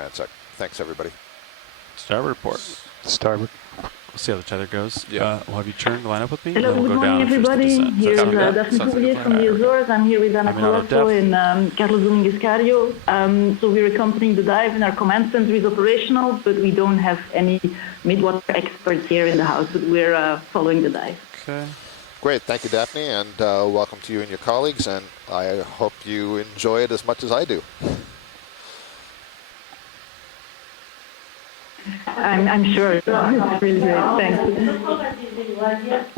transect. Thanks, everybody. Starboard report. Starboard. We'll see how the tether goes. Yeah. We'll have you turn the line up with me. Hello, and then good we'll go morning, down everybody. Here is Daphne Sounds like a Poulier plan. from the Azores. I'm here with Ana Coming out of Colasso depth. and Carlos Dominguez-Cario. So we're accompanying the dive, and our command center is operational, but we don't have any midwater experts here in the house, but we're following the dive. Okay. Great. Thank you, Daphne, and welcome to you and your colleagues, and I hope you enjoy it as much as I do. I'm sure. It's really great. Thanks.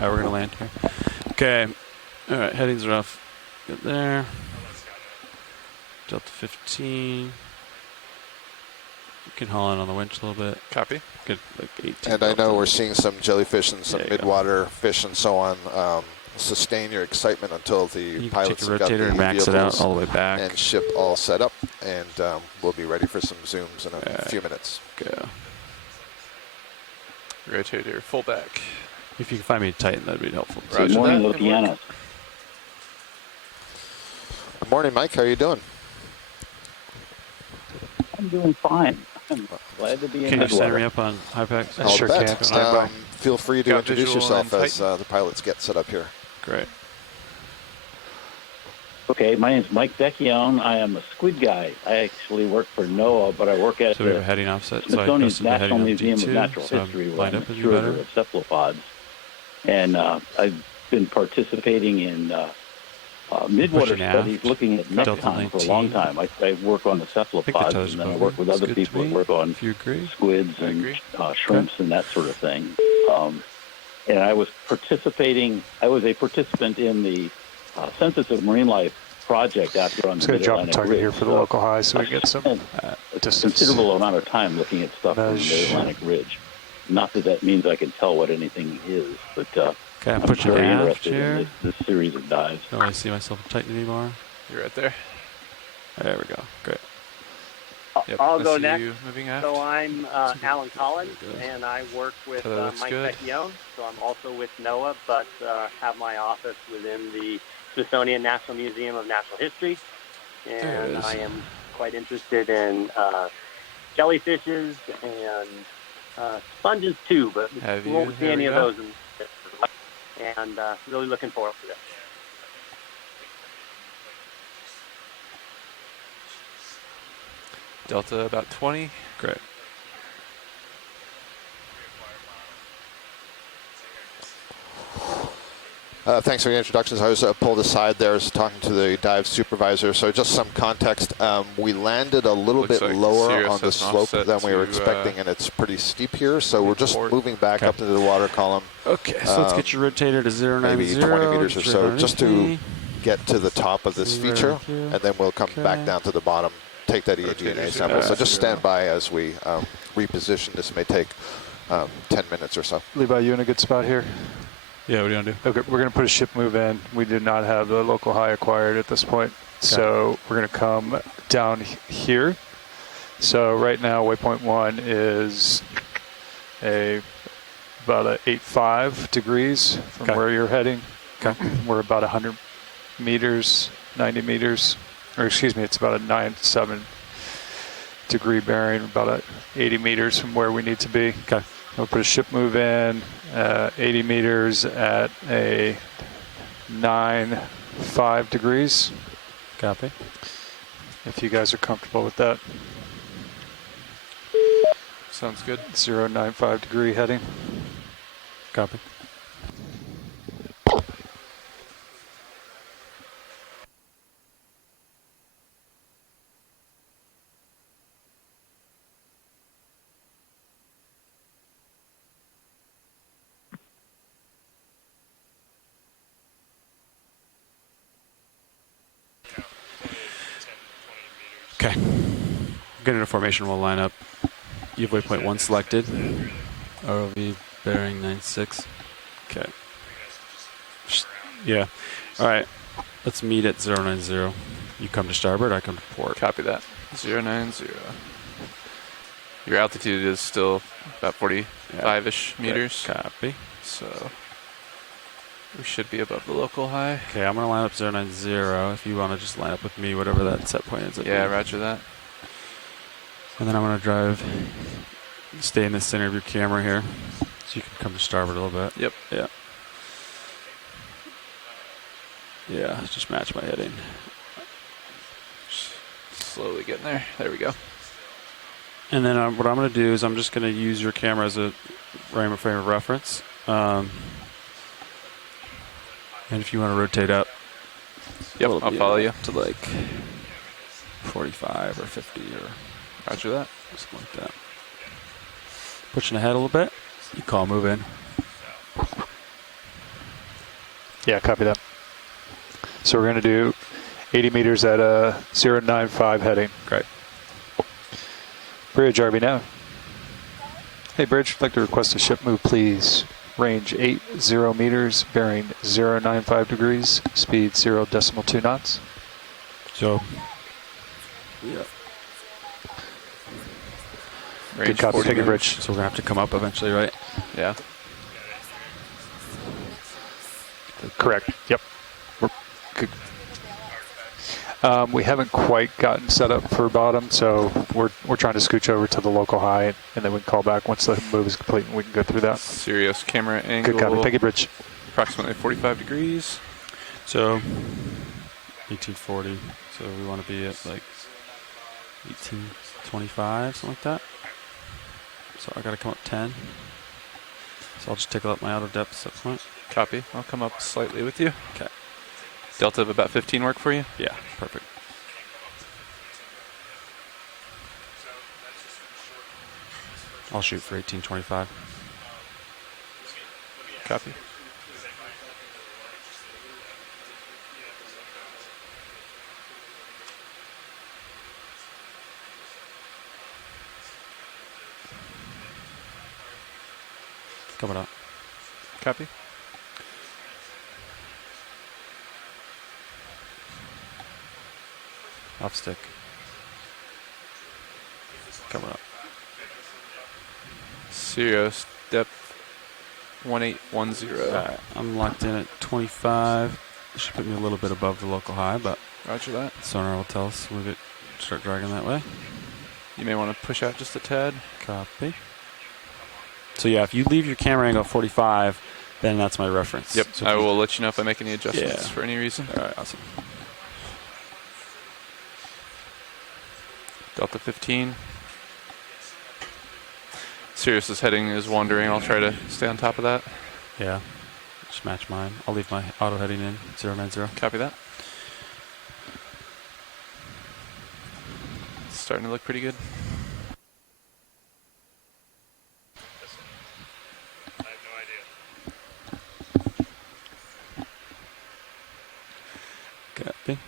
All right, we're going to land here. Okay. All right, headings are off. Get there. Delta 15. You can haul in on the winch a little bit. Copy. Get like 18. And I know we're seeing some jellyfish and some There you go. midwater fish and so on. Sustain your excitement until the You can pilots take have the got the rotator and max it out vehicles all the way back. and ship all set up, and we'll be ready for some zooms in a few minutes. Go. Rotator, full back. If you can find me a Titan, that'd be helpful. Roger Good morning, that. Okeanos. Good morning, Mike. How are you doing? I'm doing fine. I'm glad to be in Can you center me Midwater. up on HIPEX? All sure the can. best. Stand by. Feel free to Got introduce visual yourself and as the pilots get set up here. Great. Okay, my name's Mike Vecchione. I am a squid guy. I actually work for NOAA, but I work at So we have a the heading offset. So I Smithsonian's posted the heading National on Museum D2, of Natural so I'm History, where lined I'm up a as you better. curator of cephalopods. And I've been participating in midwater Pushing studies aft. looking at Delta nekton for a 19. long time. I work on the cephalopods, tether's and then I moving. work with Looks other good to people that me. work on If you agree. squids I and agree. shrimps and that sort of thing. And I was a participant in the Census of Marine Life project out here on Just the going to drop the Mid-Atlantic target Ridge. here for the local high so we can get some spent a distance. considerable amount of time looking at stuff on the Measure. Mid-Atlantic Ridge. Not that that means I can tell what anything is, but Okay, I'm I'm pushing very aft interested here. in this series of dives. Don't really see myself a Titan anymore. You're right there. There we go. Great. Yep. I'll I go see next. you moving aft. So I'm Alan Collins, and I work with That looks Mike good. Vecchione. So I'm also with NOAA, but have my office within the Smithsonian National Museum of Natural History. There it And is. I am quite interested in jellyfishes and sponges too, but Have we you? won't see There any we of go. those. And really looking forward to it. Delta about 20. Great. Thanks for the introductions. I was pulled aside there, was talking to the dive supervisor. So just some context, we landed a little Looks bit like lower Sirius on the has an slope offset than we were to, expecting, and it's pretty steep here. So we're just report. moving back Okay. up into the water column, Okay, so let's get your rotator to 090. maybe 20 meters or so, just to me. get to the top of this Zero feature, two. and then we'll come back Okay. down to the bottom, take that EAG and A Rotator sample. So 0. just stand by as we reposition. This may take 10 minutes or so. Levi, you in a good spot here? Yeah, what do you want to do? Okay, we're going to put a ship move in. We did not have the local high acquired at this point. So we're going to come down here. So right now, waypoint 1 is about a 8.5 degrees from where you're heading. Okay. We're about 100 meters, 90 meters, or excuse me, it's about a 9.7 degree bearing, about a 80 meters from where we need to be. Okay. We'll put a ship move in, 80 meters at a 9.5 degrees. Copy. If you guys are comfortable with that. Sounds good. 0.95 degree heading. Copy. Okay. Get into formation, we'll line up. You have waypoint 1 selected. ROV bearing 96. Okay. Yeah. All right. Let's meet at 090. You come to starboard, I come to port. Copy that. 090. Your altitude is still about 45-ish meters. Copy. So we should be above the local high. Okay, I'm going to line up 090 if you want to just line up with me, whatever that set point is. Yeah, roger that. And then I'm going to drive, stay in the center of your camera here, so you can come to starboard a little bit. Yep. Yeah. Yeah, just match my heading. Slowly getting there. There we go. And then what I'm going to do is I'm just going to use your camera as a frame of reference. And if you want to rotate up, Yep, I'll follow you. to like 45 or 50 or Roger that. something like that. Pushing ahead a little bit. You call move in. Yeah, copy that. So we're going to do 80 meters at a 095 heading. Great. Bridge, RV now. Hey, Bridge, I'd like to request a ship move, please. Range 80 meters, bearing 095 degrees, speed 0.2 knots. So, yeah. Range Good copy. 40 Take it, meters. Bridge. So we're going to have to come up eventually, right? Yeah. Correct. Yep. We're good. We haven't quite gotten set up for bottom, so we're trying to scooch over to the local high, and then we can call back once the move is complete, and we can go through that. Sirius camera angle. Good copy. Take it, Bridge. Approximately 45 degrees. So, 1840. So we want to be at like 1825, something like that. So I got to come up 10. So I'll just tickle up my auto depth at that point. Copy. I'll come up slightly with you. Okay. Delta of about 15 work for you? Yeah, perfect. I'll shoot for 1825. Copy. Coming up. Copy. Off stick. Coming up. Sirius depth 1810. Alright, I'm locked in at 25. This should put me a little bit above the local high, but Roger that. sonar will tell us when we start dragging that way. You may want to push out just a tad. Copy. So yeah, if you leave your camera angle at 45, then that's my reference. Yep. So I if you- will let you know if I make any adjustments Yeah. for any reason. Alright, awesome. Delta 15. Sirius's heading is wandering. I'll try to stay on top of that. Yeah. Just match mine. I'll leave my auto heading in 090. Copy that. It's starting to look pretty good. Copy.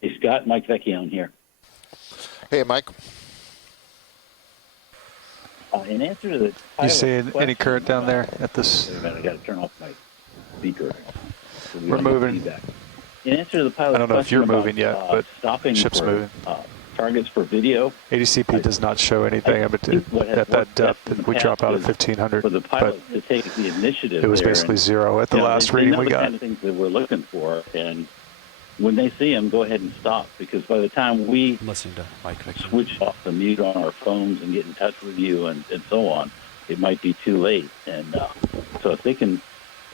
Hey, Scott, Mike Vecchione here. Hey, Mike. In answer to the You pilot's seeing any question current down there about- at this? Wait a minute, I got to turn off my speaker. So we We're don't get moving. feedback. In answer to the pilot's I don't know if question you're about, moving yet, but stopping ship's for, moving. Targets for video. ADCP does not show anything I but think what has at that worked best in depth. the We drop past out at was 1500, for the but pilot to take the initiative. it was there basically and, zero at the you know, last they reading know we the got. kind of things that we're looking for, and when they see them, go ahead and stop, because by the time we I'm listening to Mike Vecchione. switch off the mute on our phones and get in touch with you and so on, it might be too late. And so if they can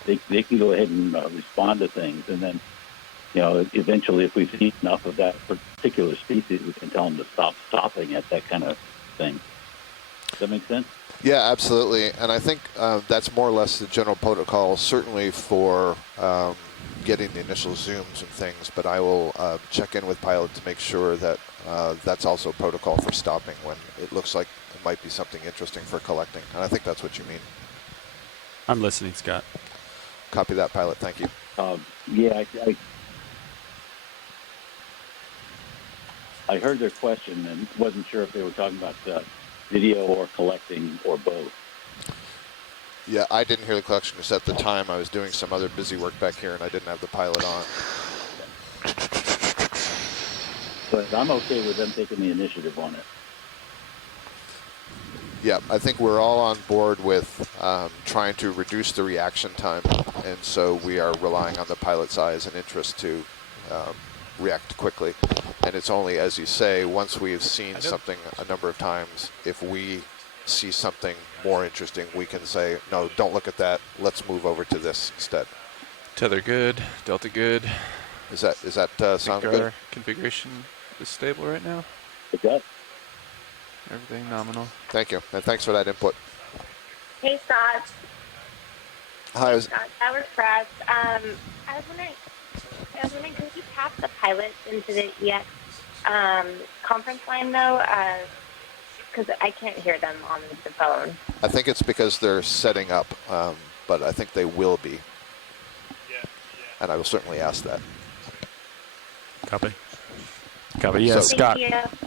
go ahead and respond to things, and then eventually if we've seen enough of that particular species, we can tell them to stop stopping at that kind of thing. Does that make sense? Yeah, absolutely. And I think that's more or less the general protocol, certainly for getting the initial zooms and things, but I will check in with pilot to make sure that that's also protocol for stopping when it looks like it might be something interesting for collecting. And I think that's what you mean. I'm listening, Scott. Copy that, pilot. Thank you. Yeah, I heard their question and wasn't sure if they were talking about video or collecting or both. Yeah, I didn't hear the collection because at the time I was doing some other busy work back here and I didn't have the pilot on. But I'm okay with them taking the initiative on it. Yeah, I think we're all on board with trying to reduce the reaction time, and so we are relying on the pilot's eyes and interest to react quickly. And it's only, as you say, once we've seen something a number of times, if we see something more interesting, we can say, no, don't look at that. Let's move over to this instead. Tether good, delta good. Is that sound good? Our configuration is stable right now. It does. Everything nominal. Thank you, and thanks for that input. Hey, Scott. Hi. Scott, that was Brad. I was wondering, could you tap the pilots into the EX conference line though? Because I can't hear them on the phone. I think it's because they're setting up, but I think they will be. And I will certainly ask that. Copy. Copy. Yeah, So- Scott.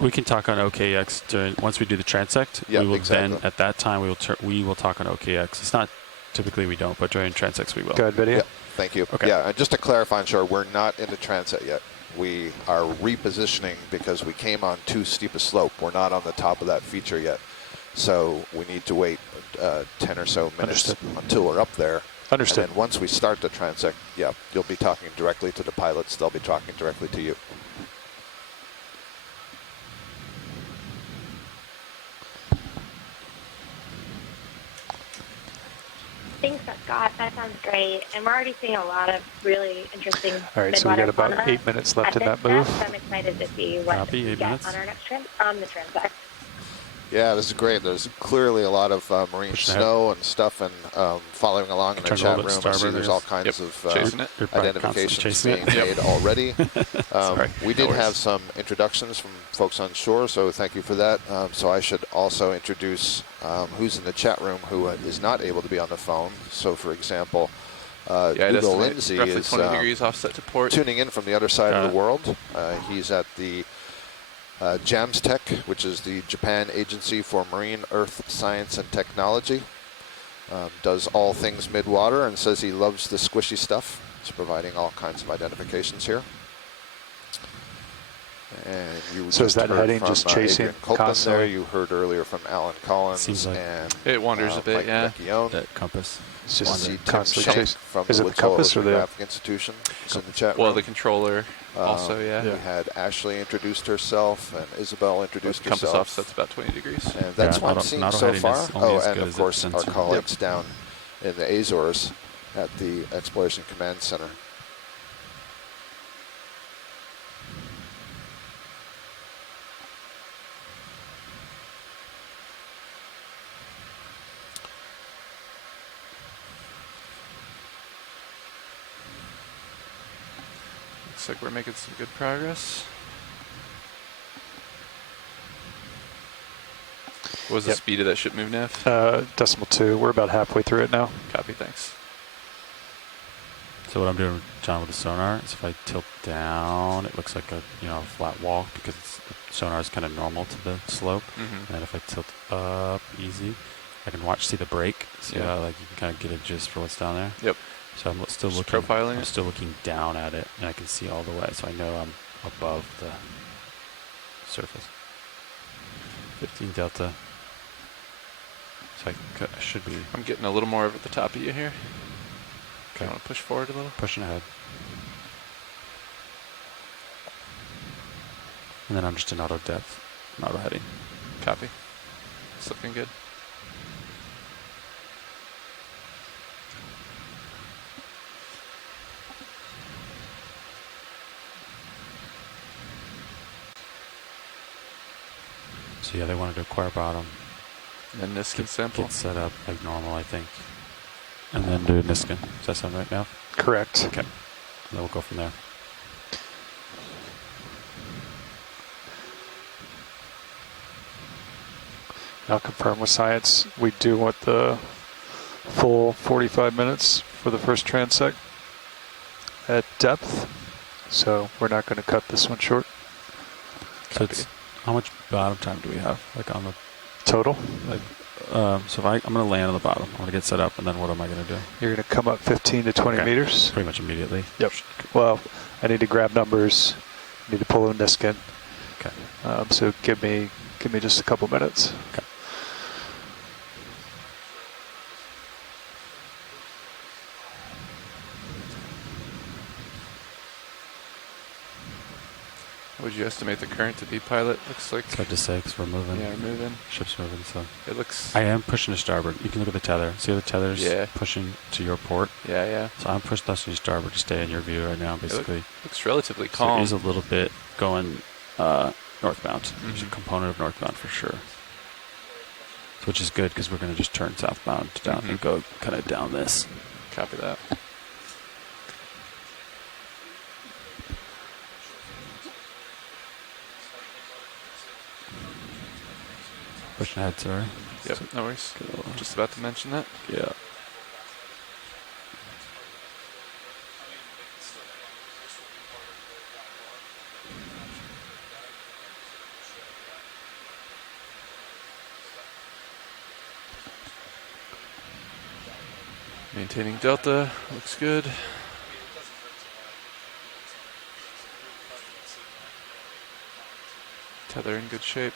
We can talk on OKX once we do the transect. Yeah, we will exactly. then at that time we will talk on OKX. It's not typically we don't, but during transects we will. Good video. Yeah, thank you. Okay. Yeah, and just to clarify, I'm sure we're not in the transect yet. We are repositioning because we came on too steep a slope. We're not on the top of that feature yet. So we need to wait 10 or so minutes until we're up there. Understood. And then once we start the transect, yeah, you'll be talking directly to the pilots. They'll be talking directly to you. Thanks, Scott. That sounds great. And we're already seeing a lot of really interesting All right, so we got midwater about fauna 8 minutes left at in this that move. step, so I'm excited to see what Copy, we 8 get minutes. on our next on the transect. Yeah, this is great. There's clearly a lot of marine Pushing snow and stuff, and following along in the Turn a chat little bit room, I see starboard, there's I all guess. kinds of Chasing it. You're probably identifications constantly being chasing it. made already. Sorry. We did No worries. have some introductions from folks on shore, so thank you for that. So I should also introduce who's in the chat room who is not able to be on the phone. So, for example, Yeah, I'd Hugo estimate Lindsay roughly is 20 degrees offset to port. tuning in from the other side of Got the it. world. He's at the JAMSTEC, which is the Japan Agency for Marine Earth Science and Technology. Does all things midwater and says he loves the squishy stuff. He's providing all kinds of identifications here. And you So is just that heard heading from, just chasing Adrian Copeland constantly? there. You heard earlier from Alan Collins Seems like and it wanders a bit, Mike yeah. Vecchione. That compass. It's I just see Tim constantly Shank chasing. from Is the it the Woods Hole compass or the? Oceanographic Institution. It's in the chat Well, room. the controller also, yeah. We had Ashley introduced herself and Isabel introduced Compass herself. offset's about 20 degrees. And that's Yeah, what I'm auto- seeing auto so heading far. is only Oh, as and good of as course its our sensor. colleagues down in the Azores at the Exploration Command Center. Looks like we're making some good progress. What was the Yep. speed of that ship move, Nav? Decimal 2. We're about halfway through it now. Copy, thanks. So what I'm doing, John, with the sonar is if I tilt down, it looks like a flat wall because the sonar is kind of normal to the slope. Mm-hmm. And then if I tilt up easy, I can see the break. See Yeah. how you can kind of get a gist for what's down there. Yep. So I'm still Just looking. profiling I'm it? still looking down at it, and I can see all the way. So I know I'm above the surface. 15 delta. So I should be I'm getting a little more over the top of you here. Okay. I want to push forward a little. pushing ahead. And then I'm just in auto depth, auto heading. Copy. It's looking good. So yeah, they wanted to acquire bottom, And Niskin sample. get set up like normal, I think, and then do Niskin. Does that sound right now? Correct. Okay. And then we'll go from there. I'll confirm with science. We do want the full 45 minutes for the first transect at depth, so we're not going to cut this one short. So it's, how much bottom time do we have? Like on the Total, like, so if I'm going to land on the bottom, I'm going to get set up, and then what am I going to do? you're going to come up 15 to 20 Okay. meters. Pretty much immediately. Yep. Well, I need to grab numbers. Need to pull a Niskin. Okay. So give me just a couple minutes. Okay. What would you estimate the current to be, pilot? Looks like. It's hard to say because we're moving. Yeah, we're moving. Ship's moving, so. It looks. I am pushing to starboard. You can look at the tether. See how the tether's Yeah. pushing to your port? Yeah, yeah. So I'm pushed thus to starboard to stay in your view right now, basically. Looks relatively So calm. it is a little bit going northbound. There's a component of northbound for sure. So which is good because we're going to just turn southbound down and go kind of down this. Copy that. Pushing ahead, sorry. Yep, no worries. Go. Just about to mention that. Yeah. Maintaining delta. Looks good. Tether in good shape.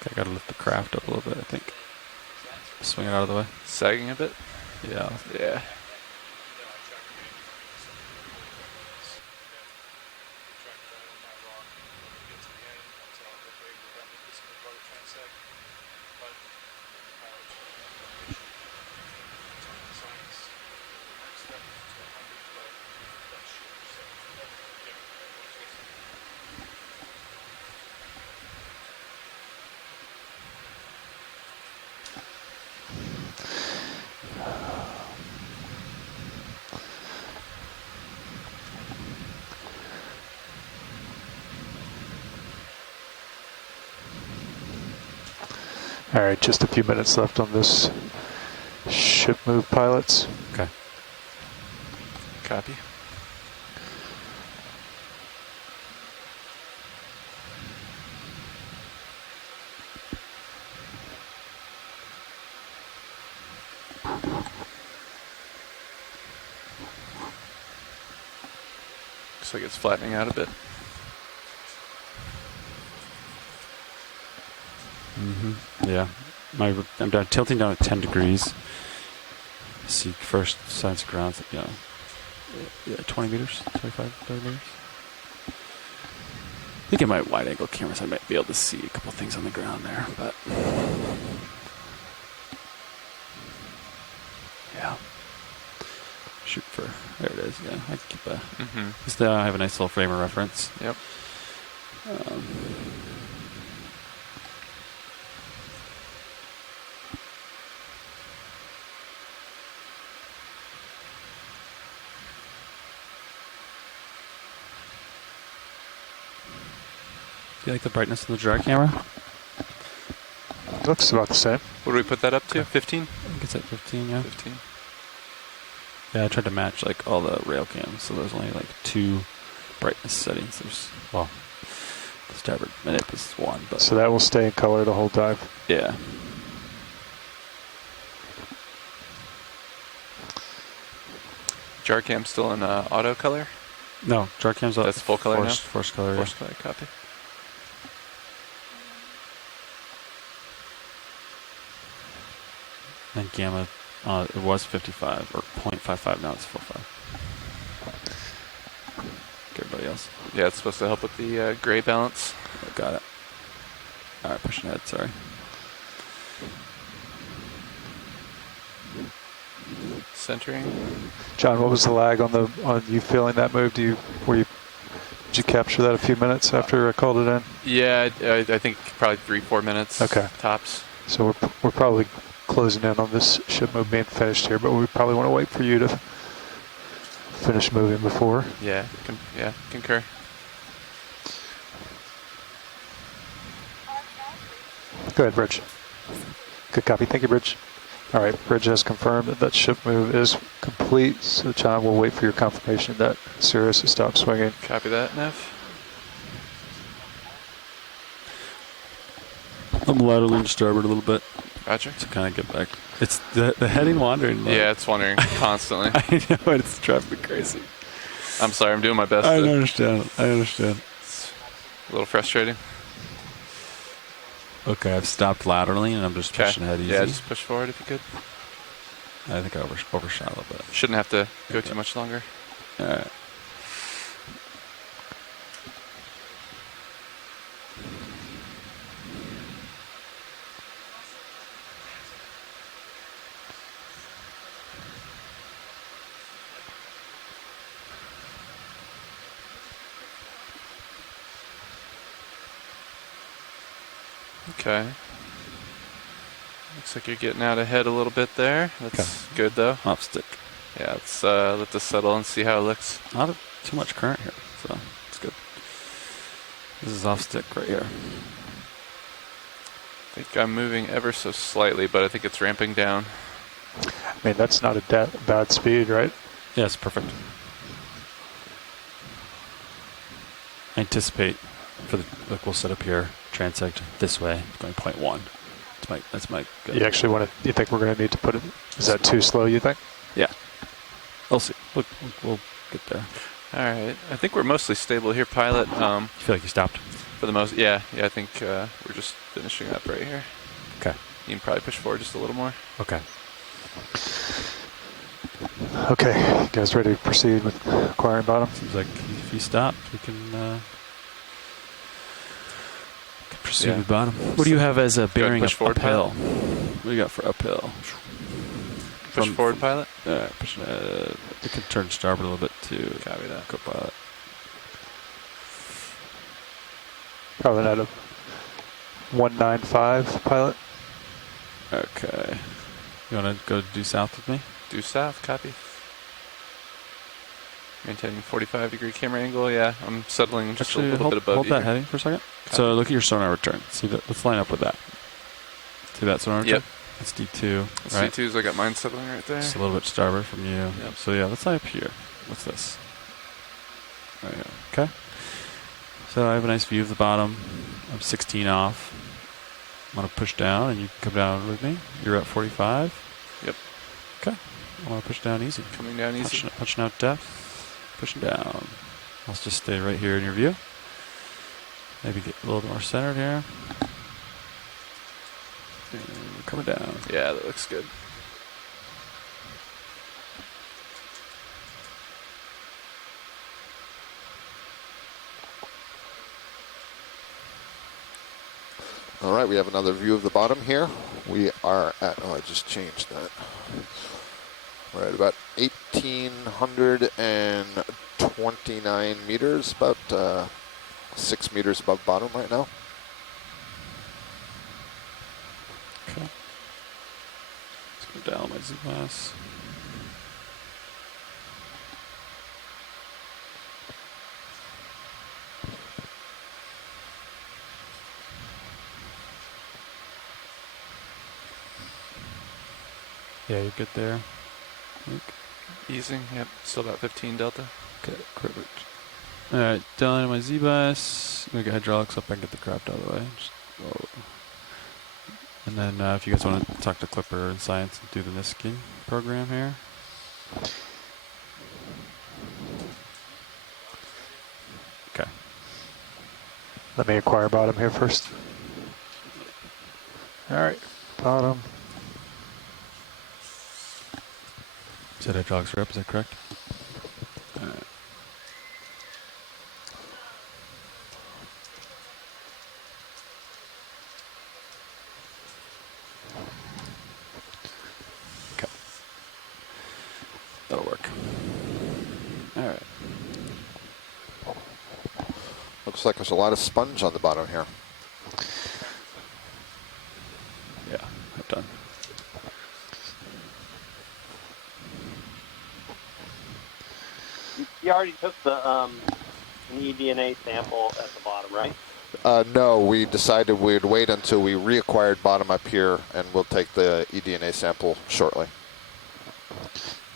Okay, I got to lift the craft up a little bit, I think. Swing it out of the way. Sagging a bit. Yeah. Yeah. All right, just a few minutes left on this ship move, pilots. Okay. Copy. Looks like it's flattening out a bit. Yeah. I'm down, tilting down at 10 degrees. See first signs of ground, yeah, 20 meters, 25, 30 meters. I think in my wide angle cameras I might be able to see a couple things on the ground there, but yeah. Shoot for, there it is, yeah. I can keep a, just I have a nice little frame of reference. Yep. Do you like the brightness of the dry camera? Looks about the same. What do we put that up to? 15? I think it's at 15, yeah. 15. Yeah, I tried to match like all the rail cams, so there's only like 2 brightness settings. There's, well, the starboard minute is 1, but So that will stay in color the whole dive. yeah. Jar cam still in auto color? No, jar cam's up. That's full color now? Forced color, Force color, copy. yeah. And gamma, it was 55 or 0.55. Now it's 45. everybody else. Yeah, it's supposed to help with the gray balance. Oh, got it. All right, pushing ahead. Sorry. Centering. John, what was the lag on you feeling that move? Did you capture that a few minutes after I called it in? Yeah, I think probably 3-4 minutes. Okay. Tops. So we're probably closing in on this ship move being finished here, but we probably want to wait for you to finish moving before. Yeah. Concur. Go ahead, Bridge. Good copy. Thank you, Bridge. All right, Bridge has confirmed that ship move is complete, so John will wait for your confirmation that Cirrus has stopped swinging. Copy that, Nev. I'm laterally to starboard a little bit Roger. to kind of get back. It's the heading wandering. Yeah, it's wandering constantly. I know, it's driving me crazy. I'm sorry, I'm doing my best. I understand. It's a little frustrating. Okay, I've stopped laterally and I'm just pushing ahead easy. Yeah, just push forward if you could. I think I overshot a little bit. Shouldn't have to go too much longer. All right. Okay. Looks like you're getting out ahead a little bit there. That's good though. Off stick. Yeah, let's let this settle and see how it looks. Not too much current here, so it's good. This is off stick right here. I think I'm moving ever so slightly, but I think it's ramping down. I mean, that's not a bad speed, right? Yes, perfect. I anticipate for the, like, we'll set up here, transect this way, going 0.1. That's my good. You actually you think we're going to need to put it, is that too slow, you think? Yeah. We'll see. We'll get there. All right. I think we're mostly stable here, pilot. You feel like you stopped? For the most, yeah. I think we're just finishing up right here. Okay. You can probably push forward just a little more. Okay. Okay, you guys ready to proceed with acquiring bottom? Seems like if you stop, we can proceed with bottom. What do you have as a bearing push forward, uphill? What do you got for uphill? Push forward, pilot. Pushing ahead. We can turn starboard a little bit too. Copy that. Go pilot. Probably not a 195 pilot. Okay. You want to go due south with me? Due south, copy. Maintaining 45-degree camera angle. Yeah, I'm settling just Actually, a little bit above hold you. that heading for a second. So look at your sonar return. See that? Let's line up with that. See that sonar return? Yep. That's D2, That's right? D2s. I got mine settling right there. Just a little bit starboard from you. Yep. So yeah, let's line up here. What's this? Right here. Okay. So I have a nice view of the bottom. I'm 16 off. I'm going to push down, and you can come down with me. You're at 45. Yep. Okay. I want to push down easy. Coming down easy. Punching out depth. Pushing down. I'll just stay right here in your view. Maybe get a little more centered here. And coming down. Yeah, that looks good. All right, we have another view of the bottom here. We are at, I just changed that. We're at about 1,829 meters, about 6 meters above bottom right now. Okay. Let's go down my Z-glass. Yeah, you're good there. Easing. Yep. Still about 15 delta. Okay, perfect. All right, down my Z-bus. I'm gonna get hydraulics up and get the craft out of the way. And then if you guys want to talk to Clipper and Science and do the Niskin program here. Okay. Let me acquire bottom here first. All right, bottom. Set hydraulics are up, is that correct? All right. That'll work. All right. Looks like there's a lot of sponge on the bottom here. Yeah, I'm done. You already took the an eDNA sample at the bottom, right? No, we decided we'd wait until we reacquired bottom up here, and we'll take the eDNA sample shortly.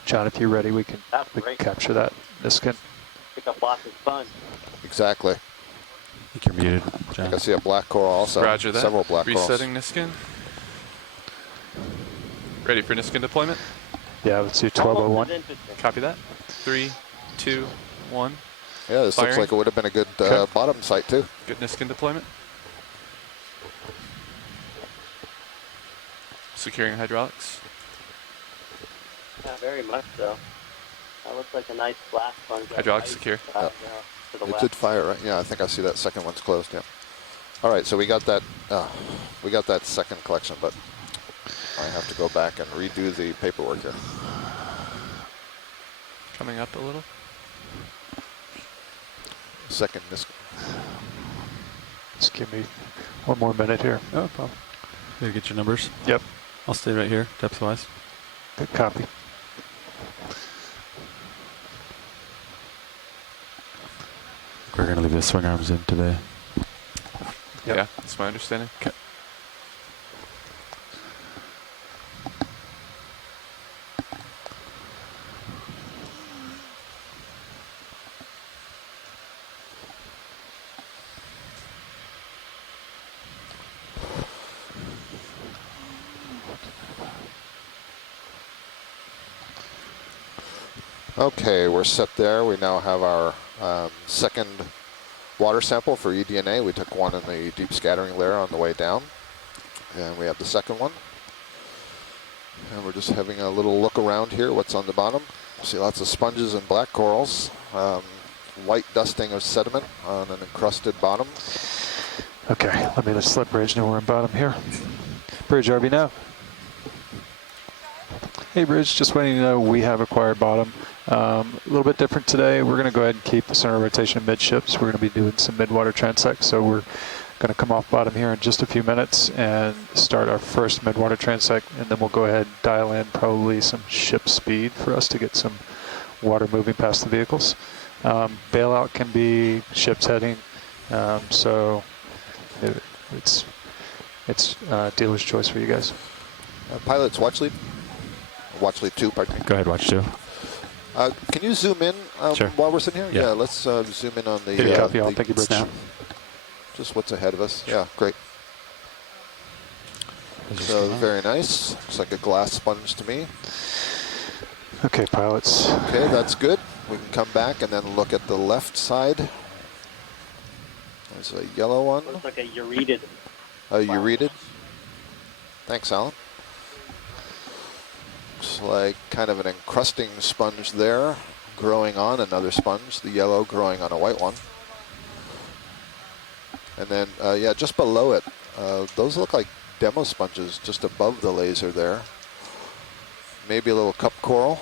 John, if you're ready, we can That's great. capture that Niskin. Pick up lots of sponge. Exactly. I think you're muted, I John. think I see a black coral also. Roger that. Several black Resetting Niskin. Ready for Niskin deployment? Yeah, let's do Almost 1201. as interesting. Copy that. 3, 2, 1. Yeah, this looks Firing. like it would have been a good Okay. bottom site too. Good Niskin deployment. Securing hydraulics. Yeah, very much so. That looks like a nice black sponge. Hydraulics secure. To the It west. did fire, right? Yeah, I think I see that second one's closed. Yeah. All right, so we got that. We got that second collection, but I have to go back and redo the paperwork here. Coming up a little. Second Niskin. Just give me one more minute here. No problem. You gotta get your numbers. Yep. I'll stay right here, depth-wise. Good copy. We're gonna leave the swing arms in today. Yep. Yeah, that's my understanding. Okay. Okay, we're set there. We now have our second water sample for eDNA. We took one in the deep scattering layer on the way down, and we have the second one. And we're just having a little look around here, what's on the bottom. See lots of sponges and black corals, white dusting of sediment on an encrusted bottom. Okay, let me just let Bridge know we're in bottom here. Bridge, RV now. Hey Bridge, just wanting you to know we have acquired bottom. A little bit different today. We're going to go ahead and keep the center rotation midships. We're going to be doing some midwater transects, so we're going to come off bottom here in just a few minutes and start our first midwater transect, and then we'll go ahead and dial in probably some ship speed for us to get some water moving past the vehicles. Bailout can be ships heading, so it's dealer's choice for you guys. Pilot's watch lead. Watch lead 2, pardon me. Go ahead, watch 2. Can you zoom in Sure. while we're sitting here? Yeah. Yeah, let's zoom in on the, Good copy, all. Thank you, Bridge. Snap. just what's ahead of us. Yeah, great. So very nice. Looks like a glass sponge to me. Okay, pilots. Okay, that's good. We can come back and then look at the left side. There's a yellow one. Looks like a ureted. Oh, you read it? Thanks, Alan. Looks like kind of an encrusting sponge there, growing on another sponge, the yellow growing on a white one. And then, yeah, just below it, those look like demo sponges just above the laser there. Maybe a little cup coral.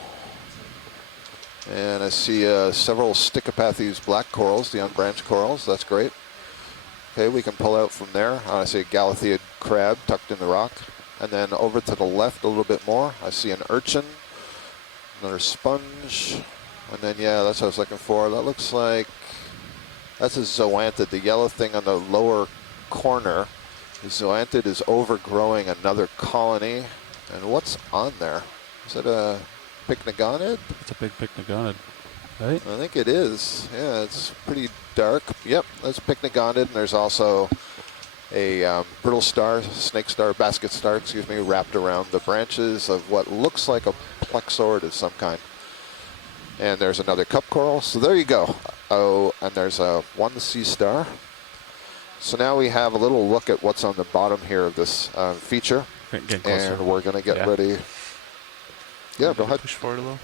And I see several Stichopathes black corals, the unbranched corals. That's great. Okay, we can pull out from there. I see a Galatheid crab tucked in the rock. And then over to the left a little bit more, I see an urchin, another sponge. And then, yeah, that's what I was looking for. That looks like, that's a zoanthid. The yellow thing on the lower corner. The zoanthid is overgrowing another colony. And what's on there? Is that a pycnogonid? It's a big pycnogonid, right? I think it is. Yeah, it's pretty dark. Yep, that's pycnogonid. And there's also a brittle star, snake star, basket star, excuse me, wrapped around the branches of what looks like a plexaurid of some kind. And there's another cup coral. So there you go. Oh, and there's one sea star. So now we have a little look at what's on the bottom here of this feature. Getting closer. And we're going to get Yeah. ready. Yeah, go ahead. Push forward a little.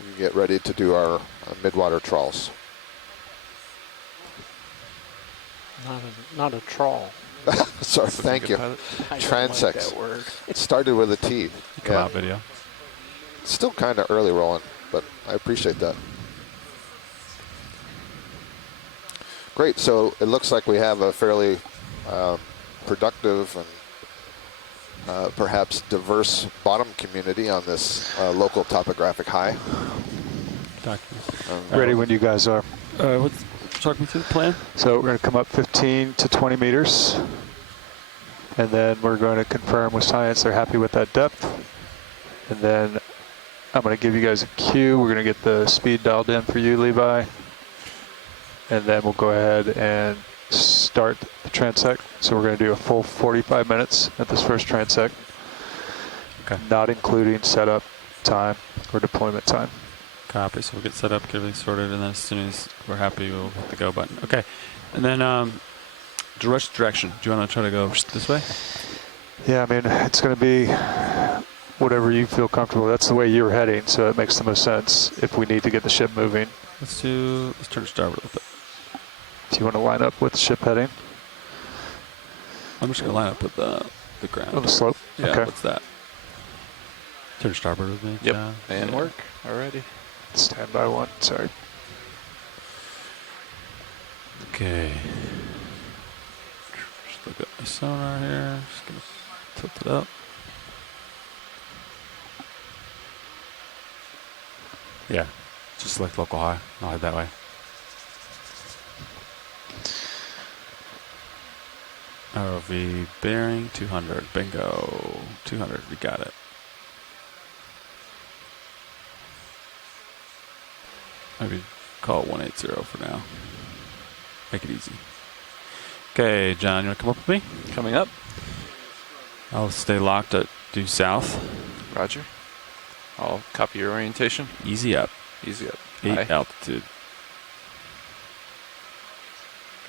We can get ready to do our midwater trawls. Not a trawl. Sorry, thank you. Pilot. I don't like Transects. that word. It started with a T. Come Yeah. out video. Still kind of early rolling, but I appreciate that. Great, so it looks like we have a fairly productive and perhaps diverse bottom community on this local topographic high. Ready when you guys are. Talk me through the plan. So we're going to come up 15 to 20 meters, and then we're going to confirm with science they're happy with that depth. And then I'm going to give you guys a cue. We're going to get the speed dialed in for you, Levi. And then we'll go ahead and start the transect. So we're going to do a full 45 minutes at this first transect, not including setup time or deployment time. Copy. So we'll get set up, get everything sorted, and then as soon as we're happy, we'll hit the go button. Okay. And then direction. Do you want to try to go this way? Yeah, I mean, it's going to be whatever you feel comfortable. That's the way you're heading, so it makes the most sense if we need to get the ship moving. Let's turn to starboard a little bit. Do you want to line up with the ship heading? I'm just going to line up with the ground. On the slope? Yeah, okay. what's that? Turn to starboard with me. Yep, John. and work already. Stand by one, sorry. Okay. Just look at the sonar here. Just going to tilt it up. Yeah, just select local high. I'll head that way. ROV bearing 200. Bingo. 200. We got it. Maybe call it 180 for now. Make it easy. Okay, John, you want to come up with me? Coming up. I'll stay locked at due south. Roger. I'll copy your orientation. Easy up. Easy up. 8 High. altitude.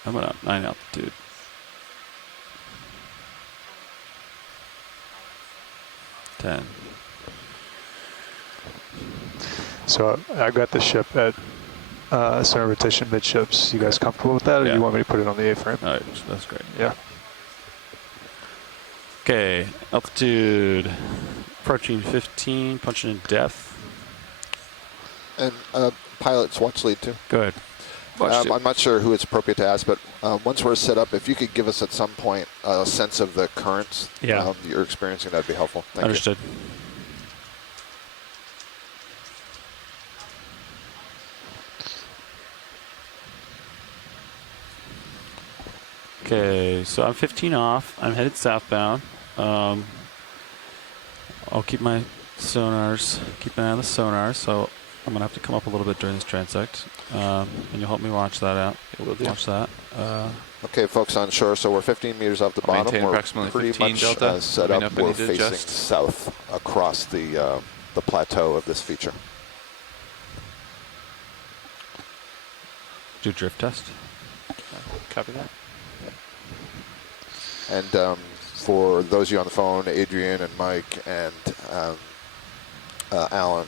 Coming up. 9 altitude. Ten. So I've got the ship at center rotation midships. You guys comfortable with that, or Yeah. do you want me to put it on the A-frame? All right, that's great. Yeah. Okay, altitude. Approaching 15, punching in depth. And pilots, watch lead too. Good. I'm not sure who it's appropriate to ask, but once we're set up, if you could give us at some point a sense of the currents you're experiencing, that'd be helpful. Thank Understood. you. Okay, so I'm 15 off. I'm headed southbound. I'll keep my sonars, keep an eye on the sonar, so I'm going to have to come up a little bit during this transect. And you'll help me watch that out. Yeah, we'll do. Watch that. Okay, folks on shore, so we're 15 meters off the bottom. Maintain We're approximately pretty 15 much delta. set Let me know up. if I We're need to facing adjust. south across the plateau of this feature. Do a drift test. Copy that. And for those of you on the phone, Adrian and Mike and Alan,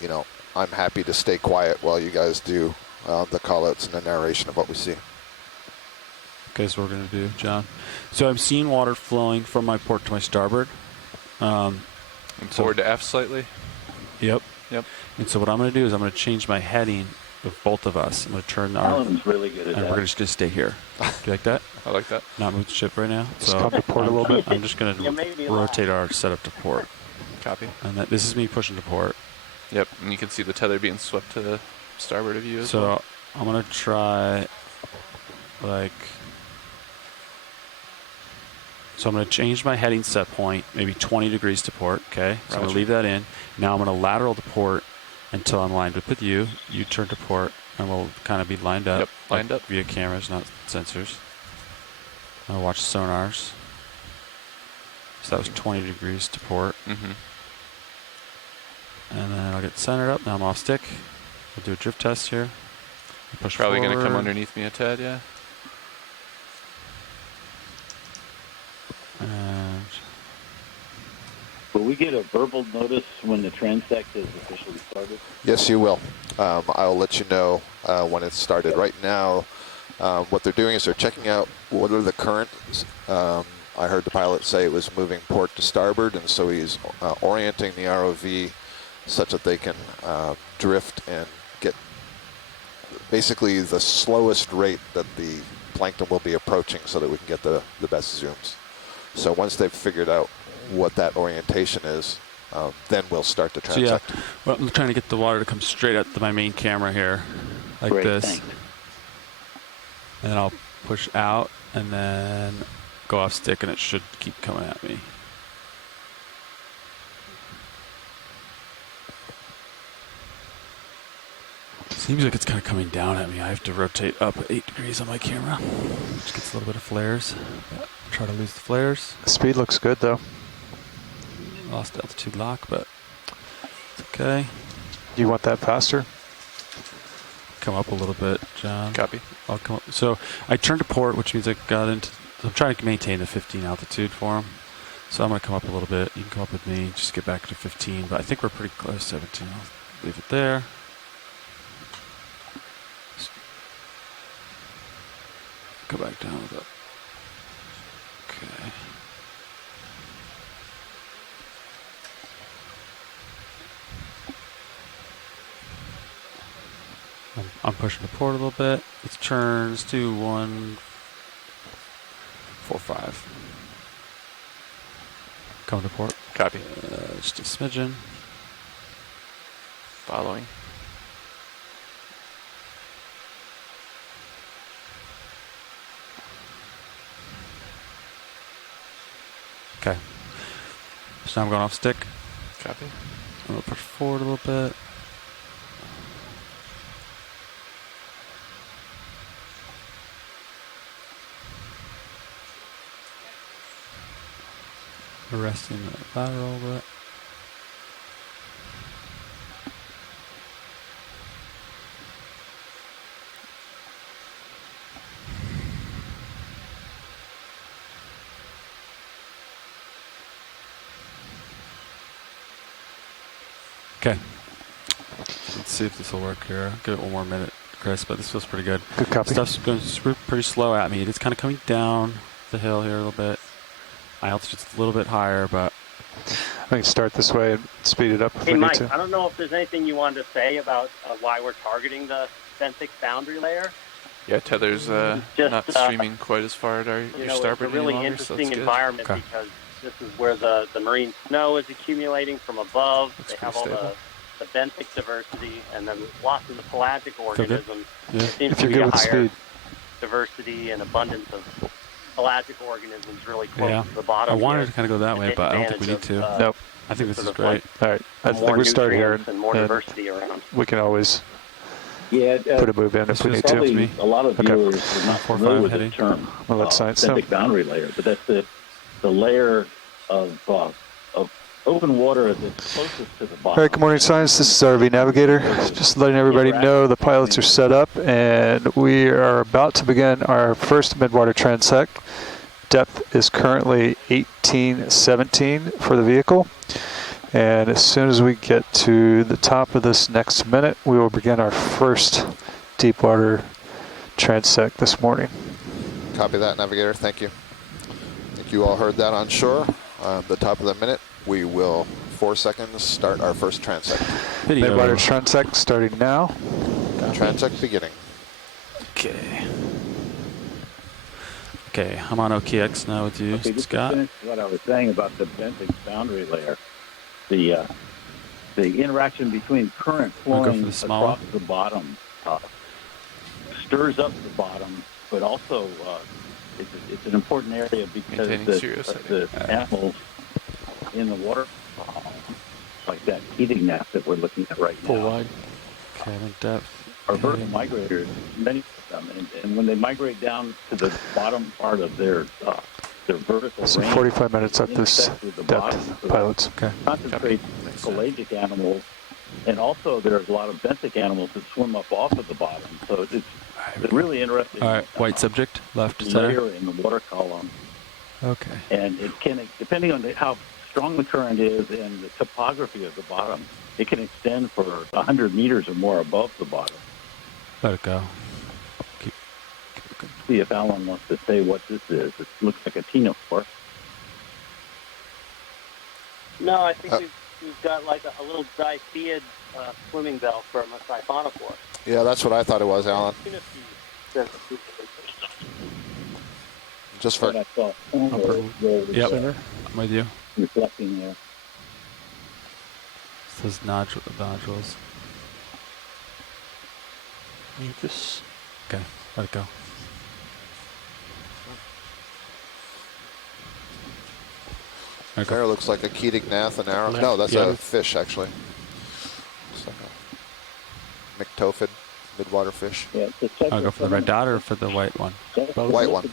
you know, I'm happy to stay quiet while you guys do the call-outs and the narration of what we see. Okay, so what we're going to do, John. So I'm seeing water flowing from my port to my starboard. And forward to aft slightly. Yep. Yep. And so what I'm going to do is I'm going to change my heading with both of us. I'm going to turn our... Alan's really good at and that. we're just going to stay here. Do you like that? I like that. Not move the ship right now. Just So come to port a little bit. I'm just going You made to me rotate our setup to port. Copy. And this is me pushing to port. Yep. And you can see the tether being swept to the starboard of you as So well. I'm going to try like... So I'm going to change my heading set point, maybe 20 degrees to port, okay? So I'm going Roger. to leave that in. Now I'm going to lateral to port until I'm lined up with you. You turn to port, and we'll kind of be lined up. Yep, lined up. Via cameras, not sensors. I'm going to watch sonars. So that was 20 degrees to port. Mm-hmm. And then I'll get centered up. Now I'm off stick. We'll do a drift test here. Push Probably going to come forward. underneath me a tad, yeah. And Will we get a verbal notice when the transect is officially started? Yes, you will. I'll let you know when it's started. Right now, what they're doing is they're checking out what are the currents. I heard the pilot say it was moving port to starboard, and so he's orienting the ROV such that they can drift and get basically the slowest rate that the plankton will be approaching so that we can get the best zooms. So once they've figured out what that orientation is, then we'll start the transect. So yeah, well, I'm trying to get the water to come straight at my main camera here, like Great, this. thanks. And then I'll push out and then go off stick, and it should keep coming at me. Seems like it's kind of coming down at me. I have to rotate up 8 degrees on my camera, which gets a little bit of flares. But I'll try to lose the flares. Speed looks good though. Lost altitude lock, but it's okay. You want that faster? Come up a little bit, John. Copy. I'll come up. So I turned to port, which means I got into. I'm trying to maintain the 15 altitude for him. So I'm going to come up a little bit. You can come up with me. Just get back to 15. But I think we're pretty close. 17. I'll leave it there. Go back down with it. Okay. I'm pushing the port a little bit. It turns to 145. Come to port. Copy. Just a smidgen. Following. Okay. So now I'm going off stick. Copy. I'm going to push forward a little bit. Arresting the lateral a little bit. Okay. Let's see if this will work here. Give it one more minute, Chris, but this feels pretty good. Good copy. Stuff's going pretty slow at me. It's kind of coming down the hill here a little bit. My altitude's a little bit higher, but I can start this way and speed it up if Hey, we Mike, need to. I don't know if there's anything you wanted to say about why we're targeting the benthic boundary layer. Yeah, tether's Just, not streaming quite as far at your It's starboard a really any longer, so interesting that's good. environment Okay. because this is where the marine snow is accumulating from above. Looks They have pretty all the benthic diversity, and then lots of the pelagic good? organisms. yeah. There seems If to you're be good a with higher speed. diversity and abundance of pelagic organisms really close Yeah. to the bottom. I wanted here. to kind of go that way, but I don't think we need to. Nope. I think this sort is of great. All right. I more think we start here nutrients and more and diversity around. we can always Yeah, put a move in This if we feels need to. probably- probably a lot of Okay. viewers are not 4 or familiar 5 with heading. the term Well, that's science now. benthic boundary layer, but that's the layer of open water that's closest to the bottom. All right, good morning, science. This is RV Navigator. Just letting everybody know the pilots are set up, and we are about to begin our first midwater transect. Depth is currently 1817 for the vehicle. And as soon as we get to the top of this next minute, we will begin our first deep water transect this morning. Copy that, Navigator. Thank you. I think you all heard that on shore. The top of the minute, we will, 4 seconds, start our first transect. Video. Midwater transect starting now. Transect beginning. Okay. Okay, I'm on OKX now with you, Okay, just to Scott. finish what I was saying about the benthic boundary layer, the interaction between current Wanna go flowing for the small across the bottom stirs up the bottom, but also it's an important area because Maintaining serious the animals in the water, like that heating nap that we're looking at right Full now, wide. Okay, I'm in depth. are vertical migrators, many of them, and when they migrate down to the bottom part of their vertical So range, 45 minutes at this intersect with the depth, bottom, so pilots. Okay. concentrate pelagic animals, and also there's a lot of benthic animals that swim up off of the bottom. So it's really interesting. All right, white subject, left center. layer in the water column, Okay. and it can, depending on how strong the current is and the topography of the bottom, it can extend for 100 meters or more above the bottom. Let it go. Keep looking. See if Alan wants to say what this is. It looks like a ctenophore. No, I think you've got like a little dipheid swimming bell from a siphonophore. Yeah, that's what I thought it was, Alan. Just for I saw Upper Yep. center. I'm with you. reflecting there. It says nodules. Mucus. Okay, let it go. There it there go. looks like a Keating-Nath and arrow. Left, No, that's yeah. a fish actually. It's like a Myctophid, midwater fish. Yeah, it's a type I'll go of for the red dot or for the white one? White one.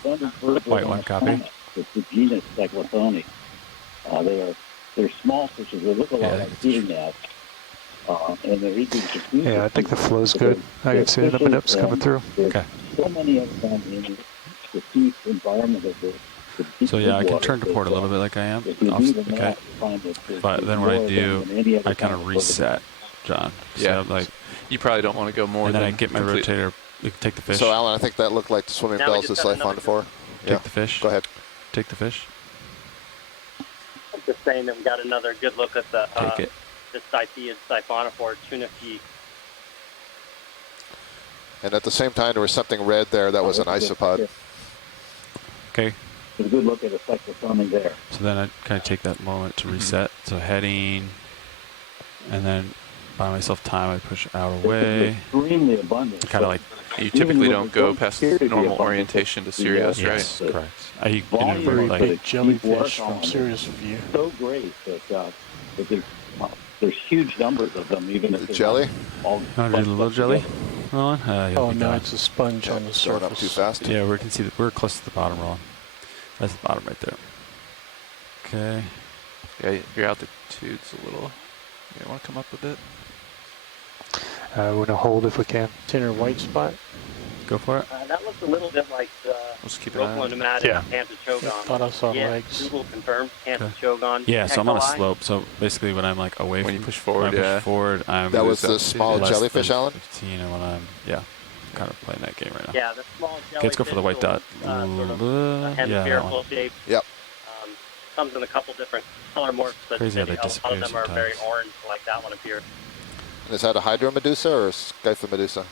White one, copy. It's the genus Cyclothone. They're small fishes. They look a lot Yeah, like feeding gnats. And they're easy to feed. Yeah, I think the flow's good. I can see the nips coming through. There's Okay. so many of them in the deep environment of the deep So yeah, I can water turn to port a that, little bit like I am. if you Off- do the okay. math, you find that there's But then what more I of them do, than any other I kind of of reset, John. So Yeah. I'm like, You probably don't want to go more and than then I get my complete- rotator. You can take the fish. So Alan, I think that looked like the swimming Now we bells of just got another siphonophore. Take the fish. Go ahead. Take the fish. I'm just saying that we got another good look at the Take it. this dipheid siphonophore tunicae. And at the same time, there was something red there that was an isopod. Okay. It's a good look at a cyclothone there. So then I kind of take that moment to reset. So heading, and then buy myself time. I push out away. Extremely abundant. Kind of like You typically don't go past normal orientation to Sirius, right? yes, correct. I Volume inadvertently of like the Jellyfish deep from water Sirius View. so great that there's huge numbers of them, even if The they're jelly? not all Oh, did a little jelly? Roland? You'll Oh be no, gone. it's a sponge on the Going up surface. too fast. Yeah, we can see that we're close to the bottom, Roland. That's the bottom right there. Okay. Yeah, your altitude's a little. You want to come up a bit? We're going to hold if we can. Tinner white spot. Go for it. That looks a little bit like the Let's keep an eye on it. Rochlonomatic Yeah. I Pantachogon. thought I saw Yeah, legs. Google confirmed Pantachogon. Yeah, so I'm on a Echolai. slope. So basically, when I'm like away When from you push forward, when I yeah. push forward, I'm That was the less small less jellyfish, than Alan? 15, and when I'm kind of playing that game right now. Yeah, the small jellyfish. Okay, let's go for the white dot. Sort of Yeah, that hemispherical one. shape. Yep. Comes in a couple different color morphs, but Crazy how maybe they a lot disappear of them are very sometimes. orange, like that one appeared. And is that a hydromedusa or a scyphomedusa?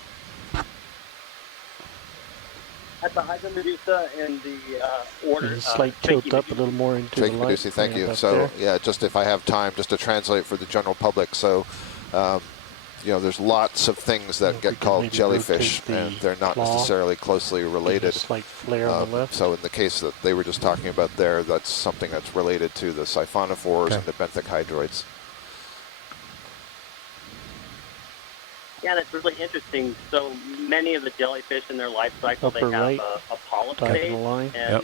That's the hydromedusa in the order. There's a slight tilt up a little more into the Fake light. medusa, thank Yeah, you. back So there. yeah, just if I have time, just to translate for the general public. So, there's lots of things that If we get can called maybe jellyfish, rotate the and they're not claw. necessarily closely There's related. a slight flare on the left. So in the case that they were just talking about there, that's something that's related to the siphonophores Okay. and the benthic hydroids. Yeah, and it's really interesting. So many of the jellyfish in their life cycle, Upper they have right, a polyp phase, diagonal line. and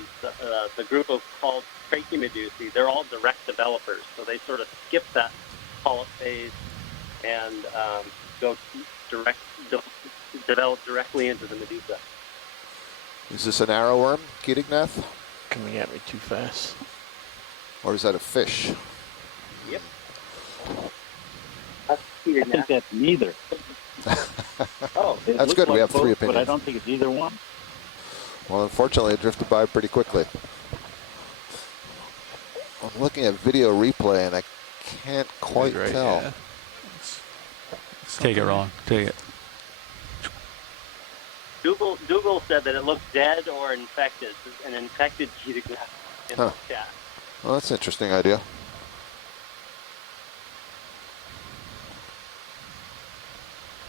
the group of called Trachymedusae, they're all direct developers. So they sort of skip that polyp phase and go develop directly into the medusa. Is this an arrowworm, Keating-Nath? Coming at me too fast. Or is that a fish? Yep. That's I think that's neither. Oh, It That's looks good, we like have three both, but I opinions. don't think it's either one. Well, unfortunately, it drifted by pretty quickly. I'm looking at video replay, and I can't quite Right, tell. yeah. Take it, Roland. Take it. Google said that it looked dead or infected. An infected Keating-Nath in Huh. the chat. Well, that's an interesting idea.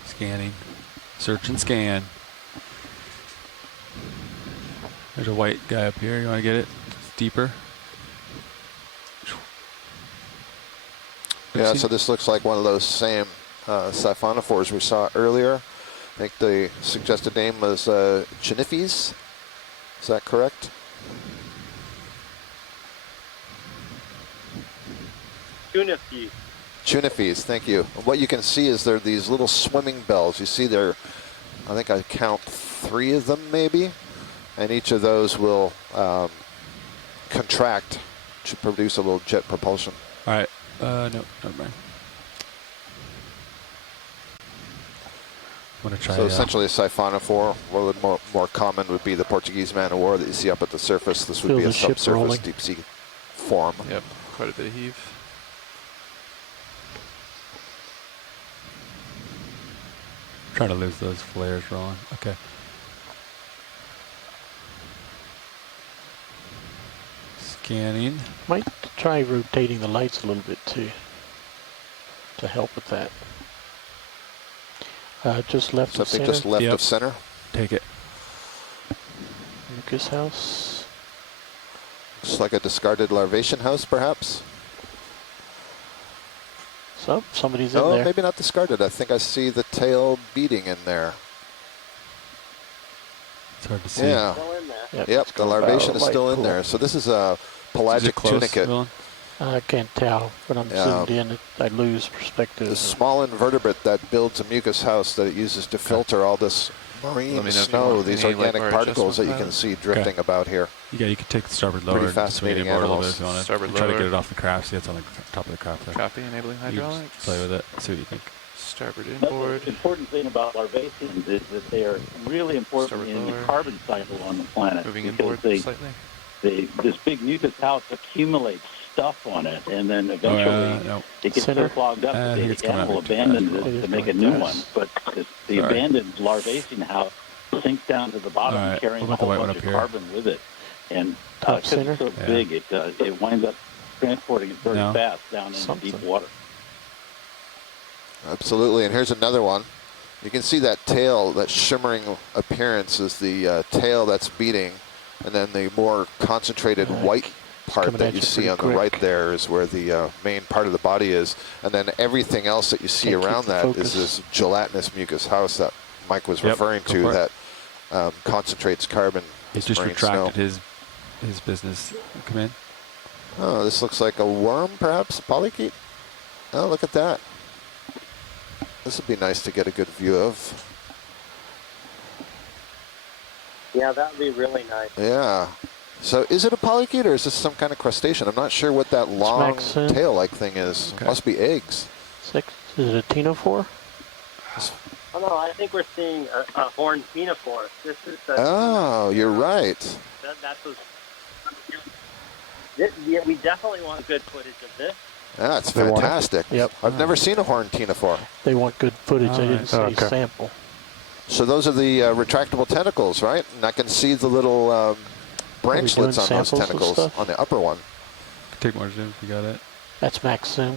Scanning. Search and scan. There's a white guy up here. You want to get it? It's deeper. Yeah, Oopsie. so this looks like one of those same siphonophores we saw earlier. I think the suggested name was ctenophores. Is that correct? Tunicae. Ctenophores, thank you. What you can see is there are these little swimming bells. You see there, I think I count 3 of them maybe, and each of those will contract to produce a little jet propulsion. All right. No, never mind. I'm going to try So essentially a siphonophore, or the more common would be the Portuguese man of war that you see up at the surface. This would Feel be a the ship subsurface rolling. deep sea form. Yep, quite a bit of heave. Try to lose those flares rolling. Okay. Scanning. Might try rotating the lights a little bit too, to help with that. Just left of Something center. just left Yep. of center. Take it. Lucas House. Looks like a discarded larvation house, perhaps. So somebody's in Oh, there. maybe not discarded. I think I see the tail beating in there. It's hard to see. Yeah. Still in there. Yep, Yep, it's the going larvation about is a still light in pool. there. So this is a Is it pelagic close, tunicate. Dylan? I can't tell, but I'm Yeah. zoomed in. I lose perspective. The small invertebrate that builds a mucus house that it uses to filter all this Let marine me know if you snow, want these any, like, organic more particles that you adjustment can to see drifting about here. Yeah, you can take the starboard lower. Pretty and swing fascinating inboard a little bit animals. if you want to. Starboard Try to lower. get it off the craft. See, it's on the top of the craft there. Copy, enabling You can just hydraulics. play with it. See what you think. Starboard That's inboard. the important thing about larvaceans is that they are really important Starboard in the lower. carbon cycle on the planet. Moving because inboard slightly. this big mucus house accumulates stuff on it, and then eventually No. it gets Center? so clogged up I that think the it's coming animal out too abandons fast. it It to is make a going new fast. one. But the Sorry. abandoned larvacine house sinks down to the bottom, All right, carrying a what about the whole white one bunch up of here? carbon with it. And Top because center? it's so Yeah. big, it winds up transporting it very No. fast down into Something. deep water. Absolutely, and here's another one. You can see that tail, that shimmering appearance is the tail that's beating, and then the more concentrated white part coming that at you you see pretty on the right quick. there is where the main part of the body is, and then everything else that you see Can't keep around the that is focus. this gelatinous mucus house that Mike was Yep, referring go to for it. that concentrates carbon. He's just marine snow. retracted his business. Come in. Oh, this looks like a worm, perhaps, a polychaete. Oh, look at that. This would be nice to get a good view of. Yeah, that would be really nice. Yeah. So is it a polychaete or is this some kind of crustacean? I'm not sure what that long Maxim. tail-like thing is. Okay. Must be eggs. 6. Is it a ctenophore? Oh no, I think we're seeing a horned ctenophore. This is the, Oh, you're right. that's what. Yeah, we definitely want good footage of this. That's They want it. fantastic. Yep. I've never seen a horned ctenophore. They want good footage. They didn't say Okay. sample. So those are the retractable tentacles, right? And I can see the little branchlets doing on those samples of tentacles stuff? on the upper one. Take more zoom if you got it. That's max zoom.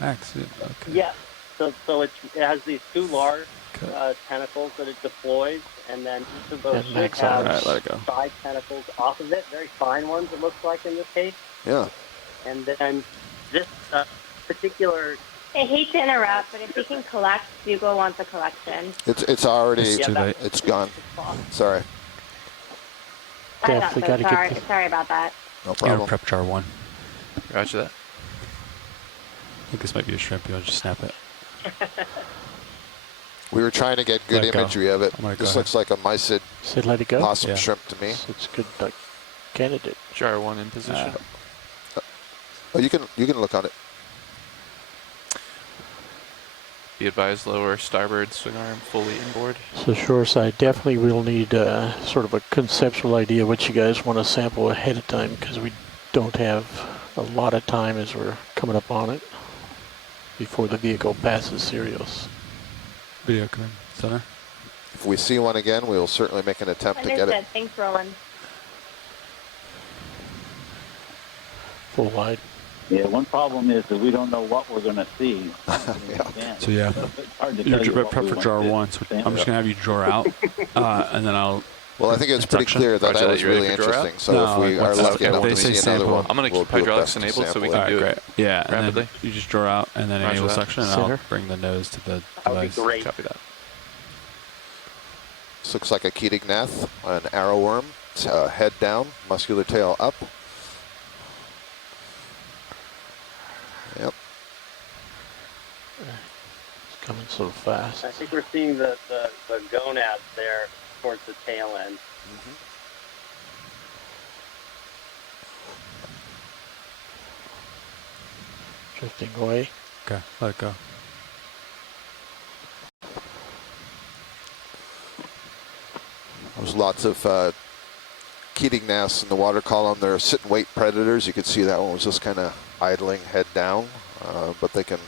Max zoom. Okay. Yeah. So it has these two large Okay. tentacles that it deploys, and then each of those And should max have All right, let it go. 5 tentacles off of it, very fine ones it looks like in this case. Yeah. And then this particular, I hate to interrupt, but if we can collect, Bugle wants a collection. It's already, It's too late. it's gone. Sorry. I thought Definitely so. gotta get Sorry, the- sorry about that. No You're problem. prep jar 1. Roger that. I think this might be a shrimp. You want to just snap it? We were trying to get good Let go. imagery of it. I'm gonna go This ahead. looks like a mysid Said let it go. possum Yeah. shrimp to me. So it's a good candidate. Jar 1 in position. Oh, you can look on it. Be advised, lower starboard swing arm fully inboard. So shoreside, definitely we'll need sort of a conceptual idea what you guys want to sample ahead of time because we don't have a lot of time as we're coming up on it before the vehicle passes Serios. Video, come in. Center. If we see one again, we will certainly make an attempt to get Understood. it. Thanks, Roland. Full wide. Yeah, one problem is that we don't know what we're going to see. Yeah. So yeah, It's hard to you're tell you what prep we for want jar to 1. So sample. I'm just gonna have you draw out, and then I'll. Well, I think it's pretty Induction. clear that Roger that that. was You ready really for draw out? interesting. So No, if we like, are once lucky if enough they to say see another sample- one, I'm gonna we'll keep do our hydraulics best to enabled so we sample can it. do Alright, it great. Yeah, and rapidly. then you just draw out, and then Roger enable that. suction, and Center. I'll bring the nose to the that would be device. great. Copy that. This looks like a Keating-Nath, an arrowworm. It's, head down, muscular tail up. Yep. It's coming so fast. I think we're seeing the gonads there towards the tail end. Drifting away. Okay, let it go. There's lots of Keating-Naths in the water column. They're sit-and-wait predators. You could see that one was just kind of idling head down, but they can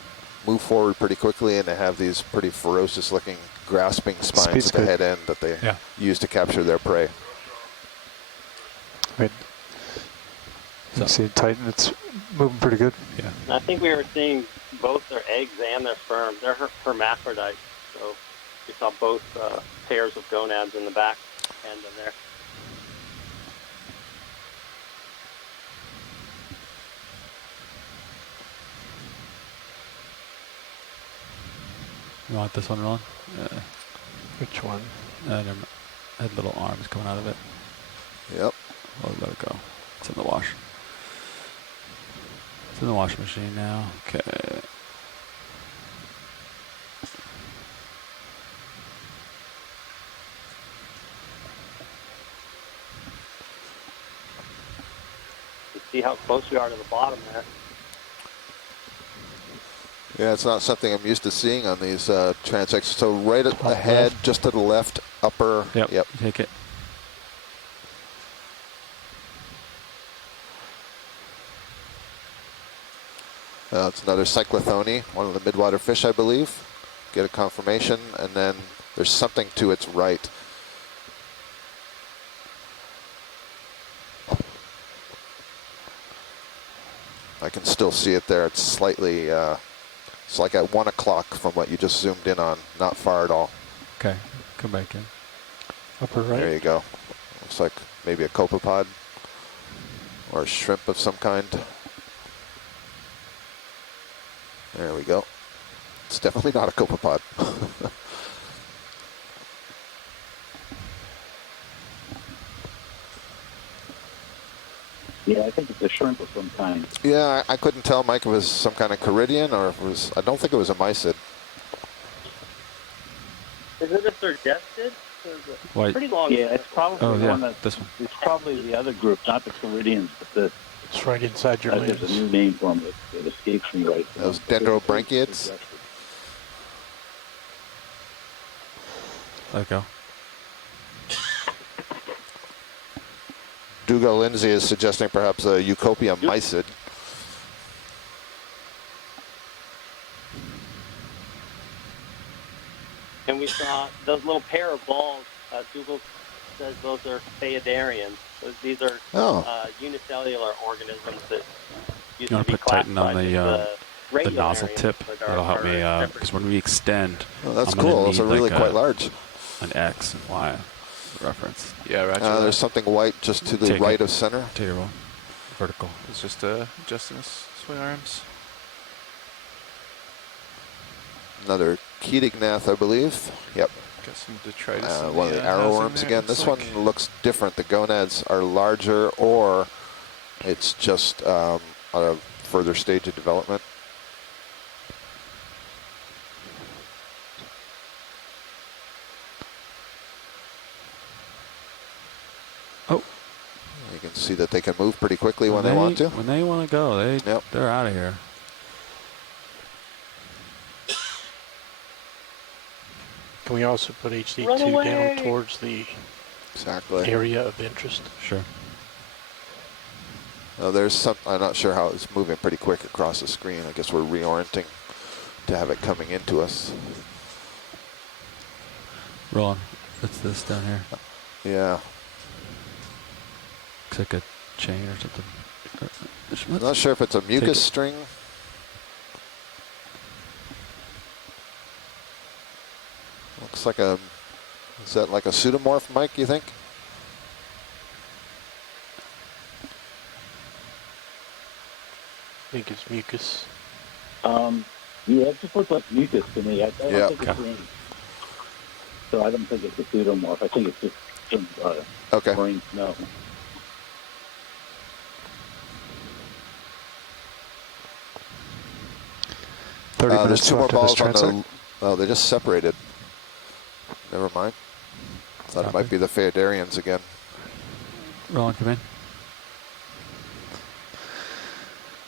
move forward pretty quickly, and they have these pretty ferocious-looking grasping spines Speed's at the good. head end that they Yeah. use to capture their prey. Right. So- You see Titan, it's moving pretty good. Yeah. And I think we were seeing both their eggs and their sperm. They're hermaphrodites, so we saw both pairs of gonads in the back end of there. You want this one, Ron? Which one? Never mind. Had little arms coming out of it. Yep. We'll let it go. It's in the wash. It's in the washing machine now. Okay. You see how close we are to the bottom there. Yeah, it's not something I'm used to seeing on these transects. So right Top ahead, left. just to the left, upper. Yep. Take it. It's another cyclothony, one of the midwater fish, I believe. Get a confirmation, and then there's something to its right. I can still see it there. It's slightly, it's like at 1 o'clock from what you just zoomed in on. Not far at all. Okay. Come back in. Upper right. There you go. Looks like maybe a copepod or a shrimp of some kind. There we go. It's definitely not a copepod. Yeah, I think it's a shrimp of some kind. Yeah, I couldn't tell, Mike, if it was some kind of Caridian or if it was, I don't think it was a mysid. Is it a suggested? It's White. pretty long. Yeah, it's probably Oh, the yeah. one that, This one. it's probably the other group, not the Caridians, but the, It's right inside your there's a lens. new name for them that escapes me right now. Those dendrobranchiates? Let it go. Dougal Lindsay is suggesting perhaps a Eucopia mysid. And we saw those little pair of balls. Google says those are phaidarians. These are unicellular organisms that used You want to to be put Titan on classified the as nozzle radiolarians, tip? but That'll help me separate. because when we extend, Oh, that's I'm gonna cool. Those need are really like quite large. an X and Y reference. Yeah, roger. that. There's something white just to the Take right it. of center. Take it roll. Vertical. It's just adjusting his swing arms. Another Ketignath, I believe. Yep. Got some detritus. in One of the arrow housing worms there, again. it This looks one like. looks different. The gonads are larger, or it's just on a further stage of development. Oh. You can see that they can move pretty quickly when they want to. When they want to go, they're out of here. Can we also put Run HD2 away! down towards the Exactly. area of interest? Sure. There's some. I'm not sure how it's moving pretty quick across the screen. I guess we're reorienting to have it coming into us. Roll on. What's this down here? Yeah. Looks like a chain or something. I'm not sure if it's a mucus it. string. Looks like a. Is that like a pseudomorph, Mike, you think? I think it's mucus. Yeah, it just looks like mucus to me. I don't Yeah. think it's green. So I don't think it's a pseudomorph. I think it's just some Okay. marine snow. There's minutes two more left of this balls on transect. the. Oh, they just separated. Never mind. Thought it might be the Phaidarians again. Roll on, come in.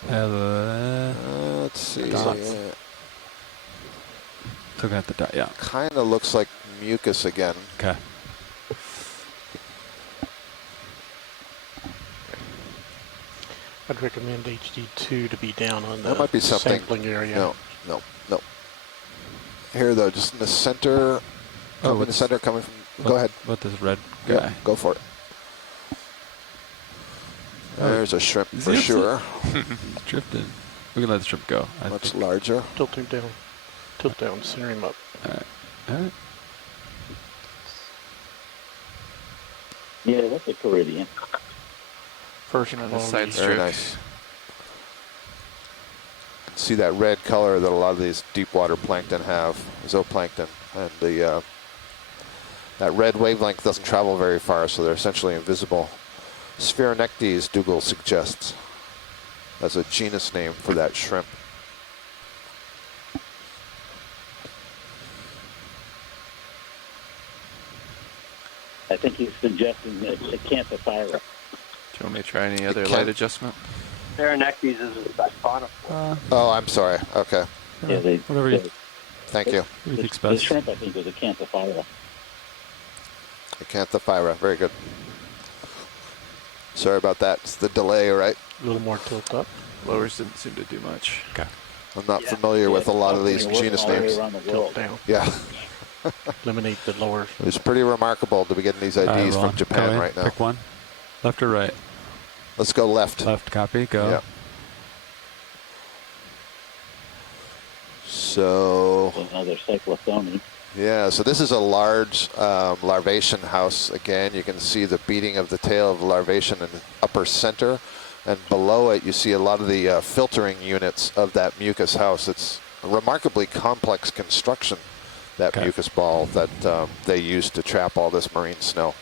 Let's see. Dots. Took out the dot, yeah. Kind of looks like mucus again. Okay. I'd recommend HD2 to be down on That the might be something. sampling area. No. here though, just in the center. In the center, coming from. Go ahead. What this red guy? Yeah, go for it. There's a shrimp for sure. Drifted. We can let the shrimp go. Much larger. Tilt him down. Tilt down. Center him up. All right. All right. Yeah, that's a Caribbean. First The quality. side Very strip. nice. See that red color that a lot of these deep water plankton have, zooplankton, and the that red wavelength doesn't travel very far, so they're essentially invisible. Spheronectes, Dougal suggests, as a genus name for that shrimp. I think he's suggesting that acanthophora. Do you want me to try any other light adjustment? Spheronectes is a siphonophore. Oh, I'm sorry. Okay. Yeah, Whatever you Thank you. what do you think's the best. shrimp, I think, was acanthophora. Acanthophora. Very good. Sorry about that. It's the delay, right? A little more tilt up. Lowers didn't seem to do much. Okay. I'm not familiar with a lot of these genus names. Tilt down. Yeah. Eliminate the lower. It's pretty remarkable to be getting these All right, IDs Ron, from go Japan in, right now. Pick one. Left or right? Let's go left. Left. Copy. Go. Yeah. So, Another cyclothony. yeah, so this is a large larvation house. Again, you can see the beating of the tail of the larvation in the upper center. And below it, you see a lot of the filtering units of that mucus house. It's a remarkably complex construction, that Okay. mucus ball that they use to trap all this marine snow.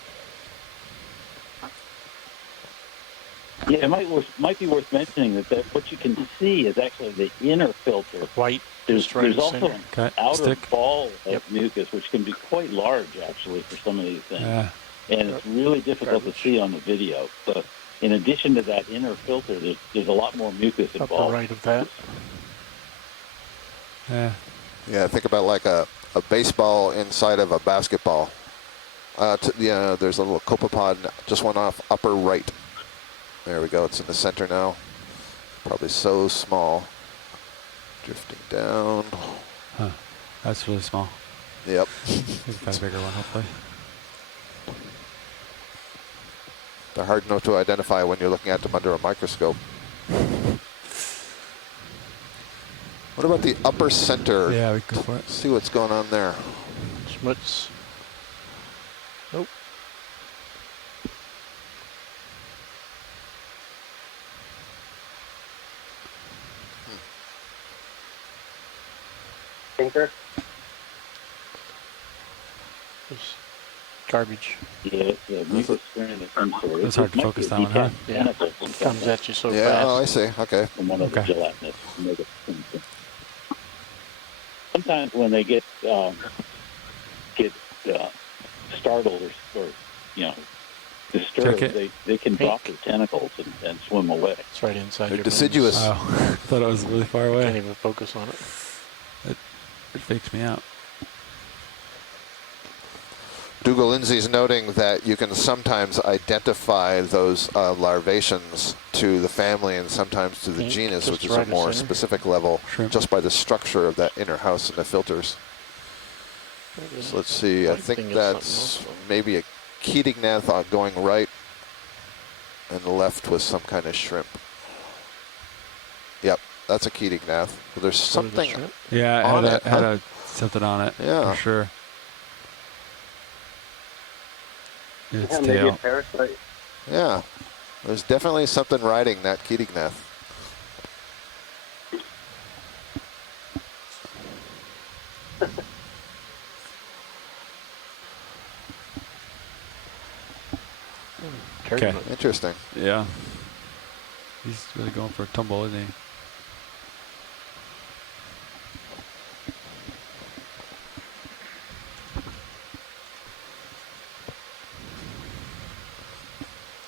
Yeah, it might be worth mentioning that what you can see is actually the inner filter. White. There's Just right in the also center. an Okay. outer Stick. ball of Yep. mucus, which can be quite large, actually, for some of these things. Yeah. And it's really difficult Garbage. to see on the video. So in addition to that inner filter, there's a lot more mucus Upper involved. right of that. Yeah. Yeah, think about like a baseball inside of a basketball. Yeah, there's a little copepod, just one off upper right. There we go, it's in the center now. Probably so small. Drifting down. Huh. That's really small. Yep. We can find a bigger one, hopefully. They're hard enough to identify when you're looking at them under a microscope. What about the upper center? Yeah, we can go for it. See what's going on there. Schmutz. Nope. Tinker. There's garbage. Yeah, the mucus strain of some sort. It's hard to It might focus be a that one, huh? decayed Yeah. tentacle from Comes something, at you so Yeah, oh, I fast. see. Okay. from one of the Okay. gelatinous mucus. Sometimes when they get startled or disturbed, Check it. they can drop their tentacles and swim away. It's right inside They're your deciduous. Oh, I thought it was really far lens. Can't away. even focus on it. It faked me out. Dougal Lindsay's noting that you can sometimes identify those larvations to the family and sometimes to the Pink, genus, just which is right a in the more center. specific level, Shrimp. just by the structure of that inner house and the filters. So let's see, I White think thing is that's something else. maybe a Keatingnath going right and left with some kind of shrimp. Yep, that's a Keatingnath. Well, there's So the something. shrimp. Yeah, On it it, had huh? something on it. Yeah. For sure. Its Yeah, maybe a tail. parasite. Yeah, there's definitely something riding that Keatingnath. Okay. Turbulent. Interesting. Yeah. He's really going for a tumble, isn't he?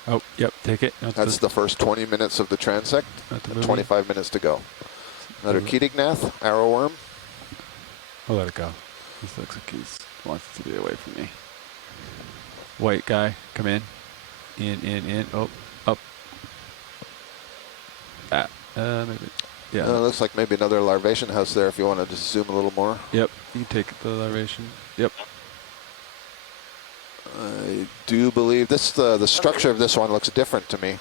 Oh, yep, take it. That's the first 20 minutes of the transect, not the and movie. 25 minutes to go. Another Movie. Keatingnath, arrowworm. I'll let it go. This looks like he wants to be away from me. White guy, come in. In. Oh, up. Maybe. Yeah. Looks like maybe another larvation house there if you want to just zoom a little more. Yep. You can take the larvation. Yep. I do believe this, the structure of this one looks different to me.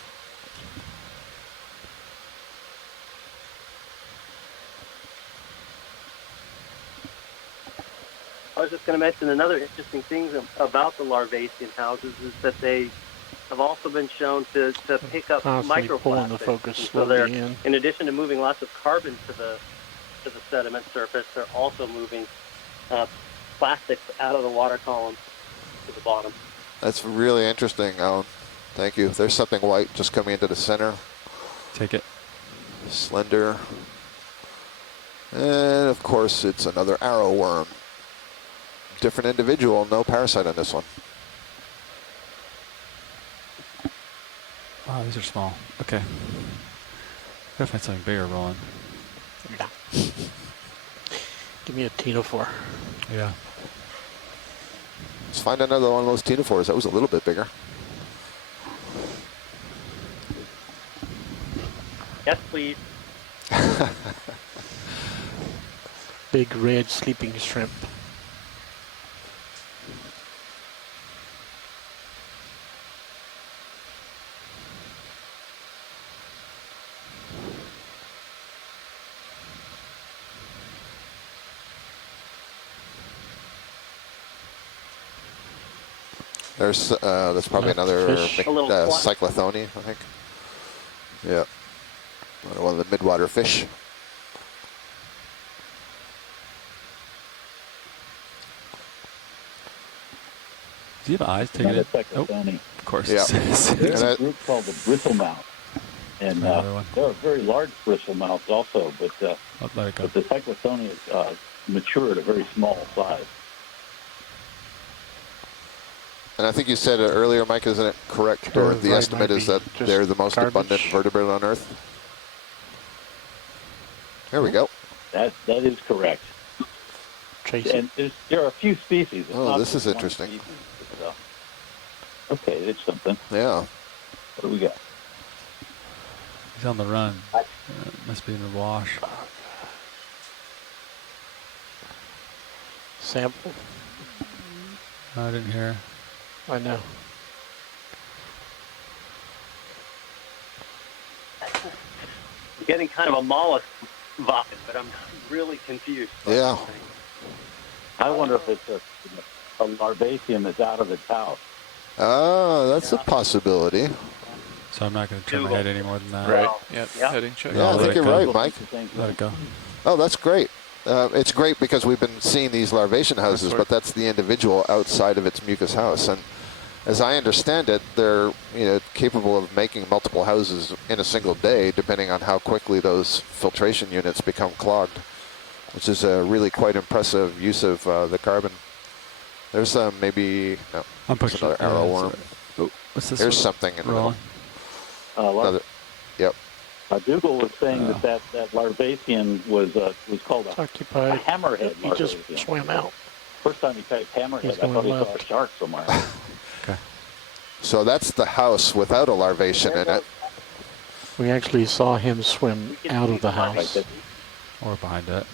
I was just going to mention another interesting thing about the larvacean houses is that they have also been shown to pick up Constantly pulling the microplastics. focus And so they're, slowly in addition to moving lots of carbon to the sediment surface, they're also moving plastics out of the water column to the bottom. That's really interesting, Alan. Thank you. There's something white just coming into the center. Take it. Slender. And of course, it's another arrow worm. Different individual, no parasite on this one. Oh, these are small. Okay. Gotta find something bigger rolling. Give me a ctenophore. Yeah. Let's find another one of those ctenophores. That was a little bit bigger. Yes, please. Big red sleeping shrimp. There's that's probably another cyclothone, I think. Yeah, one of the midwater fish. Do you have eyes? Take it in. Oh, of course. Yeah. There's a group called the bristlemouth, and there are very large bristlemouths also, but let it go. the cyclothone is mature at a very small size. And I think you said it earlier, Mike, isn't it correct? Or the estimate is that they're the most abundant vertebrate on Earth? There we go. That is correct. And there are a few species. Oh, this is interesting. Species, but, okay, it's something. Yeah. What do we got? He's on the run. Must be in the wash. Sample? No, I didn't hear. I know. I'm getting kind of a mollusk vibe, but I'm really confused. Yeah. I wonder if it's a larvacean that's out of its house. Oh, that's a possibility. So I'm not going to turn my head any more than that. Right. Yeah. Heading check. Yeah, I think you're right, Mike. Let it go. Oh, that's great. It's great because we've been seeing these larvation houses, but that's the individual outside of its mucus house. And as I understand it, they're capable of making multiple houses in a single day, depending on how quickly those filtration units become clogged, which is a really quite impressive use of the carbon. There's maybe no. I'm There's another arrow worm. Oh, what's this? There's something in the middle. Yep. Dougal was saying that larvacean was called a hammerhead He just swam out. First time he typed hammerhead, I thought he saw a shark somewhere. Okay. So that's the house without a larvation in it. We actually saw him swim out of the house. Or behind it.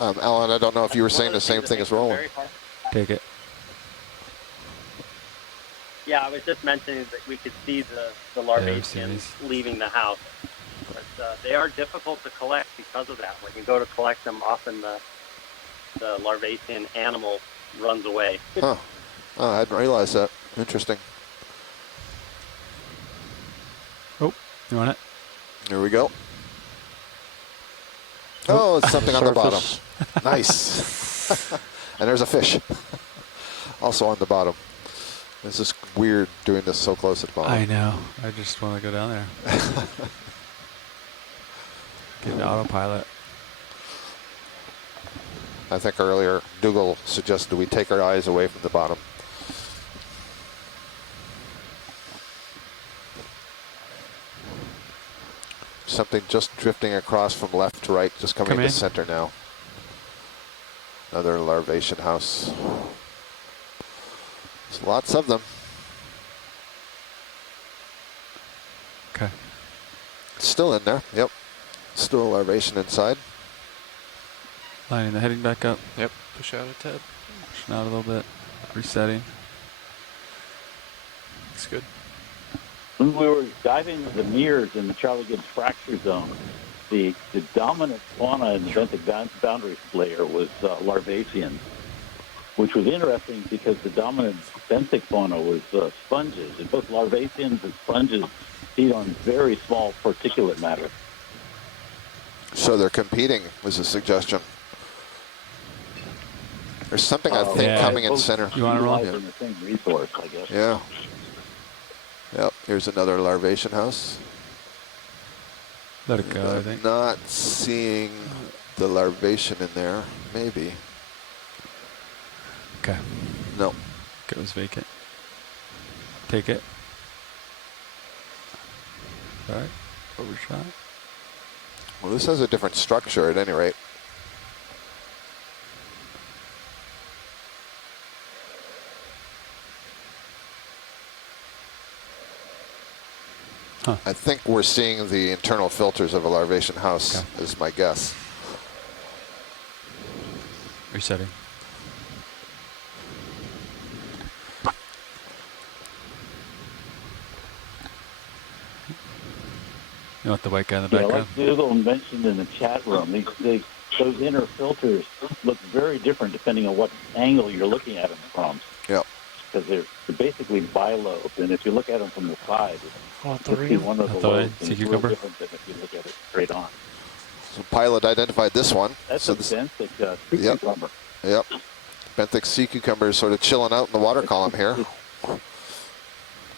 Alan, I don't know if you were saying the same thing as Roland. Take it. Yeah, I was just mentioning that we could see the larvaceans leaving the house. But they are difficult to collect because of that. When you go to collect them, often the larvacean animal runs away. Huh. Oh, I hadn't realized that. Interesting. Oh, you want it? Here we go. Oh, it's something on the bottom. Nice. And there's a fish. Also on the bottom. This is weird doing this so close at the bottom. I know. I just want to go down there. Get an autopilot. I think earlier Dougal suggested we take our eyes away from the bottom. Something just drifting across from left to right, just coming into center now. Another larvation house. There's lots of them. Okay. Still in there. Yep. Still larvation inside. Lining the heading back up. Yep. Push out a tad. Pushing out a little bit. Resetting. Looks good. When we were diving the mirrors in the Charlie Gibbs fracture zone, the dominant fauna in the benthic boundary layer was larvaceans, which was interesting because the dominant benthic fauna was sponges, and both larvaceans and sponges feed on very small particulate matter. So they're competing, was a suggestion. There's something I think coming in center. You want to roll? Utilizing the same resource, I guess. Yeah. Yep, here's another larvation house. Let it go, I think. Not seeing the larvation in there. Maybe. Okay. No. Goes vacant. Take it. All right. Overshot. Well, this has a different structure at any rate. Huh. I think we're seeing the internal filters of a larvation house, is my guess. Resetting. You want the white guy in the background? Like Google mentioned in the chat room, those inner filters look very different depending on what angle you're looking at them from. Yep. Because they're basically bilobed, and if you look at them from the side, All you three. see one of the I thought lobes, sea and it's a little cucumber. different than if you look at it straight on. So pilot identified this one. That's so a this, benthic sea Yep. cucumber. Yep. Benthic sea cucumber is sort of chilling out in the water column here.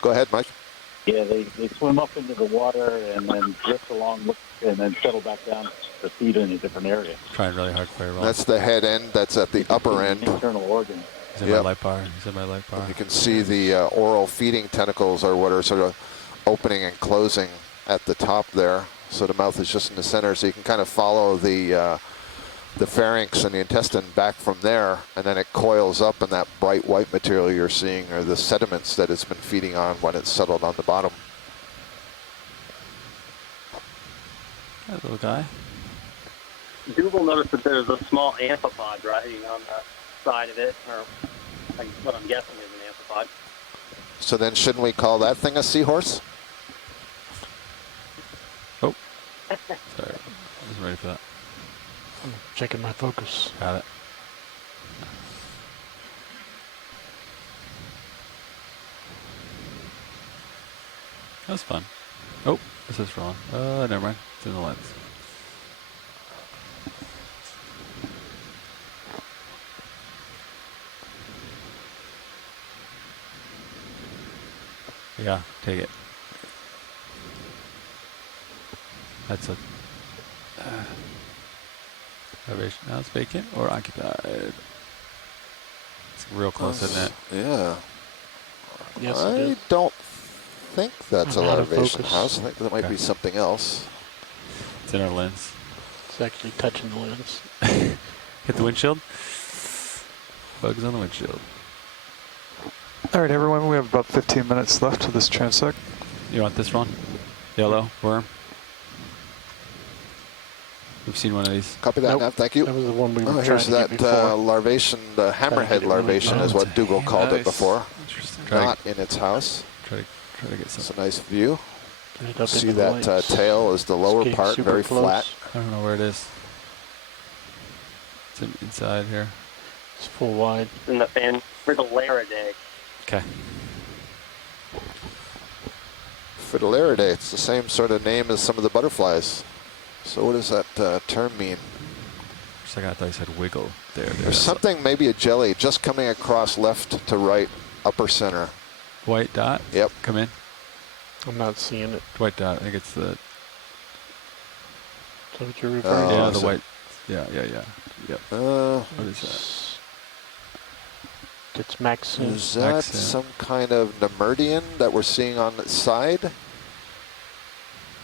Go ahead, Mike. Yeah, they swim up into the water and then drift along and then settle back down to feed in a different area. Trying really hard for you, Roll. That's the head end. That's at the upper end. Internal organ. He's in Yep. my light bar. He's in my light bar. You can see the oral feeding tentacles are what are sort of opening and closing at the top there. So the mouth is just in the center, so you can kind of follow the pharynx and the intestine back from there, and then it coils up, and that bright white material you're seeing are the sediments that it's been feeding on when it's settled on the bottom. That little guy. You will notice that there's a small amphipod riding on the side of it, or like what I'm guessing is an amphipod. So then shouldn't we call that thing a seahorse? Oh. Sorry. I wasn't ready for that. I'm checking my focus. Got it. That was fun. Oh, this is wrong. Never mind. It's in the lens. Yeah, take it. That's a elevation. Now it's vacant or occupied. It's real close, isn't it? Yeah. Yes, it I is. don't think that's I'm a out of larvation focus. house. I think that might Okay. be something else. It's in our lens. It's actually touching the lens. Hit the windshield. Bugs on the windshield. All right, everyone, we have about 15 minutes left of this transect. You want this one? Yellow worm. We've seen one of these. Copy that, Nope. Nav. Thank you. That was the one we were trying Here's to get that before. larvation, the hammerhead get it really larvation is nice. what Dougal called it Nice. before. Interesting. Not in its house. Try to get It's some. a nice view. Get it up See into the that lights. tail is the lower It's getting part, super very close. flat. I don't know where it is. It's inside here. It's full wide. In the Fritillaeridae. Okay. Fritillaeridae, it's the same sort of name as some of the butterflies. So what does that term mean? For a second I thought you said wiggle. There's something, maybe a jelly, just coming across left to right, upper center. White dot? Yep. Come in. I'm not seeing it. White dot. I think it's the. Is that what you're referring Oh, yeah, is the it? white. Yeah. Yep. What is that? It's Maxim. Is that Accent. some kind of Nemerdian that we're seeing on the side?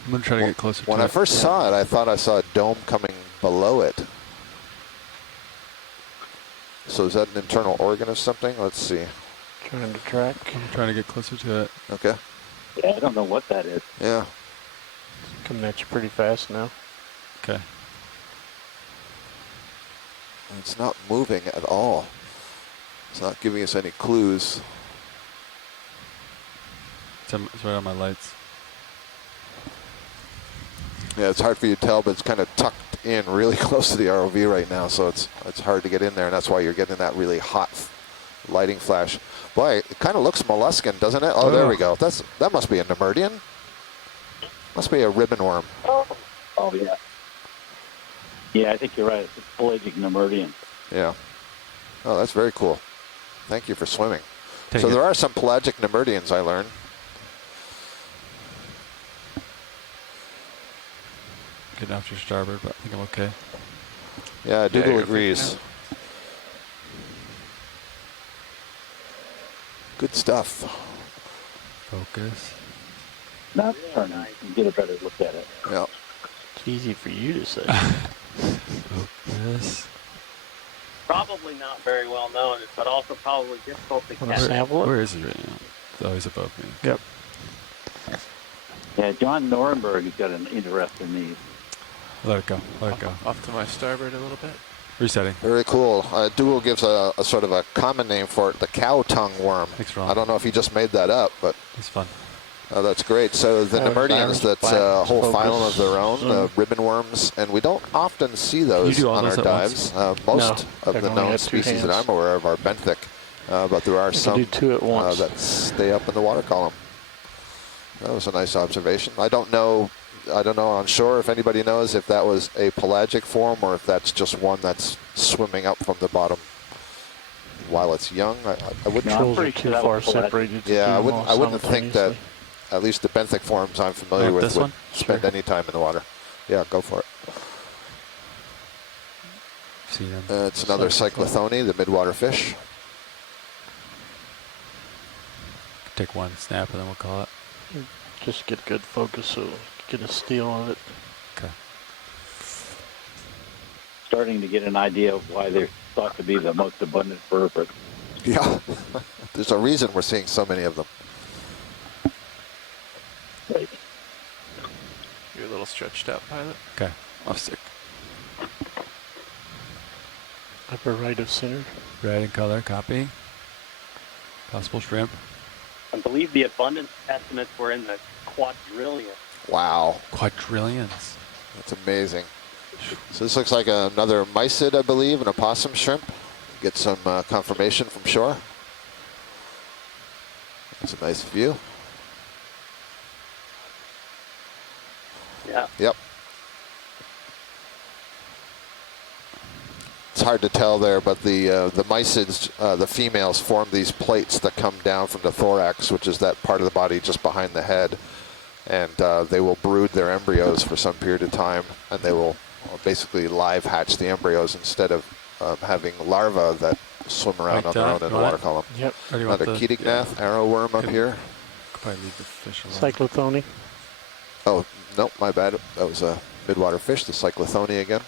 I'm gonna try to get closer When to I it. first saw it, I thought I saw a dome coming below it. So is that an internal organ or something? Let's see. Trying to track. I'm trying to get closer to it. Okay. Yeah, I don't know what that is. Yeah. Coming at you pretty fast now. Okay. It's not moving at all. It's not giving us any clues. It's right on my lights. Yeah, it's hard for you to tell, but it's kind of tucked in really close to the ROV right now, so it's hard to get in there, and that's why you're getting that really hot lighting flash. Boy, it kind of looks molluscan, doesn't it? Oh, there we go. That must be a Nemerdian. Must be a ribbon worm. Oh, yeah. Yeah, I think you're right. It's a pelagic Nemerdian. Yeah. Oh, that's very cool. Thank you for swimming. Take So it. there are some pelagic Nemerdians, I learned. Getting off your starboard, but I think I'm okay. Yeah, Dougal you're agrees. okay Good stuff. Focus. Not turning. You get a better look at it. Yeah. It's easy for you to say. Focus. Probably not very well known, but also probably difficult to Want to catch. sample it? Where is he right now? It's always above me. Yep. Yeah, John Norenberg has got an interest in these. Let it go. Let it go. Off to my starboard a little bit. Resetting. Very cool. Dougal gives a sort of a common name for it, the cow tongue worm. Thanks, Ron. I don't know if he just made that up, but It's fun. that's great. So the Nemerdians, that's a whole phylum of their own, ribbon worms, and we don't often see those do all on those our at dives. Most of I've the only known got two species that hands. I'm aware of are benthic, but there are You can some do two at once. that stay up in the water column. That was a nice observation. I don't know on shore if anybody knows if that was a pelagic form or if that's just one that's swimming up from the bottom while it's young. I wouldn't. No, I'm Controls are pretty too sure that far was pelagic. separated to Yeah, do I them wouldn't. all I wouldn't think that. simultaneously. At least the benthic forms I'm familiar Want with this would one? spend Sure. any time in the water. Yeah, go for it. See them. It's another cyclothone, the midwater fish. Take one snap and then we'll call it. Just get good focus so get a steal of it. Okay. Starting to get an idea of why they're thought to be the most abundant vertebrate. Yeah, there's a reason we're seeing so many of them. Right. You're a little stretched out, pilot. Okay. Off stick. Upper right of center. Red in color. Copy. Possible shrimp. I believe the abundance estimates were in the quadrillion. Wow, Quadrillions. that's amazing. So this looks like another mysid, I believe, and a possum shrimp. Get some confirmation from shore. That's a nice view. Yeah. Yep. It's hard to tell there, but the mysids, the females, form these plates that come down from the thorax, which is that part of the body just behind the head, and they will brood their embryos for some period of time, and they will basically live hatch the embryos instead of having larvae that swim around on their own in the water column. Yep. Or do you want Another the Ketignath arrow worm up here. Could probably leave the fish alone. Cyclothone. Oh, no, my bad. That was a midwater fish, the cyclothone again.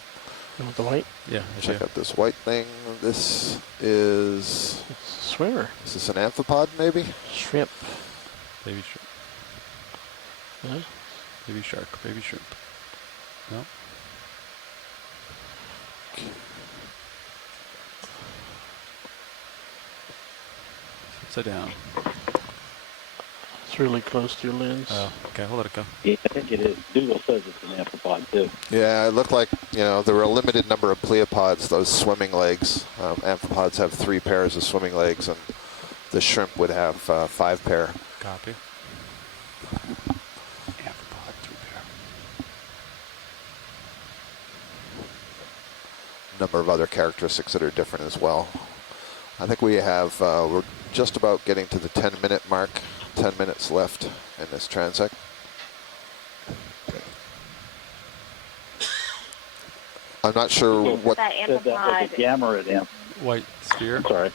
You want the white? Yeah. Check out this white thing. This is Swimmer. is this an amphipod, maybe? Shrimp. Baby shrimp. Huh? Baby shark. Baby shrimp. No. Upside down. It's really close to your lens. Oh, okay. We'll let it go. Yeah, I think it is. Dougal says it's an amphipod, too. Yeah, it looked like, there were a limited number of pleopods, those swimming legs. Amphipods have 3 pairs of swimming legs, and the shrimp would have 5 pair. Copy. Amphipod 3 pair. Number of other characteristics that are different as well. I think we have, we're just about getting to the 10-minute mark. 10 minutes left in this transect. I'm not sure what. That Said that was a amphipod. gammarate White sphere. Sorry.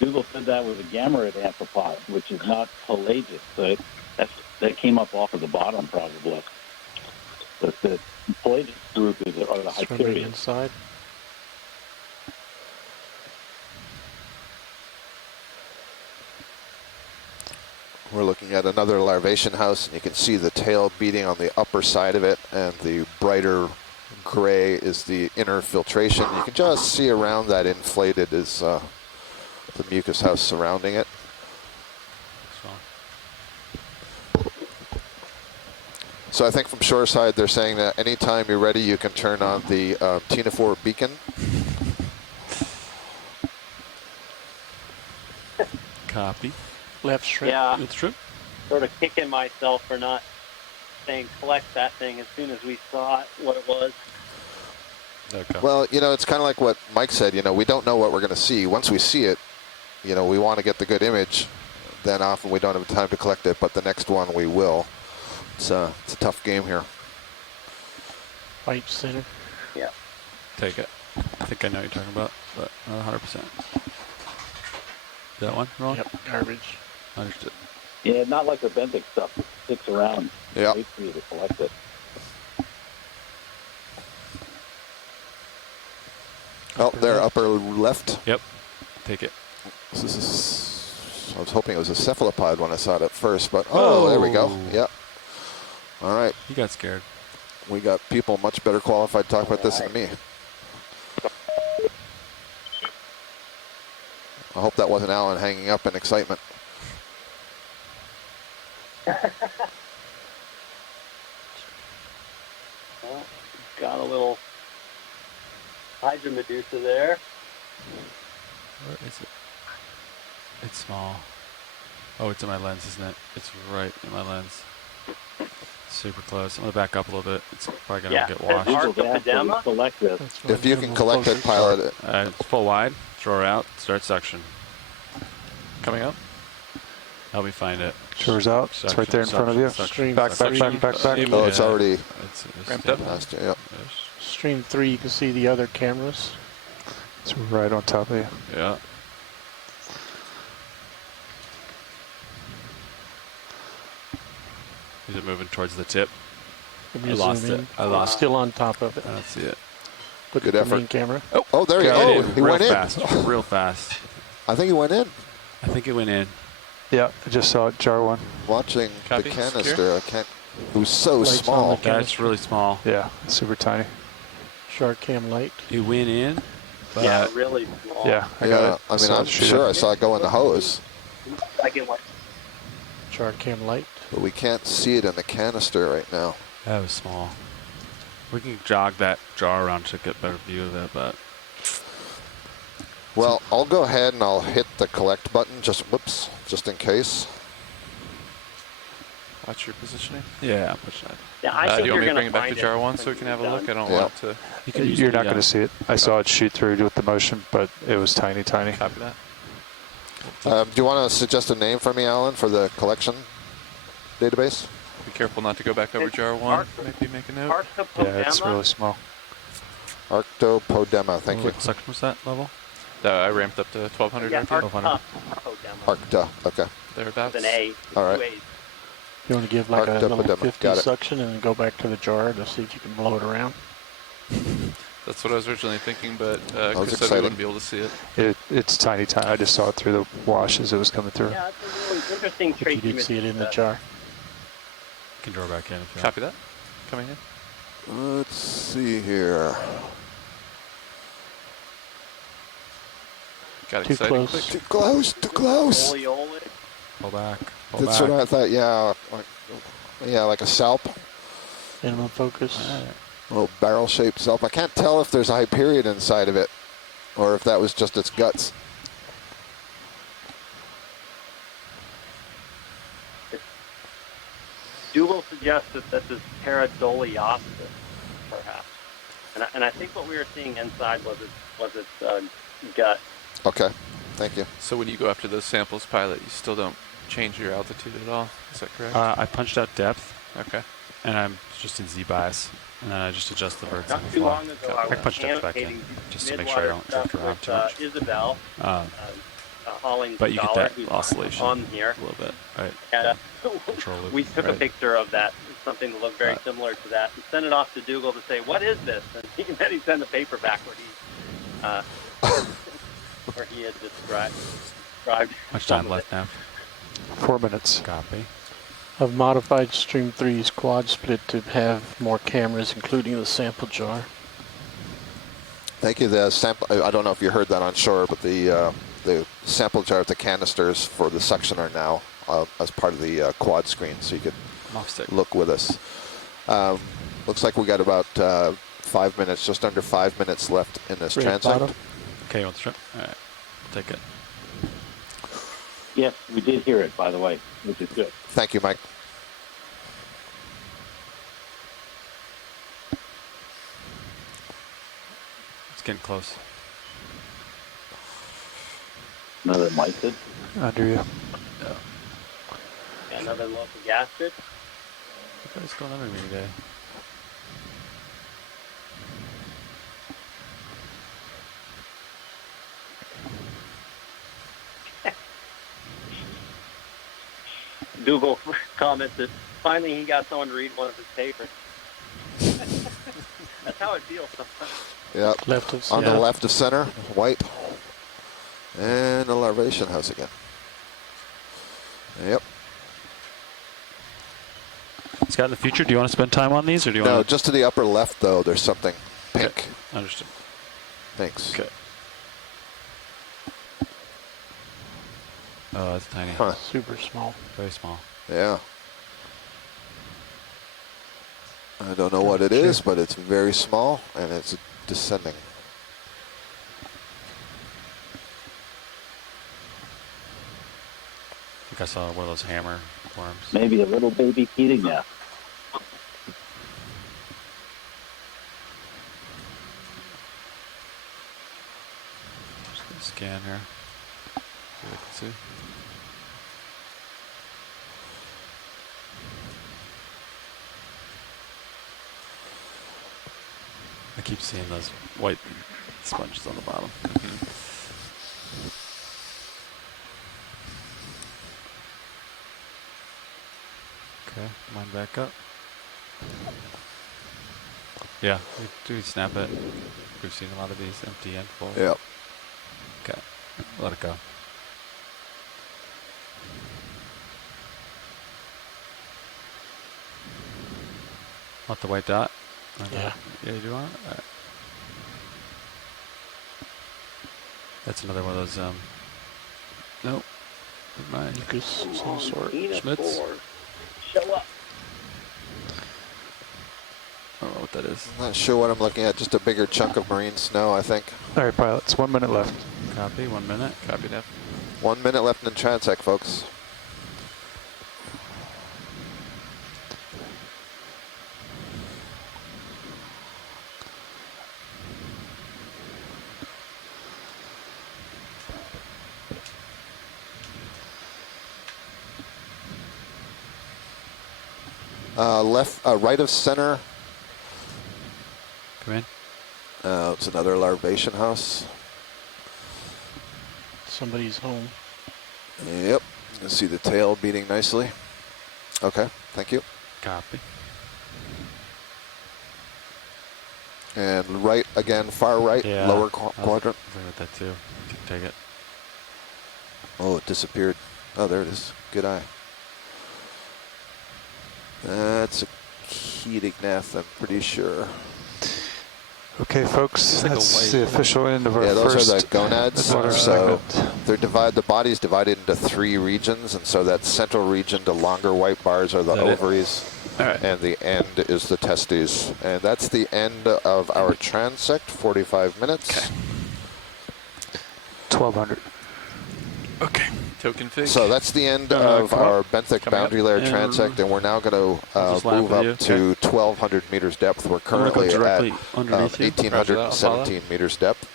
Dougal said that was a gammarate amphipod, which is not pelagic. So that came up off of the bottom, probably. But the pelagic group are the Swimming Hyperions. inside. We're looking at another larvation house, and you can see the tail beating on the upper side of it, and the brighter gray is the inner filtration. You can just see around that inflated is the mucus house surrounding it. So I think from shoreside they're saying that anytime you're ready you can turn on the ctenophore beacon. Copy. Left shrimp. Yeah, Left shrimp. sort of kicking myself for not saying collect that thing as soon as we saw what it was. Okay. Well, you know, it's kind of like what Mike said, you know, we don't know what we're going to see. Once we see it, you know, we want to get the good image, then often we don't have time to collect it, but the next one we will. It's a tough game here. Right center. Yeah. Take it. I think I know what you're talking about, but not 100%. That one, Ron? Yep, garbage. Understood. Yeah, not like the benthic stuff that sticks around. Yeah. Wait for you to collect it. Oh, there, upper left. Yep. Take it. This is, I was hoping it was a cephalopod when I saw it at first, but oh, there we go. Yep. All right. You got scared. We got people much better qualified to talk about this than me. I hope that wasn't Alan hanging up in excitement. Well, got a little Hydra Medusa there. Where is it? It's small. Oh, it's in my lens, isn't it? It's right in my lens. Super close. I'm going to back up a little bit. It's probably going to get washed. Archipedema? Collect this. If you can collect it, pilot it. It's full wide. Throw her out. Start suction. Coming up. Help me find it. Shore's out. It's right there in front of you. Stream Back, back, three. back, back, back. Oh, it's already It's Ramped up? past you. Yep. Stream 3, you can see the other cameras. It's right on top of you. Yeah. Is it moving towards the tip? If I you lost zoom it. in, I lost Still on top of it. I don't see it. Look Good at effort. the main camera. Oh, there you Got go. it He real went in. fast. Real fast. I think he went in. I think it went in. Yeah, I just saw it. Jar one. Watching Copy. the canister, I can't. It was so Lights on small. the That's really small. Yeah, super tiny. Shark cam light. It went in, but Yeah, really small. Yeah, I Yeah, got it. I mean, Saw I'm it shoot sure I it. saw it go in the hose, I get one. Shark cam light. but we can't see it in the canister right now. that was small. We can jog that jar around to get a better view of it, but Well, I'll go ahead and I'll hit the collect button, just in case. Watch your positioning. yeah, I'm pushing that. Yeah, I Do think you you're want me to going bring it back to find jar one when so we can you're have a look? I done. don't Yeah. want to You can use You're the, not going to see it. I saw it shoot through with the motion, but it was tiny, tiny. copy that. Do you want to suggest a name for me, Alan, for the collection database? Be careful not to go back over It's jar one. Arch- Maybe make a note. Yeah, it's Archipedema? really small. Arctopodema, thank you. What section was that level? I ramped up to 1200 Yeah, RPM. Archipedema. Arcta, okay. Thereabouts. With an A. All right. Two A's. You want to give like a little Arctopodema. 50 Got it. suction and then go back to the jar to see if you can blow it around. That's what I was originally thinking, but was Chris said we exciting. wouldn't be able to see it. It's tiny, tiny. I just saw it through the wash as it was coming through. Yeah, it's a really interesting If you trait. did see it in the jar. You can draw back in if you want. Copy that. Coming in. Let's see here. Got Too exciting close. quick. Too close, too close. Oleolic. Pull back. Pull That's back. what I thought, yeah, like a salp, Minimum focus. Alright. little barrel-shaped salp. I can't tell if there's a Hyperion inside of it, or if that was just its guts. Dougal suggests that this is Paradoliopsis, perhaps. And I think what we were seeing inside was its gut. Okay, thank you. So when you go after those samples, pilot, you still don't change your altitude at all. Is that correct? I punched out depth, Okay. and I'm just in Z bias, and then I just adjust the birds Not on the too fly. long ago, I I was punched depth back in, annotating just to make sure I don't Midwater drift around stuff too much. with Isabel, Um, a hauling but you get scholar that who's oscillation on here. a little bit, right? And, Control loop, we took a right. picture of that, something that looked very Right. similar to that, and sent it off to Dougal to say, "What is this?" And then he sent a paper back where he where he had described Much some time of left now. 4 minutes. Copy. I've modified Stream 3's quad split to have more cameras, including the sample jar. Thank you. The sample, I don't know if you heard that on shore, but the sample jar, the canisters for the suction are now as part of the quad screen, so you could look with us. Looks like we got about 5 minutes, just under 5 minutes left in this transect. Okay, on the strip. All right, take it. Yes, we did hear it, by the way, which is good. Thank you, Mike. It's getting close. Another mycid. Under you. Got another local gastrid. What's going on with me today? Google commented, finally he got someone to read one of his papers. That's how it feels sometimes. Yep. Left of On the left of center, white. And the larvation house again. Yep. Scott, in the future, do you want to spend time on these, or do you No, want to? just to the upper left, though, there's something pink. Okay. Understood. Thanks. Okay. Oh, that's tiny. Huh. Super small. Very small. Yeah. I don't know what it is, but it's very small, and it's descending. I think I saw one of those hammer worms. Maybe a little baby feeding nest. Just gonna scan here. See what I can see. I keep seeing those white sponges on the bottom. Okay, mine back up. Yeah, we snap it. We've seen a lot of these empty and full. Yep. Okay, let it go. Want the white dot? Yeah. Yeah, you do want it? All right. That's another one of those, nope. Never mind. Mucus of some sort. Schmitz? Show up. I don't know what that is. I'm not sure what I'm looking at. Just a bigger chunk of marine snow, I think. All right, pilots, 1 minute left. Copy, 1 minute. Copy that. 1 minute left in transect, folks. Right of center. Come in. It's another larvation house. Somebody's home. Yep. You see the tail beating nicely. Okay, thank you. Copy. And right again, far right, Yeah, lower I was quadrant. thinking about that too. You can take it. Oh, it disappeared. Oh, there it is. Good eye. That's a Ketignath, I'm pretty sure. Okay, folks, like a that's white- the official end of our Yeah, those first are the gonads. Midwater So segment. the body's divided into 3 regions, and so that central region, the longer white bars are the That it? ovaries, All right. and the end is the testes. And that's the end of our transect, 45 minutes. Okay. 1200. Okay. Token fig. So that's the end come of up. our benthic Coming boundary up. layer And transect, and we're now going I'll just to laugh move with up you. to 1,200 meters depth. We're I'm gonna go currently at directly underneath you. 1,817 meters depth.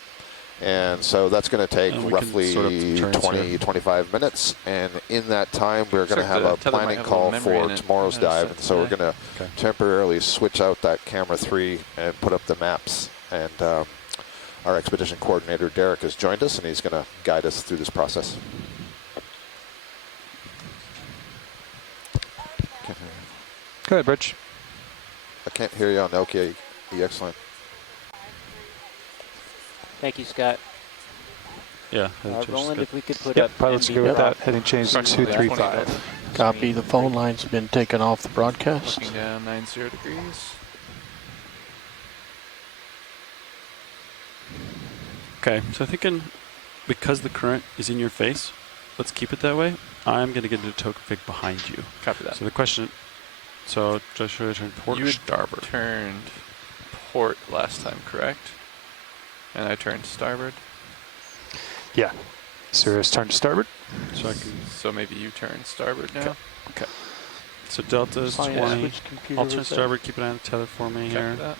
And so that's going to take And we can roughly sort of turns 20, here. 25 minutes. And in that time, we're going to Looks have like a the tether might planning have a call little memory for in it. tomorrow's Yeah, dive. so And so we're today. going to Okay. temporarily switch out that camera 3 and put up the maps. And our expedition coordinator, Derek, has joined us, and he's going to guide us through this process. Go ahead, Bridge. I can't hear you on the EX line. Thank you, Scott. Yeah. heading change is Roland, good. if we could put Yep, up pilot's MB good with Prop that. Heading change to 235. Copy. The phone line's been taken off the broadcast. Looking down 90 degrees. Okay, so thinking because the current is in your face, let's keep it that way. I'm going to get into tow config behind you. Copy that. So the question, so should I turn port You or had starboard? turned port last time, correct? And I turned starboard. Yeah. Sirius, turn to starboard. So I can. So maybe you turn starboard now. Okay. So delta is Fine, 20. switch computer I'll turn with that. starboard. Keep an eye on the tether for me Copy here. that.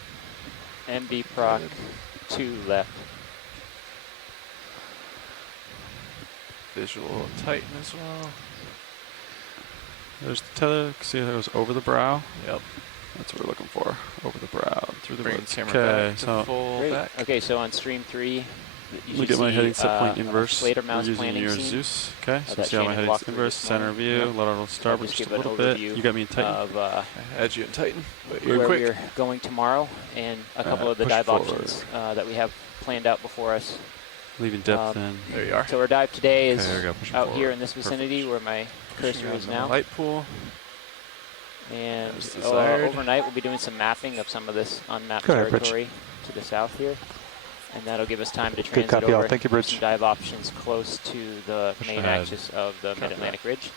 MB Proc 2 left. Visual Titan as well. There's the tether. See how it goes over the brow? Yep. That's what we're looking for. Over the brow, through the Bring woods. the camera Okay, back to so full Great. back. Okay, so on stream 3, you look should at my see, heading set point a inverse. Slater We're mouse using planning your scene. Zeus. Okay, so that see how my Shannon heading's walked through inverse, this center morning. view, Yep. lateral starboard just just a give an little bit. overview You got me in Titan. Of I had you in Titan, but where you're quick. we're going tomorrow and a couple of the push dive forward. options that we have planned out before us. Leaving depth in. There you are. So our dive today is Okay, there we go, pushing out here forward. in this Perfect. vicinity where my Pushing cursor on is the now. light pool. And As desired. overnight we'll be doing some mapping of some of this unmapped Go ahead, Rich. territory to the south here. And that'll give us time to Good transit copy, all. over Thank you, some Rich. dive options close to the Push main ahead. axis of the Mid-Atlantic Ridge.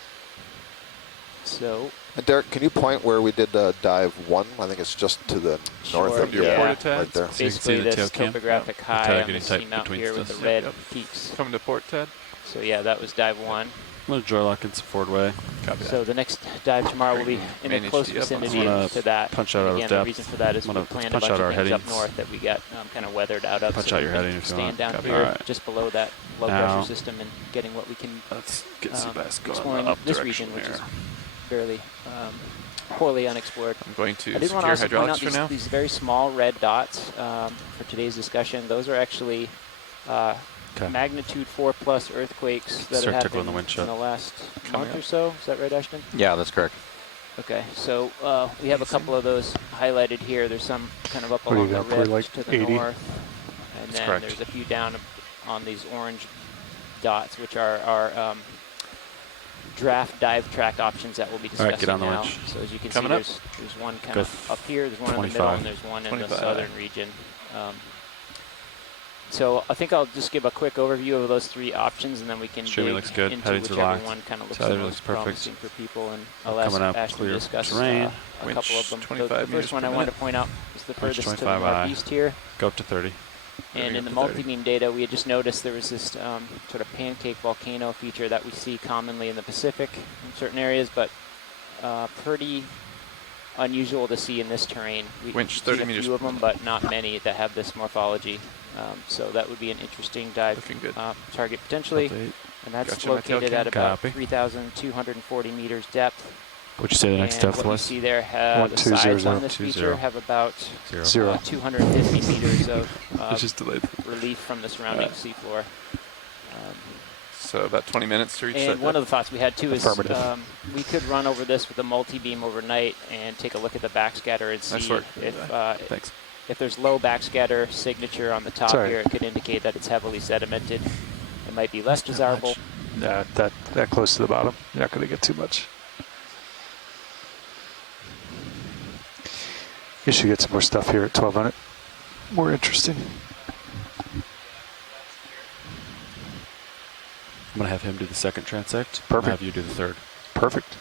So, And Derek, can you point where we did dive 1? I think it's just to the north Sure, of your yeah. port right attacks. there. So you can see basically the tail this cam? topographic The high tag on the getting tight seamount between here with the us. red Yep. peaks. Coming to port, Ted. So yeah, that was dive 1. I'm going to draw lock in some forward way. Copy So the next dive tomorrow will be in a Manage close to be up on vicinity I'm gonna to that. punch out And out of again, depth. the reason for that is I'm we gonna planned a punch bunch out of our things up headings. north that we got kind of weathered out of. Punch so out your we can heading if you stand want. down Copy. here Alright. just below that low Now- pressure system and getting what we can Let's get Seabass going exploring the up this direction region, which there. is fairly poorly unexplored. I'm going to I did want to secure also point out hydraulics for now. these very small red dots for today's discussion. Those are actually magnitude 4+ earthquakes that Start have tickling happened the wind shut. in the last Coming month or up. so. Is that right, Ashton? Yeah, that's correct. Okay, so we have a couple of those highlighted here. There's some kind of up What do you along the got, probably ridge like to the 80? north, and That's then correct. there's a few down on these orange dots, which are draft dive track options that we'll be All discussing right, get on the now. winch. So as you can Coming see, up. there's one kind Good. of up here, there's one in the middle, 25. and there's one in the 25. southern region. So I think I'll just give a quick overview of those 3 options, and then we can Streaming dig looks good. into Headings are whichever locked. one kind of looks Tether the looks most perfect. promising for people. And I'll ask Coming up, Ashton to clear discuss terrain. a Winch couple of them. 25 The meters first one per I wanted minute. to point out is the Winch furthest to the 25 I. northeast here. Go up to 30. And in the up to 30. multi-beam data, we had just noticed there was this sort of pancake volcano feature that we see commonly in the Pacific in certain areas, but pretty unusual to see in this terrain. We Winch see 30 a meters few of per them, but not many that have this morphology. So that would be an interesting dive Looking good. target potentially. Update. And that's Gotcha, my tail located cam. at about Copy. 3,240 meters depth. What'd you say the next And depth what you was? see there, the 1200. sides on this 20. feature have about 0. 250 meters of It's just delayed. relief from the surrounding seafloor. So about 20 minutes to reach that. And one of the thoughts we had too is Affirmative. we could run over this with a multi-beam overnight and take a look at the backscatter and Nice see work. Thanks. if there's low backscatter signature on the top Sorry. here, it could indicate that it's heavily sedimented. It might be less desirable. Yeah, that close to the bottom. You're not going to get too much. You should get some more stuff here at 1200. More interesting. I'm going to have him do the second transect. Perfect. I'll have you do the third. Perfect.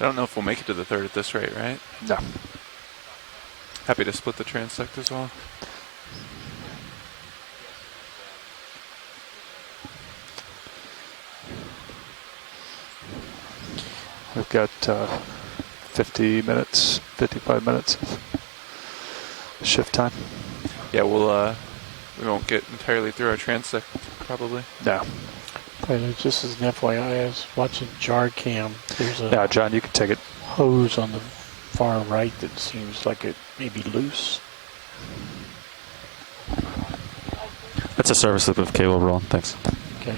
I don't know if we'll make it to the 3rd at this rate, right? No. Happy to split the transect as well. We've got 50 minutes, 55 minutes of shift time. Yeah, we won't get entirely through our transect probably. No. Pilot, just as an FYI, I was watching jar cam. There's a Yeah, John, you can take it. hose on the far right that seems like it may be loose. That's a service loop of cable rolling. Thanks. Okay.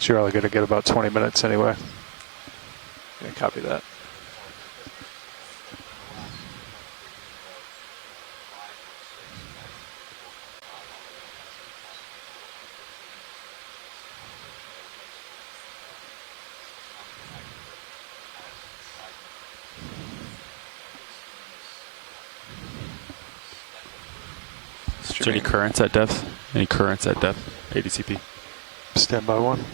So you're only going to get about 20 minutes anyway. Yeah, copy that. Is there any currents at depth? Any currents at depth? ADCP. Stand by 1.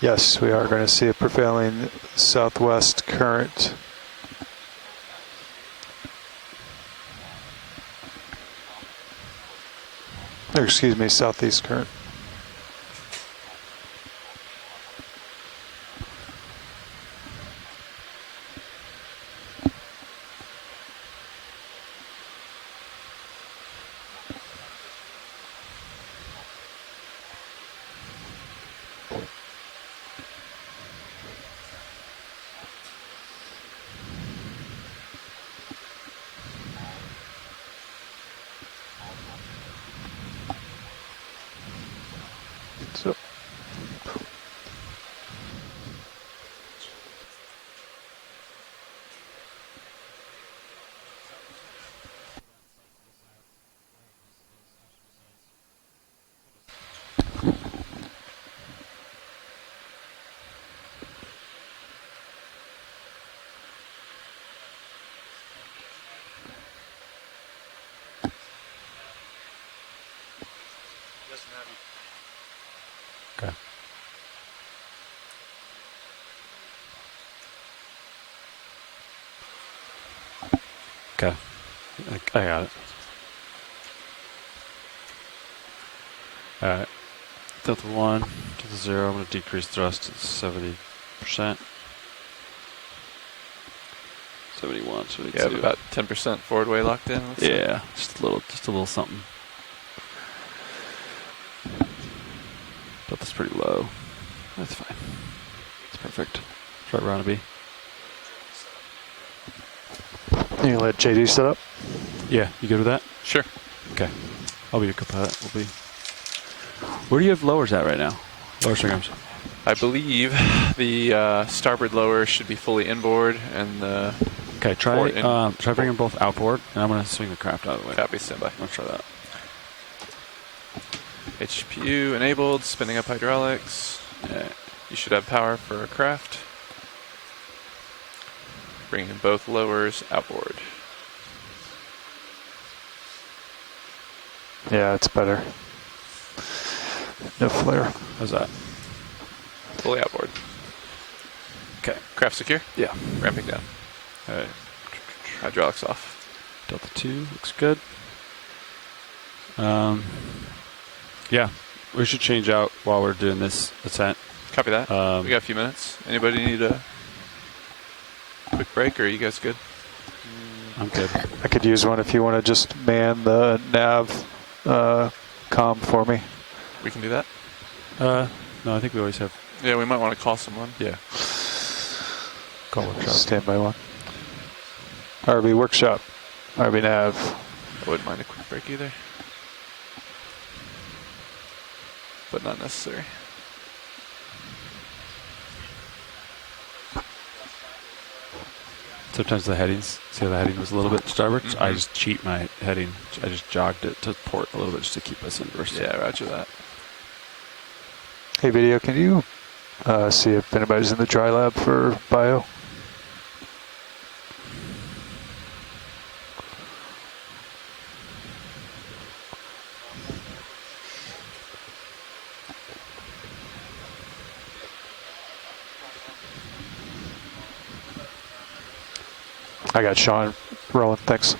Yes, we are going to see a prevailing southwest current. Or excuse me, southeast current. So, Okay. Okay. I got it. Alright. Delta 1, Delta 0, I'm going to decrease thrust to 70%. 71, 72. You have about 10% forward way locked in. Yeah, just a little something. Delta's pretty low. That's fine. It's perfect. That's right where I want to be. you let JD set up? Yeah, you good with that? Sure. Okay. I'll be your co-pilot. We'll be. Where do you have lowers at right now? Lower string arms. I believe the starboard lower should be fully inboard, and the Okay, try bringing them both outboard, and I'm going to swing the craft out of the way. copy standby. Let's try that. HPU enabled, spinning up hydraulics. You should have power for a craft. Bringing both lowers outboard. Yeah, it's better. No flare. How's that? Fully outboard. Okay. Craft secure? Yeah. Ramping down. All right. Hydraulics off. Delta 2 looks good. Yeah, we should change out while we're doing this ascent. Copy that. We got a few minutes. Anybody need a quick break, or are you guys good? I'm good. I could use one if you want to just man the nav comm for me. We can do that. No, I think we always have. Yeah, we might want to call someone. Yeah. Call workshop. Stand by 1. RB workshop. RB nav. I wouldn't mind a quick break either. But not necessary. Sometimes the headings, see how the heading was a little bit starboard? Mm-hmm. I just cheat my heading. I just jogged it to port a little bit just to keep us inverse. Yeah, roger that. Hey, video, can you see if anybody's in the dry lab for bio? I got Sean rolling, thanks.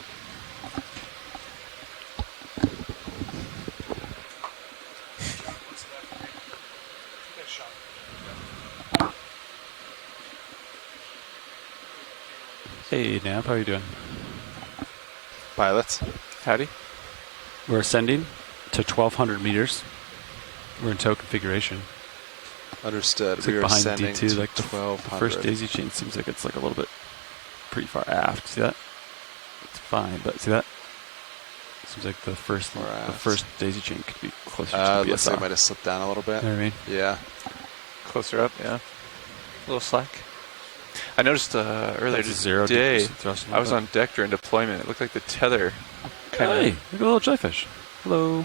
Hey, Nav, how are you doing? Pilots. Howdy. We're ascending to 1,200 meters. We're in tow configuration. Understood. It's We like are behind ascending D2, to like the 1200. first daisy chain seems like it's like a little bit pretty far aft. See that? It's fine, but see that? Seems like the first daisy chain could be closer to the looks like it BSR. might have slipped down a little bit. You know what I mean? Yeah. Closer up, yeah. A little slack. I noticed earlier That's a zero today, decrease in thrust and I was all on deck during deployment. It looked like the tether kind of Hey, look at a little jellyfish. Hello.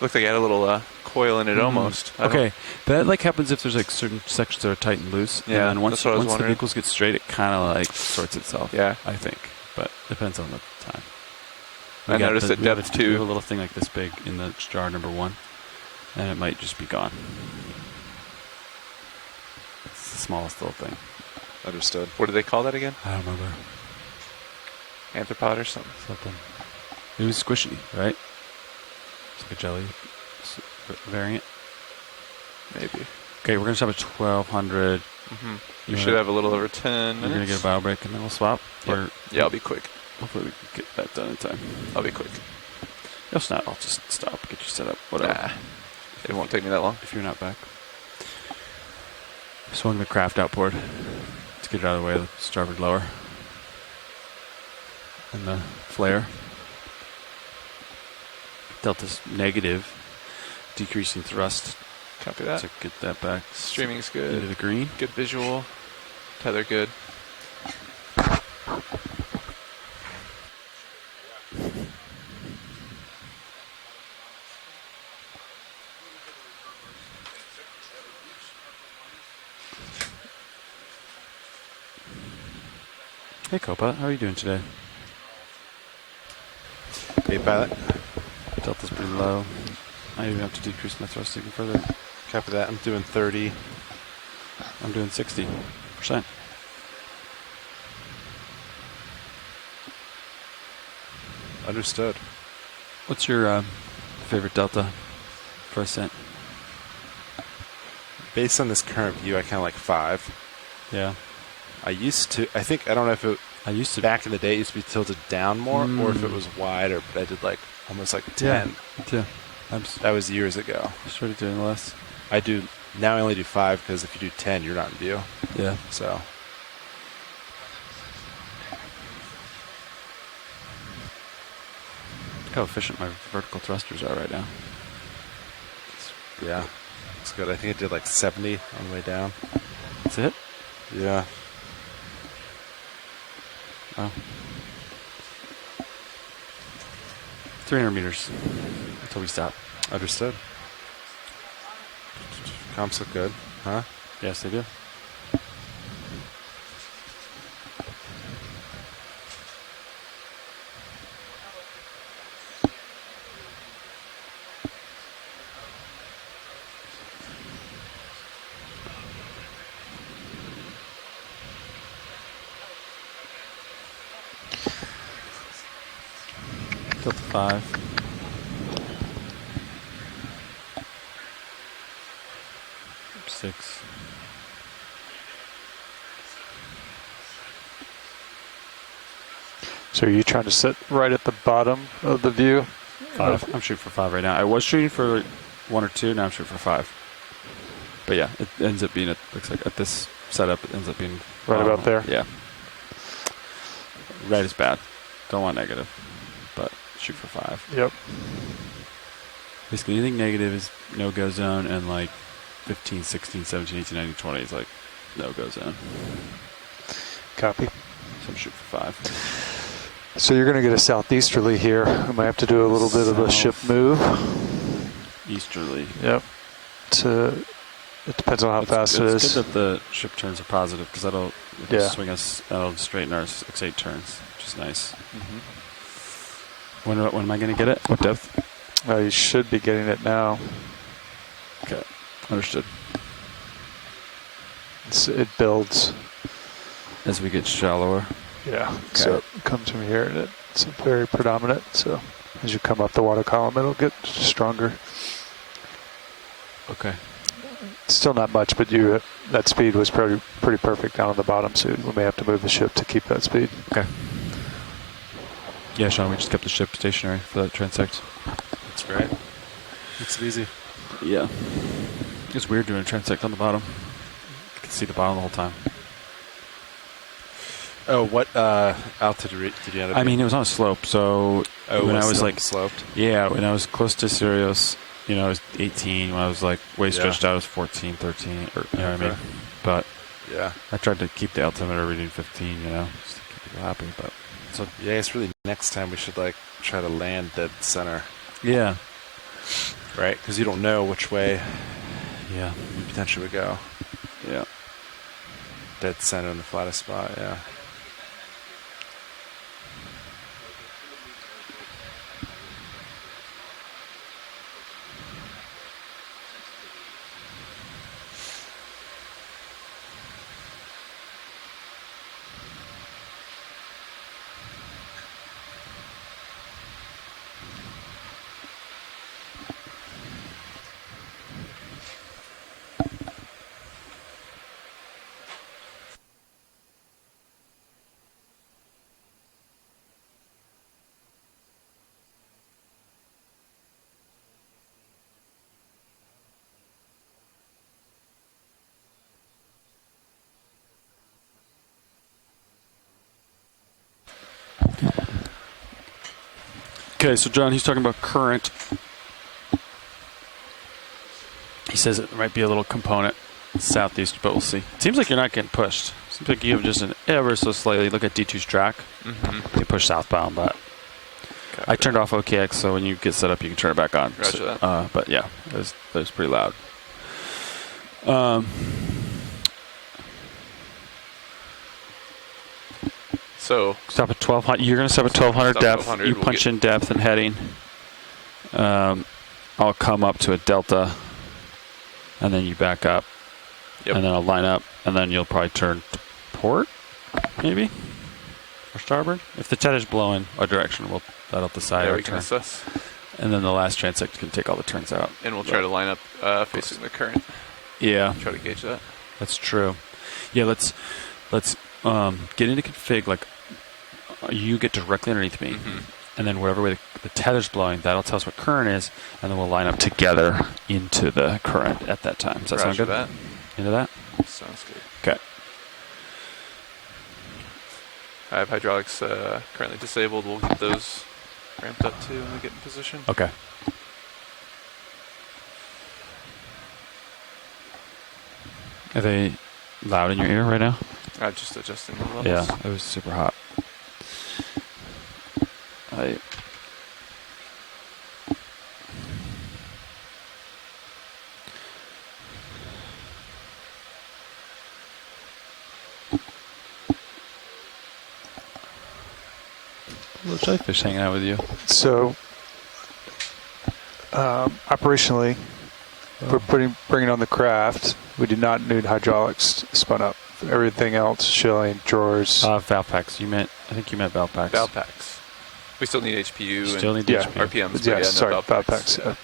looked like it had a little coil in it almost. I don't- Okay, that like happens if there's like certain sections that are tight and loose. Yeah, and then once that's what I was the wondering. vehicles get straight, it kind of like sorts itself. Yeah. I think. but depends on the time. I noticed at depth we have a 2. little thing like this big in the jar number 1, and it might just be gone. It's the smallest little thing. Understood. What do they call that again? I don't remember. Anthropod or something? It was squishy, right? It's like a jelly variant. Maybe. Okay, we're going to stop at 1200. We should have a little over 10 minutes. We're going to get a bio break and then we'll swap? Yep. Yeah, I'll be quick. Hopefully we can get that done in time. I'll be quick. If not, I'll just stop, get you set up, whatever. Nah, it won't take me that long. If you're not back. Swung the craft outboard. Let's get it out of the way of the starboard lower. And the flare. Delta's negative, decreasing thrust. Copy that. To get that back. Streaming's good. Into the green. Good visual. Tether good. Hey Copa, how are you doing today? Hey, pilot. Delta's pretty low. I even have to decrease my thrust even further. Copy that. I'm doing 30. I'm doing 60%. Understood. What's your favorite delta for ascent? Based on this current view, I kind of like 5. Yeah. I don't know if it, I used to, back in the day, it used to be tilted down more, or if it was wider, but I did like almost like 10. Yeah, me too. That was years ago. I started doing less. Now I only do 5 because if you do 10, you're not in view. Yeah. So. Look how efficient my vertical thrusters are right now. Yeah. It's good. I think I did like 70 on the way down. That's it? Yeah. Wow. 300 meters until we stop. Understood. Comps look good, huh? Yes, they do. Delta 5. Six. So are you trying to sit right at the bottom of the view? 5. I'm shooting for 5 right now. I was shooting for 1 or 2. Now I'm shooting for 5. But yeah, it ends up being, looks like at this setup, it ends up being right about there. Yeah. Red is bad. Don't want negative, but shoot for 5. Yep. Basically, anything negative is no-go zone, and like 15, 16, 17, 18, 19, 20 is like no-go zone. Copy. So I'm shooting for 5. So you're going to get a southeasterly here. I might have to do a little bit of a ship move. Easterly. Yep. It depends on how fast it is. It's good that the ship turns are positive, because that'll swing us, that'll straighten our X8 turns, which is nice. When am I going to get it? What depth? You should be getting it now. Okay, understood. It builds as we get shallower. Yeah, okay. So it comes from here, and it's very predominant. So as you come up the water column, it'll get stronger. Okay. Still not much, but that speed was pretty perfect down on the bottom, so we may have to move the ship to keep that speed. Okay. Yeah, Sean, we just kept the ship stationary for that transect. That's great. Makes it easy. Yeah. It's weird doing a transect on the bottom. You can see the bottom the whole time. Oh, what altitude did you end up? I mean, it was on a slope, so when I was like sloped. Yeah, when I was close to Sirius, I was 18. When I was like way stretched out, I was 14, 13, or you know what I mean. But yeah, I tried to keep the altimeter reading 15, just to keep people happy. But so yeah, it's really next time we should like try to land dead center. Yeah. Right, because you don't know which way. Yeah. You potentially would go. Yeah. Dead center in the flattest spot. Yeah. Okay, so John, he's talking about current. He says it might be a little component southeast, but we'll see. It seems like you're not getting pushed. Seems like you have just an ever so slightly. Look at D2's track. They push southbound, but I turned off OKX, so when you get set up, you can turn it back on. Roger So, that. but yeah, that was pretty loud. So Stop at 1200. You're going to stop at 1200 stop at depth. 1200, You we'll punch get- in depth and heading. I'll come up to a delta, and then you back up, Yep. and then I'll line up, and then you'll probably turn to port, maybe, or starboard. If the tether's blowing a direction, that'll decide yeah, our we can turn. assess. And then the last transect can take all the turns out. And we'll try to line up facing the current. Yeah, Try to gauge that. that's true. Yeah, let's get into config. Like, you get directly underneath me. And then whatever way the tether's blowing, that'll tell us what current is, and then we'll line up together into the current at that time. Does that sound Roger good? that. Into that? Sounds good. Okay. I have hydraulics currently disabled. We'll get those ramped up too when we get in position. Okay. Are they loud in your ear right now? I'm just adjusting the levels. Yeah, it was super hot. Little jellyfish hanging out with you. So, operationally, for bringing on the craft, we do not need hydraulics spun up. Everything else, shilling, drawers. Valve packs. I think you meant valve packs. Valve packs. We still need HPU Still and need yeah, HPU. RPMs. But yeah, no sorry, valve valve packs. packs.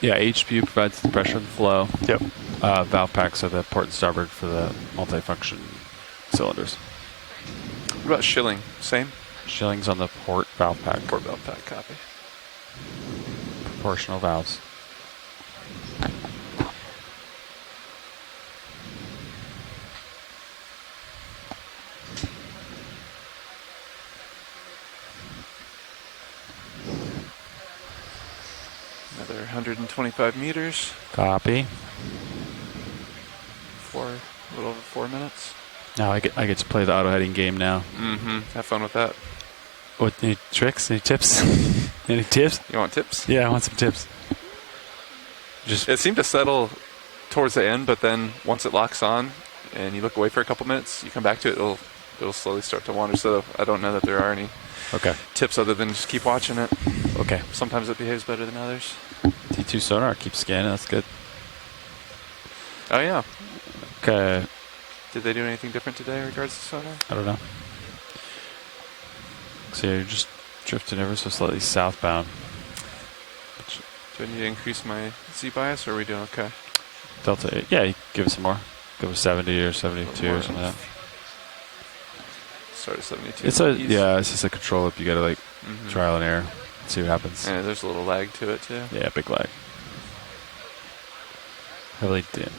Yeah, HPU provides the pressure and flow. Yep. Valve packs are the port and starboard for the multifunction cylinders. What about shilling? Same? Shillings on the port valve pack. Port valve pack, copy. Proportional valves. Another 125 meters. Copy. A little over 4 minutes. Now I get to play the auto heading game now. Have fun with that. What, any tricks? Any tips? Any tips? You want tips? Yeah, I want some tips. Just It seemed to settle towards the end, but then once it locks on and you look away for a couple minutes, you come back to it, it'll slowly start to wander. So I don't know that there are any okay. tips other than just keep watching it. Okay. Sometimes it behaves better than others. T2 sonar, keep scanning. That's good. Oh yeah. Okay. Did they do anything different today in regards to sonar? I don't know. So you're just drifting ever so slightly southbound. Do I need to increase my Z bias, or are we doing okay? Delta 8. Yeah, you give it some more. Go with 70 or 72 or something like that. Start at 72. It's it's just a control loop. You gotta like trial and error, see what happens. Yeah, there's a little lag to it too. Yeah, big lag. Heavily dimmed.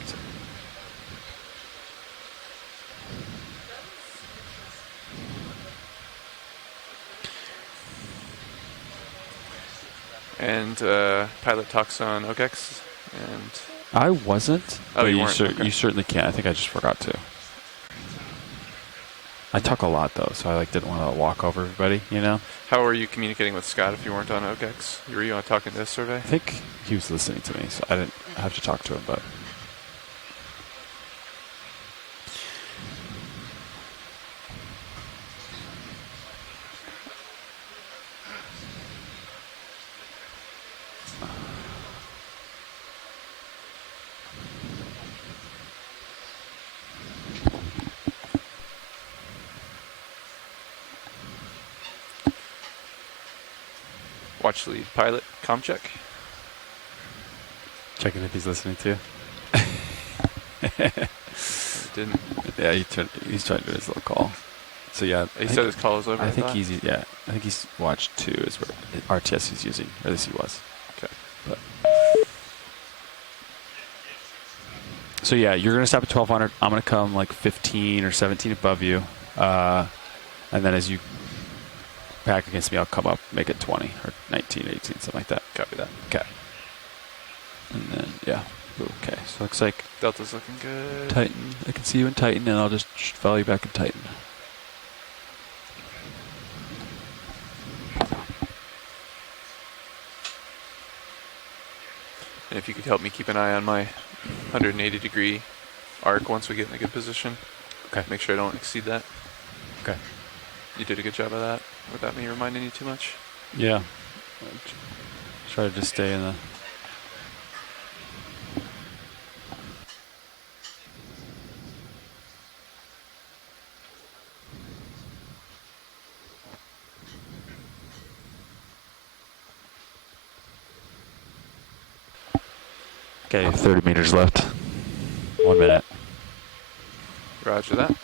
And pilot talks on OKEX, and I wasn't. Oh, but you weren't? Okay. You certainly can. I think I just forgot to. I talk a lot though, so I didn't want to walk over everybody. You know. how are you communicating with Scott if you weren't on OKEX? Were you on talking to this survey? I think he was listening to me, so I didn't have to talk to him. But Watch lead pilot comm check. checking if he's listening too. Didn't. Yeah, he's trying to do his little call. So yeah, He said his call was over. I think thought? I think he's watched 2 is where RTS he's using, or at least he was. Okay. But so yeah, you're gonna stop at 1200. I'm gonna come 15 or 17 above you, And then as you pack against me, I'll come up, make it 20 or 19, 18, something like that. Copy that. Okay. And then, yeah. Okay, so looks like Delta's looking good. Titan. I can see you in Titan, and I'll just follow you back in Titan. And if you could help me keep an eye on my 180-degree arc once we get in a good position. Okay. Make sure I don't exceed that. Okay. You did a good job of that without me reminding you too much. Yeah. Try to just stay in the... Okay, 30 meters left. 1 minute. Roger that.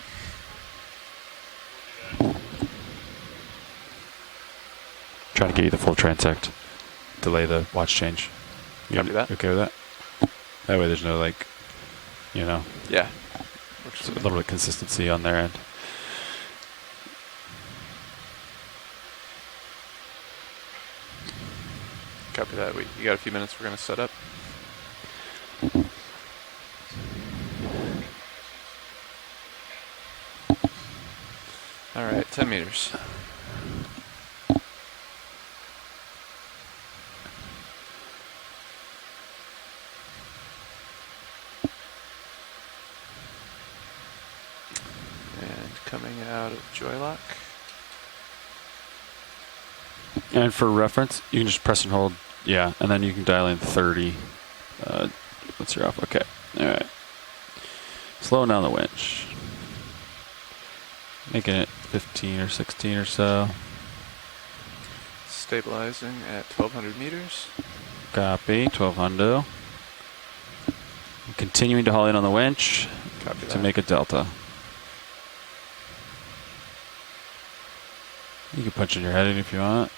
Trying to get you the full transect. Delay the watch change. Copy that. Okay with that? That way there's no, like, you know, Yeah. Works a for me. little bit of consistency on their end. Copy that. You got a few minutes. We're going to set up. All right, 10 meters. And coming out of Joylock. And for reference, you can just press and hold, yeah, and then you can dial in 30. What's your off? Okay, all right. Slowing down the winch. Making it 15 or 16 or so. Stabilizing at 1,200 meters. Copy, 1200. Continuing to haul in on the winch Copy to that. make a delta. You can punch in your heading if you want.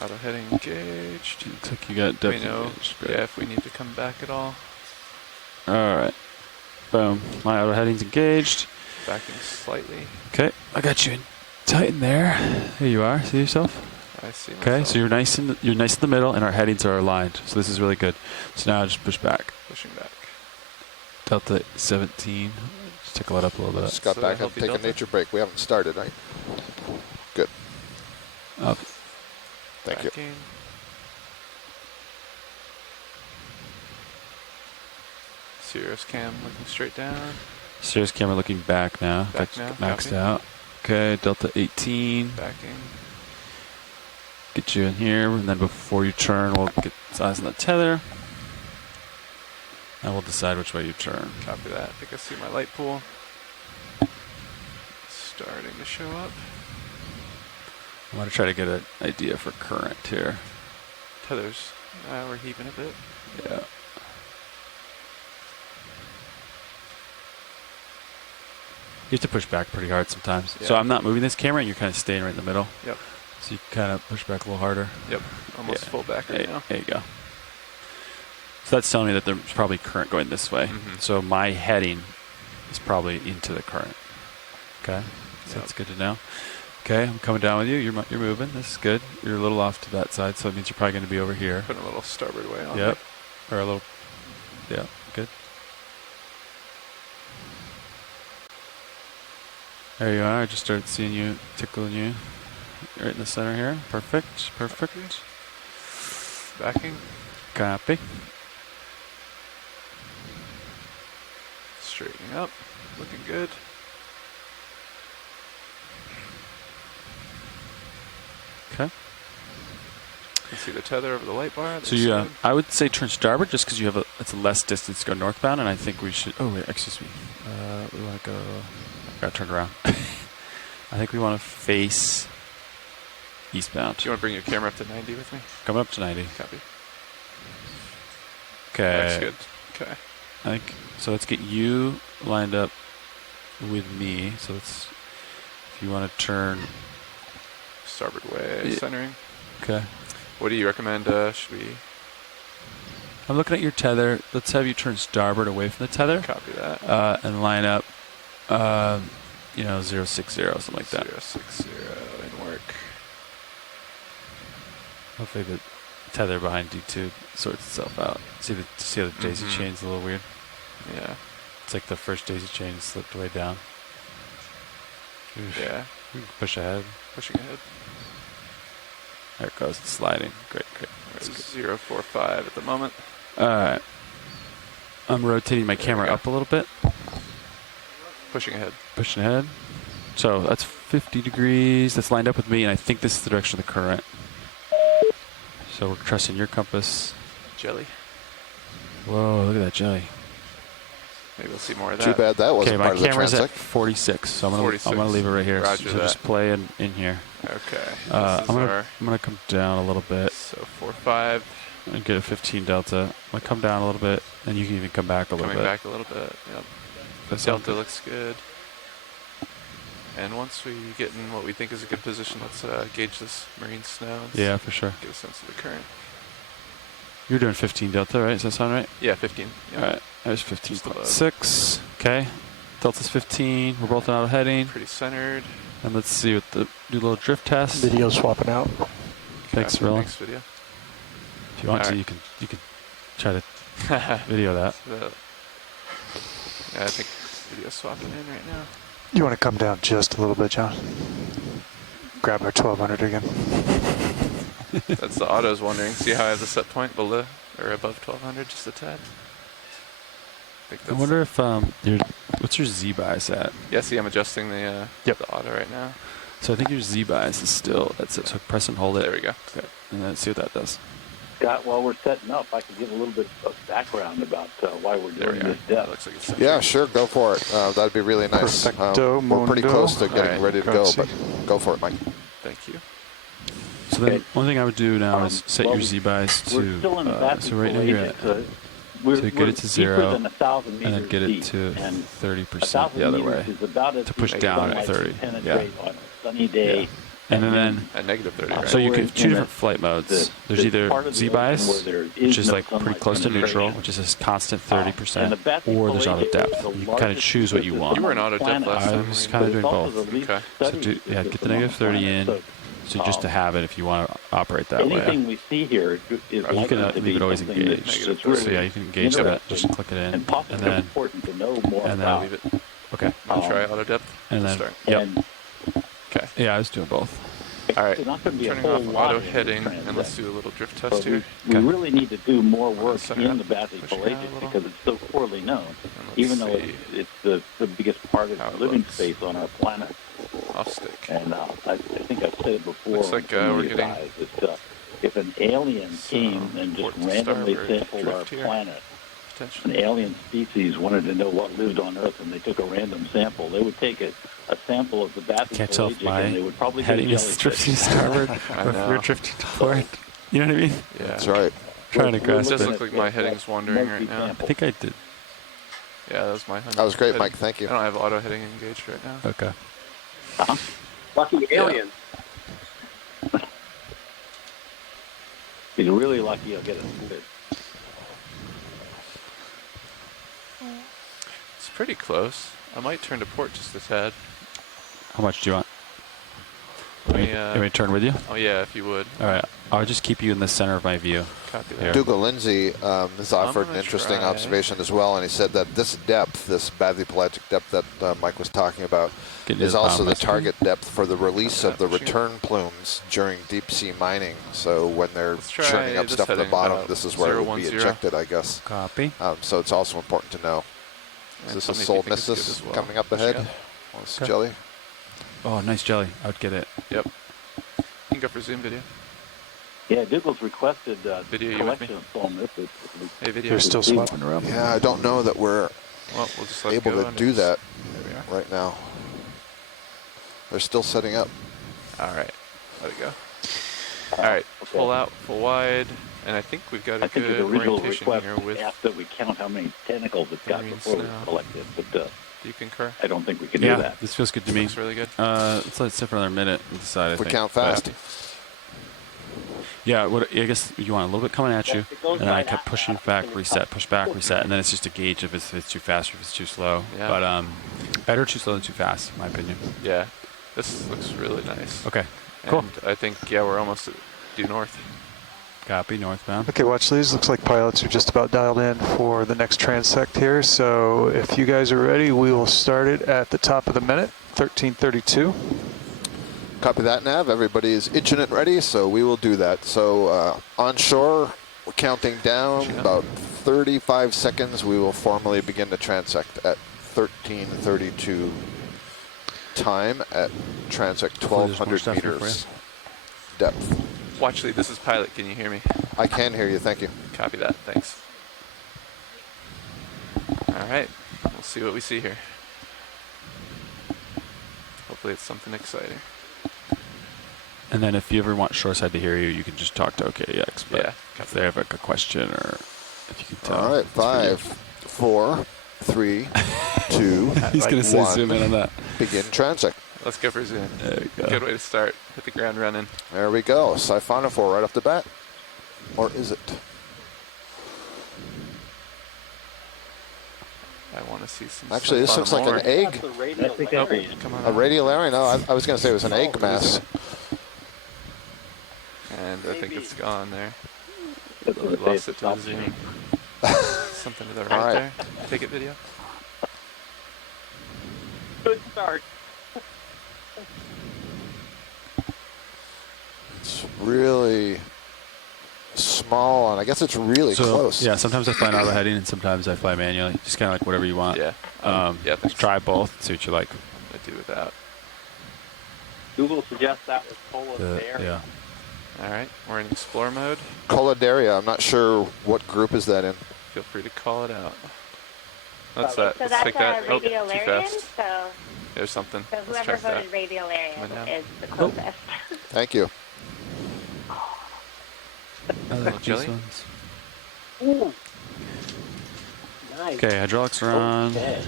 Auto heading engaged. Looks like you got We depth know, engaged. Great. yeah, if we need to come back at all. All right. Boom. My auto heading's engaged. Backing slightly. Okay, I got you in Titan there. There you are. See yourself? I see myself. Okay, so you're nice in the middle, and our headings are aligned. So this is really good. So now just push back. Pushing back. Delta 17. Just tickle it up a little bit. Just got So back and healthy take a delta? nature break. We haven't started, right? Good. Up. Thank you. Backing. Cirrus cam looking straight down. Cirrus camera looking back now. Back Got now, maxed copy. out. Okay, Delta 18. Backing. Get you in here, and then before you turn, we'll get eyes on the tether. And we'll decide which way you turn. Copy that. I think I see my light pool. Starting to show up. I want to try to get an idea for current here. Tethers. We're heaving a bit. Yeah. You have to push back pretty hard sometimes. So Yeah. I'm not moving this camera, and you're kind of staying right in the middle. Yep. So you kind of push back a little harder. Yep. Almost Yeah. full back right now. There you go. So that's telling me that there's probably current going this way. Mhm. So my heading is probably into the current. Okay, so Yep. that's good to know. Okay, I'm coming down with you. You're moving. This is good. You're a little off to that side, so it means you're probably going to be over here. Putting a little starboard way on. Yep. Or a little. Yeah. Good. There you are. I just started seeing you, tickling you, right in the center here. Perfect. Perfect. Backing. Copy. Straightening up. Looking good. Okay. You can see the tether over the light bar. So you, I would say turn starboard just because you have it's a less distance to go northbound, and I think we should. Oh wait, excuse me. We want to go. Got to turn around. I think we want to face eastbound. Do you want to bring your camera up to 90 with me? Come up to 90. Copy. Okay. That's good. Okay. I think so. Let's get you lined up with me. So let's. If you want to turn. Starboard way, Yeah. centering. Okay. What do you recommend? Should we I'm looking at your tether. Let's have you turn starboard away from the tether. copy that? And line up. 060, something like that. 060 in work. Hopefully the tether behind D2 sorts itself out. See how the daisy chain's a little weird? Yeah. It's like the first daisy chain slipped way down. Oof. Yeah. We can push ahead. Pushing ahead. There it goes. It's sliding. Great. That's 045 at the moment. All right. I'm rotating my camera up a little bit. Pushing ahead. Pushing ahead. So that's 50 degrees. That's lined up with me, and I think this is the direction of the current. So we're trusting your compass. Jelly. Whoa, look at that jelly. Maybe we'll see more of that. Too bad that wasn't part of the my camera's transect. at 46, so I'm gonna leave it right here. Roger so that. just play in here. Okay. I'm gonna come down a little bit. So 45. And get a 15 delta. I'm gonna come down a little bit, and you can even come back a little bit. Coming back a little bit. Yep. The delta looks good. And once we get in what we think is a good position, let's gauge this marine snow. Yeah, for sure. Get a sense of the current. You're doing 15 delta, right? Does that sound right? Yeah, 15. Yep. All right. There's 15.6. Okay. Delta's 15. We're both in auto heading. Pretty centered. And let's see what do a little drift test. Video swapping out. Thanks, Roland. Thanks, video. If you want to, you can try to video that. Yeah, I think video swapping in right now. You want to come down just a little bit, John? Grab our 1200 again. That's the auto's wondering. See how I have the set point below or above 1200, just a tad. I wonder if what's your Z bias at? Yeah, see, I'm adjusting the auto right now. So I think your Z bias is still that's it. So press and hold it. There we go. Okay. And then see what that does. Scott, while we're setting up, I could give a little bit of background about why we're doing this depth. Looks like it's Yeah, sure, go for it. That'd be really nice. Perfecto We're pretty mundo. close to getting ready to go, Grazie. but go for it, Mike. Thank you. So then one thing I would do now is set your Z bias We're to still in the so right now you're at so get it to 0 and then get it to 30% the other way to push down at 30. Yeah. On a sunny day. Yeah. And then at negative 30, right? So you can two different flight modes. There's either Z bias, which is like pretty close to neutral, which is a constant 30%, or there's auto depth. You can kind of choose what you want. You were in auto depth last time. I was kind of doing both. Okay. So get the negative 30 in. So just to have it if you want to operate that way. Anything we see here is You can leave it always engaged. So yeah, you can engage that. Just click it in, and then important to know more about. Leave it. Okay. I'll try auto depth. And then start. Yep. Okay. Yeah, I was doing both. All right. Turning off auto heading, and let's do a little drift test here. We really need to do more work Center in up, the Bathy push it out a Pelagic little. because it's so poorly known, let's even though see it's the biggest part of how the it living looks. space on our planet. Off stick. And I think I've said it before. Looks like, on we're the getting guys, if an alien came and just port to randomly starboard sampled our drift here. planet, Potentially. an alien species wanted to know what lived on Earth, and they took a random sample, they would take a sample of the Bathy Can't tell if Pelagic, and they my would probably get a heading is jellyfish. drifting starboard, I or if know. you're drifting forward. You know what I mean? Yeah. That's right. Trying to It grasp does it. look like my heading's wandering right now. I think I did. Yeah, that was my heading. That was great, I Mike. Thank you. don't have auto heading engaged right now. Okay. Lucky alien. If you're really lucky, you'll get a Squid. It's pretty close. I might turn to port just a tad. How much do you want? Let You me, want me to turn with you? oh yeah, if you would. All right. I'll just keep you in the center of my view. Copy Here. that. Dougal Lindsay has offered an gonna interesting try. observation as well, and he said that this depth, this Bathy Pelagic depth that Mike was talking about, Get to is the also bottom the of the target depth for the release of the Pushing it. return plumes during deep sea mining. So when they're Let's try churning up this stuff at the heading, bottom, about this is where it would be 010. ejected, I guess. Copy. So it's also important to know. Is And this tell a me if you Sol think it's good Missus as well. coming up Push ahead? it. This Okay. jelly? Oh, nice jelly. I would get it. Yep. You can go for Zoom video. Yeah, Dougal's requested Video, you with me? collection of Sol Missus. Hey, video. You're still swapping around? Yeah, I don't know that we're Well, we'll just let it able go to and do it's- that There we are. right now. They're still setting up. All right. Let it go. All right. Full out, full wide, and I think we've got a I think his good original orientation request here with. asked that we count how many tentacles it's got Marine before we snow. collect it, but Do you concur? I don't think we can Yeah, do that. this feels good to me. Looks really good. Let's let it sit for another minute and decide. I If we think. count fast. Yeah, what I guess you want a little bit coming at you, and then I kept pushing back, reset, push back, reset, and then it's just a gauge if it's too fast or if it's too slow. Yeah. But Better too slow than too fast, in my opinion. Yeah, this looks really nice. Okay, cool. And I think, yeah, we're almost due north. Copy, northbound. Okay, watch these. Looks like pilots are just about dialed in for the next transect here. So if you guys are ready, we will start it at the top of the minute, 13:32. Copy that, Nav. Everybody is itching it ready, so we will do that. So onshore, we're counting down about 35 seconds. We will formally begin the transect at 13:32 time at transect 1,200 meters depth. Watchley, this is pilot. Can you hear me? I can hear you. Thank you. Copy that. Thanks. All right. We'll see what we see here. Hopefully it's something exciting. And then if you ever want shoreside to hear you, you can just talk to OKEX. But Yeah. if they have like a question or if you can tell. All right. 5, 4, 3, 2, He's going to say zoom in on that. begin transect. Let's go for a zoom. There you go. Good way to start. Hit the ground running. There we go. Siphonophore right off the bat. Or is it? I want to see some. Actually, this looks like an egg. That's a radiolarian. Come on. A radiolarian? No, I was going to say it was an egg mass. And I think it's gone there. That's what Lost they it to the zoom. Something to the right, All right. there. Take it video. Good start. It's really small, and I guess it's really close. Yeah, sometimes I fly an auto heading and sometimes I fly manually. Just kind of like whatever you want. Yeah. Yeah, thanks. Try both, see what you like. I do without. Google suggests that was Polar Bear. Yeah. All right, we're in explore mode. Colodaria, I'm not sure what group is that in. Feel free to call it out. That's So that. Let's that's take a that. Oh, too radiolarian. fast. So, There's something. so Let's whoever track that. voted Coming down. radiolarian is the closest. Thank you. I like these jelly? ones. Ooh. Nice. Okay, hydraulics are on. Okay.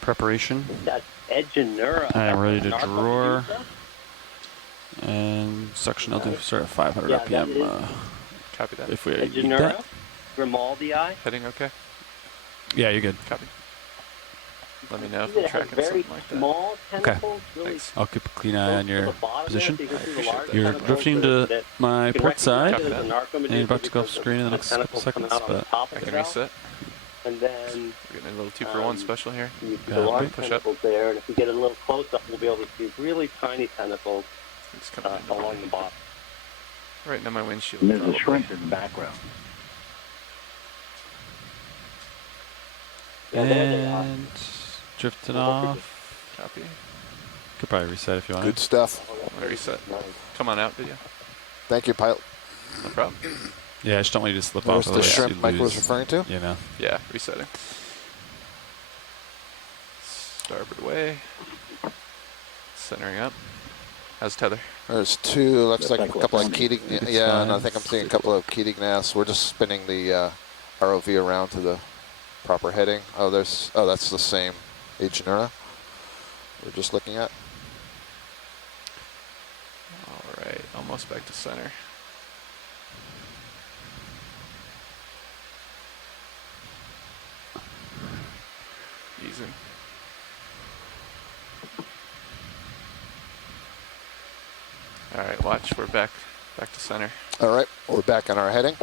Preparation. That's Edgenura. I am ready to Narco draw. Medusa? And suction I'll do start at 500 Yeah, that RPM. is- Copy that. If we need Edgenura. that. Grimaldii. Heading okay? Yeah, you're good. Copy. Let me know if It I'm has tracking very something like that. small tentacles. Really Thanks. I'll keep a clean eye on close to your the bottom position. there, so you can see the appreciate large that. You're tentacles drifting that- to that my you can port side. recognize it as a narcomedusa And you're about to go off because screen in the the next couple tentacles coming seconds. out on the But top I of can the valve. reset. And then We're getting a little 2-for-1 special here. you see Yeah, the large push up. tentacles there, and if we get a little close up, we'll be able to see really tiny tentacles It's coming in along the bottom. right now my windshield. And there's a probably. shrimp in the background. Yeah, there they are. And drifting off. Copy. Could probably reset if you want. Good stuff. I'm gonna reset. Come on out, video. Thank you, pilot. No problem. Yeah, I just don't want you to slip There's off. the otherwise shrimp you Mike was lose, referring to. You know. Yeah, resetting. Starboard away. Centering up. How's tether? There's two, looks like a couple of Keating, It's yeah, and I fine. think I'm seeing a couple of Keating Nass. We're just spinning the ROV around to the proper heading. Oh, that's the same Agent we're just looking at. All right, almost back to center. Easy. All right, watch. We're back to center. All right, we're back on our heading.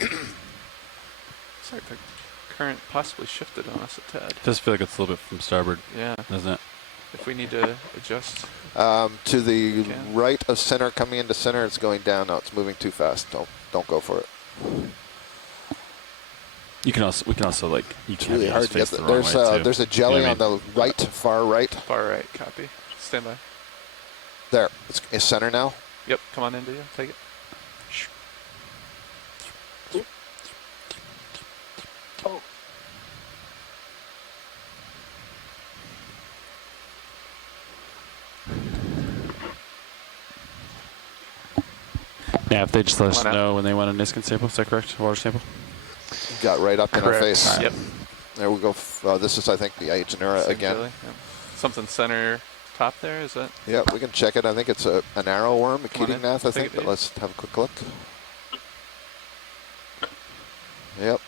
Looks like the current possibly shifted on us a tad. Does feel like it's a little bit from starboard, Yeah. doesn't it? If we need to adjust. To the Okay. right of center, coming into center, it's going down. No, it's moving too fast. Don't go for it. We can also like you It's can't really hard to get. face the wrong way, too. There's a jelly You know what I on the right, far right. Far right, copy. Stand by. There, it's center now. Yep, come on in, video. Take it. Yeah, if they just let us Come on out. know when they want a Niskin sample, is that correct? Water sample? Got right up in our Correct. face. Yep. There we go. This is, I think, the Agent Same again. jelly, yep. Something center top there, is that? Yeah, we can check it. I think it's an arrow worm, a Come on Keating in. Nath, I Take think. it, But Dave. let's have a quick look. Yep.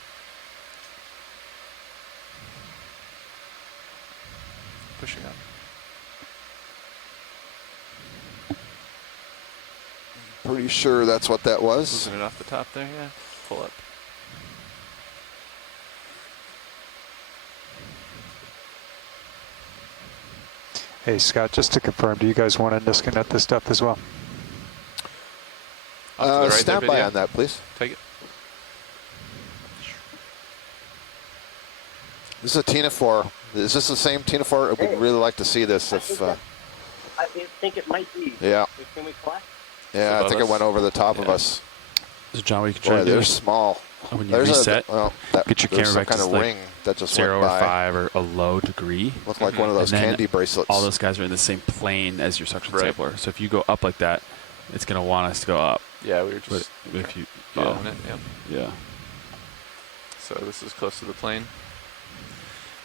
Pushing up. Pretty sure that's what that was. Moving it off the top there, yeah. Pull up. Hey, Scott, just to confirm, do you guys want to disconnect this depth as well? Off to the right there, Stand by video. on that, please. Take it. This is a ctenophore. Is this the same ctenophore? We'd really like to see this. I If think it might be. yeah, Can we collect? yeah, I think it went over the top of us. So John, what you can try Boy, to do they're is small. when you There's reset, well, get your there's camera some back kind to of like ring that just 0 went or by. 5 or a low degree. Looked like one of those And then candy bracelets. All those guys are in the same plane as your suction Right. sampler. So if you go up like that, it's going to want us to go up. Yeah, we were just But if you following it. Yep. yeah. So this is close to the plane.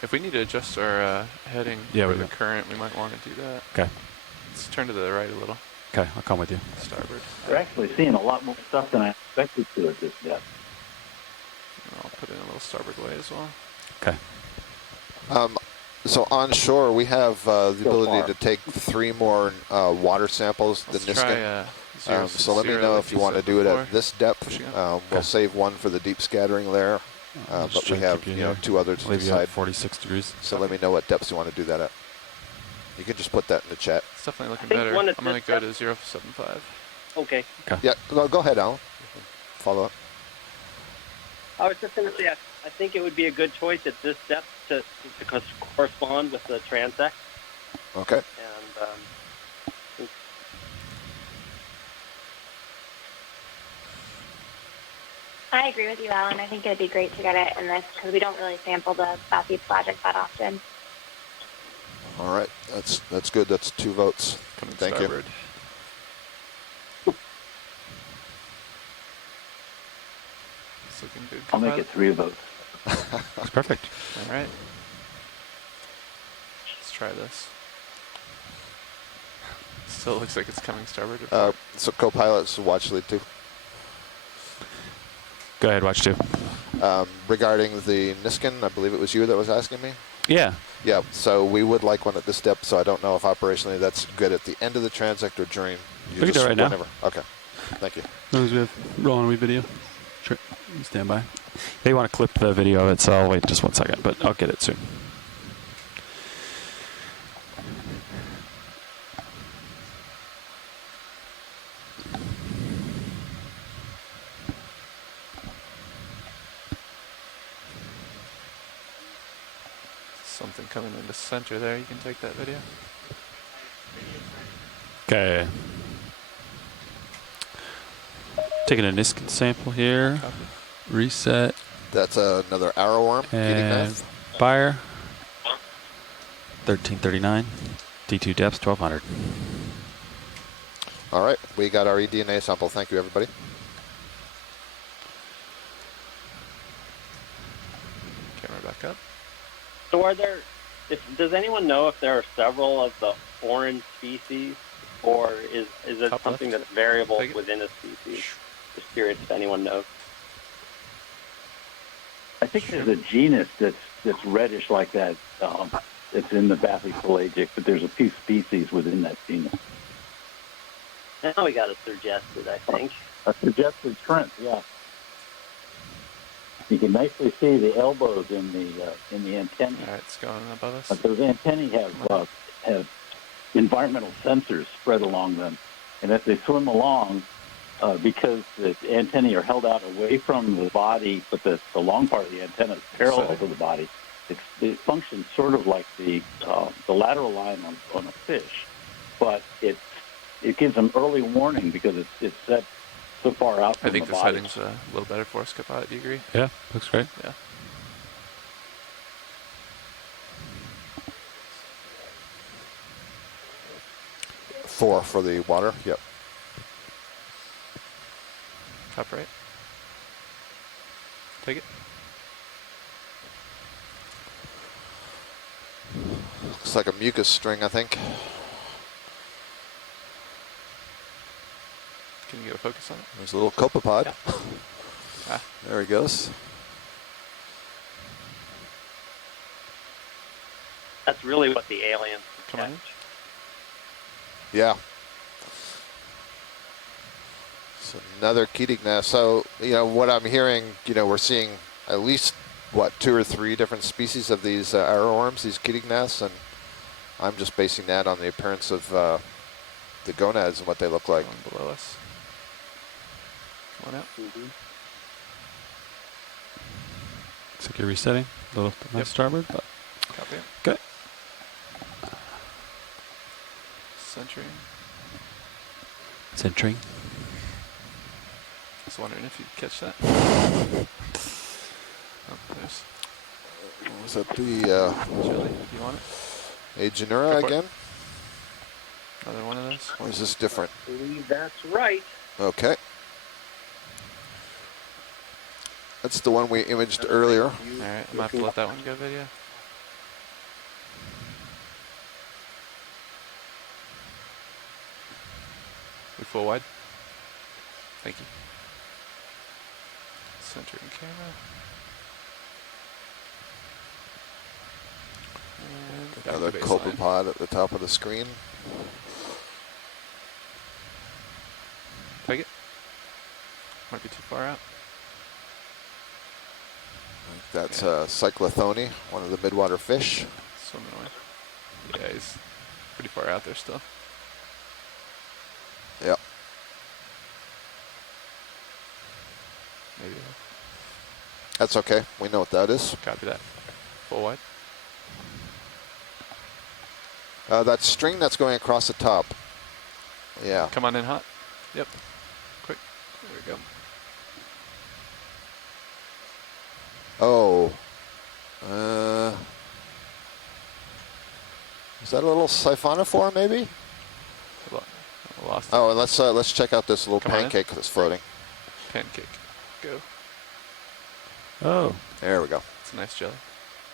If we need to adjust our heading Yeah, for we the will. current, we might want to do that. Okay. Let's turn to the right a little. Okay, I'll come with you. Starboard. We're actually seeing a lot more stuff than I expected to at this depth. And I'll put in a little starboard way as well. Okay. So onshore, we have the So ability far. to take 3 more water samples. Let's the try Niskin. So let me know if you want to do it at this depth. Pushing up. We'll save one for the deep scattering layer, Just but try we to have keep you you know here. 2 others to Leave you at decide. 46 degrees. So let me know what depths you want to do that at. You can just put that in the chat. It's definitely looking think better. one I'm at going to this go depth- to 0.75. Okay. Yeah, go ahead, Alan. Follow up. I was just going to say, I think it would be a good choice at this depth to correspond with the transect. Okay. And I agree with you, Alan. I think it'd be great to get it in this because we don't really sample the Southeast project that often. All right. That's good. That's 2 votes. Coming Thank starboard. It's looking good. I'll make it 3 votes. That's perfect. All right. Let's try this. Still looks like it's coming starboard. So co-pilots watch lead 2. Go ahead, watch 2. Regarding the Niskin, I believe it was you that was asking me. Yeah. Yeah, so we would like one at this depth, so I don't know if operationally that's good at the end of the transect or during. We can do it right now. whenever. Okay, thank you. As long as we have rolling with video. Sure. Stand by. They want to clip the video of it, so I'll wait just 1 second, but I'll get it soon. Something coming into center there. You can take that video. Okay. Taking a Niskin sample here. Copy. Reset. That's another arrow worm. Feeding And math. fire. 1339. D2 depth 1200. All right, we got our eDNA sample. Thank you, everybody. Camera back up. so does anyone know if there are several of the orange species, or is it Top something left. that's variable Take it. within a species? Just curious if anyone knows. I think there's a genus that's reddish like that. It's in the bathypelagic, but there's a few species within that genus. Now we got it suggested, I think. A suggested shrimp, yeah. You can nicely see the elbows in the antennae. All right, it's going above us. But those antennae have environmental sensors spread along them, and as they swim along, because the antennae are held out away from the body, but the long part of the antenna is parallel to the body, it functions sort of like the lateral line on a fish, but it gives them early warning because it's set so far out from I think the the body. setting's a little better for us, Capot. Do you agree? Yeah, looks great. Yeah. Four for the water. Yep. Top right. Take it. Looks like a mucus string, I think. Can you get a focus on it? There's a little copepod. Yeah. Ah. There he goes. That's that's really what the aliens Come on in. catch. Yeah. So another Keating nest. So, you know, what I'm hearing, you know, we're seeing at least, what, 2 or 3 different species of these arrowworms, these Keating nests, and I'm just basing that on the appearance of the gonads and what they look like. One below us. Come on out. Looks like you're resetting. A little bit Yep. starboard, but Copy it. okay. Centering. Centering. I was wondering if you'd catch that. Oh, there's Was that the jelly. You want it? Agenura Go for it. again? Another one of those? Or is this different? I believe that's right. Okay. That's the one we imaged earlier. All right, I'm going to have to let that one go video. We full wide? Thank you. Centering camera. And back to Another baseline. copepod at the top of the screen. Take it. Might be too far out. That's cyclothone, one of the midwater fish. Swimming away. Yeah, he's pretty far out there still. Yep. Maybe. That's okay. We know what that is. Copy that. Full wide. That string that's going across the top. Yeah. Come on in hot. Yep. Quick. There we go. Oh. Is that a little siphonophore maybe? I lost it. Oh, and let's check out this little Come on in. pancake that's floating. Pancake. Go. Oh, There we go. It's a nice jelly.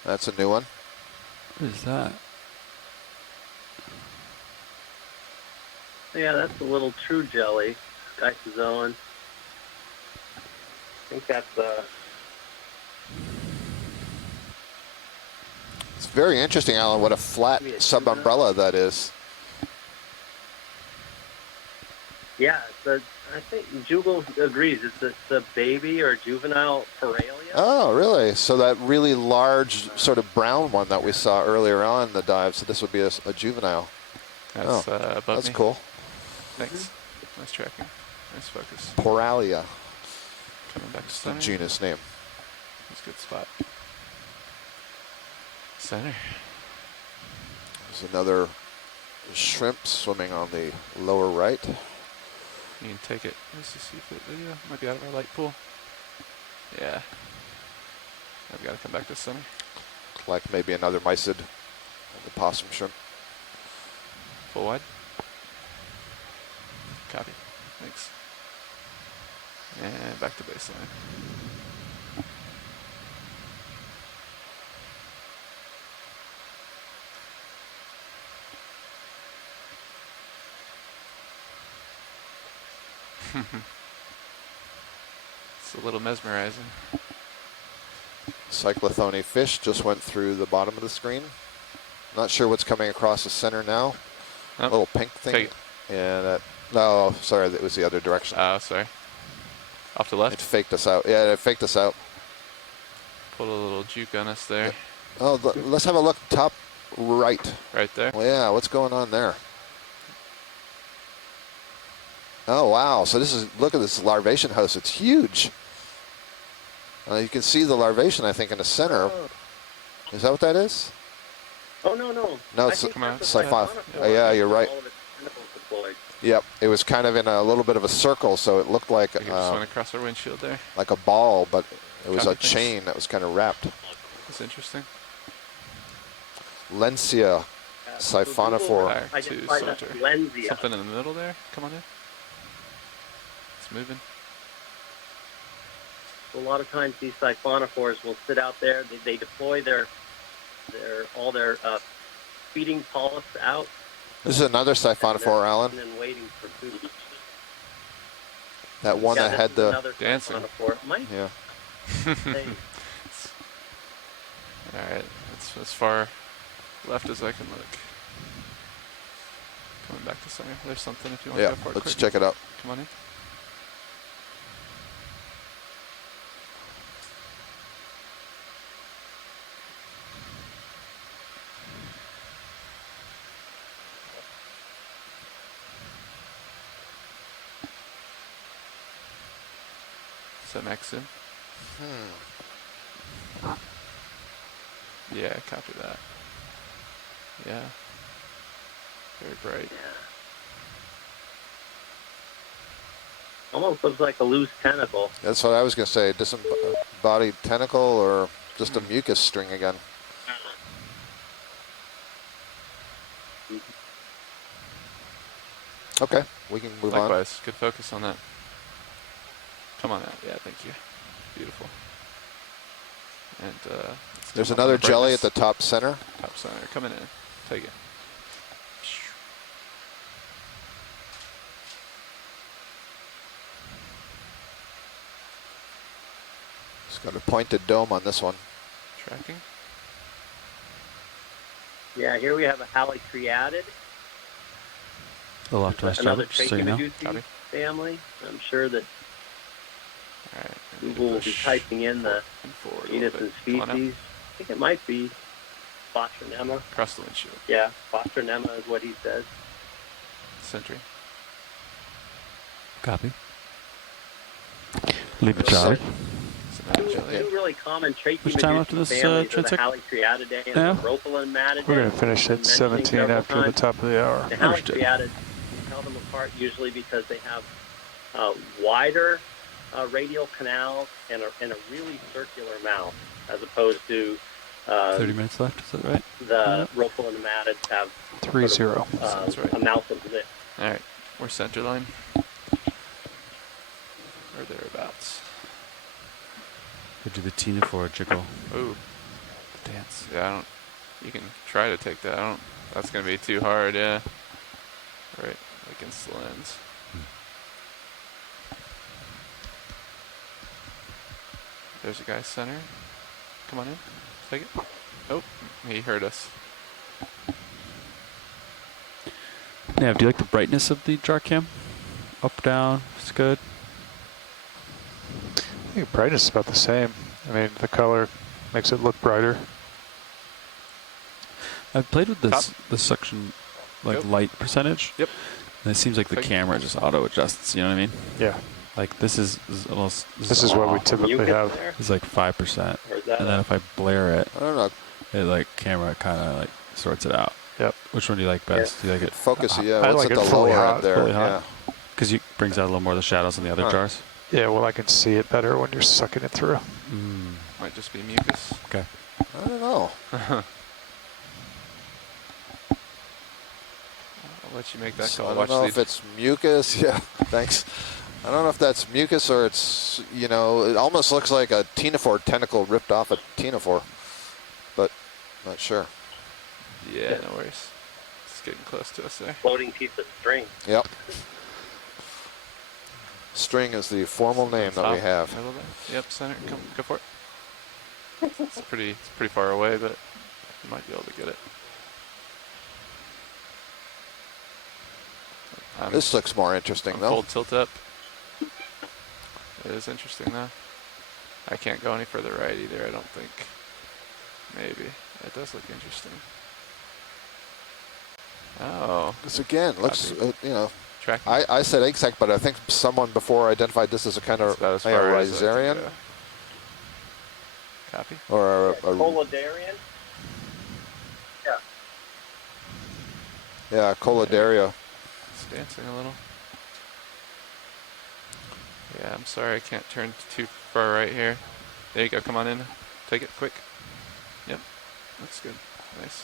That's a new one. what is that? Yeah, that's a little true jelly. Schizozoan. I think that's It's very interesting, Alan, what a flat Maybe a sub-umbrella that is. yeah. I think Jugal agrees. It's the baby or juvenile Paralia. Oh, really? So that really large sort of brown one that we saw earlier on in the dive, so this would be a juvenile. That's above That's me. cool. Thanks. Nice tracking. Nice focus. Poralia, Coming back to the center. genus name. That's a good spot. Center. There's another shrimp swimming on the lower right. You can take it. Let's just see if it might be out of our light pool. Yeah. I've got to come back to center. Like maybe another mysid, the possum shrimp. Full wide. Copy. Thanks. And back to baseline. It's a little mesmerizing. Cyclothone fish just went through the bottom of the screen. Not sure what's coming across the center now. Oh, Little pink thing. take it. Yeah, that. No, sorry, that was the other direction. Oh, sorry. Off the It left. faked us out. Yeah, it faked us out. Pulled a little juke on us there. Oh, let's have a look top right. Right there. Well, yeah, what's going on there? Oh, wow. So look at this larvation host. It's huge. You can see the larvation, I think, in the center. Oh. Is that what that is? Oh, no. No, I it's think come on. that's a Siphonophore. siphonophore. Yeah, you're right. All of its tentacles deployed. Yep. It was kind of in a little bit of a circle, so it looked like We just went across our windshield there. like a ball, but it was Copy, a thanks. chain that was kind of wrapped. That's interesting. Lencia So siphonophore. Fire I to just find that center. Lenzia. Something in the middle there. Come on in. It's moving. A lot of times these siphonophores will sit out there. They deploy all their feeding polyps out. This is another siphonophore, Alan. And then waiting for food. That one Yeah, that this had is the. another dancing. siphonophore. It might Yeah. say All right. That's as far left as I can look. Coming back to center. There's something if you want Yeah, to go for it let's quick. check it out. Come on in. Some X in. Yeah, copy that. Yeah. Very bright. Almost looks like a loose tentacle. That's what I was going to say. Disembodied tentacle or just a mucus string again. Okay, we can move on. Likewise, good focus on that. Come on out. Yeah, thank you. Beautiful. And There's another jelly at the top center. Top center. Coming in. Take it. It's got a pointed dome on this one. Tracking. Yeah, here we have a halitriatid. The left west Another so you know. Trachymedusae family. I'm sure that Alright, Google will be typing in the genus and species. I think it might be Bostronema. Across the windshield. Yeah, Bostronema is what he says. Sentry. Copy. Leave it, Charlie. Two really common Which time after Trachymedusae this families are the transect? Halitriatidae and Yeah. the Rhopalomatidae. We're going to finish at 17 after the top of the hour. The Halitriatids, you tell them apart usually because they have wider radial canals and a really circular mouth, as opposed to 30 minutes left, is that right? the Rhopalomatids have 3-0. Sounds right. a mouth of lip. Alright, we're center line. Or thereabouts. Or do the ctenophore jiggle? Ooh. Dance. Yeah, I don't. You can try to take that. I don't. That's going to be too hard, yeah. Right against the lens. There's a guy center. Come on in. Take it. Oh, he heard us. Nav, do you like the brightness of the jar cam? Up, down, it's good. I think brightness is about the same. I mean, the color makes it look brighter. I've played with this suction Yep. light percentage. Yep. And it seems like the camera just auto adjusts, you know what I mean? Yeah. Like this is almost This is what we typically have. It's like 5%. Or is that And then if I blare it, I don't know. it like camera kind of like sorts it out. Yep. Which one do you like best? Do you like it Focus, yeah. I What's like at it the fully lower hot, end there? fully hot. Yeah. Because it brings out a little more of the shadows than the other Huh. jars. Yeah, well, I can see it better when you're sucking it through. Might just be mucus. Okay. I don't know. I'll let you make that So call. I Watch don't know the if it's mucus. Yeah, thanks. I don't know if that's mucus or it's, you know, it almost looks like a ctenophore tentacle ripped off a ctenophore, but not sure. Yeah, no worries. It's getting close to us there. floating piece of string? Yep. String is the formal name that we Top, have. middle there. Yep, center. Come, go for it. It's pretty far away, but you might be able to get it. This looks more interesting, I'm though. full tilt up. It is interesting, though. I can't go any further right either, I don't think. Maybe. It does look interesting. Oh. This again looks, you know, Tracking. I said egg sac, but I think someone before identified this as a kind of That's about as far as I can rhizarian go. Copy. or a Colodarian? yeah, colodaria. It's dancing a little. Yeah, I'm sorry I can't turn too far right here. There you go, come on in. Take it quick. Yep, that's good. Nice.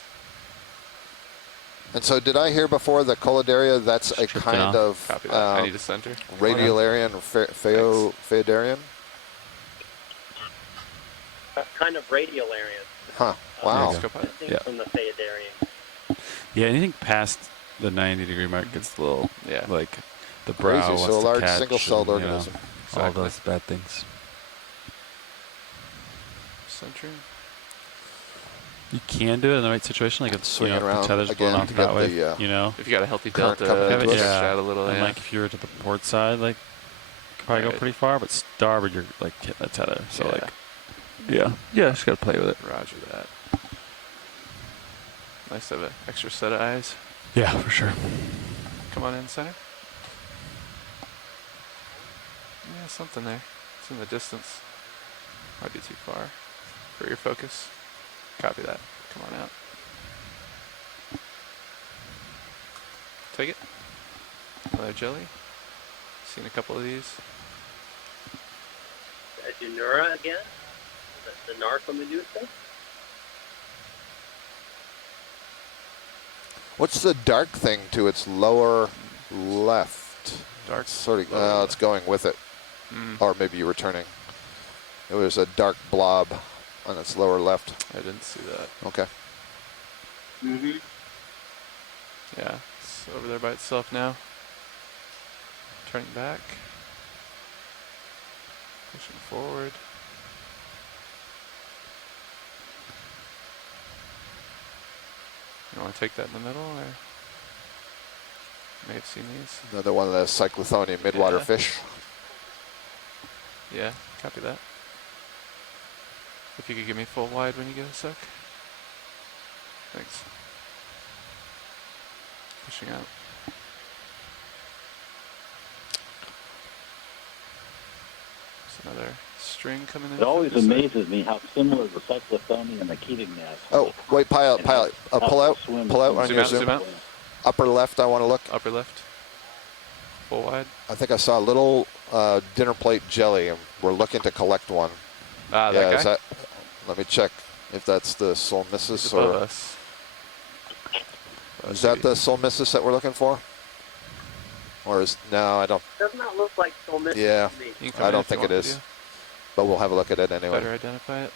And so did I hear before that colodaria, that's a kind of Copy that. I need a center. radiolarian or phaedarian? Kind of radiolarian. Huh, wow. Yeah. From the Phaedarian. Yeah, anything past the 90-degree mark gets a little, Yeah. like the brow Crazy, wants so a to large catch single-celled and, you know, organism. all Exactly. those bad things. Center. You can do it in the right situation, like if Swing you it know, around the tether's again blown off to that get way, the, you know. If you got a healthy current delta, coming into push us. that a little. And Yeah. like if you're to the port side, like you could probably go Right. pretty far, but starboard you're like hitting the tether. So Yeah. like, yeah, just gotta play with it. Roger that. Nice to have an extra set of eyes. Yeah, for sure. Come on in, center. Yeah, something there. It's in the distance. Might be too far for your focus. Copy that. Come on out. Take it. Another jelly. Seen a couple of these. Dunura again? The Narcomedusa? What's the dark thing to its lower left? Dark. Sort of. lower It's going with it, Mm, or maybe you're returning. It was a dark blob on its lower left. I didn't see that. Okay. Mm-hmm. Yeah, it's over there by itself now. Turning back. Pushing forward. You want to take that in the middle, or may have seen these? Another one of the cyclothonia midwater Yeah. fish. Yeah, copy that. If you could give me full wide when you get a sec. Thanks. Pushing out. There's another string coming in. It always focus there. amazes me how similar the cyclothonia and the Keating nest. Oh, wait, pilot. Pull out on Zoom your out, zoom. zoom out. Upper left, I want to look. Upper left. Full wide. I think I saw a little dinner plate jelly, and we're looking to collect one. Ah, yeah, that guy? is that? Let me check if that's the Solmissus He's above or us. is that the Solmissus that we're looking for? Or is no? I don't. Does not look like Solmissus Yeah, to me. You can come I in don't if you think it want is, to, but we'll have a look at it anyway. Better identify it.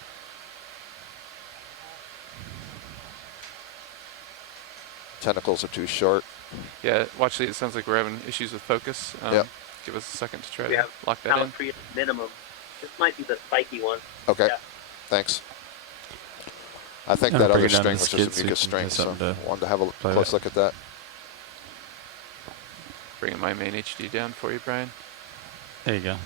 Tentacles are too short. Yeah, watch these. It sounds like we're having issues with focus. Yep. Give us a second to try We to have lock that in. Caliprea minimum. This might be the spiky one. Okay, Yeah. thanks. I think I'm that gonna other bring it down string to was the just skid a mucus so you string, can so have something to wanted to have a play close with. look at that. Bringing my main HD down for you, Brian. There you go.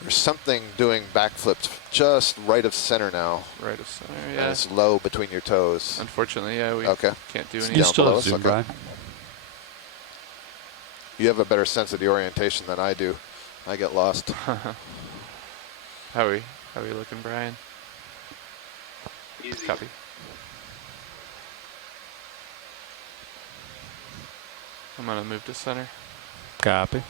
There's something doing backflips just right of center now, Right of center, and yeah. it's low between your toes. Unfortunately, yeah, we Okay. can't do You anything. You down still below have us, zoom, okay. Brian. You have a better sense of the orientation than I do. I get lost. How are we looking, Brian? Easy. Copy. I'm gonna move to center. Copy.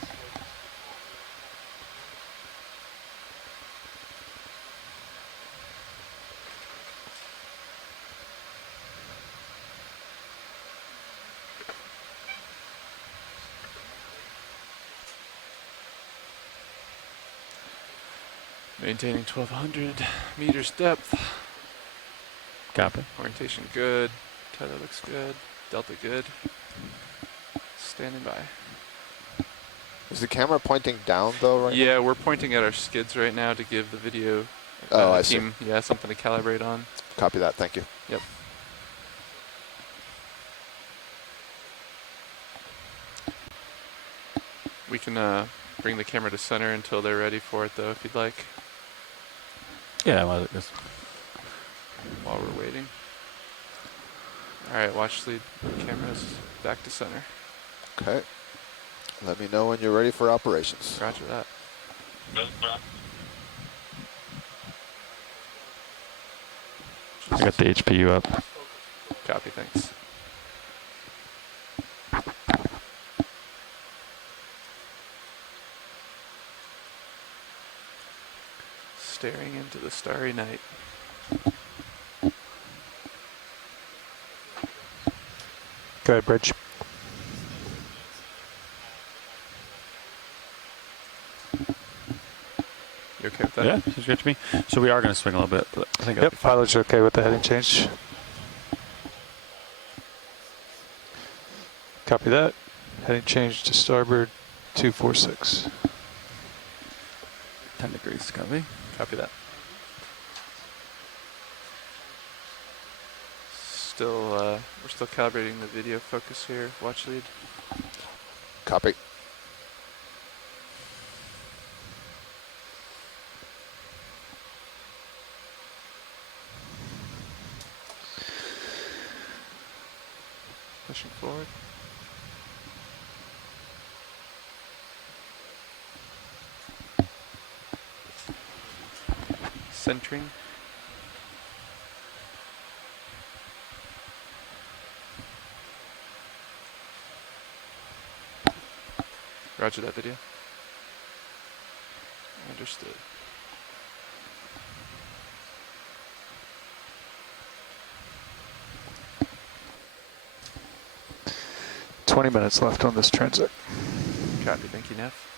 Maintaining 1200 meters depth. Copy. Orientation good. Tether looks good. Delta good. Standing by. Is the camera pointing down though right Yeah, we're pointing at our skids right now to give the video Oh, I see. team something to calibrate on. now? Copy that, thank you. Yep. We can bring the camera to center until they're ready for it, though, if you'd like, Yeah, well, this. while we're waiting. All right, watch the cameras back to center. Okay. Let me know when you're ready for operations. Roger that. I got the HPU up. Copy, thanks. Staring into the starry night. Go ahead, Bridge. You okay with that? Yeah, seems good to me. So we are going to swing a little bit, but I think Yep, mileage okay with the heading change. Copy that. Heading change to starboard 246. 10 degrees, copy. Copy that. We're still calibrating the video focus here. Watch lead. Copy. Pushing forward. Centering. Roger that video. Understood. "20 minutes left on this transect." Copy. Thank you, Neff.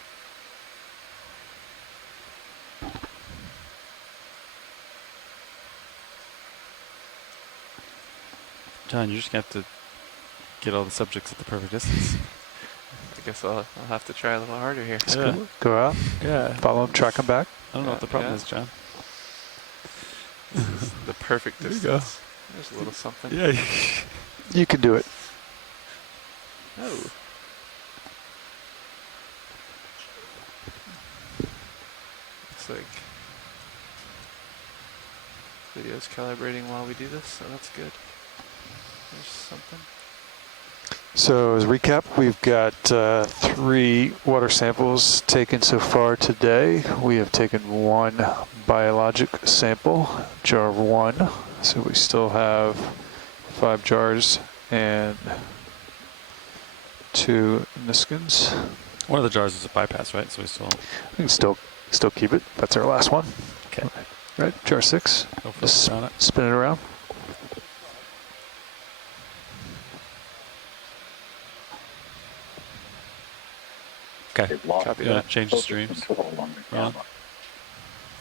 John, you just have to get all the subjects at the perfect distance. I guess I'll have to try a little harder here. Yeah. Go out, Yeah. follow them, track them back. I don't know what the problem Yeah. is, John. This is the perfect There you distance. There's a little something. Yeah. You can do it. Oh. Looks like video's calibrating while we do this, so that's good. There's something. So as a recap, we've got 3 water samples taken so far today. We have taken 1 biologic sample, jar 1. So we still have 5 jars and 2 niskins. One of the jars is a bypass, right? So we still We can still keep it. That's our last one. okay. Right, jar 6. Go Just focus on it. spin it around. Okay. They've lost Copy Yeah, that. change the focus stream. control on the Ron? camera.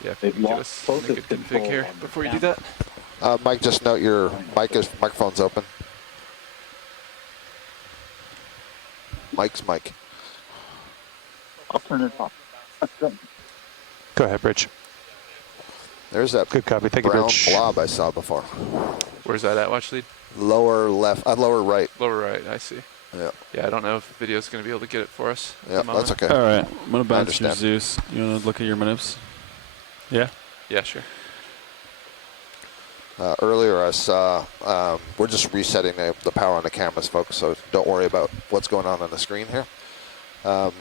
Yeah, if They've you give lost us focus make a config control here on the before you do camera. that. Mike, just note your microphone's open. Mike's mic. I'll turn it off. Go ahead, Rich. There's that Good copy. Thank you, brown Rich. blob I saw before. Where's that at? Watch lead. Lower left, lower right. Lower right. I see. Yeah, Yeah, I don't know if the video's going to be able to get it for us. at yeah, the moment. that's okay. All right. I'm going to bounce through understand. Zeus. You want to look at your manipes? Yeah? Yeah, sure. Earlier I saw, we're just resetting the power on the cameras, folks, so don't worry about what's going on the screen here.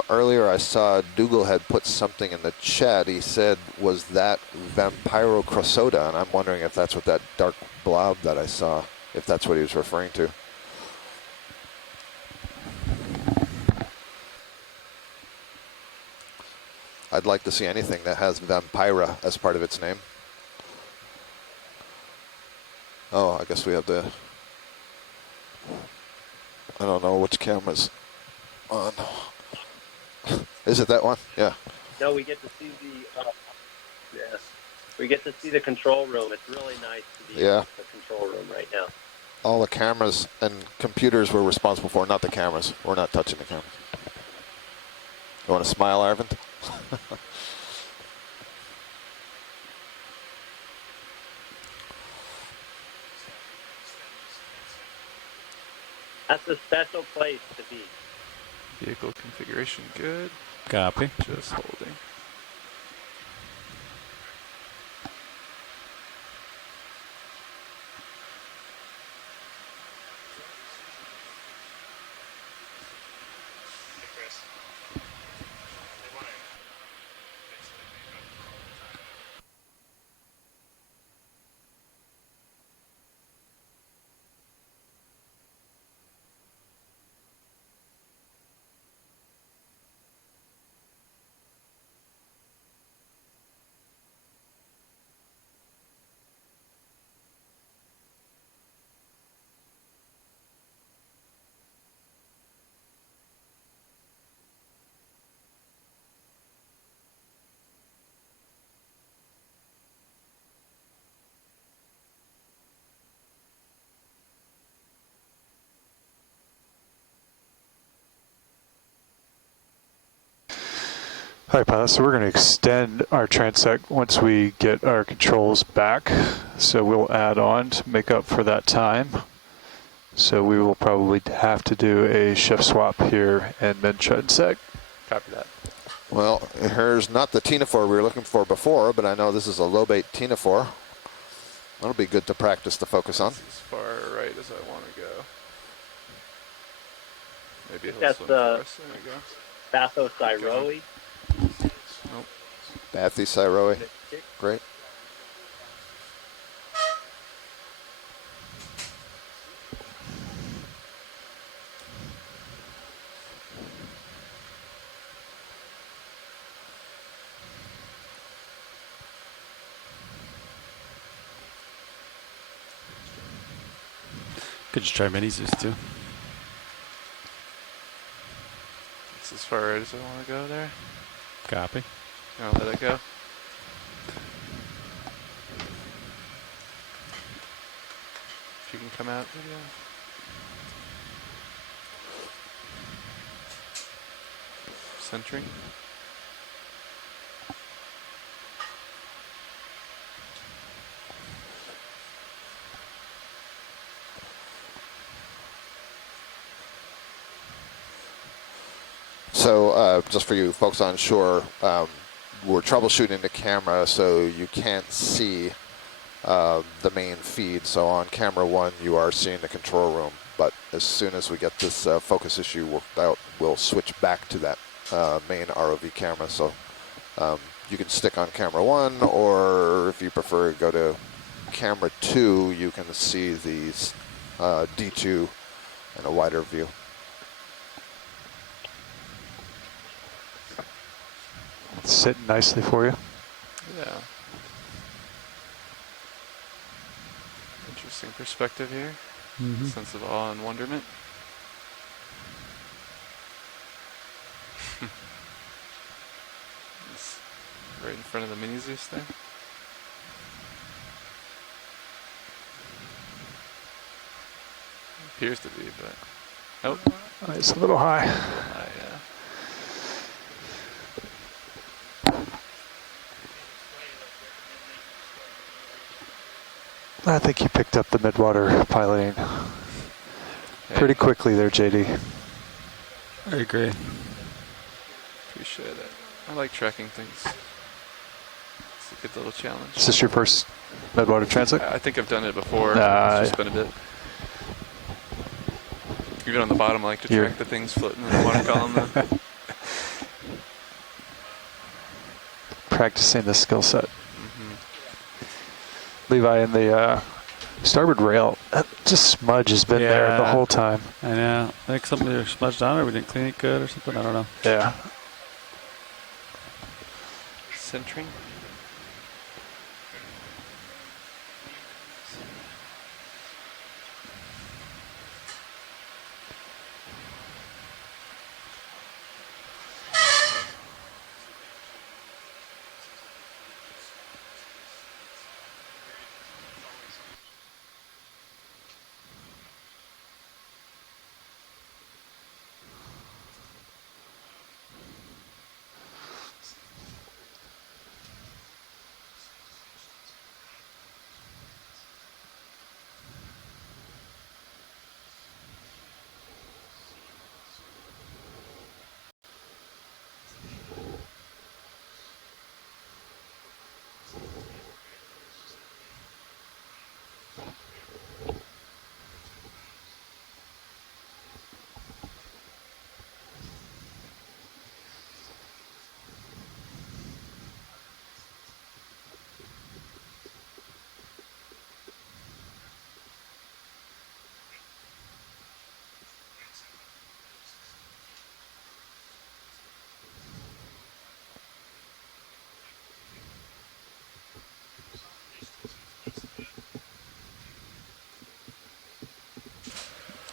Earlier I saw Dougal had put something in the chat. He said, was that Vampirocrossota? And I'm wondering if that's what that dark blob that I saw, if that's what he was referring to. I'd like to see anything that has Vampira as part of its name. Oh, I guess we have the, I don't know which camera's on. Is it that one? Yeah. No, we get to see the, yes, we get to see the control room. It's really nice to be in the control room right now. All the cameras and computers we're responsible for, not the cameras. We're not touching the cameras. You want to smile, Arvind? That's a special place to be. Vehicle configuration good. Copy. Just holding. All right, pilot, so we're going to extend our transect once we get our controls back. So we'll add on to make up for that time. So we will probably have to do a shift swap here and mid-transect. Copy that. Well, here's not the ctenophore we were looking for before, but I know this is a lobate ctenophore. That'll be good to practice to focus on. As far right as I want to go. Maybe he'll That's swim for us. There we go. Bathyroe. Nope. Bathyroe. Great. Could just try mini Zeus too. It's as far right as I want to go there. Copy. I'll let it go. If you can come out, video. Centering. So just for you folks on shore, we're troubleshooting the camera so you can't see the main feed. So on camera 1, you are seeing the control room. But as soon as we get this focus issue worked out, we'll switch back to that main ROV camera. So you can stick on camera 1, or if you prefer, go to camera 2. You can see these D2 in a wider view. It's sitting nicely for you. Yeah. Interesting perspective here. Mm-hmm. Sense of awe and wonderment. It's right in front of the mini Zeus there. Appears to be, but nope. It's a little high. Yeah. I think you picked up the midwater piloting pretty quickly there, JD. I agree. Appreciate it. I like tracking things. It's a good little challenge. Is this your first midwater transect? I think I've done it before. It's just been a bit. Even on the bottom, I like to track the things floating in the water column. Though. Practicing the skill set. Levi, in the starboard rail, just smudge has been there the whole time. I know. I think something either smudged on or we didn't clean it good or something. I don't know. Yeah. Centering.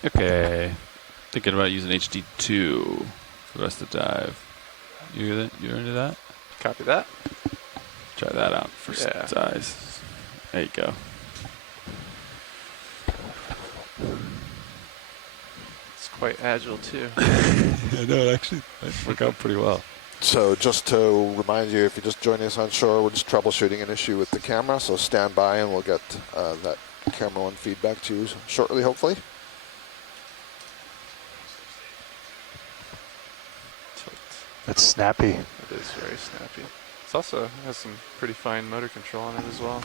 Okay. Thinking about using HD2 for the rest of the dive. You're into that? Copy that. Try that out for size. There you go. It's quite agile too. I know, it actually might work out pretty well. So just to remind you, if you just join us on shore, we're just troubleshooting an issue with the camera. So stand by and we'll get that camera one feedback to you shortly, hopefully. It's snappy. It is very snappy. It also has some pretty fine motor control on it as well.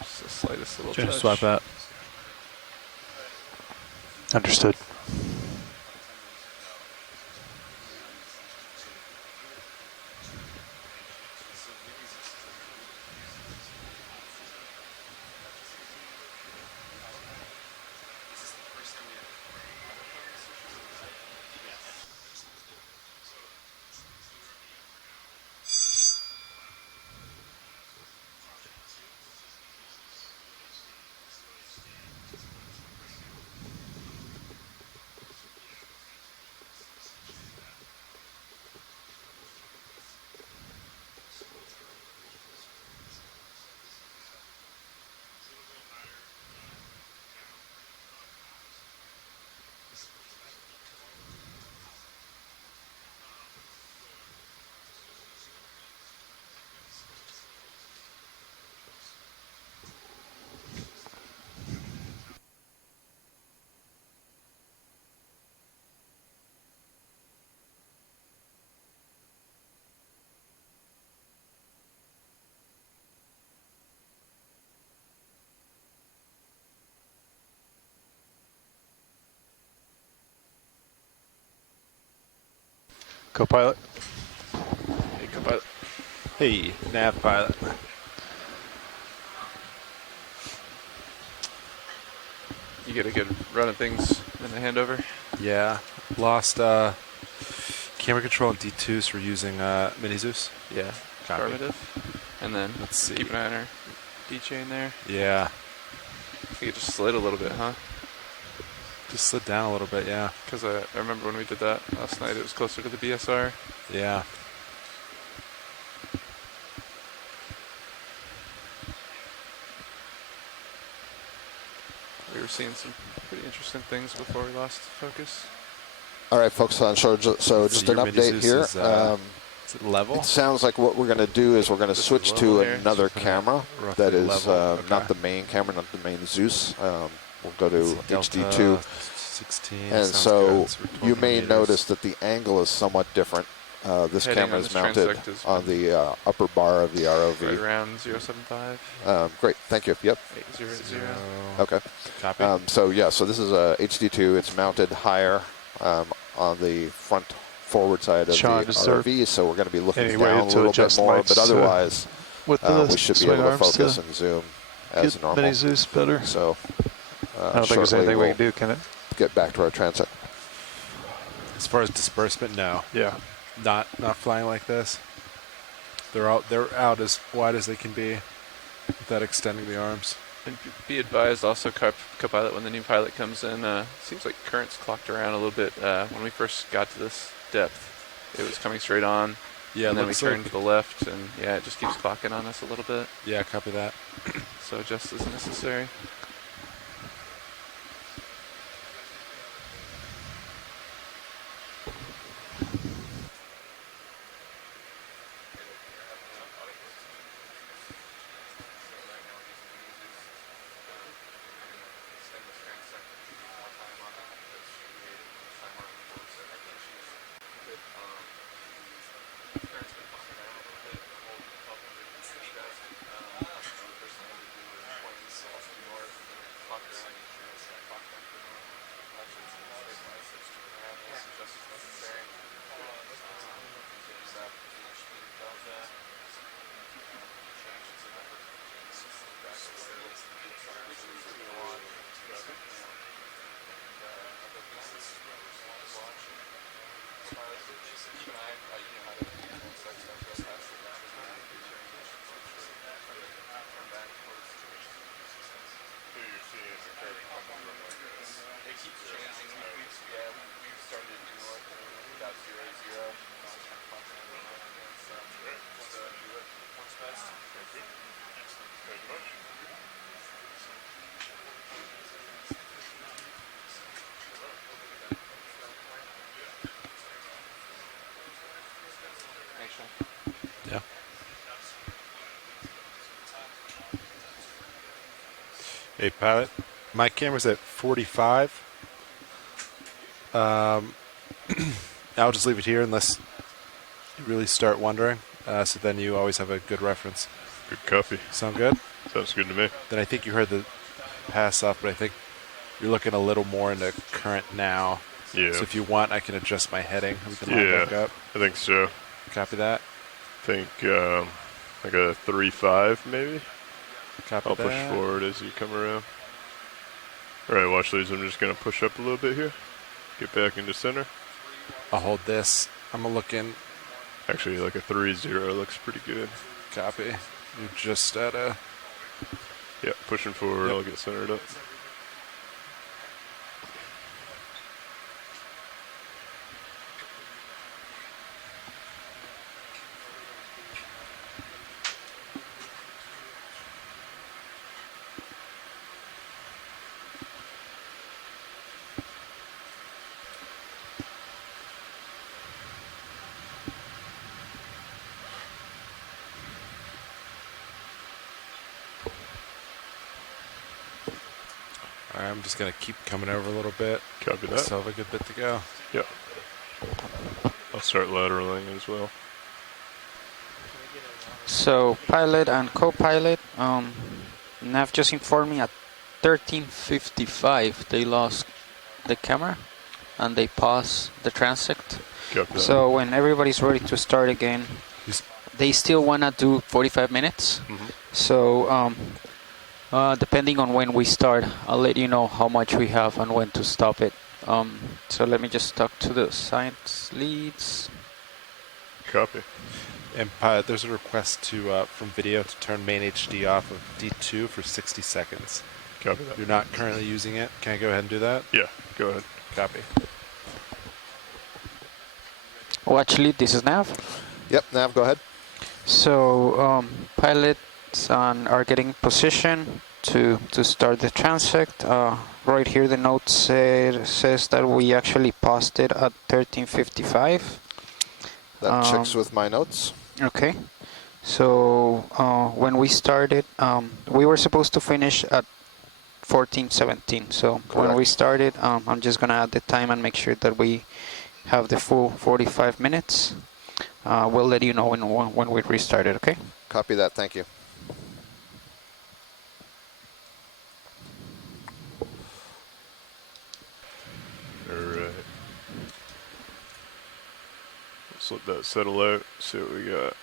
Just the slightest little touch. Just swap that. Understood. Co-pilot. Hey, co-pilot. Hey, nav pilot. You get a good run of things in the handover? Yeah. Lost camera control and D2s for using Mini Zeus. Yeah. Copy. Affirmative. And then Let's see. keep an eye on our D chain there. Yeah. I think it just slid a little bit, huh? Just slid down a little bit, yeah. Because I remember when we did that last night, it was closer to the BSR. Yeah. We were seeing some pretty interesting things before we lost focus. All right, folks on shore. So just an your update Mini here. Zeus is it level? It sounds like what we're going to do is we're going to switch to here. another camera Roughly that is level. Okay. not the main camera, not the main Zeus. We'll go to Delta HD2. 16. And sounds so good. It's for you 12 may meters. notice that the angle is somewhat different. This Heading camera on is this mounted transect is on the upper bar of the Right ROV. around 075. Great, thank you. Yep. 800. Okay. Copy. So yeah, so this is a HD2. It's mounted higher on the front forward side of Sean, the is there ROV, so we're going to be looking any way down a to little bit adjust more, lights, but otherwise with the we should be swing able to arms focus to and zoom as get normal. Mini Zeus better? So I don't think there's shortly anything we we'll can do, can it? get back to our transect. As far as disbursement, no. Yeah. Not flying like this. They're out as wide as they can be without extending the arms. And be advised also, co-pilot, when the new pilot comes in, seems like currents clocked around a little bit. When we first got to this depth, it was coming straight on. Yeah, and then we looks turned like- to the left, and yeah, it just keeps clocking on us a little bit. Yeah, copy that. So just as necessary. Hey, pilot. My camera's at 45. I'll just leave it here unless you really start wondering. So then you always have a good reference. Good copy. Sound good? Sounds good to me. Then I think you heard the pass off, but I think you're looking a little more into current now. Yeah. So if you want, I can adjust my heading. We can line back up. I think so. Copy that. I think like a 3.5 maybe. Copy I'll that. push forward as you come around. All right, watch these. I'm just going to push up a little bit here. Get back into center. I'll hold this. I'm going to look in. Actually, like a 3.0 looks pretty good. Copy. You're just at a... Yeah, pushing forward. I'll get centered up. All right, I'm just going to keep coming over a little bit. Copy that. Still have a good bit to go. Yep. I'll start lateraling as well. So pilot and co-pilot, Nav just informed me at 13:55 they lost the camera and they paused the transect. So when everybody's ready to start again, they still wanna do 45 minutes. So depending on when we start, I'll let you know how much we have and when to stop it. So let me just talk to the science leads. Copy. And pilot, there's a request to from video to turn main HD off of D2 for 60 seconds. Copy that. You're not currently using it. Can I go ahead and do that? Yeah, go ahead. Copy. Watch lead, this is Nav. Yep, Nav, go ahead. So pilots are getting position to start the transect. Right here the note says that we actually paused it at 13:55. That checks with my notes. Okay. So when we started, we were supposed to finish at 14:17. So when we started, I'm just going to add the time and make sure that we have the full 45 minutes. We'll let you know when we restarted, okay? Copy that, thank you. Alright. Let's let that settle out, see what we got.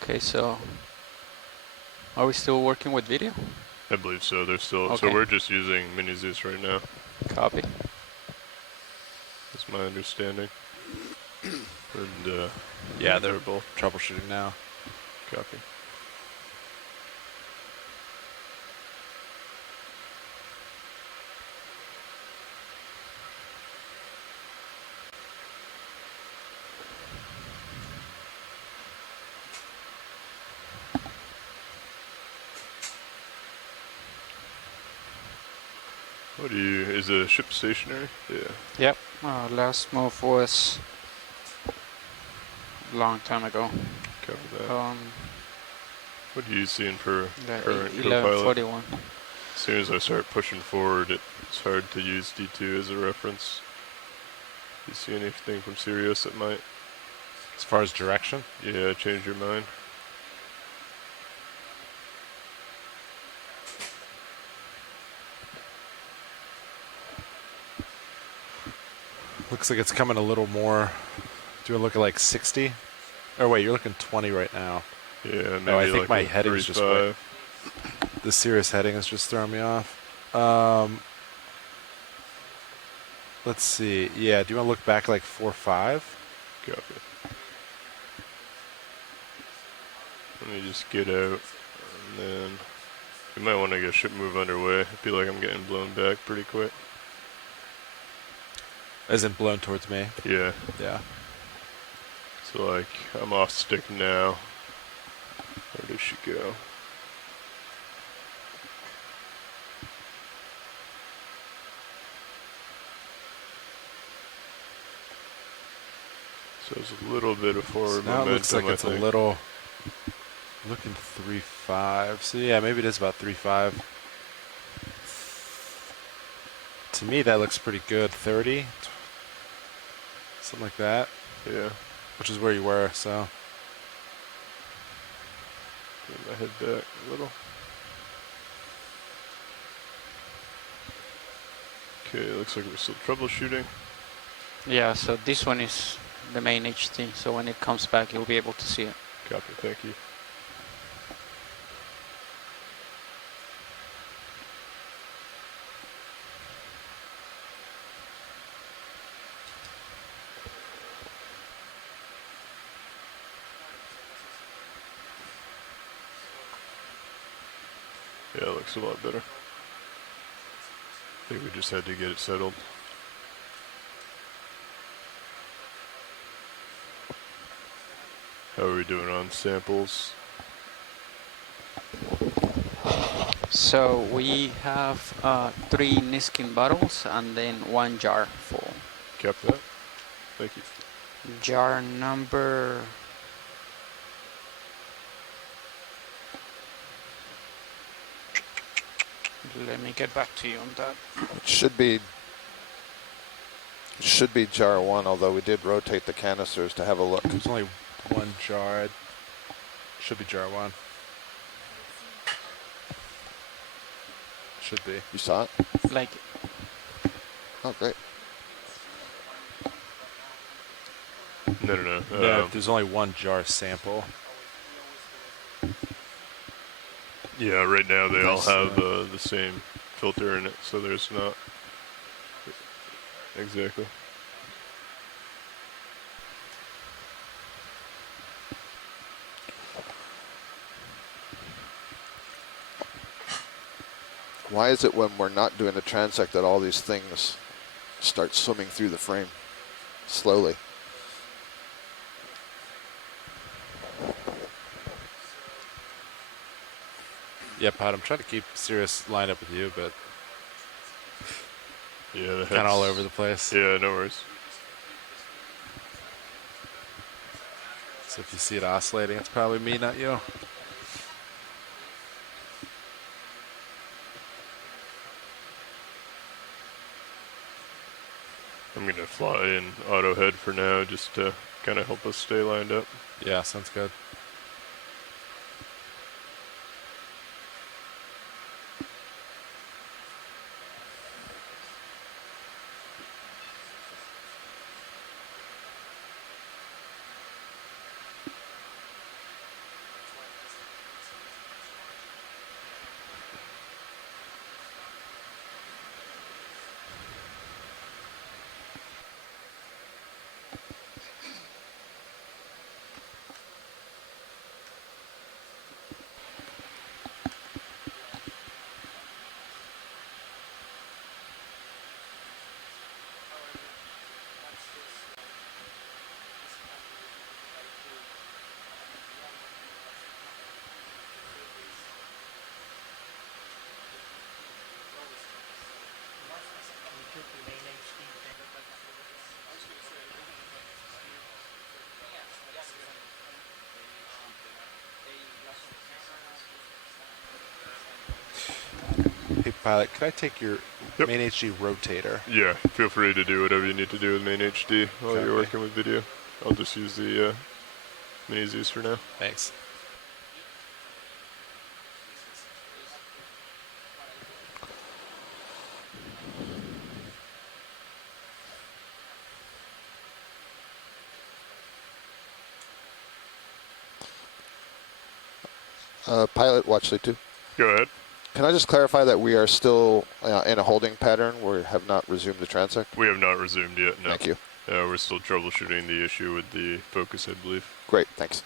Okay, so are we still working with video? I believe so. They're still. Okay. So we're just using Mini Zeus right now. Copy. That's my understanding. And yeah, they're both troubleshooting now. Copy. What do you, is the ship stationary? Yeah. Yep. Last move was a long time ago. Copy that. What are you seeing for current 11:41. As soon as I start pushing forward, it's hard to use D2 as a reference. Do you see anything from Sirius that might? As far as direction? Yeah, change your mind. Looks like it's coming a little more. Do you look at like 60? Or wait, you're looking 20 right now. Yeah, maybe no, I think like my heading is just way, the Sirius heading is just throwing me off. Let's see. Yeah, do you want to look back like 4.5? Copy. Let me just get out, and then You might want to get ship move underway. I feel like I'm getting blown back pretty quick. Isn't blown towards me. Yeah. Yeah. So like, I'm off stick now. Where does she go? So there's a little bit of forward Now momentum. it looks like I it's think. a little. Looking 3.5. So yeah, maybe it is about 3.5. To me, that looks pretty good. 30, something like that. Yeah. Which is where you were. So. Get my head back a little. Okay, looks like we're still troubleshooting. Yeah, so this one is the main HT, so when it comes back, you'll be able to see it. Copy, thank you. Yeah, it looks a lot better. I think we just had to get it settled. How are we doing on samples? So we have 3 Niskin bottles and then 1 jar full. Kept that. Thank you. Jar number... Let me get back to you on that. It should be jar 1, although we did rotate the canisters to have a look. There's only 1 jar. Should be jar 1. Should be. You saw it? Like... Oh, great. No. Yeah, there's only 1 jar sample. Yeah, right now they all have the same filter in it, so there's not. Exactly. Why is it when we're not doing the transect that all these things start swimming through the frame slowly? Yeah, Pat, I'm trying to keep Sirius lined up with you, but yeah, the kind of all over the place. Yeah, no worries. So if you see it oscillating, it's probably me, not you. I'm gonna fly in auto head for now, just to kind of help us stay lined up. Yeah, sounds good. Hey, Pilot, could I take your main HD rotator? Yeah, feel free to do whatever you need to do with main HD while Copy. you're working with video. I'll just use the mini Z's for now. Thanks. Pilot, watch lead 2. Go ahead. Can I just clarify that we are still in a holding pattern? We have not resumed the transect? We have not resumed yet, no. Thank you. We're still troubleshooting the issue with the focus, I believe. Great, thanks.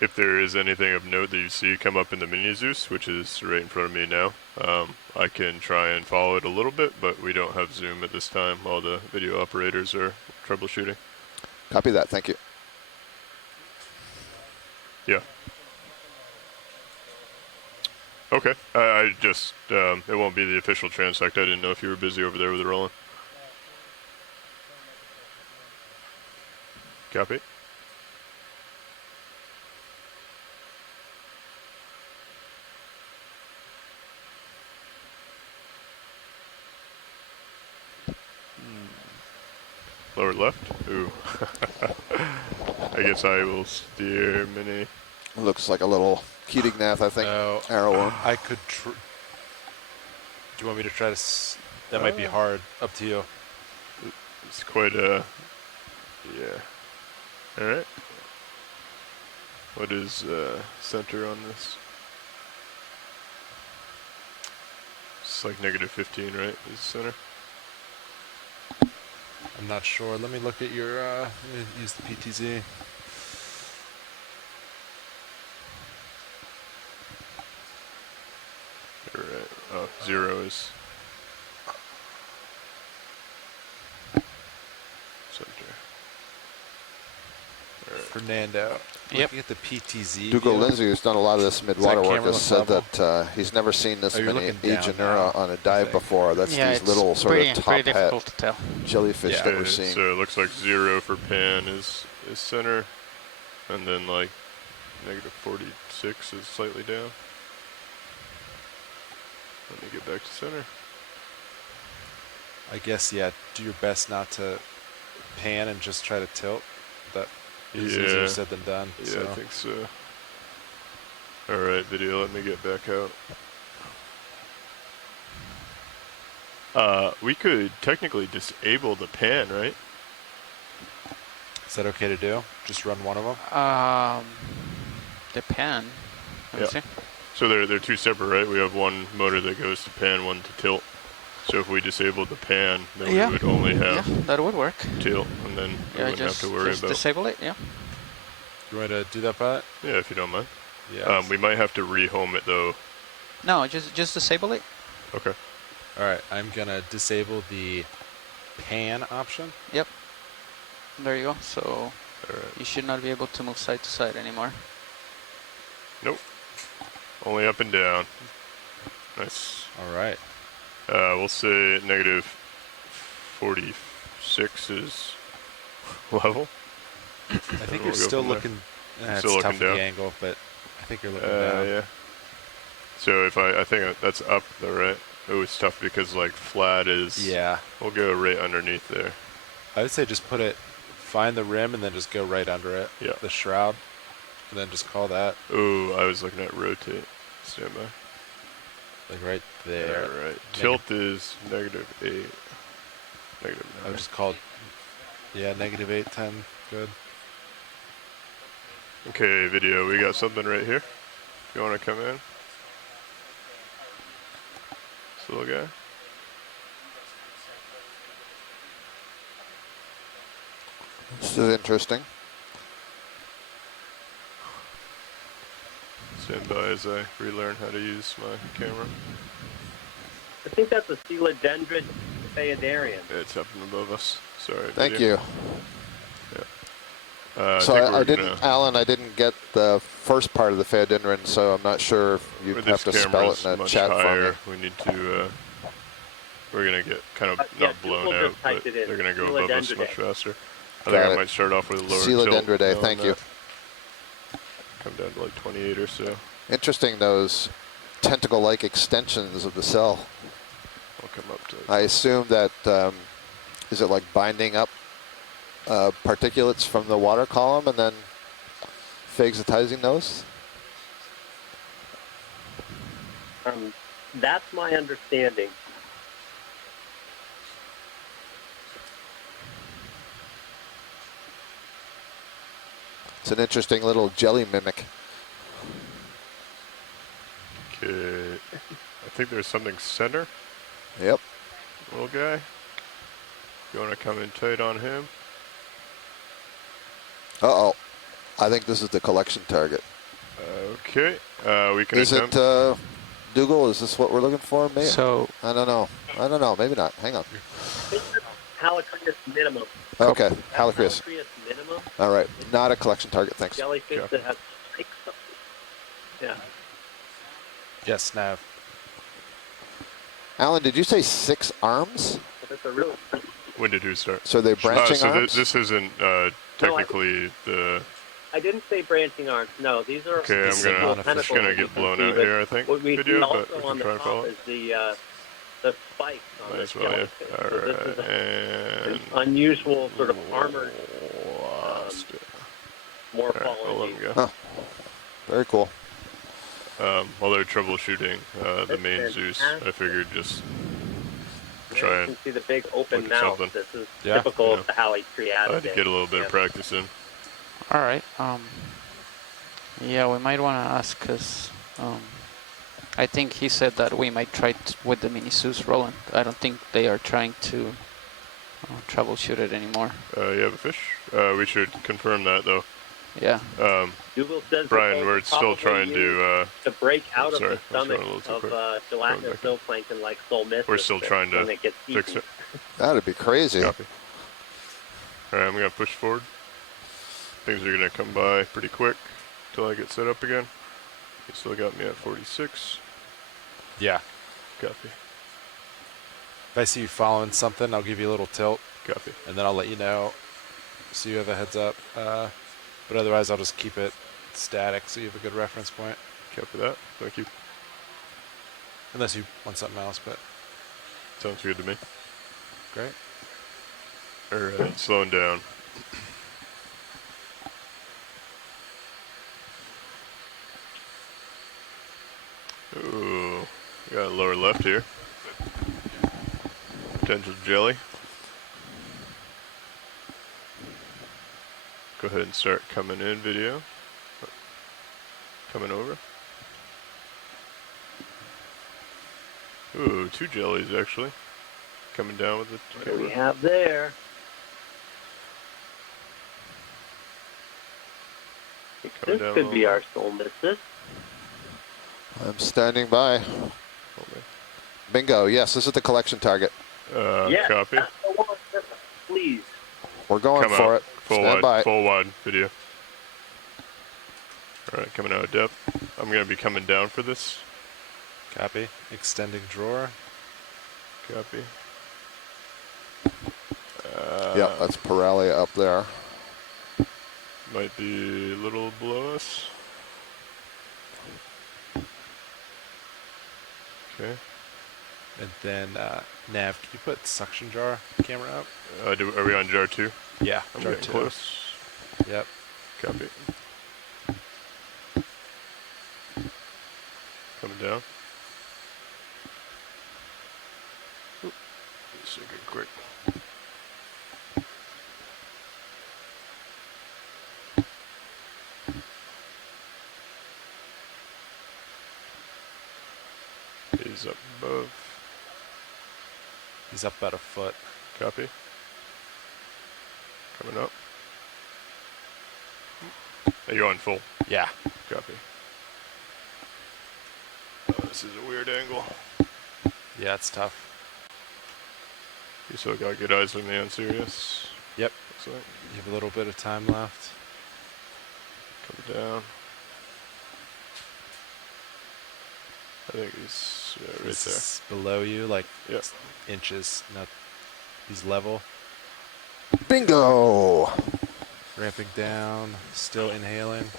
if there is anything of note that you see come up in the mini Zeus, which is right in front of me now, I can try and follow it a little bit, but we don't have zoom at this time while the video operators are troubleshooting. Copy that. Thank you. Yeah. Okay. I just, it won't be the official transect. I didn't know if you were busy over there with it rolling. Copy. Lower left? Ooh. I guess I will steer mini. Looks like a little Keating-Nath, I think. No, arrow worm. I could. Do you want me to try to? That might be hard. Up to you. It's quite a. Yeah. All right. What is center on this? It's like -15, right? Is center? I'm not sure. Let me look at your. Let me use the PTZ. You're right. Oh, 0 is center. All right. Fernando. Looking at the PTZ. Dougal view. Lindsay, who's done a lot of this midwater work, camera has said level? that he's never seen this Oh, you're many looking down Agenura now, on a dive before. That's Yeah, these it's little sort of pretty top hat difficult to tell. jellyfish Yeah. that we're Okay, seeing. so it looks like 0 for pan is center, and then like -46 is slightly down. Let me get back to center. I guess, yeah, do your best not to pan and just try to tilt. That is easier said than done. Yeah, so. I think so. All right, video, let me get back out. We could technically disable the pan, right? Is that okay to do? Just run one of them? The pan. Let me see. So they're two separate, right? We have one motor that goes to pan, one to tilt. So if we disabled the pan, then we would only have that would work. tilt, and then we wouldn't have to worry just about. disable it. Yeah. You want to do that, Pat? Yeah, if you don't mind. Yeah. We might have to rehome it though. No, just disable it. Okay. All right, I'm gonna disable the pan option. Yep. There you go. So you should not be able to move side to side anymore. Nope. Only up and down. Nice. All right. We'll say -46 is level. I think we'll you're go still from there. looking. Still It's looking tough with down. the angle, but I think you're looking down. Yeah. So if I think that's up though, right? Oh, it's tough because like flat is. Yeah. We'll go right underneath there. I would say just find the rim and then just go right under it. Yeah. The shroud, and then just call that. Oh, I was looking at rotate. Stand by. Like right there. All right. Tilt is -8. -9. I just called. Yeah, -8, 10. Good. Okay, video. We got something right here. You want to come in? This little guy. This is interesting. Stand by as I relearn how to use my camera. I think that's a Coelodendron phaedarian. It's up and above us. Sorry. Thank video. you. Yeah. So I didn't, Alan, I didn't get the first part of the phaedendron, so I'm not sure if you'd have to spell it in a chat higher. for me. We need to, we're going to get kind of yeah, not blown Google out, just typed but it in. they're going to go above us much Coelodendridae. faster. I Got think I it. might start off with a lower Coelodendridae, tilt. thank you. Come down to like 28 or so. Interesting, those tentacle-like extensions of the cell. I'll come up to it. I assume that, is it like binding up particulates from the water column and then phagocytizing those? That's my understanding. It's an interesting little jelly mimic. Okay. I think there's something center. Yep. Little guy. You want to come in tight on him? Uh-oh. I think this is the collection target. Okay, we can Is attempt. it, Dougal, is this what we're looking for? Maybe? So I don't know. I don't know. Maybe not. Hang on. Halocreus minimum. Okay, Halocreus. Halocreus minimum. All right, not a collection target. Thanks. Jellyfish that has spikes. Yeah. Yes, Nav. Alan, did you say 6 arms? That's a really. When did you start? So they're branching so arms? this isn't technically the. I didn't say branching arms. No, these are. Okay, I'm just gonna get blown out here. I think. What we see Video, also but we on can the try and follow top it. is the spikes on Might the as well, yeah. jellyfish. All So this right, is and an unusual sort of armored lost it. morphology. I'll let him go. Huh. Very cool. While they're troubleshooting the That's main Zeus, fantastic. I figured just There try you and can see the big open look at mouth. something. This is Yeah. typical Yeah. of the Halley triad. I had to get a little bit of practice in. All right. Yeah, we might want to ask because I think he said that we might try with the mini Zeus Roland. I don't think they are trying to troubleshoot it anymore. You have a fish? We should confirm that though. Yeah. Google says that Brian, those we're are still trying probably used to. to break out sorry, of the I was going stomach a little too of quick. gelatinous zooplankton like Solmissus. We're still trying to when it gets fix eaten. it. That'd be crazy. Copy. All right, I'm gonna push forward. Things are gonna come by pretty quick till I get set up again. You still got me at 46. Yeah. Copy. If I see you following something, I'll give you a little tilt. Copy. And then I'll let you know so you have a heads up. But otherwise, I'll just keep it static so you have a good reference point. Copy that. Thank you. Unless you want something else, but Sounds good to me. great. All right, slowing down. Ooh, we got a lower left here. Potential jelly. Go ahead and start coming in video. Coming over. Ooh, 2 jellies actually. Coming down with the What do we camera. have there? Coming This down a could be little our Solmissus. I'm standing by. Bingo. Yes, this is the collection target. Yes, Copy. that's the one. Please. We're going Come for out. it. Full Stand wide, by. full wide video. All right, coming out of depth. I'm gonna be coming down for this. Copy. Extending drawer. Copy. Yeah, that's Paralia up there. Might be a little below us. Okay. And then, Nav, can you put suction jar camera up? Are we on jar 2? Yeah, I'm jar getting 2. close. Yep. Copy. Coming down. Oop. Just get quick. He's up above. He's up about a foot. Copy. Coming up. Are you on full? Yeah. Copy. Oh, this is a weird angle. Yeah, it's tough. You still got good eyes on me on Sirius. Yep. Looks like. You have a little bit of time left. Coming down. I think he's right This there. is below you, like Yep. inches. Not. He's level. Bingo! Ramping down. Still inhaling.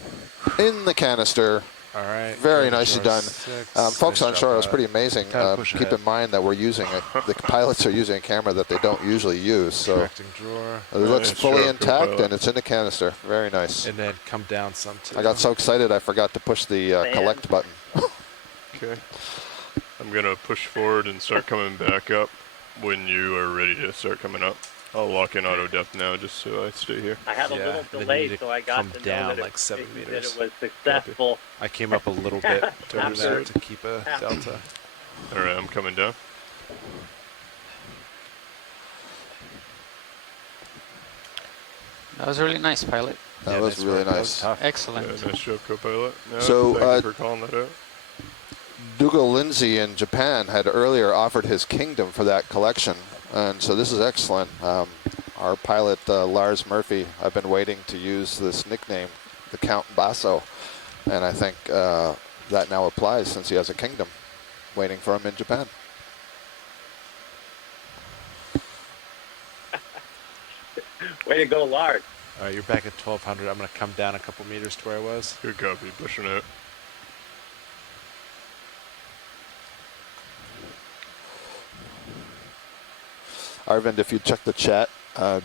In the canister. All right. Very go to nicely jar done. 6. Folks Nice on job, shore, it was bud. pretty amazing. Kinda push Keep ahead. in mind that we're using the pilots are using a camera that they don't usually use, so Correcting drawer. it looks Nice fully job, intact co-pilot. and it's in the canister. Very nice. And then come down some too. I got so excited I forgot to push the collect button. Okay. I'm gonna push forward and start coming back up when you are ready to start coming up. I'll lock in auto depth now just so I stay here. I had a Yeah, little and then you delay, need to so I got come to know down that like 7 that meters. it was successful. I came up a little bit during After- that to keep a delta. All right, I'm coming down. That was really nice, pilot. That was really nice. Excellent. Yeah, nice job, co-pilot. No, So, thank you for calling that out. Dougal Lindsay in Japan had earlier offered his kingdom for that collection, and so this is excellent. Our pilot, Lars Murphy, I've been waiting to use this nickname, the Count Basso, and I think that now applies since he has a kingdom waiting for him in Japan. Way to go, Lars. All right, you're back at 1200. I'm going to come down a couple meters to where I was. Good copy, pushing out. Arvind, if you check the chat,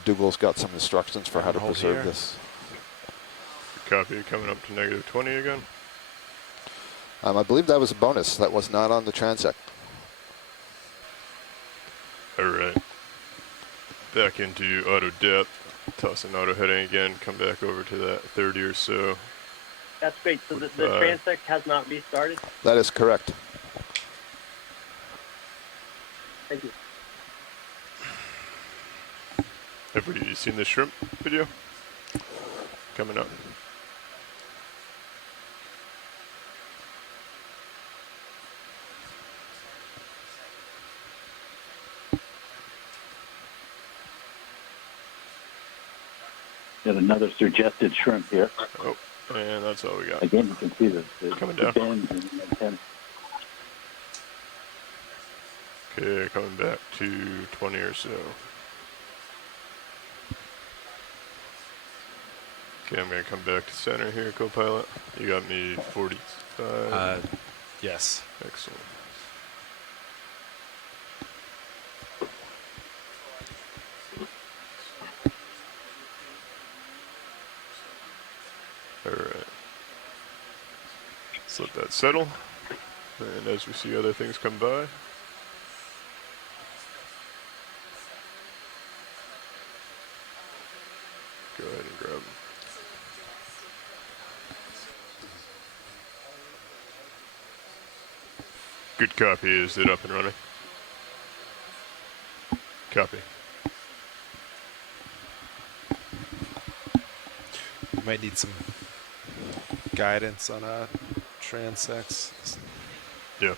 Dougal's got some instructions for how to Hold preserve here. this. Good copy, coming up to negative 20 again. I believe that was a bonus. That was not on the transect. All right. Back into auto depth, tossing auto heading again, come back over to that 30 or so. That's great. So the transect has not restarted? That is correct. Thank you. Have we seen the shrimp video? Coming up. Got another suggested shrimp here. Oh, and that's all we got. Again, you can see the Coming the down. bends and antennas. Okay, coming back to 20 or so. Okay, I'm going to come back to center here, co-pilot. You got me 45. Yes. Excellent. All right. Let's let that settle. And as we see other things come by, go ahead and grab them. Good copy. Is it up and running? Copy. We might need some guidance on transects. Yeah.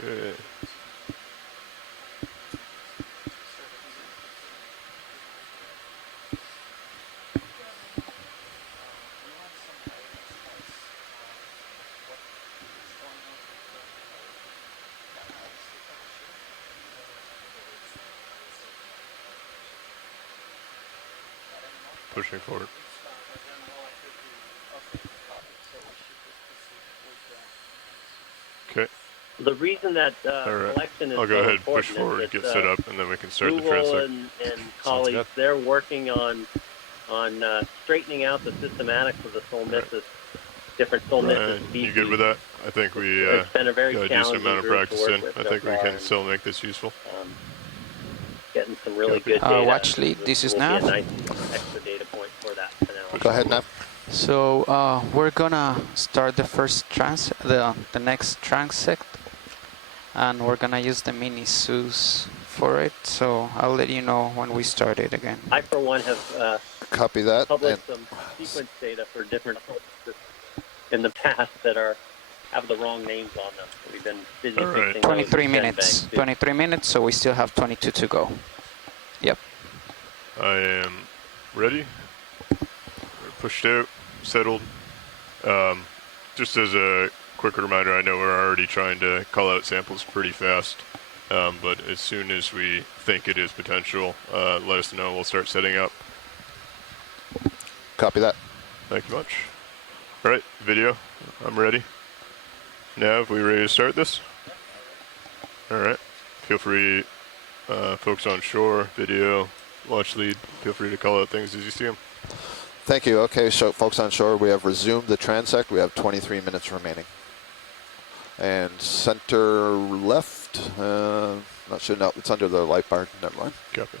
Okay. Pushing forward. Okay. The reason that All right. collection is I'll go so ahead, important push forward, is get that, set up, and then we can start the Google transect. and colleagues, they're working on straightening out the systematics of the solmissus, different solmissus species. You good with that? I think we It's been a very got a decent challenging amount of group to practice work in. with I so think we far, can and, still make this useful. Getting some really good data. Watch lead, this is will Nav. be a nice extra data point for that analysis. Go ahead, Nav. So we're gonna start the first the next transect, and we're gonna use the mini SUS for it. So I'll let you know when we start it again. I, for one, have Copy that. published some sequence data for different sources in the past that have the wrong names on them. We've been busy fixing those 23 in minutes. GenBank, too. 23 minutes. So we still have 22 to go. Yep. I am ready. We're pushed out, settled. Just as a quick reminder, I know we're already trying to call out samples pretty fast, but as soon as we think it is potential, let us know. We'll start setting up. Copy that. Thank you much. All right, video. I'm ready. Nav, we ready to start this? All right. Feel free, folks on shore, video, watch lead. Feel free to call out things as you see them. Thank you. Okay, so folks on shore, we have resumed the transect. We have 23 minutes remaining. And center left, not sure, no, it's under the light bar. Never mind. Copy.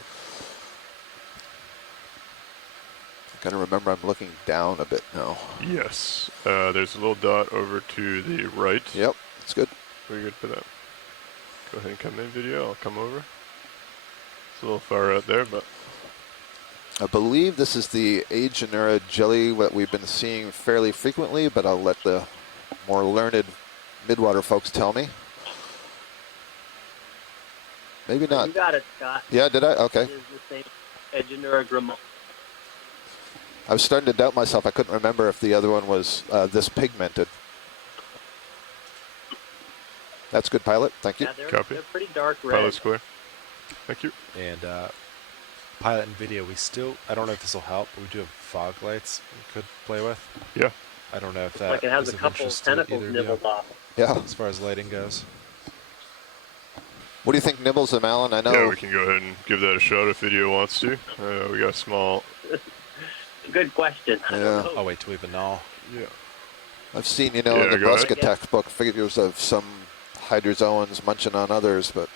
Gotta remember I'm looking down a bit now. Yes. There's a little dot over to the right. Yep, it's good. We're good for that. Go ahead and come in, video. I'll come over. It's a little far out there, but I believe this is the Agenura jelly that we've been seeing fairly frequently, but I'll let the more learned midwater folks tell me. Maybe not. You got it, Scott. Yeah, did I? Okay. It is the same Agenura gramo. I was starting to doubt myself. I couldn't remember if the other one was this pigmented. That's good, Pilot. Thank you. Yeah, Copy. they're pretty dark red. Pilot's clear. Thank you. And Pilot and video, we still, I don't know if this will help, but we do have fog lights we could play with. Yeah. I don't know if that Like it has is a of couple interest to tentacles either of you, nibbled off. Yeah. as far as lighting goes. What do you think nibbles them, Alan? I know. Yeah, we can go ahead and give that a shot if video wants to. We got a small. Good question. Yeah. I'll wait till we have a null. Yeah. I've seen, you know, Yeah, in the go ahead. Brusca textbook figures of some hydrozoans munching on others, but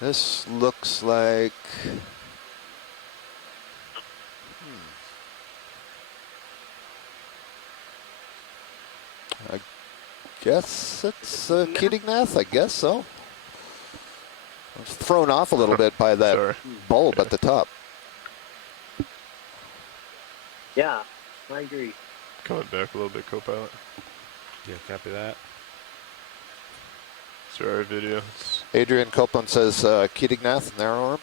this looks like. I guess it's Keatingnath. I guess so. I was thrown off a little bit by that Sorry. bulb at the top. Yeah, I agree. Coming back a little bit, co-pilot. Yeah, copy that. Sorry, video. Adrian Copeland says Keatingnath, narrow arm.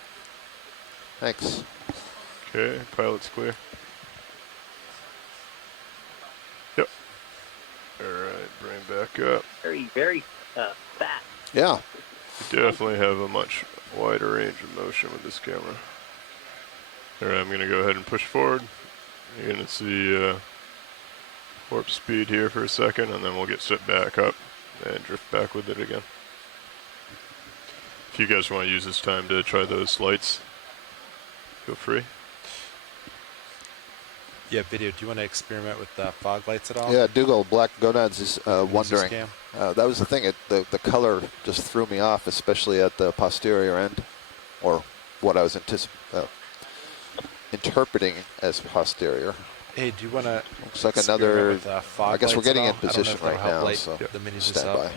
Thanks. Okay, pilot's clear. Yep. All right, bring back up. Very, very fat. Yeah. We definitely have a much wider range of motion with this camera. All right, I'm going to go ahead and push forward. You're going to see warp speed here for a second, and then we'll get set back up and drift back with it again. If you guys want to use this time to try those lights, feel free. Yeah, video, do you want to experiment with fog lights at all? Yeah, Dougal Black Gonads is wondering. Cam? That was the thing. The color just threw me off, especially at the posterior end, or what I was interpreting as posterior. Hey, do you want to Looks like another. fog I guess we're lights at getting in all? I don't know position if that'll right help now, light so the minis stand up by.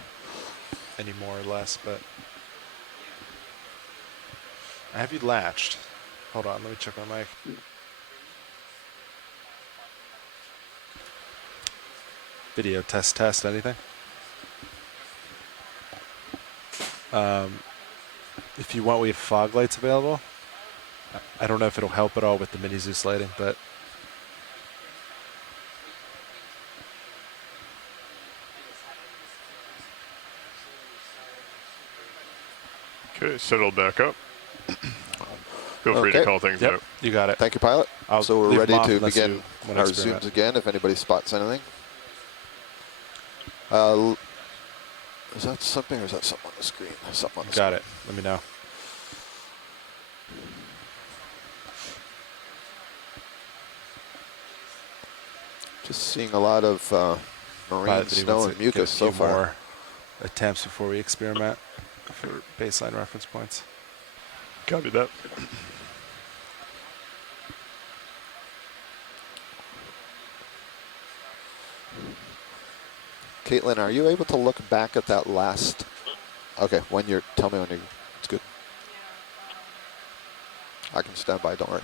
any more or less, but I have you latched. Hold on, let me check my mic. Video test, anything? If you want, we have fog lights available. I don't know if it'll help at all with the mini Zeus lighting, but Okay, settle back up. Feel free to call things out. You got it. Thank you, pilot. So we're leave ready them off to unless begin you wanna our experiment. zooms again if anybody spots anything. Is that something or is that something on the screen? Something on the Got screen. it. Let me know. Just seeing a lot of marine Pilot snow wants and to mucus get a so few far. more attempts before we experiment for baseline reference points. Copy that. Caitlin, are you able to look back at that last? Okay, tell me when it's good. I can stand by, don't worry.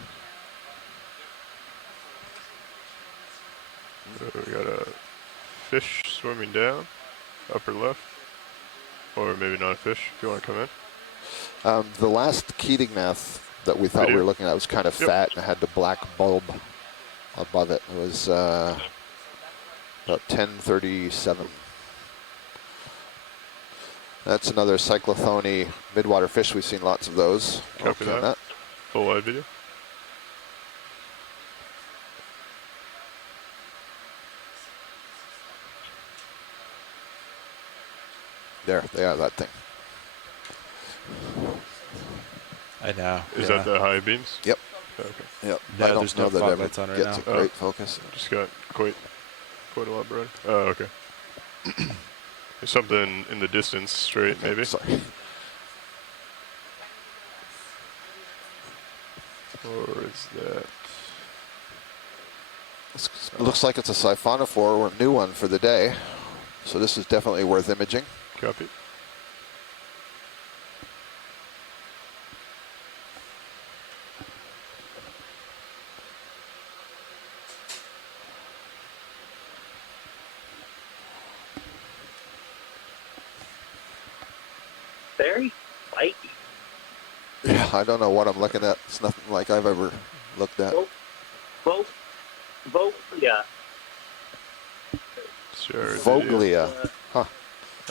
We got a fish swimming down, upper left. Or maybe not a fish, if you want to come in. The last Keatingnath that we thought we were looking at was kind of fat and had the black bulb above it. It was about 1037. That's another cyclothony midwater fish. We've seen lots of those. Copy that. Full wide video. There, they are, that thing. I know. Is that the high beams? Yep. Okay. Yep. No, I don't there's know no that fog ever lights on right gets now. a great focus. Just got quite a lot bright. Oh, okay. There's something in the distance, straight maybe. Sorry. Or is that? Looks like it's a siphonophore or a new one for the day. So this is definitely worth imaging. Copy. very spiky. Yeah, I don't know what I'm looking at. It's nothing like I've ever looked at. Voglia. Sure. Voglia. Huh.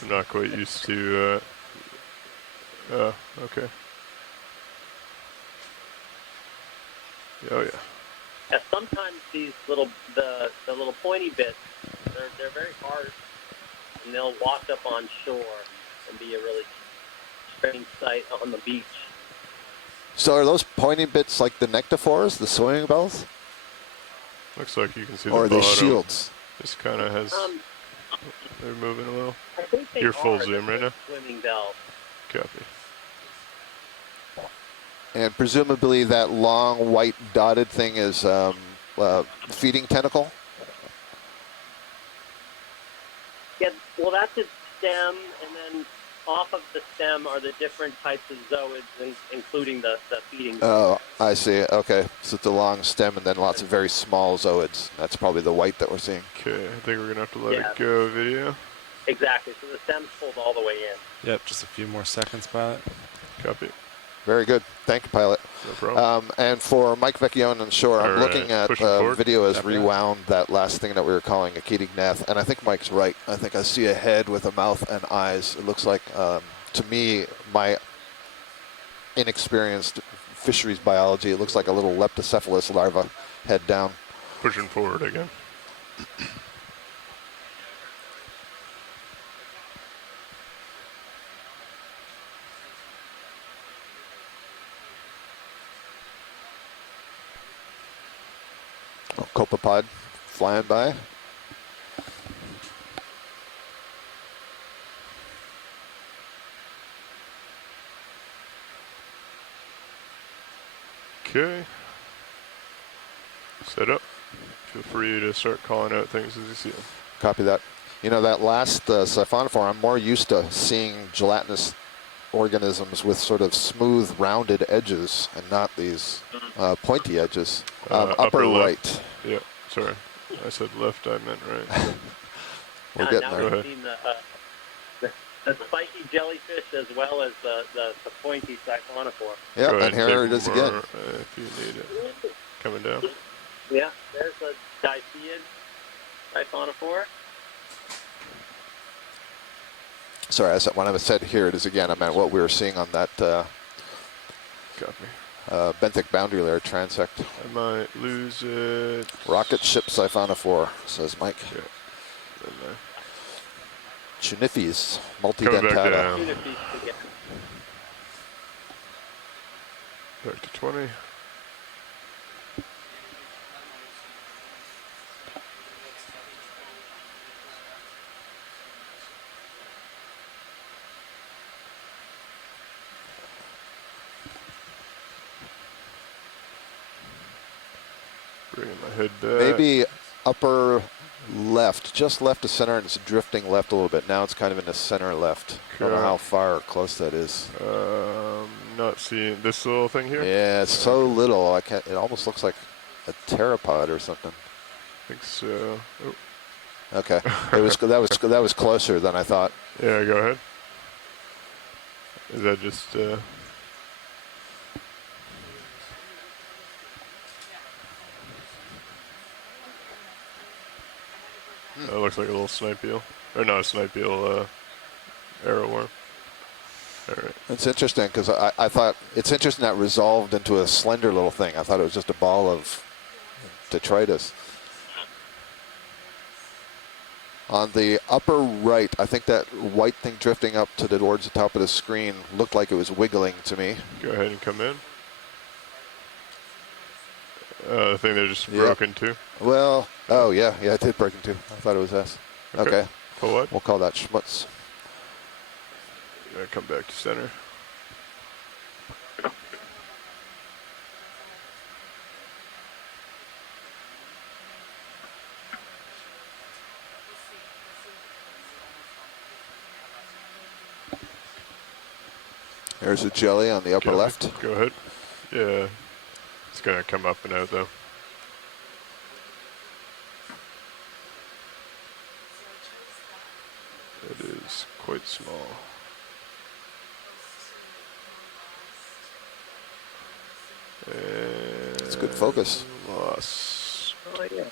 I'm not quite used to. Oh, okay. Oh yeah. Yeah, sometimes these little the little pointy bits, they're very hard, and they'll wash up on shore and be a really strange sight on the beach. So are those pointy bits like the nectophores, the swimming bells? Looks like you can see or the are they bottom. shields? This kind of has. They're moving a little. I think they You're are full zoom right now. Swimming bells. Copy. And presumably that long white dotted thing is feeding tentacle? Yeah, well, that's its stem, and then off of the stem are the different types of zooids, including the feeding. Oh, I see. Okay. So it's a long stem and then lots of very small zooids. That's probably the white that we're seeing. Okay, I think we're going to have to let it go video. Exactly. So the stem's pulled all the way in. Yep, just a few more seconds, pilot. Copy. Very good. Thank you, pilot. No problem. And for Mike Vecchione on shore, I'm looking at video as rewound that last thing that we were calling a Keating Nath, and I think Mike's right. I think I see a head with a mouth and eyes. It looks like, to me, my inexperienced fisheries biology, it looks like a little leptocephalus larva head down. Pushing forward again. Copepod flying by. Okay. Set up. Feel free to start calling out things as you see them. Copy that. You know, that last siphonophore, I'm more used to seeing gelatinous organisms with sort of smooth, rounded edges and not these pointy edges. Upper right. Yeah, sorry. I said left, I meant right. We're getting there. Now we've seen the spiky jellyfish as well as the pointy siphonophore. Yeah, and here it is again. If you need it. Coming down. Yeah, there's a dipheid siphonophore. Sorry, when I said here it is again, I meant what we were seeing on that benthic boundary layer transect. I might lose it. Rocket ship siphonophore, says Mike. Yeah. Chunifes, multidentata. Back to 20. Bringing my head back. Maybe upper left, just left of center, and it's drifting left a little bit. Now it's kind of in the center left. I don't know how far or close that is. Not seeing this little thing here? Yeah, it's so little. I can't. It almost looks like a pteropod or something. I think so. Oh. Okay, that was closer than I thought. Yeah, go ahead. Is that just? That looks like a little snipe eel. Or not a snipe eel, arrowworm. All right. It's interesting because I thought it's interesting that resolved into a slender little thing. I thought it was just a ball of detritus. On the upper right, I think that white thing drifting up towards the top of the screen looked like it was wiggling to me. Go ahead and come in. The thing that just broke into. Well, oh yeah, it did break into. I thought it was us. Okay. Pull what? We'll call that schmutz. Come back to center. There's a jelly on the upper left. Go ahead. Yeah. It's going to come up and out, though. It is quite small. It's good focus. Loss. Oh, yeah.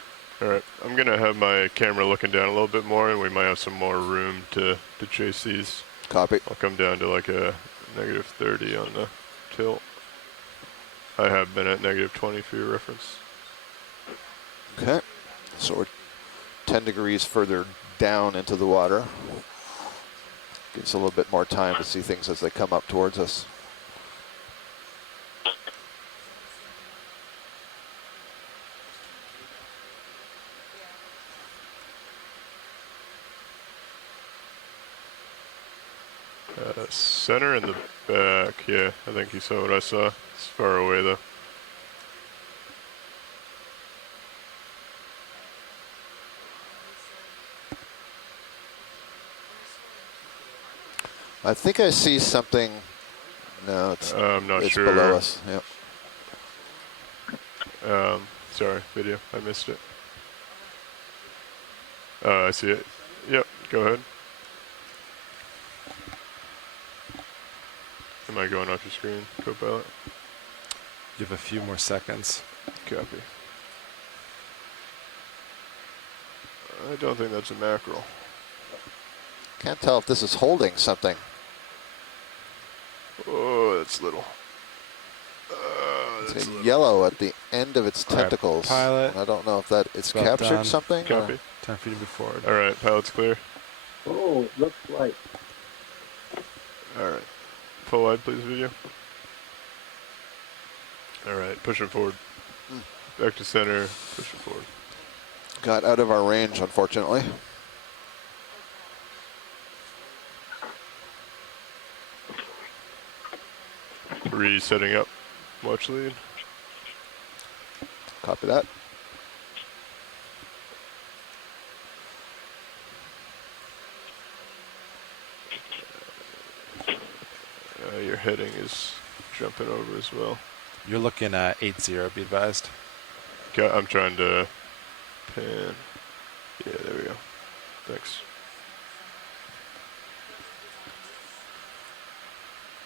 All right, I'm gonna have my camera looking down a little bit more, and we might have some more room to chase these. Copy. I'll come down to like a -30 on the tilt. I have been at -20 for your reference. Okay, so we're 10 degrees further down into the water. Gives a little bit more time to see things as they come up towards us. Center in the back, yeah, I think you saw what I saw. It's far away though. I think I see something. No, it's, I'm not it's sure. below us. Yep. Sorry, video, I missed it. I see it. Yep, go ahead. Am I going off your screen, Copilot? You have a few more seconds. Copy. I don't think that's a mackerel. Can't tell if this is holding something. Oh, that's little. It's That's little. yellow at the end of its All right, tentacles. pilot. I don't know if that it's About captured done. something. Copy. or- Time for you to move forward. All right, pilot's clear. Oh, it looks like. All right. Full wide, please, video. All right, pushing forward. Back to center, pushing forward. Got out of our range, unfortunately. Resetting up. Watch lead. Copy that. Your heading is jumping over as well. You're looking at 8-0, be advised. Okay, I'm trying to pan. Yeah, there we go. Thanks.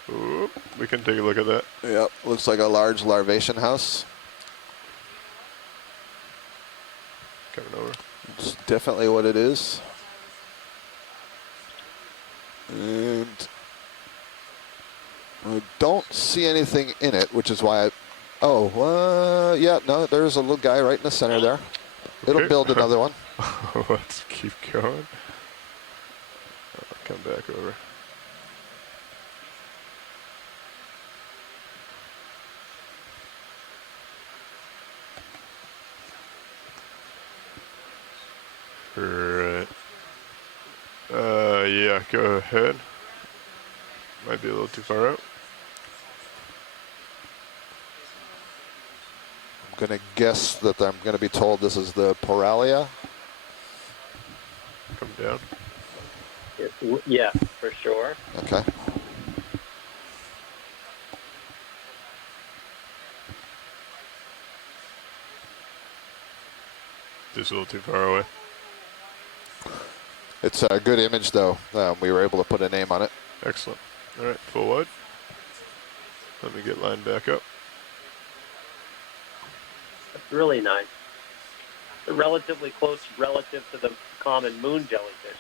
Ooh, we can take a look at that. Yep, looks like a large larvation house. Coming over. It's definitely what it is. And I don't see anything in it, which is why I... yeah, no, there's a little guy right in the center there. It'll Okay. build another one. Let's keep going. I'll come back over. Right. Yeah, go ahead. Might be a little too far out. I'm going to guess that I'm going to be told this is the Poralia. Come down. Yeah, for sure. Okay. Just a little too far away. It's a good image, though. We were able to put a name on it. Excellent. All right, full wide. Let me get lined back up. That's really nice. They're relatively close relative to the common moon jellyfish.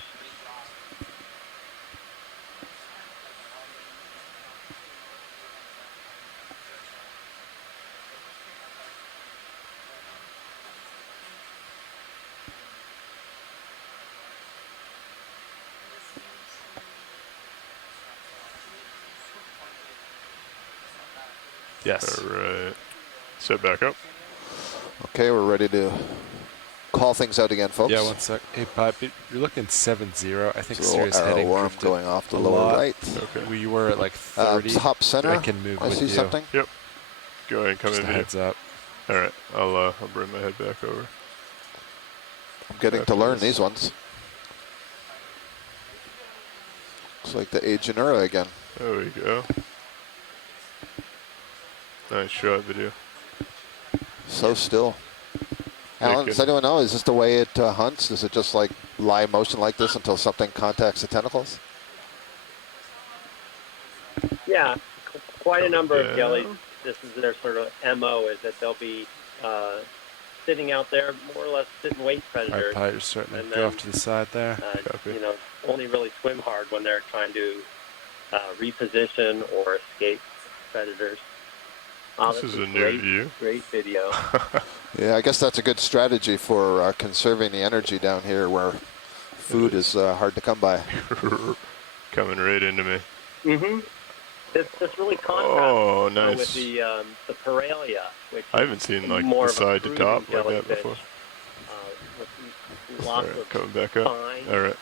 Yes. All right. Set back up. Okay, we're ready to call things out again, folks. Yeah, 1 sec. Hey, Pipe, you're looking 7-0. I think There's a little serious arrow heading worm drifted going off the a lower lot. right. Okay. We were at like 30. Top center. I can move I with see you. something. Yep. Go ahead and come Just in a video. heads up. All right. I'll bring my head back over. I'm getting Back to to learn this. these ones. Looks like the Agenura again. There we go. Nice shot, video. So still. Yeah, Alan, good. does anyone know, is this the way it hunts? Does it just like lie motion like this until something contacts the tentacles? Yeah, quite a number of jellies this is their sort of MO, is that they'll be sitting out there, more or less sit and wait Our predators. pilot's starting to and go then, off to the side there. you know, only really swim hard when they're trying to reposition or escape predators. This is a new view. Great video. Yeah, I guess that's a good strategy for conserving the energy down here where food is hard to come by. Coming right into me. Mm-hmm. This really contrasts with the Paralia, which I haven't seen like more the of a side to fruiting top like that jellyfish, before. With lots of Coming back up. fine, All right.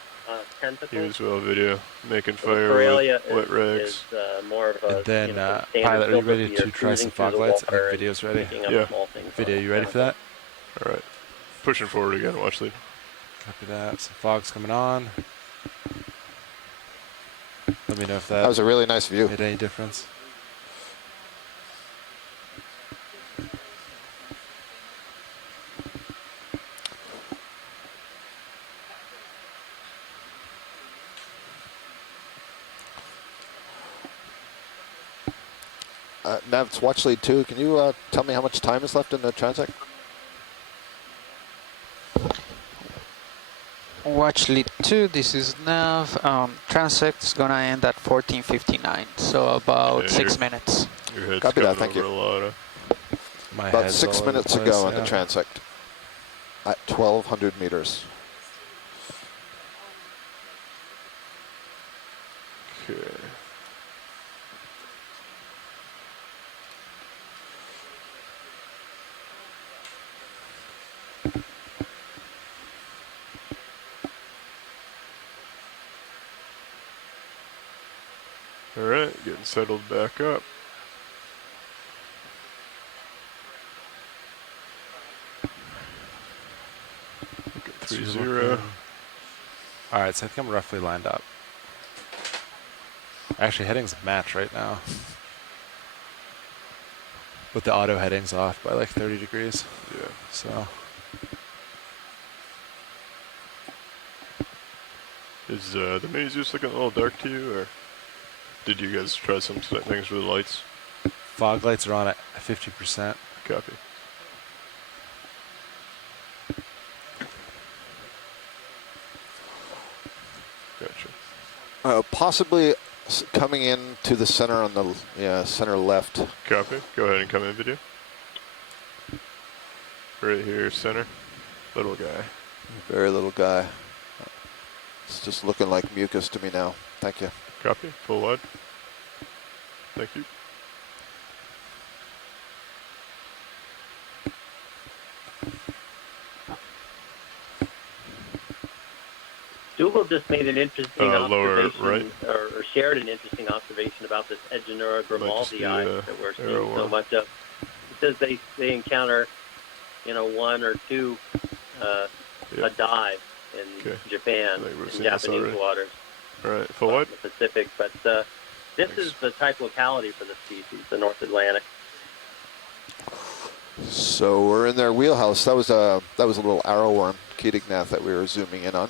tentacles. Here's well video. Making So fire Paralia with wet rags. is more of a And then, standard pilot, are you ready filter to try cruising some through fog the lights? water And video's ready? picking up Yeah. small things Video, on you ready for that? All right. Pushing forward again. Watch lead. Copy that. Some fog's coming on. Let me know if that That was a really nice view. made any difference. Nav, it's watch lead 2. Can you tell me how much time is left in the transect? Watch lead 2, this is Nav. Transect is gonna end at 14:59, so about 6 minutes. Your head's Copy that, coming thank over you. a lot of. My About head's 6 all over minutes the ago place, on the yeah. transect at 1,200 meters. Okay. All right, getting settled back up. Look at 3-0. All right, so I think I'm roughly lined up. Actually, headings match right now. With the auto headings off by like 30 degrees. Yeah. So. Is the mini Zeus looking a little dark to you, or did you guys try some things with the lights? Fog lights are on at 50%. Copy. Gotcha. Possibly coming in to the center on the center left. Copy. Go ahead and come in video. Right here, center. Little guy. Very little guy. It's just looking like mucus to me now. Thank you. Copy. Full wide. Thank you. Dougal just made an interesting lower observation, right. or shared an interesting observation about this Edgenura grimaldi eye that we're seeing so much of. He says they encounter, one or two a dive in Japan, in Japanese waters. All right, full wide. The Pacific, but this is the type locality for the species, the North Atlantic. So we're in their wheelhouse. That was a little arrowworm, Ketignath, that we were zooming in on.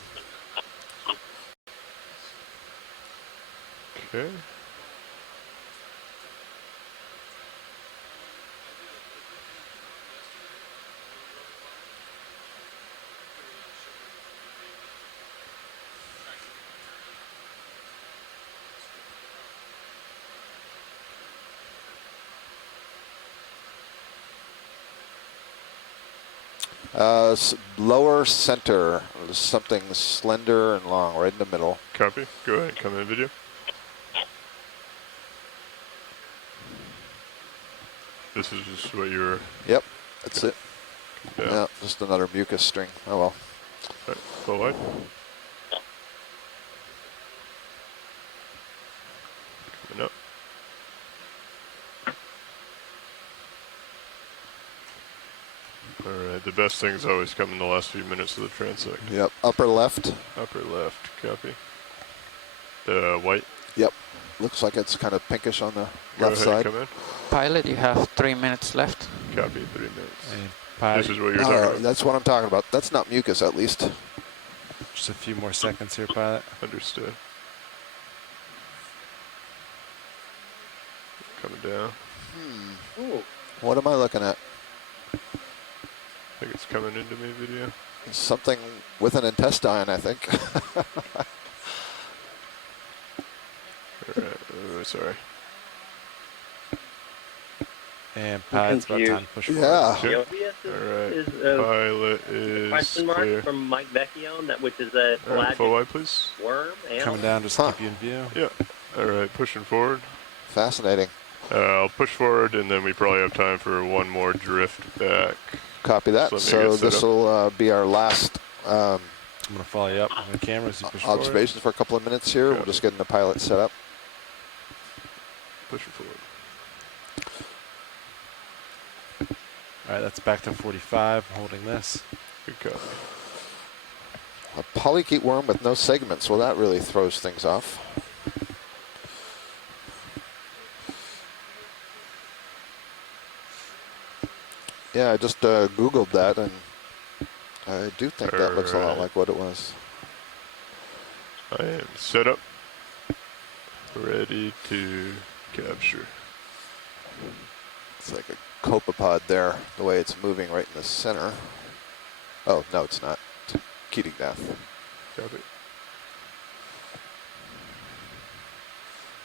Okay. Lower center, something slender and long, right in the middle. Copy. Go ahead and come in video. This is just what you're... Yep, that's it. Yeah, just another mucus string. Oh well. All right, full wide. Coming up. All right, the best things always come in the last few minutes of the transect. Yep, upper left. Upper left, copy. The white. Yep, looks like it's kind of pinkish on the Go left ahead and side. come in. Pilot, you have 3 minutes left. Copy, 3 minutes. Pilot, This is what you're talking about. That's what I'm talking about. That's not mucus, at least. Just a few more seconds here, pilot. Understood. Coming down. Ooh. What am I looking at? I think it's coming into me video. Something with an intestine, I think. Alright, sorry. And I'm pilot's about confused. time to push Yeah. forward. Alright, Is pilot is question mark clear. from Mike Vecchione, that which is a Alright, full pelagic wide, please. worm animal. Coming down, just keep you in view. Yeah. Alright, pushing forward. Fascinating. I'll push forward, and then we probably have time for one more drift back. Copy that. Just let me So get set this up. will be our last I'm going to follow you up on the camera as you push forward. observations for a couple of minutes here. We'll just get the pilot set up. Pushing forward. All right, that's back to 45. I'm holding this. Good copy. A polychaete worm with no segments. Well, that really throws things off. Yeah, I just Googled that, and I do think that looks a lot Alright. like what it was. I am set up. Ready to capture. It's like a copepod there, the way it's moving right in the center. Oh, no, it's not. It's Keating death. Copy.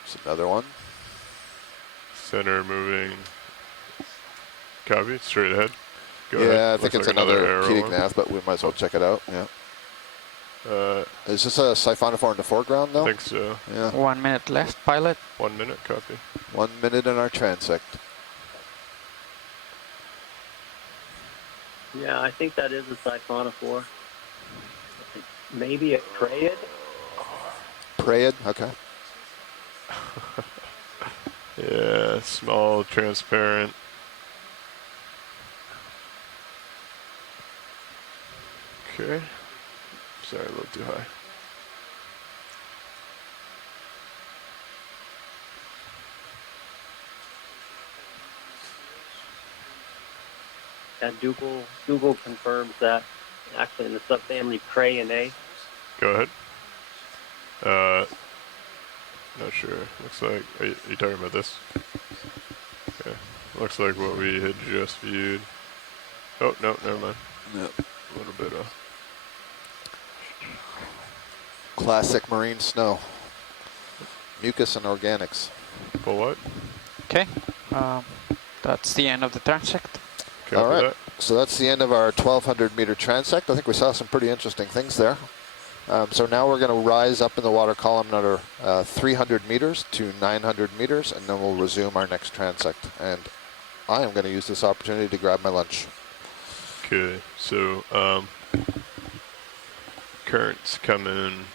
There's another one. Center moving. Copy. Straight ahead. Go Yeah, ahead. I think Looks it's like another arrow Keating one. death, but we might as well check it out. Yeah. Is this a siphonophore in the foreground, though? I think so. Yeah. 1 minute left, pilot. 1 minute. Copy. 1 minute in our transect. Yeah, I think that is a siphonophore. Maybe a craid. Praed? Okay. Yeah, small, transparent. Okay. Sorry, a little too high. And Google confirms that actually in the subfamily Crayonae. Go ahead. Not sure. Looks like. Are you talking about this? Okay. Looks like what we had just viewed. Oh, no, never mind. Yep. A little bit of. Classic marine snow. Mucus and organics. Full wide. Okay. That's the end of the transect. Copy All right. that. So that's the end of our 1,200 meter transect. I think we saw some pretty interesting things there. So now we're going to rise up in the water column another 300 meters to 900 meters, and then we'll resume our next transect. And I am going to use this opportunity to grab my lunch. Okay, so currents coming.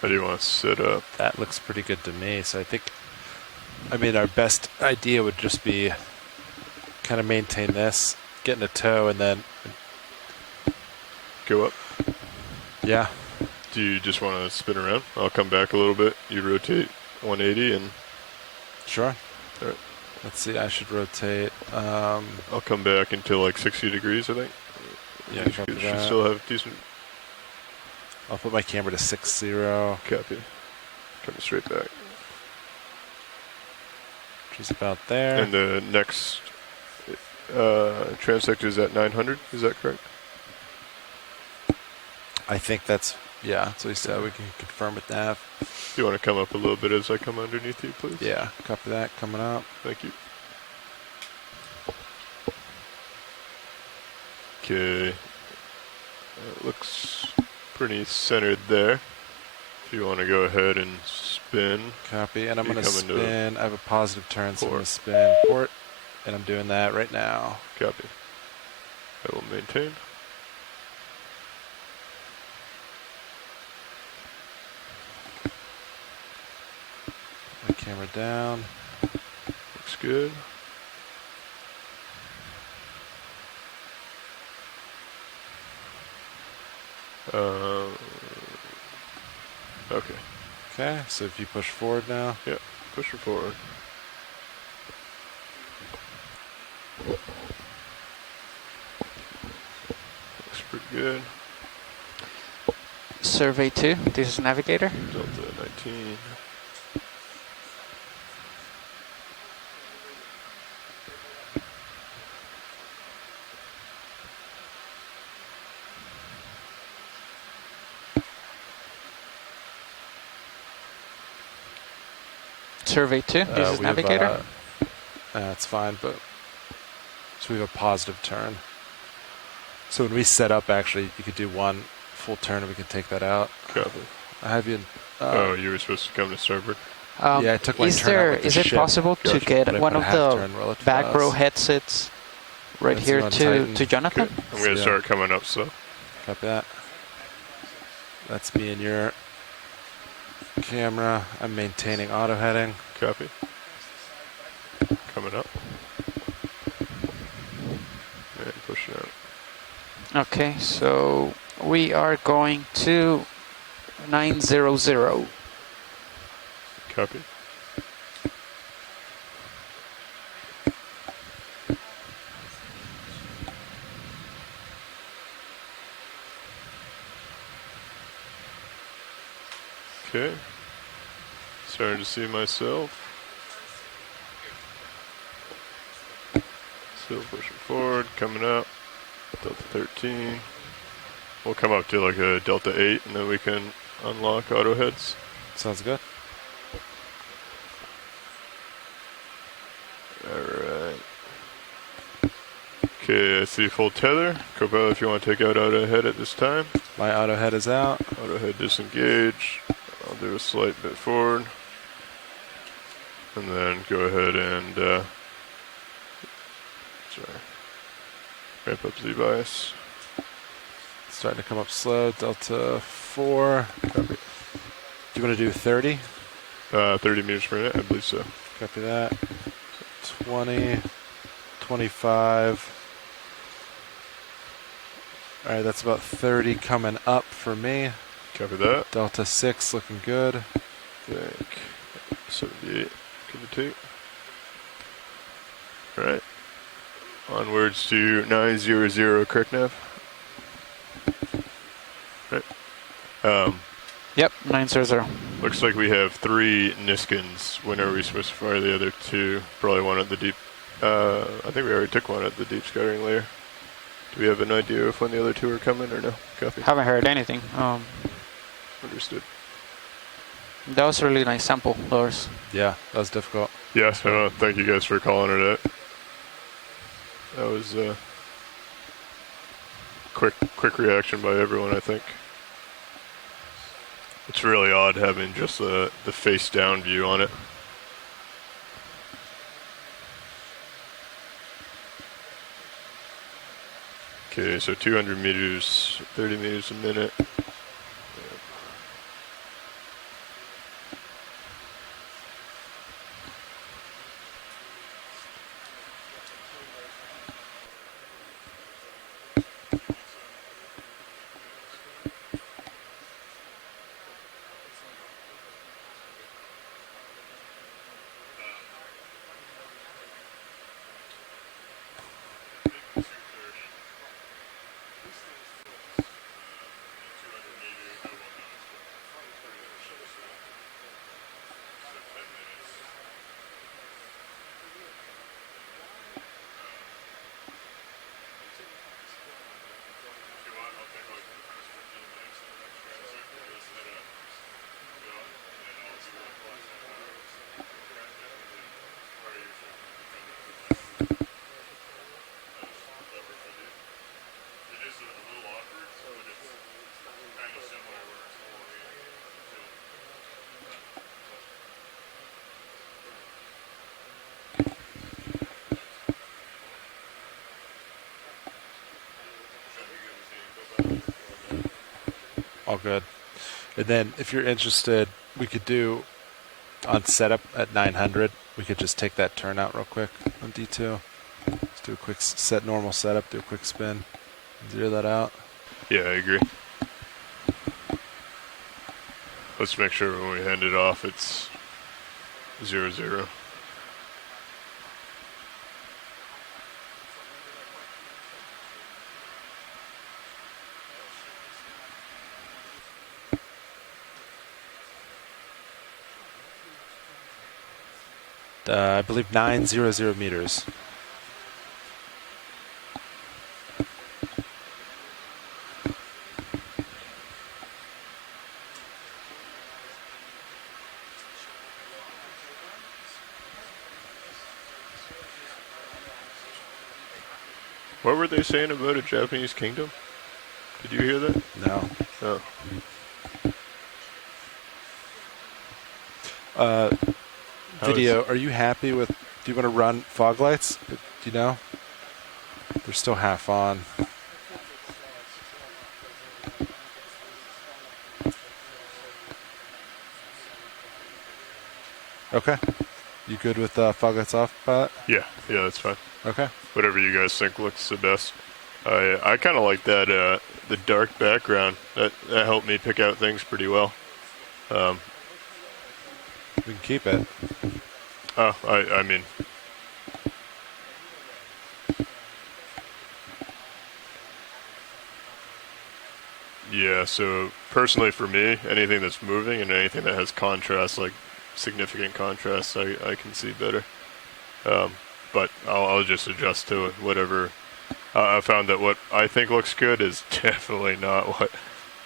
How do you want to set up? That looks pretty good to me. So I mean, our best idea would just be kind of maintain this, get in a tow, and then go up. Yeah. Do you just want to spin around? I'll come back a little bit. You rotate 180 and. Sure. All right. Let's see. I should rotate. I'll come back until like 60 degrees, I think. Yeah, you copy should that. still have decent. I'll put my camera to 60. Copy. Coming straight back. Which is about there. And the next transect is at 900. Is that correct? I think that's, yeah, that's what he said. We can confirm with nav. Do you want to come up a little bit as I come underneath you, please? Yeah, copy that. Coming up. Thank you. Okay. Looks pretty centered there. If you want to go ahead and spin. Copy. And I'm going to coming to spin. I have a positive turn, so I'm going port. to spin port. And I'm doing that right now. Copy. I will maintain. My camera down. Looks good. Okay. Okay, so if you push forward now. Yeah, push her forward. Looks pretty good. Survey 2, this is Navigator. Delta 19. survey too? This is navigator? That's fine, but so we have a positive turn. So when we set up, actually, you could do one full turn and we can take that out. Copy. I have you in... oh, you were supposed to come to starboard? Yeah, I took my turn out with the Is it ship. possible to get one of the back row headsets right here to Jonathan? Okay. I'm going to start coming up, so. Copy that. That's me and your camera. I'm maintaining auto heading. Copy. Coming up. And pushing out. Okay, so we are going to 900. Copy. Okay. Starting to see myself. Still pushing forward, coming up. Delta 13. We'll come up to like a Delta 8 and then we can unlock auto heads. Sounds good. Alright. Okay, I see full tether. Copilot, if you want to take out auto head at this time. My auto head is out. Auto head disengage. I'll do a slight bit forward. And then go ahead and ramp up Z bias. Starting to come up slow. Delta 4. Copy. Do you want to do 30? 30 meters per minute, I believe so. Copy that. 20, 25. All right, that's about 30 coming up for me. Copy that. Delta 6 looking good. Think 78, give or take. All right. Onwards to 900, correct, Nav? Right. Yep, 900. Looks like we have 3 Niskins. When are we supposed to fire the other 2? Probably one at the deep. I think we already took one at the deep scattering layer. Do we have an idea of when the other 2 are coming or no? Copy. Haven't heard anything. Understood. That was a really nice sample, Lars. Yeah, that was difficult. Yes, thank you guys for calling it out. That was quick reaction by everyone, I think. It's really odd having just the face down view on it. Okay, so 200 meters, 30 meters a minute. All good. And then if you're interested, we could do on setup at 900. We could just take that turn out real quick on D2. Let's do a quick set normal setup, do a quick spin, zero that out. Yeah, I agree. Let's make sure when we hand it off, it's 0-0. I believe 900 meters. What were they saying about a Japanese kingdom? Did you hear that? No. Oh. Video, are you happy with, do you want to run fog lights? Do you know? They're still half on. Okay. You good with fog lights off, pilot? Yeah, that's fine. Okay. Whatever you guys think looks the best. I kind of like that the dark background. That helped me pick out things pretty well. We can keep it. I mean, yeah. So personally, for me, anything that's moving and anything that has contrast, like significant contrast, I can see better. But I'll just adjust to it, whatever. I found that what I think looks good is definitely not what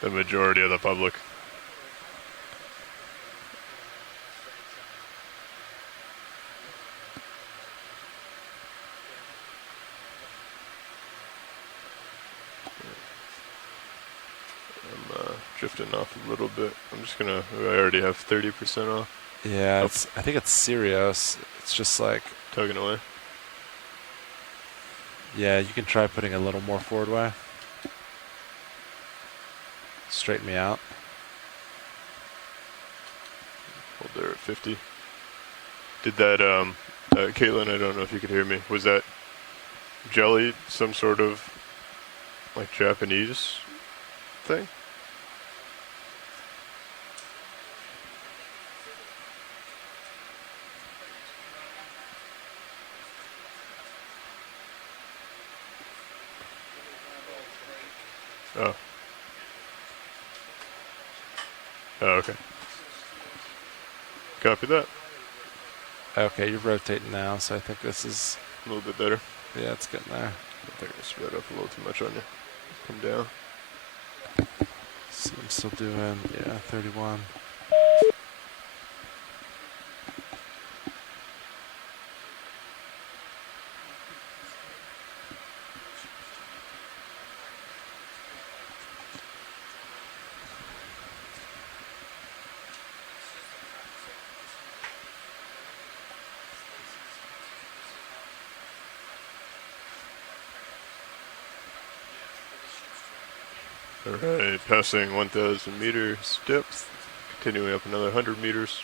the majority of the public. I'm drifting off a little bit. I'm just gonna. I already have 30% off. Yeah, I think it's serious. It's just like tugging away. Yeah, you can try putting a little more forward way. Straighten me out. Hold there at 50. Did that, Caitlin, I don't know if you could hear me. Was that jelly some sort of, like, Japanese thing? Oh. Oh, okay. Copy that. Okay, you're rotating now, so I think this is a little bit better. Yeah, it's getting there. I think I spread up a little too much on you. Come down. So I'm still doing, 31. Alright, passing 1,000 meters depth, continuing up another 100 meters.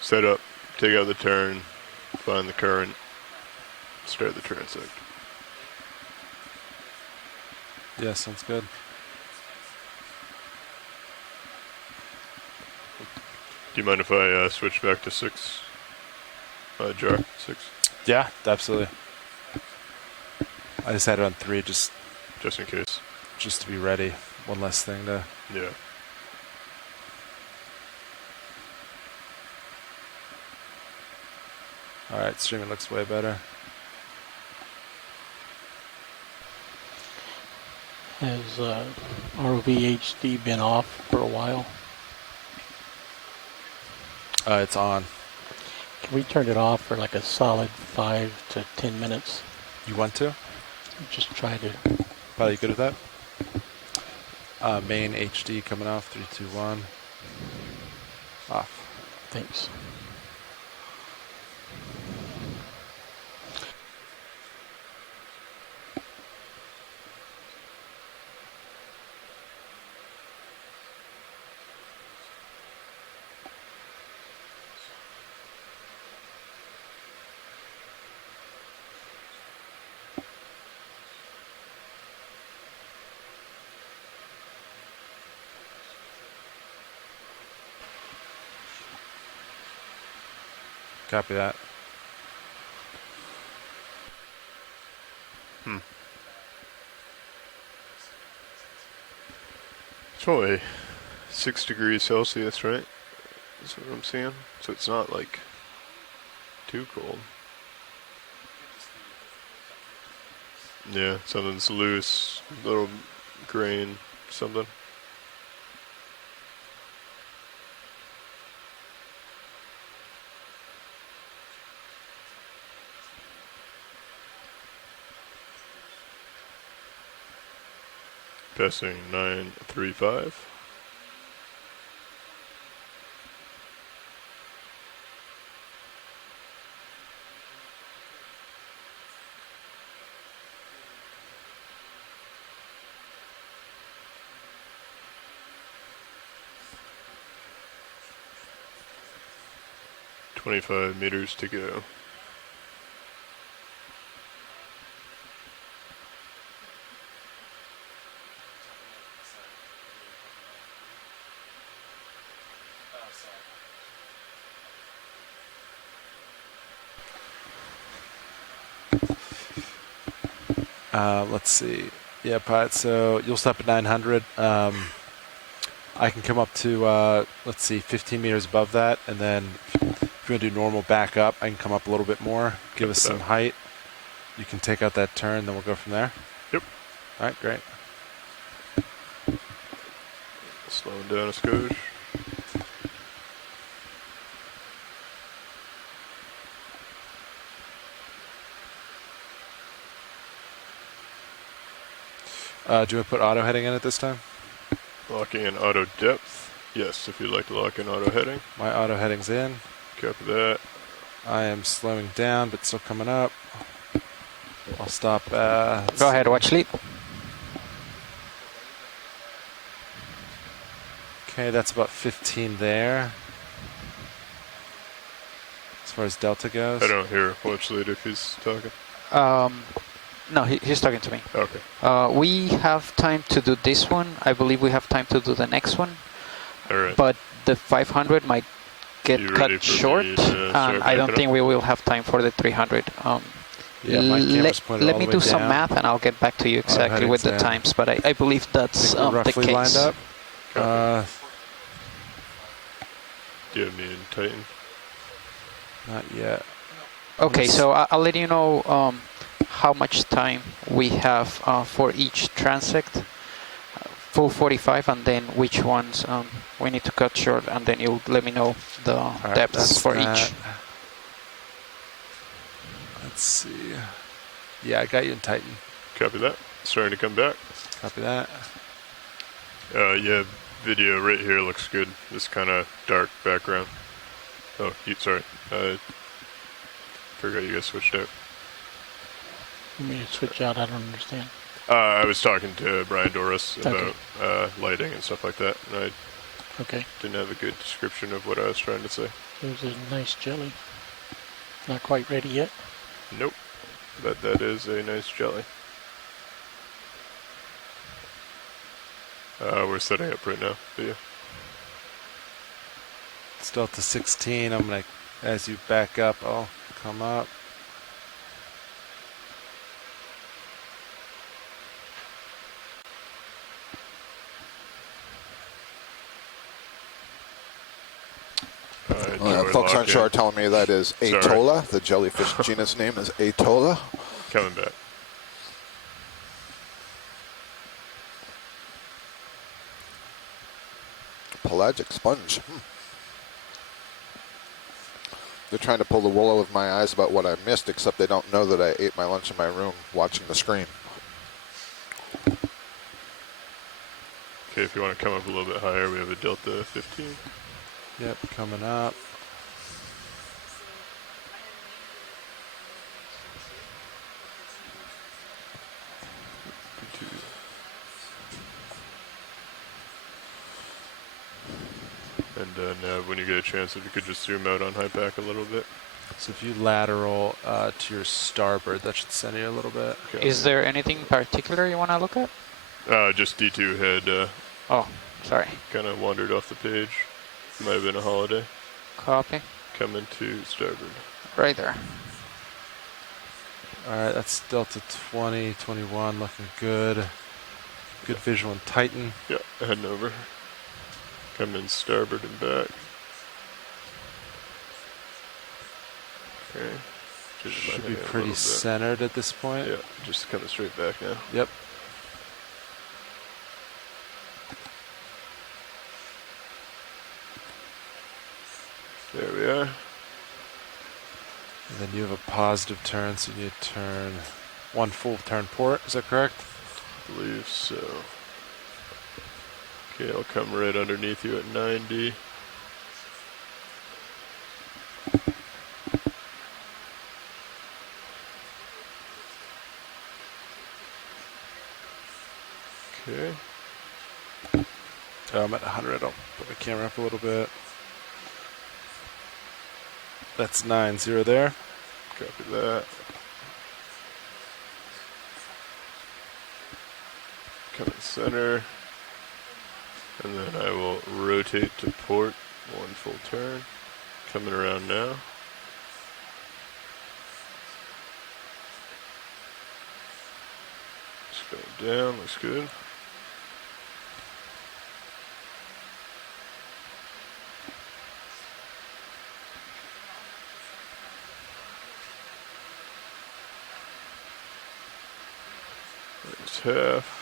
Set up, take out the turn, find the current, start the transect. Yeah, sounds good. Do you mind if I switch back to 6? Jar 6? Yeah, absolutely. I just had it on 3 just in case. Just to be ready. One less thing to... Yeah. Alright, streaming looks way better. Has ROVHD been off for a while? It's on. Can we turn it off for like a solid 5 to 10 minutes? You want to? Just try to. Probably you good with that? Main HD coming off. 3, 2, 1. Off. Thanks. Copy that. It's only 6 degrees Celsius, right? That's what I'm seeing. So it's not like too cold. Yeah, something's loose, little grain, something. Passing 935. .25 meters to go. Let's see. Yeah, pilot. So you'll stop at 900. I can come up to, let's see, 15 meters above that. And then if you want to do normal back up, I can come up a little bit more. Give us some height. You can take out that turn, then we'll go from there. Yep. All right, great. Slowing down a skosh. Do you want to put auto heading in at this time? Locking in auto depth. Yes, if you'd like to lock in auto heading. My auto heading's in. Copy that. I am slowing down, but still coming up. I'll stop. Go ahead, watch lead. Okay, that's about 15 there. As far as delta goes. I don't hear watch lead if he's talking. No, he's talking to me. Okay. We have time to do this one. I believe we have time to do the next one. All right. But the 500 might get You ready cut for me short, to and start I don't backing think up? we will have time for the 300. Yeah, my camera's pointed let all me the do way some down. math, and I'll get back to you exactly with the heading's down. times. But I believe that's We're the roughly case. lined up. Do you have me in Titan? Not yet. Okay, so I'll let you know how much time we have for each transect. Full 45, and then which ones we need to cut short, and then you'll let me know the depths for each. Let's see. Yeah, I got you in Titan. Copy that. Starting to come back. Copy that. Yeah, video right here looks good. This kind of dark background. Oh, sorry. Forgot you guys switched out. You mean to switch out? I don't understand. I was talking to Brian Doris about lighting and stuff like that, and I didn't have a good description of what I was trying to say. There's a nice jelly. Not quite ready yet. Nope, but that is a nice jelly. We're setting up right now for you. It's delta 16. I'm going to, as you back up, I'll come up. Folks on shore are telling me that is Atola. The jellyfish genus name is Atola. Coming back. Pelagic sponge. They're trying to pull the wool over my eyes about what I missed, except they don't know that I ate my lunch in my room watching the screen. Okay, if you want to come up a little bit higher, we have a delta 15. Yep, coming up. And now when you get a chance, if you could just zoom out on high pack a little bit. So if you lateral to your starboard, that should center you a little bit. Okay. Is there anything particular you want to look at? Just D2 had oh, sorry. kind of wandered off the page. Might have been a holiday. Copy. Coming to starboard. Right there. All right, that's delta 20, 21, looking good. Good visual in Titan. Yeah, heading over. Coming starboard and back. Okay. Should be pretty centered at this point. Yeah, just coming straight back now. Yep. There we are. And then you have a positive turn, so you need to turn one full turn port. Is that correct? I believe so. Okay, I'll come right underneath you at 90. Okay. I'm at 100. I'll put my camera up a little bit. That's 90 there. Copy that. Come in center. And then I will rotate to port 1 full turn. Coming around now. Just go down, looks good. There's half.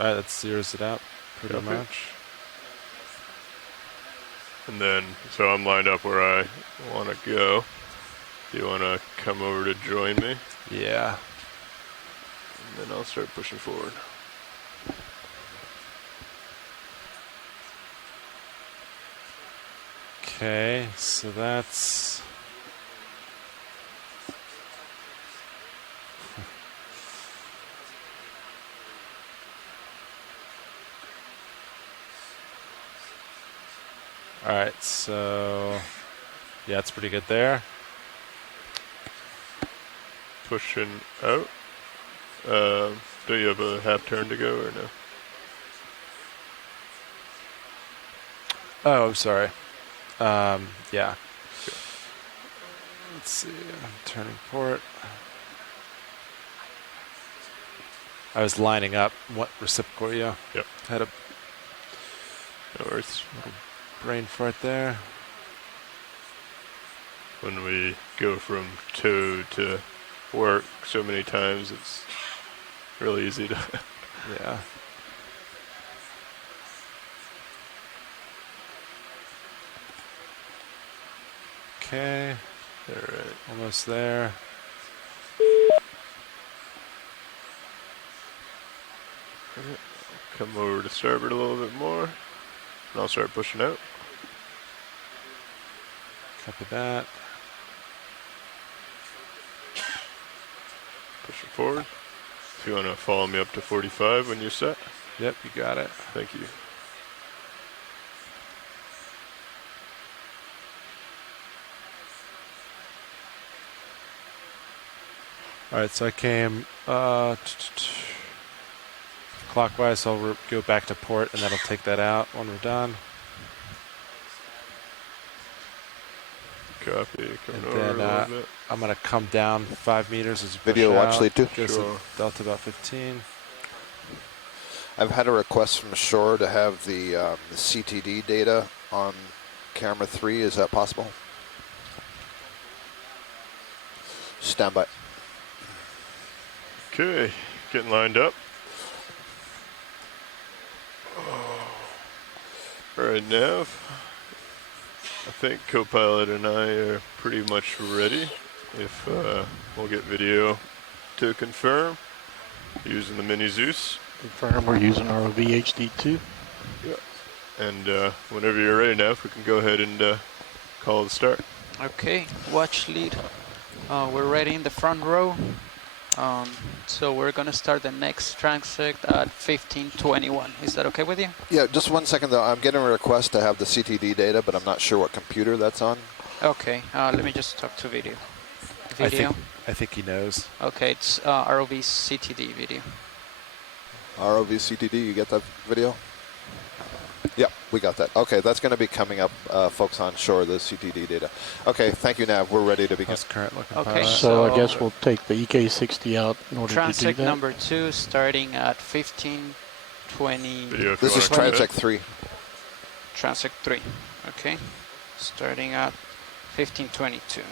Alright, that zeroes it out pretty Copy. much. And then, so I'm lined up where I want to go. Do you want to come over to join me? Yeah. And then I'll start pushing forward. Okay, so that's... Alright, so... Yeah, it's pretty good there. Pushing out. Do you have a half turn to go or no? Oh, I'm sorry. Yeah. Let's see. I'm turning port. I was lining up. What reciprocal? Yeah. Yep. Had a No worries. little brain fart there. When we go from tow to work so many times, it's really easy to. Yeah. Okay. All right. Almost there. Come over to starboard a little bit more, and I'll start pushing out. Copy that. Pushing forward. If you want to follow me up to 45 when you're set. Yep, you got it. Thank you. Alright, so I came clockwise, so I'll go back to port and that'll take that out when we're done. Copy. Coming And over then a little bit. I'm going to come down 5 meters as you push Video out. watch lead too? Goes Sure. to delta about 15. I've had a request from shore to have the CTD data on camera 3. Is that possible? Stand by. Okay, getting lined up. All right, Nav. I think co-pilot and I are pretty much ready. If we'll get video to confirm using the Mini Zeus. Confirm we're using ROV HD2. Yeah. And whenever you're ready, Nav, we can go ahead and call the start. Okay, watch lead. We're ready in the front row. So we're gonna start the next transect at 1521. Is that okay with you? Yeah, just 1 second though. I'm getting a request to have the CTD data, but I'm not sure what computer that's on. Okay, let me just talk to video. Video? I think he knows. Okay, it's ROV CTD video. ROV CTD, you get that video? Yep, we got that. Okay, that's going to be coming up, folks on shore, the CTD data. Okay, thank you, Nav. We're ready to begin. How's current looking? Okay, pilot? So I guess we'll take the EK60 out in order to do Transect that. number 2 starting at 1520. Video if This you is wanna transect 3. Transect 3. Okay, starting at 1522.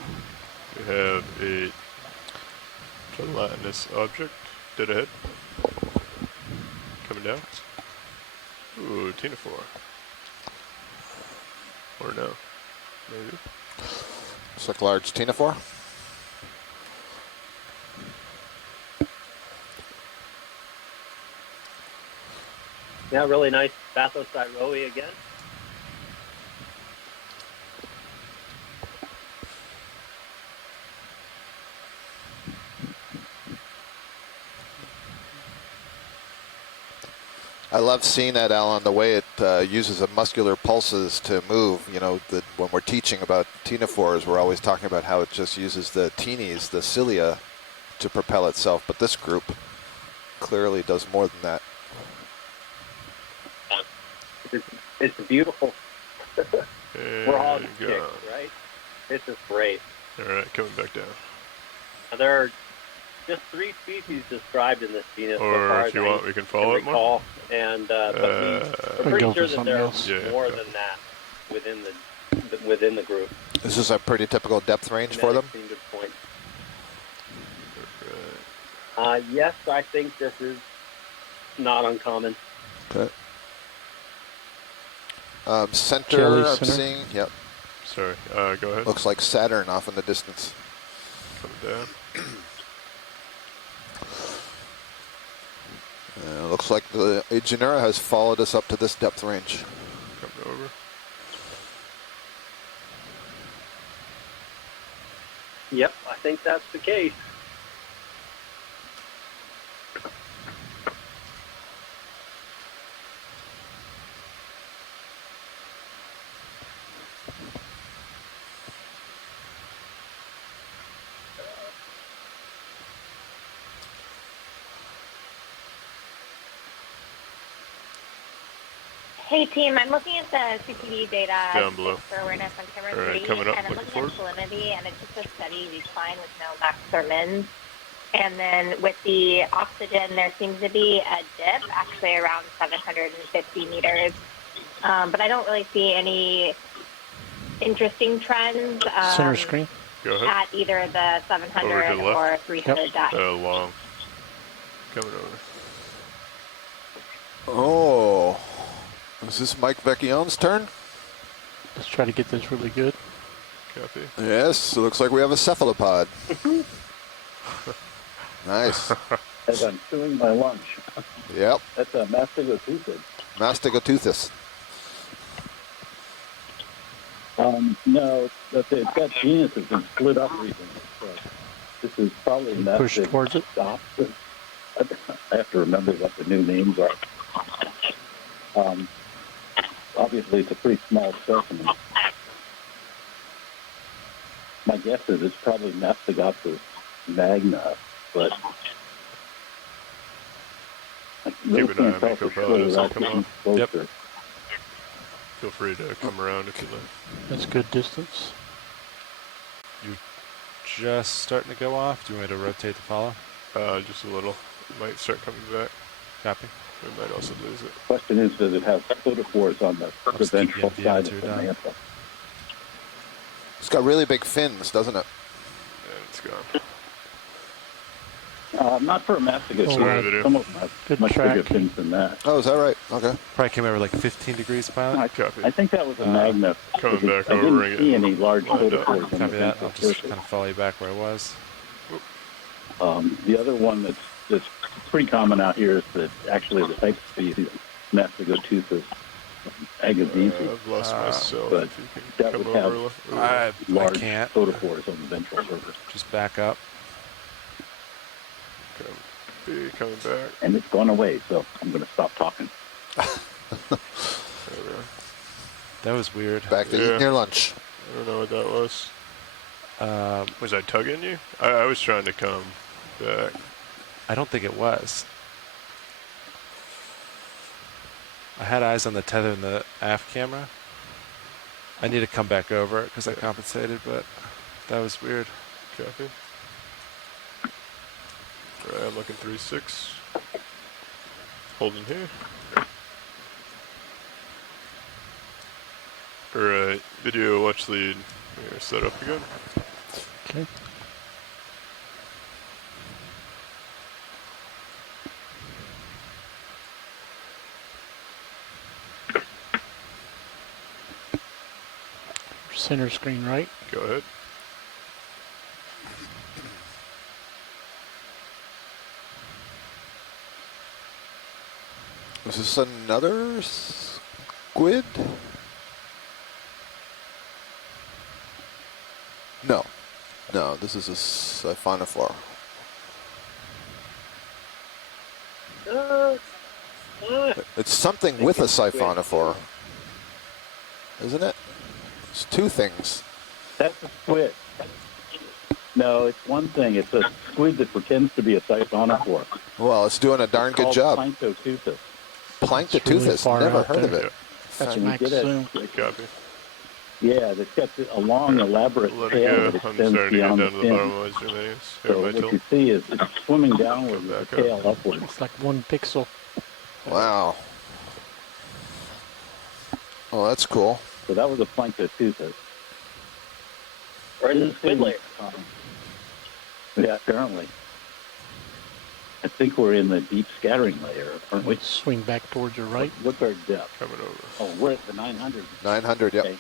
We have a gelatinous object dead ahead. Coming down. Ooh, ctenophore. Or no. Maybe. Looks like large ctenophore. Yeah, really nice Bathyroe again. I love seeing that, Alan, the way it uses the muscular pulses to move. You know, when we're teaching about ctenophores, we're always talking about how it just uses the teenies, the cilia, to propel itself. But this group clearly does more than that. It's beautiful. We're all There you kicked, go. right? This is great. All right, coming back down. Now, there are just 3 species described in this genus. Or so far if you as I want, we can follow it more. recall. And but we're pretty go sure for that there are something else. more than that within the group. This is a pretty typical depth range for them. Seemed to point. Yes, I think this is not uncommon. Okay. Center, Jelly I'm center. seeing. Yep. Sorry, go ahead. Looks like Saturn off in the distance. Coming down. Looks like the Genera has followed us up to this depth range. Coming over. Yep, I think that's the case. Hey team, I'm looking at the CTV data Down below. for awareness on camera All right, 3, coming up, and I'm looking looking at salinity, and it's just a steady decline with no max or mins. And then with the oxygen, there seems to be a dip, actually around 750 meters. But I don't really see any interesting trends Center screen. Go ahead. at either the 700 Over to the left. or 300 depth. Long. Coming over. Oh, is this Mike Vecchione's turn? Let's try to get this really good. Copy. Yes, it looks like we have a cephalopod. Nice. As I'm chewing my lunch. Yep, That's a Mastigoteuthid. Mastigoteuthis. No, but it's got genus that's been split up recently. So this is probably Push towards it. Mastigoteuthis. I have to remember what the new names are. Obviously, it's a pretty small specimen. My guess is it's probably Mastigoteuthis magna, but I really Keep an eye can't on tell for Miko sure Pellet as they without come getting off. closer. Feel free to come around if you like. That's good distance. You're just starting to go off. Do you want me to rotate to follow? Just a little. It might start coming back. Copy. We might also lose it. Question is, does it have ctenophores on the just keep ventral you side until of the you're done. mantle? It's got really big fins, doesn't it? And it's gone. Not for a Mastigoteuthis. Sorry, video. Some of them have Good much bigger track. fins than that. Oh, is that right? Okay. Probably came over like 15 degrees, pilot. Copy. I think that was a magna. Coming because back I over didn't see again. any large Lined up. ctenophores on the Copy that. ventral I'll just surface. kind of follow you back where I was. The other one that's pretty common out here is that actually the type species, Mastigoteuthis agassizi, I've lost myself. but If you can that come would have over. I large can't. ctenophores on the ventral surface. Just back up. Coming back. And it's gone away, so I'm going to stop talking. That was weird. Back to eating your lunch. I don't know what that was. Was I tugging you? I was trying to come back. I don't think it was. I had eyes on the tether in the aft camera. I need to come back over it because I compensated, but that was weird. Copy. Alright, I'm looking 3-6. Holding here. Alright, video watch lead. Here, set up again. Okay. Center screen right. Go ahead. Is this another squid? No. No, this is a siphonophore. It's something with a siphonophore, isn't it? It's two things. That's a squid. No, it's one thing. It's a squid that pretends to be a siphonophore. Well, it's doing a darn good job. Planktoteuthis. Planktoteuthis, really never heard of there. it. That's And we max did it. zoom. Copy. Yeah, it's got a long, elaborate Let tail it that go. I'm extends starting to get beyond down the to the fin. bottom of my zoom anyways. So Here, my what tilt. you see is it's swimming downward with back the tail upward. It's like 1 pixel. Wow. Oh, that's cool. So that was a planktoteuthis. Or in the squid layer. Yeah, apparently. I think we're in the deep scattering layer, aren't we? Swing back towards your right. What's our depth? Coming over. Oh, we're at the 900. 900, yep. Okay.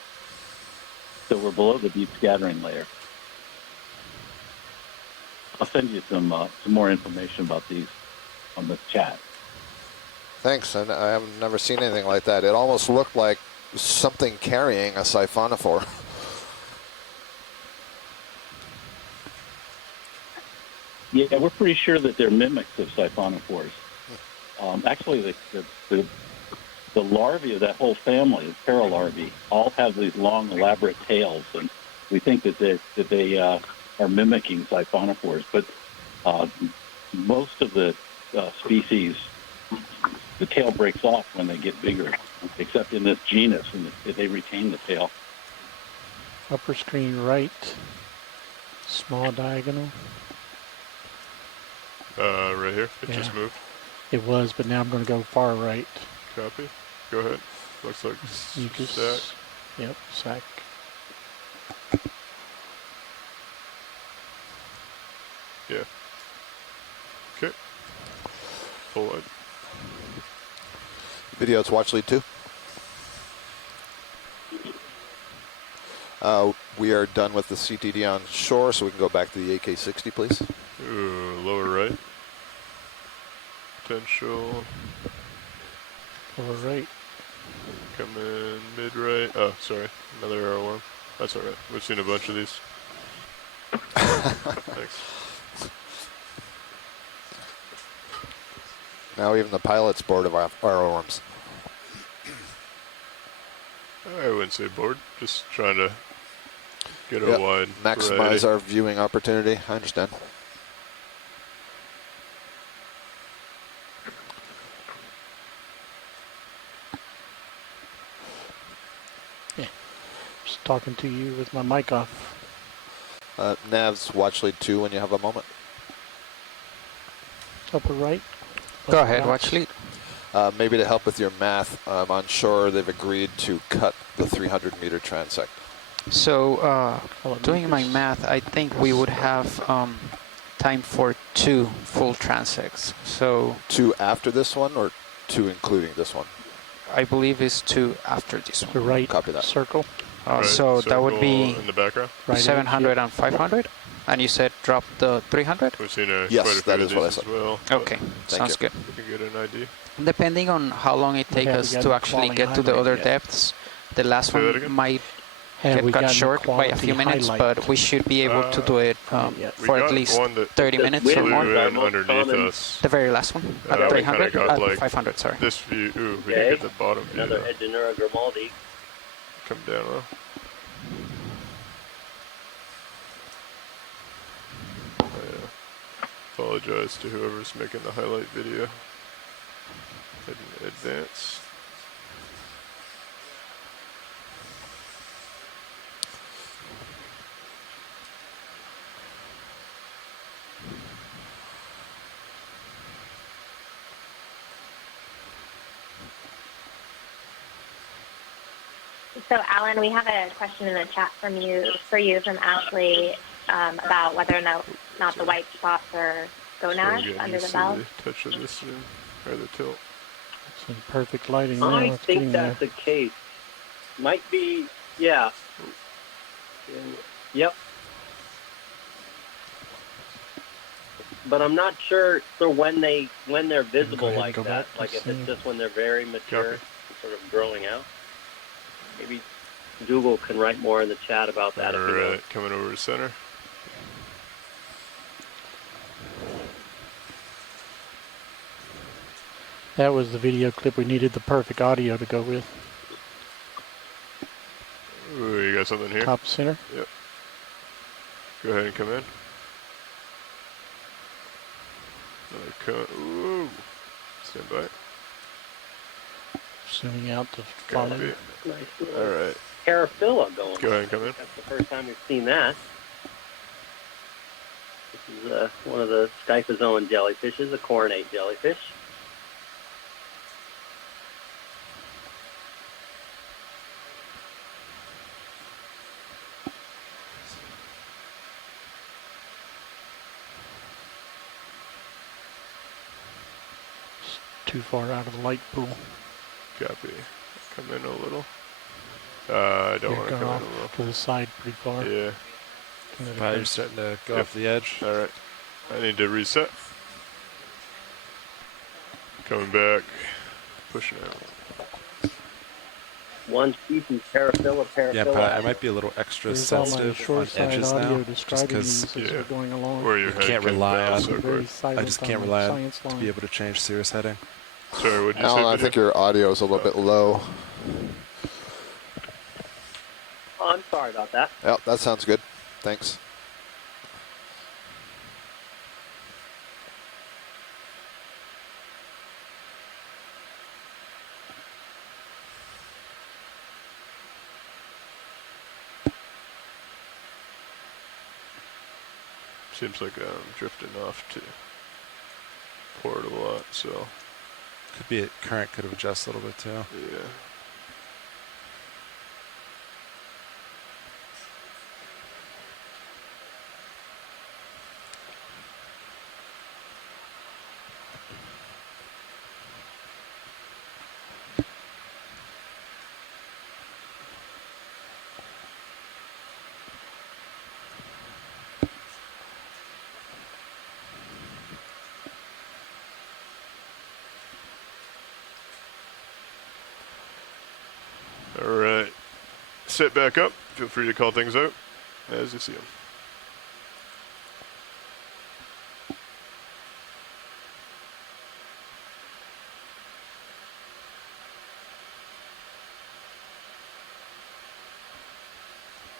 So we're below the deep scattering layer. I'll send you some more information about these on the chat. Thanks. I have never seen anything like that. It almost looked like something carrying a siphonophore. Yeah, we're pretty sure that they're mimics of siphonophores. Actually, the larvae of that whole family, the paralarvae, all have these long, elaborate tails, and we think that they are mimicking siphonophores. But most of the species, the tail breaks off when they get bigger, except in this genus, and they retain the tail. Upper screen right. Small diagonal. Right here. It Yeah. just moved. It was, but now I'm going to go far right. Copy. Go ahead. Looks like Mucus. stack. Yep, sac. Yeah. Okay. Full wide. Video, it's watch lead 2. We are done with the CTD on shore, so we can go back to the AK60, please. Ooh, lower right. Potential. Lower right. Come in mid right. Oh, sorry. Another arrow worm. That's alright. We've seen a bunch of these. Thanks. Now even the pilot's bored of arrow worms. I wouldn't say bored. Just trying to get a Yep. wide Maximize variety. our viewing opportunity. I understand. Just talking to you with my mic off. Nav's watch lead 2 when you have a moment. Upper right. Go ahead, watch lead. Maybe to help with your math, on shore they've agreed to cut the 300-meter transect. So, doing my math, I think we would have time for 2 full transects. So 2 after this one, or 2 including this one? I believe it's 2 after this one. The right Copy that. circle. Right, So that would be circle in the background. Right 700 and 500. And you said drop the 300? We've seen Yes, quite a few that of is what I these said. as well. Okay, Thank sounds you. good. We can get an idea. Depending on how long it takes Have us we got to the actually quality get to the highlight other yet? depths, the last Say that one again? might Have get we cut gotten short by a quality few minutes, highlight? but we should be able to do it yet. We for at got least one that 30 minutes or flew more. in underneath us. The very last one, we at kinda 300, got, at like, 500, sorry. This view. Ooh, we Okay. didn't get the bottom view. Another though. Edinura Grimaldi. Come down, huh? Apologize to whoever's making the highlight video. Hidden advance. So, Alan, we have a question in the chat for you from Ashley about whether or not the white spots are gonads So under the the valve. touch of this zoom, or the tilt. It's in perfect lighting now. I It's think getting that's there. the case. Might be, yeah. Yep. but I'm not sure when they're visible like go that. back to Like if see. it's just when they're very mature, Copy. sort of growing out. Maybe Google can write more in the chat about that if you know. Alright, coming over to center. That was the video clip we needed the perfect audio to go with. Ooh, you got something here? Top center. Yep. Go ahead and come in. Another cut. Ooh. Stand by. Zooming out to Copy. follow. Nice little Alright. paraphila going. Go ahead and come in. That's the first time we've seen that. This is one of the scyphozoan jellyfishes, a coronate jellyfish. Too far out of the light pool. Copy. Come in a little. I don't You're want to going come in a off little. to the side pretty far. Yeah. You're starting to go Yep. off the edge. Alright. I need to reset. Coming back. Pushing out. One species, paraphila. Yeah, but I might be a little extra There's all my sensitive short on side edges audio now, just describing because these as yeah. we're going along. Where your you head can't comes rely down on. so Very quick. silent I just can't on the rely on science to line. be able to change Cirrus heading. Sorry, what did you Alan, I say? think your audio is a little bit low. Oh, I'm sorry about that. Yep, that sounds good. Thanks. Seems like I'm drifting off to port a lot, so Could be current could have adjusted a little bit too. yeah. Alright. Sit back up. Feel free to call things out as you see them.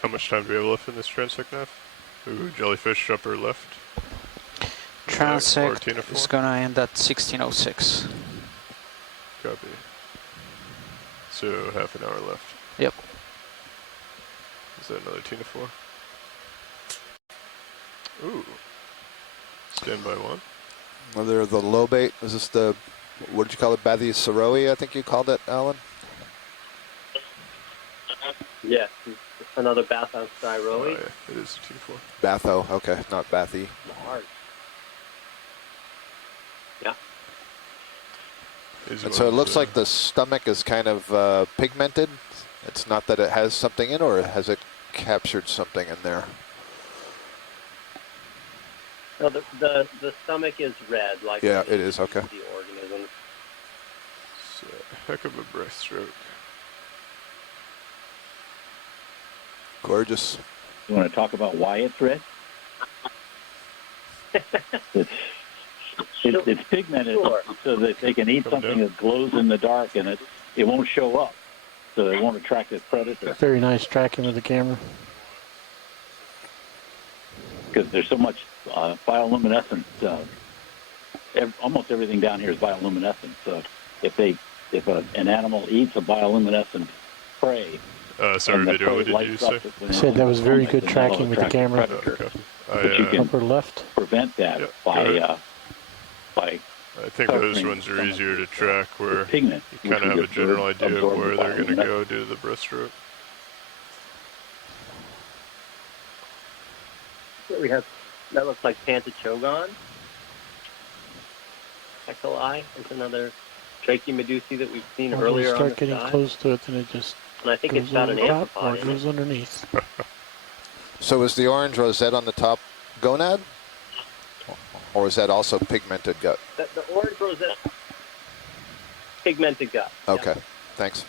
How much time do we have left in this transect nav? Ooh, jellyfish upper left. Transect ctenophore. is gonna end at 1606. Copy. So half an hour left. Yep. Is that another ctenophore? Ooh. Standby one. Whether the lobate, is this the, what did you call it, Bathysaroe, I think you called it, Alan? Yes, another bath on Oh Styroe. yeah, it is a ctenophore. Batho, okay, not Bathy. Large. Yeah. Is And one so it of looks the- like the stomach is kind of pigmented. It's not that it has something in, or has it captured something in there? No, the stomach is red, like Yeah, the- it is, okay. The organism. It's a heck of a breaststroke. Gorgeous. You want to talk about why it's red? It's pigmented Sure. so that they can eat Come something down. that glows in the dark and it won't show up. So they won't attract a predator Very nice tracking with the camera. because there's so much bioluminescence. Almost everything down here is bioluminescent. So if an animal eats a bioluminescent prey, Sorry, and the video, prey what did you lights say? up when I it's said that was very stomach, good then that'll tracking with the attract a camera. predator. Okay. But you can Upper left. prevent that Yep, by got it. I think those covering ones are some of easier to the, track where pigment, you kind which of we have a general absorb- idea of absorb where the they're going to bioluminescence. go due to the breaststroke. Here we have, that looks like Pantachogon. Ecoli is another Trachymedusae that we've seen Once we earlier on start the getting side. close to it, then it just And I think goes it's got over an the top or amphipod it in it. goes underneath. So is the orange rosette on the top gonad? Or is that also pigmented gut? The orange rosette, pigmented gut. Okay, Yeah. thanks.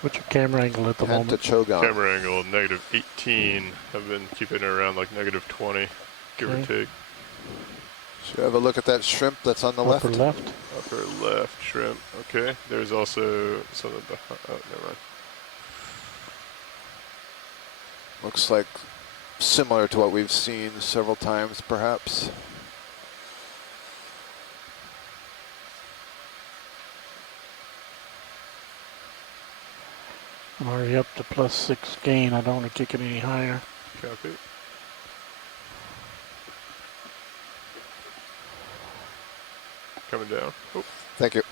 What's your camera angle at the moment? Camera angle, -18. I've been keeping it around like -20, give or take. Should I have a look at that shrimp that's on the left? Upper left. Upper left shrimp. Okay. There's also something behind. Oh, never mind. Looks like similar to what we've seen several times, perhaps. I'm already up to +6 gain. I don't want to kick it any higher. Copy. Coming down. Oh. Thank you.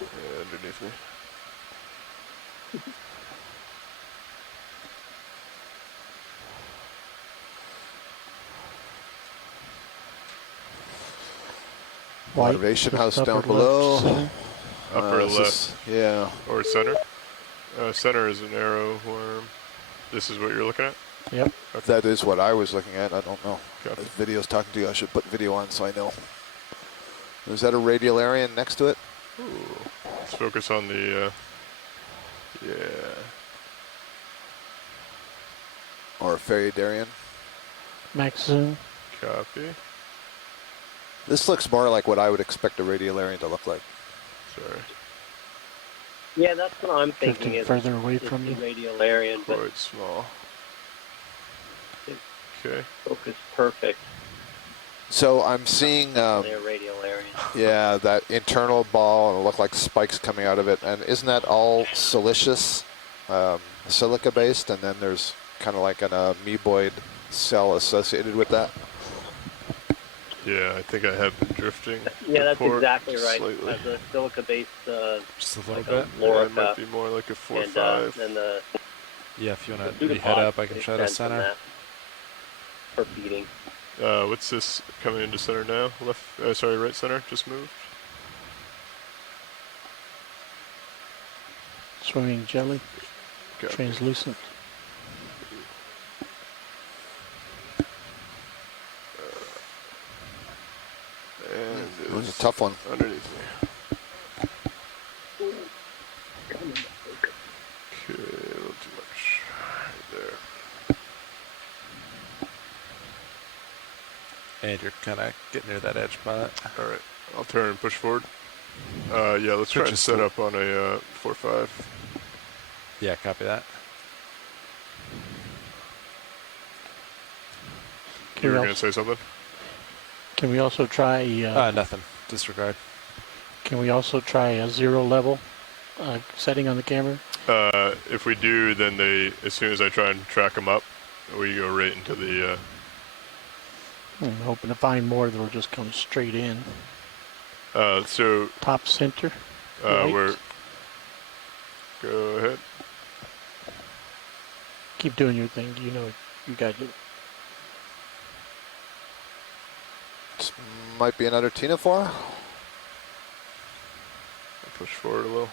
Yeah, underneath me. White, Observation just house upper down left below. center. Upper this left. is- yeah. Or center. Center is an arrow worm. This is what you're looking at? Yep. Okay. That is what I was looking at. I don't know. Copy. The video's talking to you. I should put video on so I know. Is that a radiolarian next to it? Ooh. Let's focus on the, yeah. Or a Pharidarian? Max zoom. Copy. This looks more like what I would expect a radiolarian to look like. Sorry. Yeah, that's what I'm thinking. Drifting Is further away it's from the you. radiolarian, but Quite small. Okay. focus perfect. So I'm seeing, They're radiolarian. yeah, that internal ball, and it looked like spikes coming out of it. And isn't that all siliceous, silica based? And then there's kind of like an amoeboid cell associated with that? Yeah, I think I have been drifting. Yeah, that's report exactly right. Slightly. As a silica-based, Just a little like bit. a Yeah, it Lorica, might be more like a 4 or and 5. then the Yeah, if you want the to head up, I can try to extends from center. that for feeding. What's this coming into center now? Left, sorry, right center, just moved. Swimming jelly. Copy. Translucent. And It was a tough one. underneath me. Okay, a little too much. Right there. And you're kind of getting near that edge by it. All right, I'll turn and push forward. Yeah, let's try and Just set a- up on a 4-5. Yeah, copy that. You were we going to say something? Can we also try? Nothing. Disregard. Can we also try a 0 level setting on the camera? If we do, then as soon as I try and track them up, we go right into the, I'm hoping to find more that will just come straight in. so, Top center. right. we're, go ahead. Keep doing your thing. You know, you got it. This might be another ctenophore. I'll push forward a little.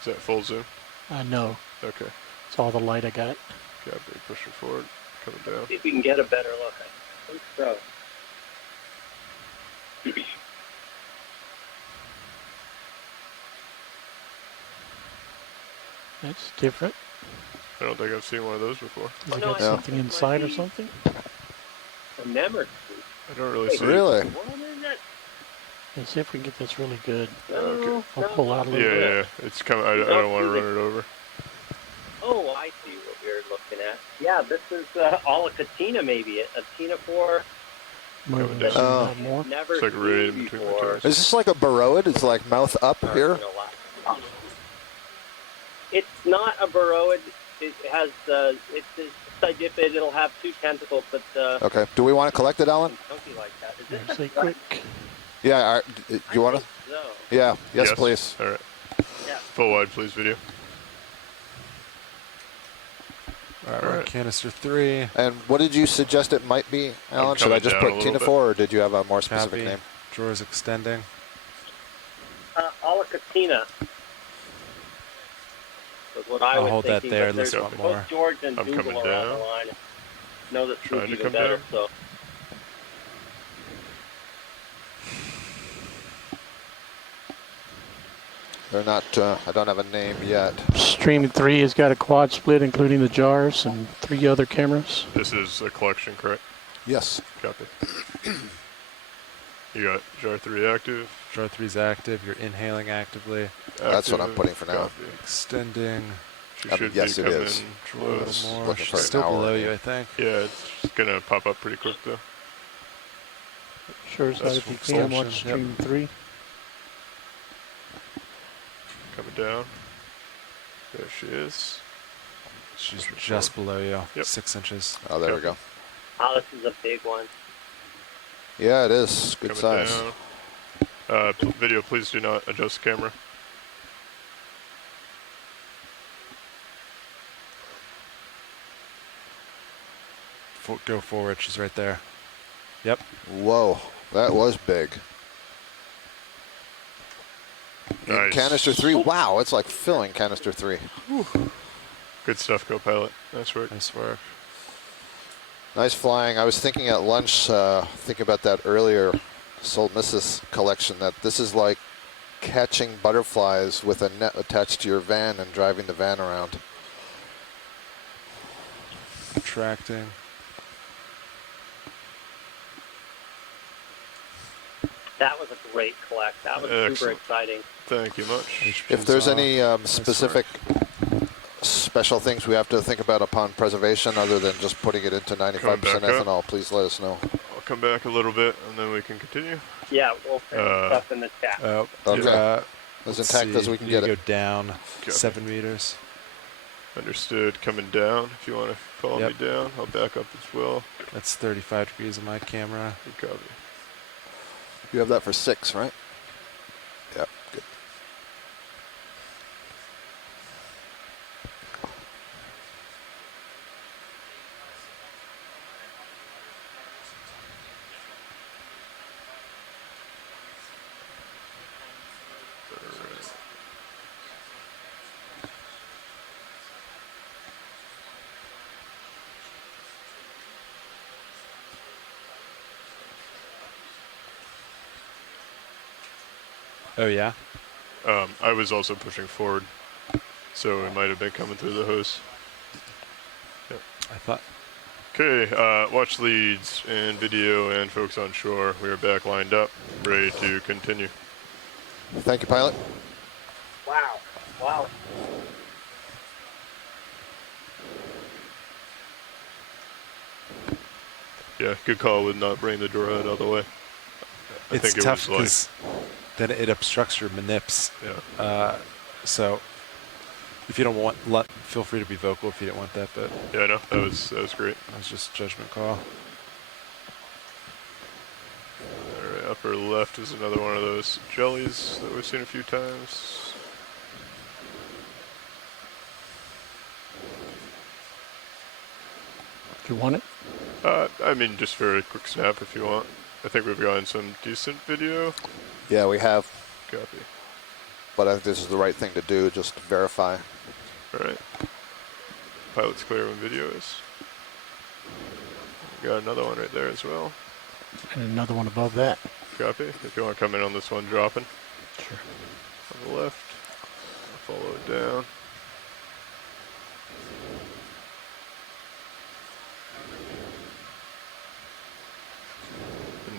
Is that full zoom? I know. Okay. It's all the light I got. Copy, pushing forward, coming down. See if we can get a better look. I think so. That's different. I don't think I've seen one of those before. Has it no, got I- something inside or something? A memory. I don't really Wait, see Really? What is that? Let's see if we can get this really good. Okay. I'll pull out a Yeah, little bit. yeah, it's coming. I don't want to run it over. Oh, I see what you're looking at. Yeah, this is Olicatina, maybe a ctenophore. Moving down. this Oh. out more. Never It's like right in seen between my before. toes. Is this like a baroid? It's like mouth up here? It's not a baroid. It has it's sidipid. It'll have 2 tentacles, but Okay. Do we want to collect it, Alan? chunky like that. Is Here, this say quick. Yeah. Do you want to? So, Yeah. Yes, please. All right. yeah. Full wide, please, video. All right, we're on canister 3. And what did you suggest it might be, Alan? Should I coming just down put a little bit. ctenophore, or did you have a more specific Copy. name? Drawers extending. Olicatina. was what I I'll was hold that thinking. there, But there's let's want both more. George and I'm Google coming are on down. the line. Know the Trying truth to even come better. down. So They're not, I don't have a name yet. Stream 3 has got a quad split, including the jars and 3 other cameras. This is a collection, correct? Yes. Copy. You got jar 3 active. Jar 3's active. You're inhaling actively. That's what I'm Active, putting for now. copy. Extending. She I mean, should yes, be it coming is. A little close. more. Looking for She's an still hour below or you, eight. I think. Yeah, it's gonna pop up pretty quick though. Sure as That's if you full can watch extension, Stream 3. Coming down. There she is. She's Pushing just forward. below you. Yep. 6 inches. Oh, there we go. oh, this is a big one. Yeah, it is. Good Coming size. down. Video, please do not adjust the camera. Go forward. She's right there. Yep. Whoa, that was big. In Nice. canister 3, wow, it's like filling canister 3. Good stuff, co-pilot. Nice work. Nice work. Nice flying. I was thinking at lunch, thinking about that earlier, Solmissus collection, that this is like catching butterflies with a net attached to your van and driving the van around. Retracting. That was a great collect. That was super Excellent. exciting. Thank you much. If there's off. any specific special things we have to think about upon preservation other than just putting it into 95% back up. ethanol, please let us know. I'll come back a little bit and then we can continue. Yeah, we'll send stuff in the chat. Okay. As let's intact as see. we can You get go it. down Copy. 7 meters. Understood. Coming down. If you want to follow Yep. me down, I'll back up as well. That's 35 degrees on my camera. Good copy. You have that for 6, right? Yep, good. Oh, yeah? I was also pushing forward, so it might have been coming through the hose. Yep. I thought. Okay, watch leads and video and folks on shore. We are back lined up, ready to continue. Thank you, pilot. Wow. Wow. Yeah, good call with not bringing the door out of the way. I It's think tough it was because then it obstructs your manips. Yeah. So if you don't want, feel free to be vocal if you don't want that, but Yeah, no, that was great. that was just a judgment call. All right, upper left is another one of those jellies that we've seen a few times. If you want it. I mean, just for a quick snap if you want. I think we've gotten some decent video. Yeah, we have, Copy. but I think this is the right thing to do, just to verify. All right. Pilot's clear when video is. Got another one right there as well. And another one above that. Copy. If you want to come in on this one, dropping. Sure. On the left. I'll follow it down.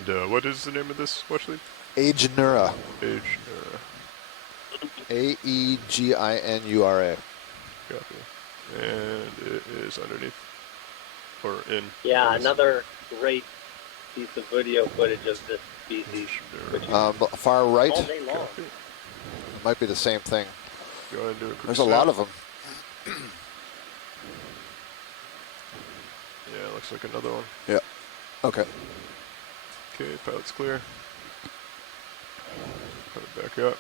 And what is the name of this watch lead? Aeginura. Aeginura. A-E-G-I-N-U-R-A. Copy. And it is underneath. Or in. Yeah, another great piece of video footage of this species. Which is Far right, all day long. Copy. it might be the same thing. Go ahead and do a quick There's a lot snap. of them. Yeah, looks like another one. Yeah. Okay. Okay, pilot's clear. Put it back up.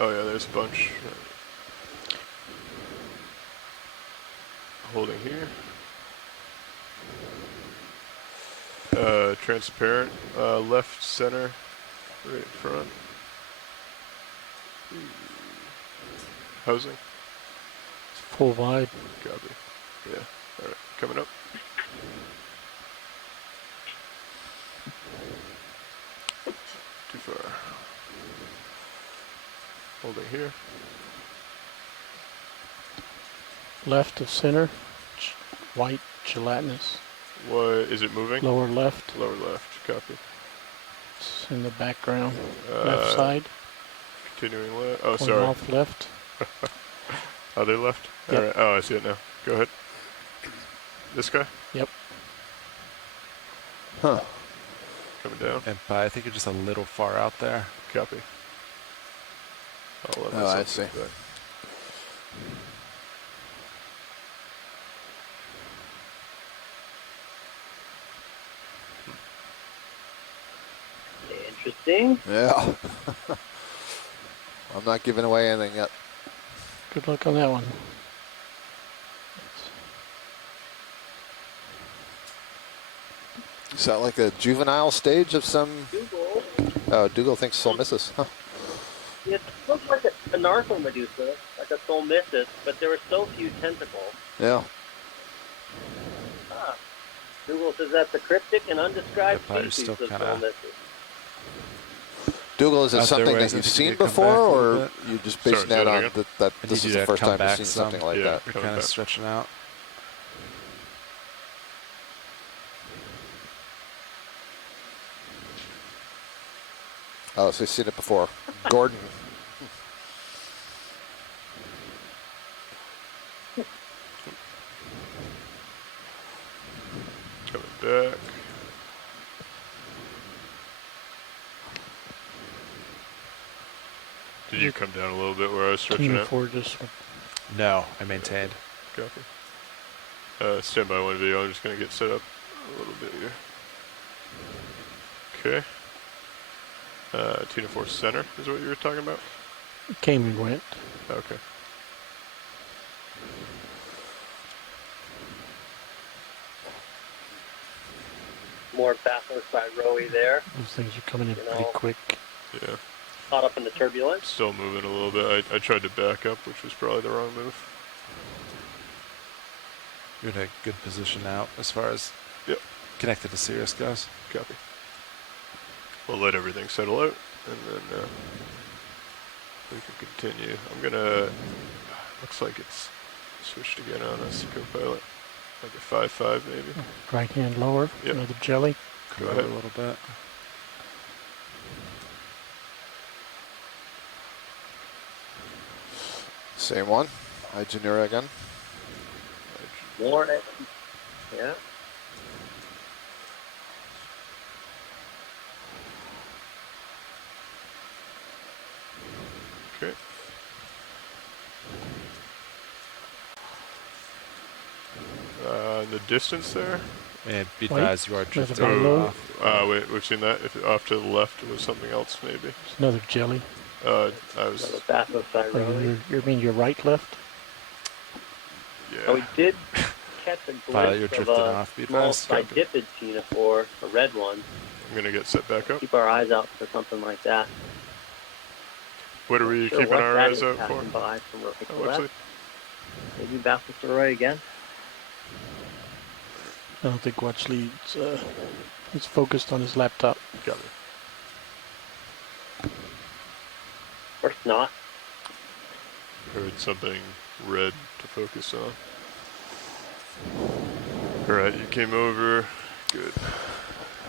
Oh yeah, there's a bunch. Holding here. Transparent, left, center, right front. Housing. Full wide. Copy. Yeah. All right. Coming up. Too far. Holding here. Left of center. White, gelatinous. What is it moving? Lower left. Lower left. Copy. It's in the background. Left side. Continuing left. Oh, Going sorry. off left. Other left? Yep. All right. Oh, I see it now. Go ahead. This guy? Yep. Huh. Coming down. And I think you're just a little far out there. Copy. I'll let Oh, myself I see. get back. Interesting. Yeah. I'm not giving away anything yet. Good luck on that one. Is that like a juvenile stage of some? Dougal. Oh, Dougal thinks Solmissus. Huh. It looks like a narco medusa, like a solmissus, but there were so few tentacles. Yeah. Ah. Dougal says that's a cryptic and undescribed Yeah, you're species still of kinda- solmissus. Dougal, is it Out there, something that Wes, you've if you seen need to come before, back a little or bit. you just Sorry, basing say that that on again? that I this need is you the to first come time you've back seen some. something like Yeah. that? You're Coming kind of back. stretching out. Oh, so you've seen it before. Gordon. Coming back. Did you come down a little bit where I was stretching Can you out? afford this one? No, I maintained. Copy. Stand by one video. I'm just going to get set up a little bit here. Okay. Ctenophores center is what you were talking about? Came and went. Okay. More Bathurst by Rowie there, Those things are coming in You pretty know. quick. Yeah. caught up in the turbulence. Still moving a little bit. I tried to back up, which was probably the wrong move. You're in a good position now as far as Yep. connected to Sirius goes. Copy. We'll let everything settle out, and then we can continue. I'm gonna. Looks like it's switched again on us, Copilot. Like a 5.5 maybe. Right hand lower. Yep. Another jelly. Go Go ahead. a little bit. Same one. Hi, Janira again. More. Yeah. Okay. In the distance there. And be Wait, advised you are another drifting very low. off. Wait, we've seen that. If off to the left was something else, maybe. It's another jelly. I was. Another Bathurst by Oh, Rowie. you mean your right left? Yeah. Oh, we did catch a Pilot, you're glimpse of drifting a off. Be small advised. sidipid ctenophore, a red one. I'm gonna get set back up. Keep our eyes out for something like that. What are we Sure keeping what our that eyes is out passing for? by from right to Oh, left. actually, Maybe Bathurst by Rowie again. I don't think Watchley's he's focused on his laptop. got me. Of course not. Heard something red to focus on. All right, you came over. Good.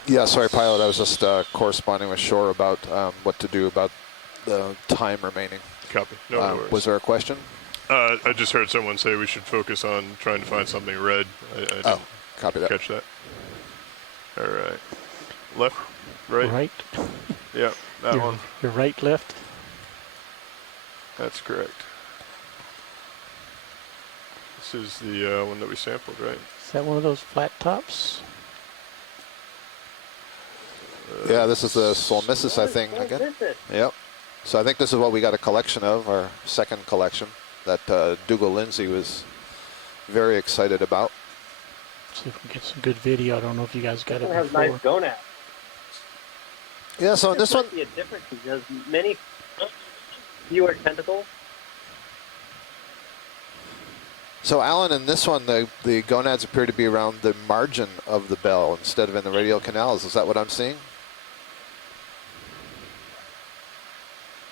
Yeah, sorry, pilot. I was just corresponding with Shore about what to do about the time remaining. Copy. No worries. Was there a question? I just heard someone say we should focus on trying to find something red. I didn't Oh, copy that. catch that. All right. Left, right. Right. Yeah, that your, one. Your right, left. That's correct. This is the one that we sampled, right? Is that one of those flat tops? Yeah, this is the Solmissus, I think. What Again. is it? Yep. So I think this is what we got a collection of, our second collection, that Dougal Lindsay was very excited about. See if we can get some good video. I don't know if you guys got This it one has before. nice gonads. Yeah, so in this There one, might be a difference because many fewer tentacles. So Alan, in this one, the gonads appear to be around the margin of the bell instead of in the radial canals. Is that what I'm seeing?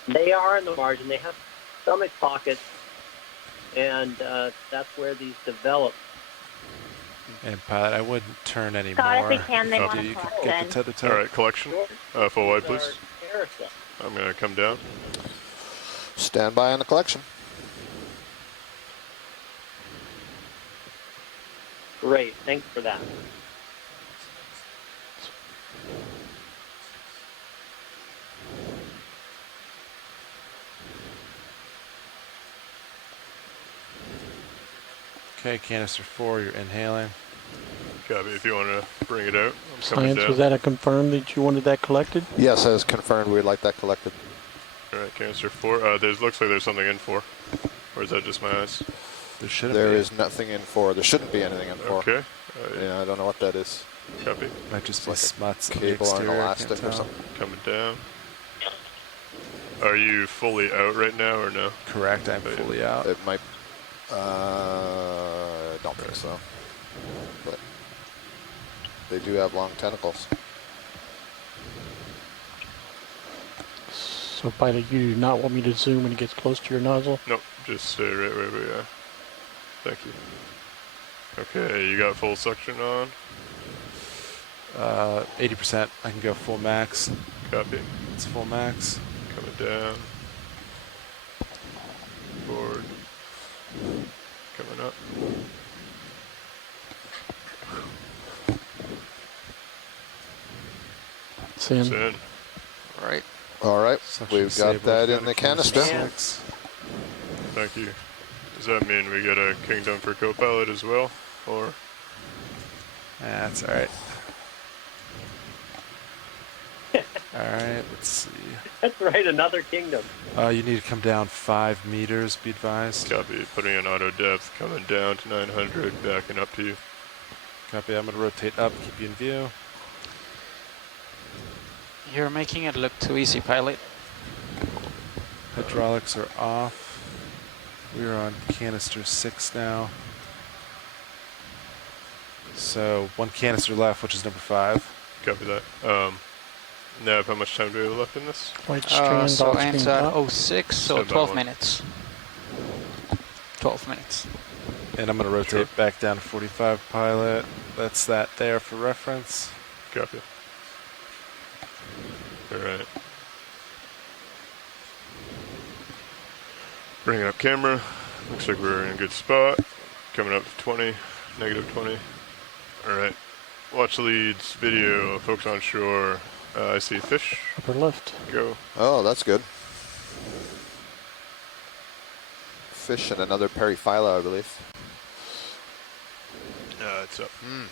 They are in the margin. They have stomach pockets, and that's where these develop. And pilot, I wouldn't turn any Scott, if more. we can, they want You to could collect get then. the tether tip. All right, collection. Full wide, please. Carousel. I'm going to come down. Stand by on the collection. Great, thanks for that. Okay, canister 4, you're inhaling. Copy. If you want to bring it out, I'm coming Science, down. was that a confirm that you wanted that collected? Yes, as confirmed, we'd like that collected. All right, canister 4. Looks like there's something in 4. Or is that just my eyes? There shouldn't There be. is nothing in 4. There shouldn't be anything in 4. Okay. Yeah, I don't know what that is. Copy. Might just be Like a smuts in the cable or an exterior, I elastic can't or tell. something. Coming down. Are you fully out right now or no? Correct, I'm fully out. It might. I don't think so. But they do have long tentacles. So, pilot, you do not want me to zoom when it gets close to your nozzle? Nope, just stay right where we are. Thank you. Okay, you got full suction on? 80%. I can go full max. Copy. It's full max. Coming down. Forward. Coming up. It's in. It's in. All right. All right, Suction we've got disabled. that Got in a the canister. 6. Thank you. Does that mean we get a kingdom for co-pilot as well? Or? That's alright. Alright, let's see. That's right, another kingdom. You need to come down 5 meters, be advised. Copy. Putting in auto depth, coming down to 900, backing up to you. Copy, I'm going to rotate up, keep you in view. You're making it look too easy, pilot. Hydraulics are off. We're on canister 6 now. So 1 canister left, which is number 5. Copy that. Nav, how much time do we have left in this? White strand, So dark ends strand at top. 06, so Stand by 12 one. minutes. 12 minutes. And I'm going to rotate Sure. back down to 45 pilot. That's that there for reference. Copy. Alright. Bringing up camera. Looks like we're in a good spot. Coming up to 20, negative 20. Alright. Watch leads, video, folks on shore. I see fish. Upper left. Go. Oh, that's good. Fish and another periphyla, I believe. It's up. In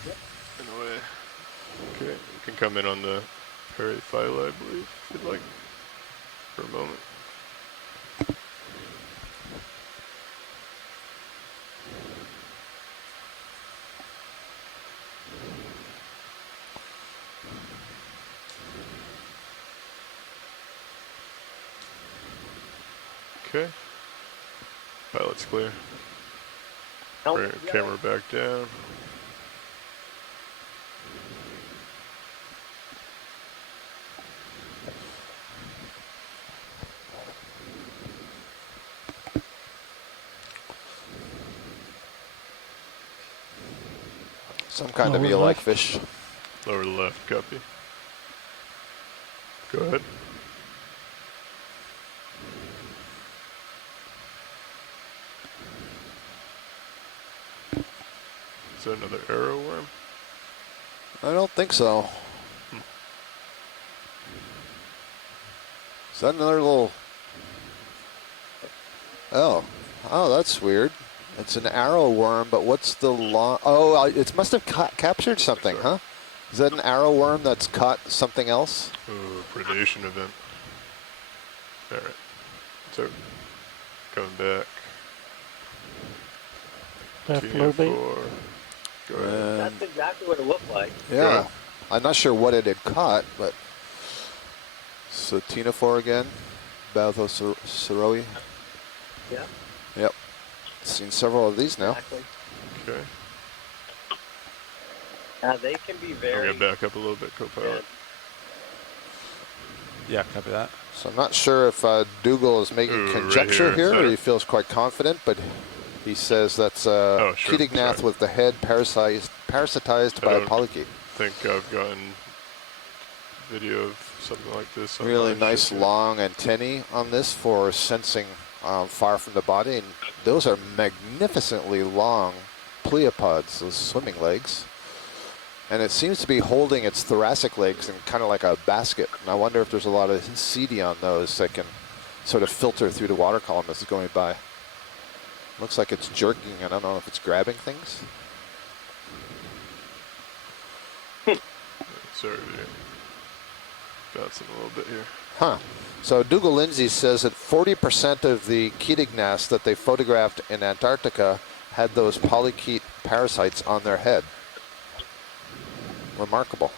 the way. Okay, you can come in on the periphyla, I believe, if you'd like, for a moment. Okay. Pilot's clear. Bring our camera back down. Some kind of Lower eel-like left. fish. Lower left, copy. Go ahead. Is that another arrow worm? I don't think so. Is that another little... Oh, that's weird. It's an arrow worm, but what's the long... Oh, it must have captured something, huh? Is that an arrow worm that's caught something else? Ooh, predation event. Alright. So, coming back. Left low bait. TF4. Go ahead. That's exactly what it looked like. Yeah. I'm not sure what it had caught, but... Ctenophore again. Bathoceroi. Yeah. Yep. Seen several of these now. Exactly. Okay. They can be I'm very going to back up a little bit, co-pilot. good. Yeah, copy that. So I'm not sure if Dougal is making Ooh, right conjecture here, here, or center. he feels quite confident, but he says that's Oh, sure, Ketignath sorry. with the head parasitized by a don't polychaete. think I've gotten video of something like this. On Really my nice ship yet. long antennae on this for sensing far from the body, and those are magnificently long pleopods, those swimming legs. And it seems to be holding its thoracic legs in kind of like a basket. And I wonder if there's a lot of CD on those that can sort of filter through the water column as it's going by. Looks like it's jerking. I don't know if it's grabbing things. Sorry, video. Bouncing a little bit here. Huh. So Dougal Lindsay says that 40% of the Ketignaths that they photographed in Antarctica had those polychaete parasites on their head. Remarkable.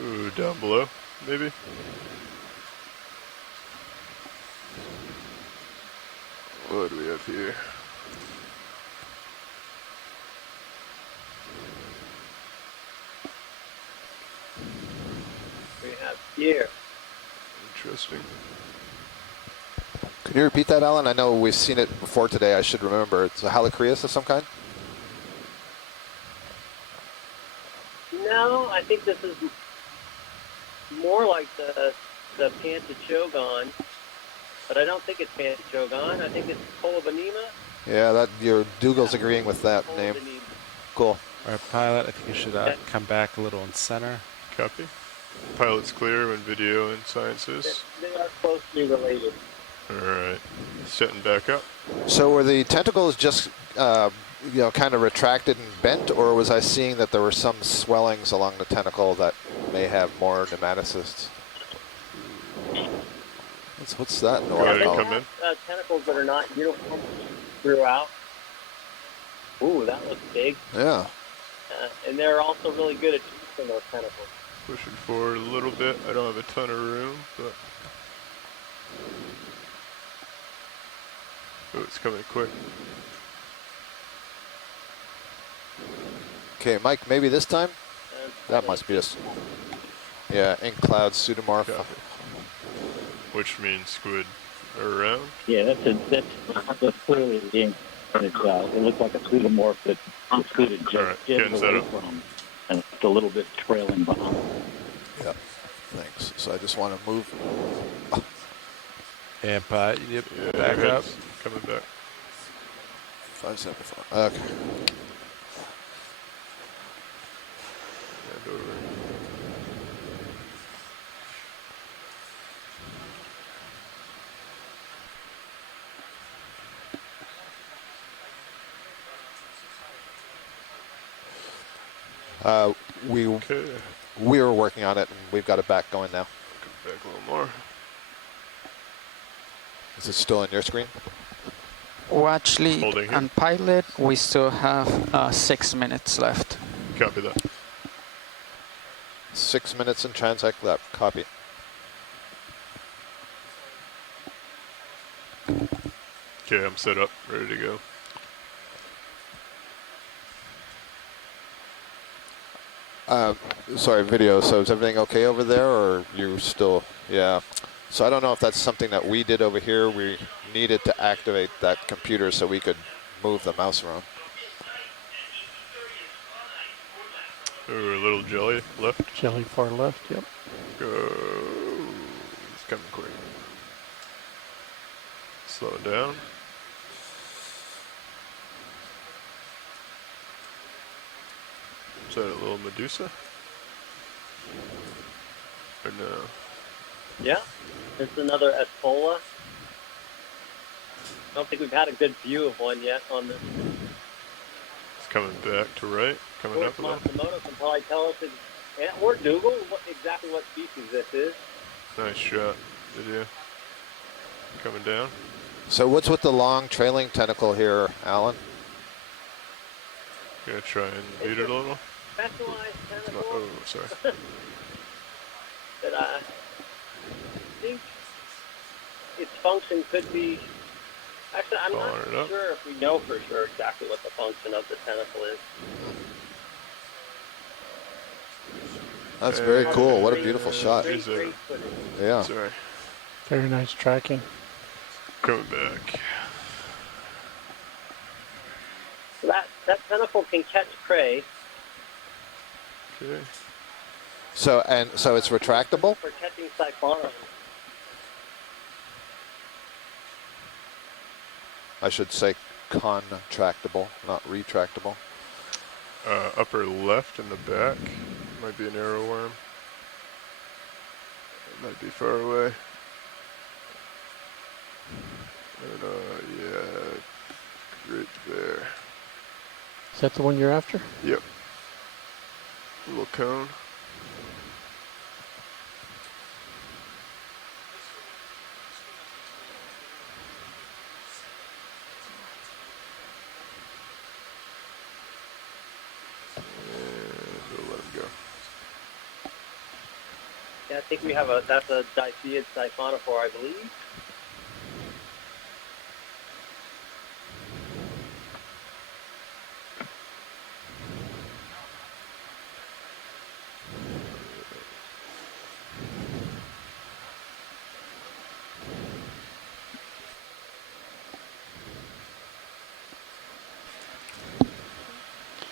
Ooh, down below, maybe? What do we have here? We have here. Interesting. Can you repeat that, Alan? I know we've seen it before today. I should remember. It's a Halocreus of some kind? No, I think this is more like the Pantachogon, but I don't think it's Pantachogon. I think it's Colobanema. Yeah, that your Dougal's agreeing with that name. Cool. All right, pilot, I think you should come back a little in center. Copy. Pilot's clear when video and science is. They are closely related. Alright. Setting back up. So were the tentacles just, kind of retracted and bent, or was I seeing that there were some swellings along the tentacle that may have more nematocysts? What's that in the water column? Come in. Tentacles that are not uniform throughout. Ooh, that looks big. Yeah. And they're also really good at twisting those tentacles. Pushing forward a little bit. I don't have a ton of room, but... Oh, it's coming quick. Okay, Mike, maybe this time? That must be us. Yeah, ink cloud pseudomorph. Copy. Which means squid are around. Yeah, that's clearly the ink. It looks like a pseudomorph that the squid had just getting set away up. from, and it's a little bit trailing behind. Yeah, thanks. So I just want to move. And you Yeah, back up. Coming back. 574. Okay. And over. We were working on it, and we've got it back going now. Come back a little more. Is it still on your screen? Watch lead Holding here. and pilot, we still have 6 minutes left. Copy that. 6 minutes in transect left. Copy. Okay, I'm set up, ready to go. Sorry, video. So is everything okay over there, or you still? Yeah. So I don't know if that's something that we did over here. We needed to activate that computer so we could move the mouse around. Ooh, a little jelly left. Jelly far left, yep. Go. It's coming quick. Slow it down. Is that a little Medusa? Or no? Yeah, it's another Espola. I don't think we've had a good view of one yet on this. It's coming back to right, coming Or up a little. Matsumoto can probably tell us, or Dougal, exactly what species this is. Nice shot, video. coming down. So what's with the long trailing tentacle here, Alan? Gonna try and beat it a little. Specialized tentacle. Oh, sorry. That I think its function could be. Actually, I'm not sure if we know for sure exactly what the function of the tentacle is. That's very cool. What a beautiful shot. Great Yeah. Sorry. Very nice tracking. Coming back. So that tentacle can catch prey. Okay. So it's retractable? For catching siphonophores. I should say contractable, not retractable. Upper left in the back. Might be an arrowworm. It might be far away. And, yeah, right there. Is that the one you're after? Yep. Little cone. Yeah, I think we have that's a diploid siphonophore, I believe.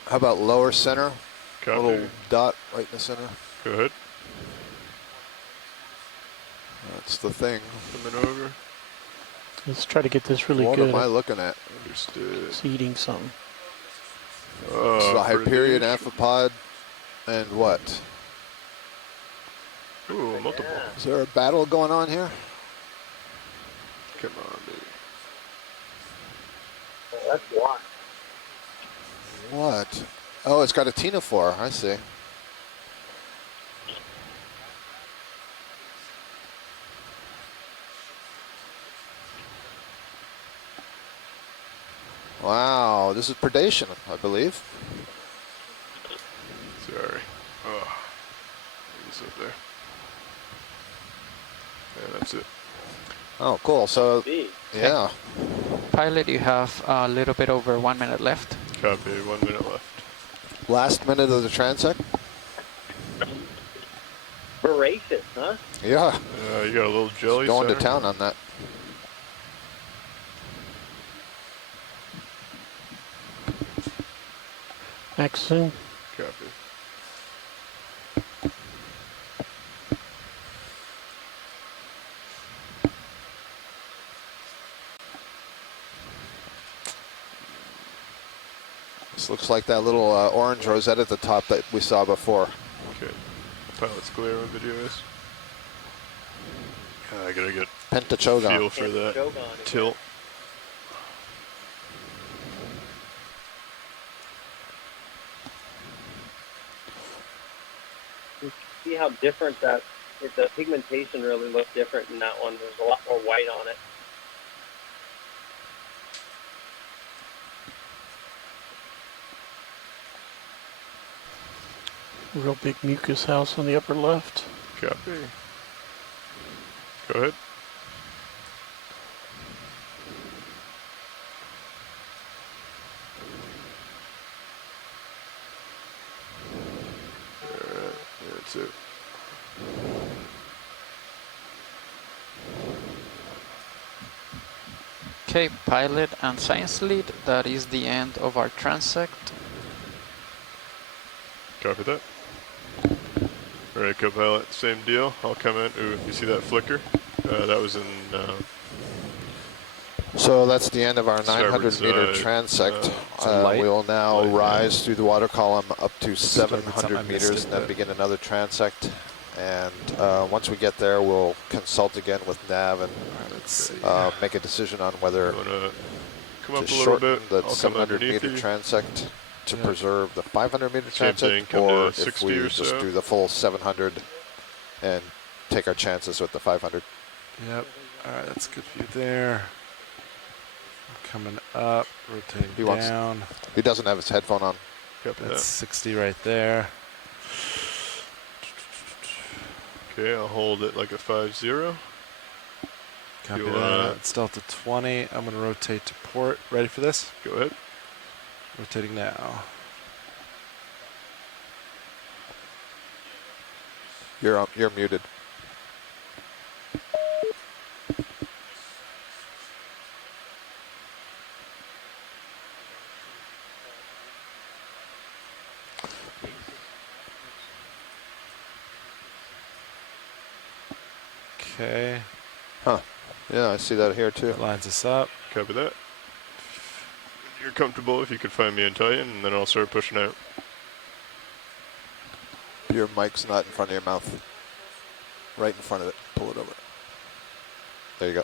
How about lower center? Copy. Little dot right in the center. Go ahead. That's the thing. Coming over. Let's try to get this really what good. What am I looking at? Understood. It's eating something. It's the Hyperion amphipod and what? Ooh, multiple. Is there a battle going on here? Come on, baby. Oh, that's why. What? Oh, it's got a ctenophore. I see. Wow, this is predation, I believe. Sorry. Oh, he's up there. Yeah, that's it. Oh, cool. So, yeah. Pilot, you have a little bit over 1 minute left. Copy. 1 minute left. Last minute of the transect? Voracious, huh? Yeah. You got a little jelly. Going to center. town on that. Max zoom. Copy. This looks like that little orange rosette at the top that we saw before. Okay. Pilot's clear on video is. I gotta get Pentachogon. feel for that tilt. See how different the pigmentation really looked different in that one. There's a lot more white on it. Real big mucus house on the upper left. Copy. Go ahead. Alright, that's it. Okay, pilot and science lead, that is the end of our transect. Copy that. Alright, co-pilot, same deal. I'll come in. Ooh, you see that flicker? That was in... So that's the end of our 900 starboard meter side. transect. We will now Light, rise through the water column up to something I 700 missed meters it, and then but- begin another transect. And once we get there, we'll consult again with Nav and Let's see. make a decision on whether You wanna come up to a little shorten bit? the I'll come 700 underneath meter you. transect to preserve the 500 meter Same thing, transect, come to or if 60 we or just so. do the full 700 and take our chances with the 500. Yep. Alright, that's good view there. I'm coming up, rotating He wants- down. He doesn't have his headphone on. Copy That's that. 60 right there. Okay, I'll hold it like a 5-0. Copy You, that. It's Delta 20. I'm going to rotate to port. Ready for this? Go ahead. Rotating now. You're muted. Okay. Huh. Yeah, I see that here too. That lines us up. Copy that. You're comfortable if you could find me in Titan, and then I'll start pushing out. Your mic's not in front of your mouth. Right in front of it. Pull it over. There you go.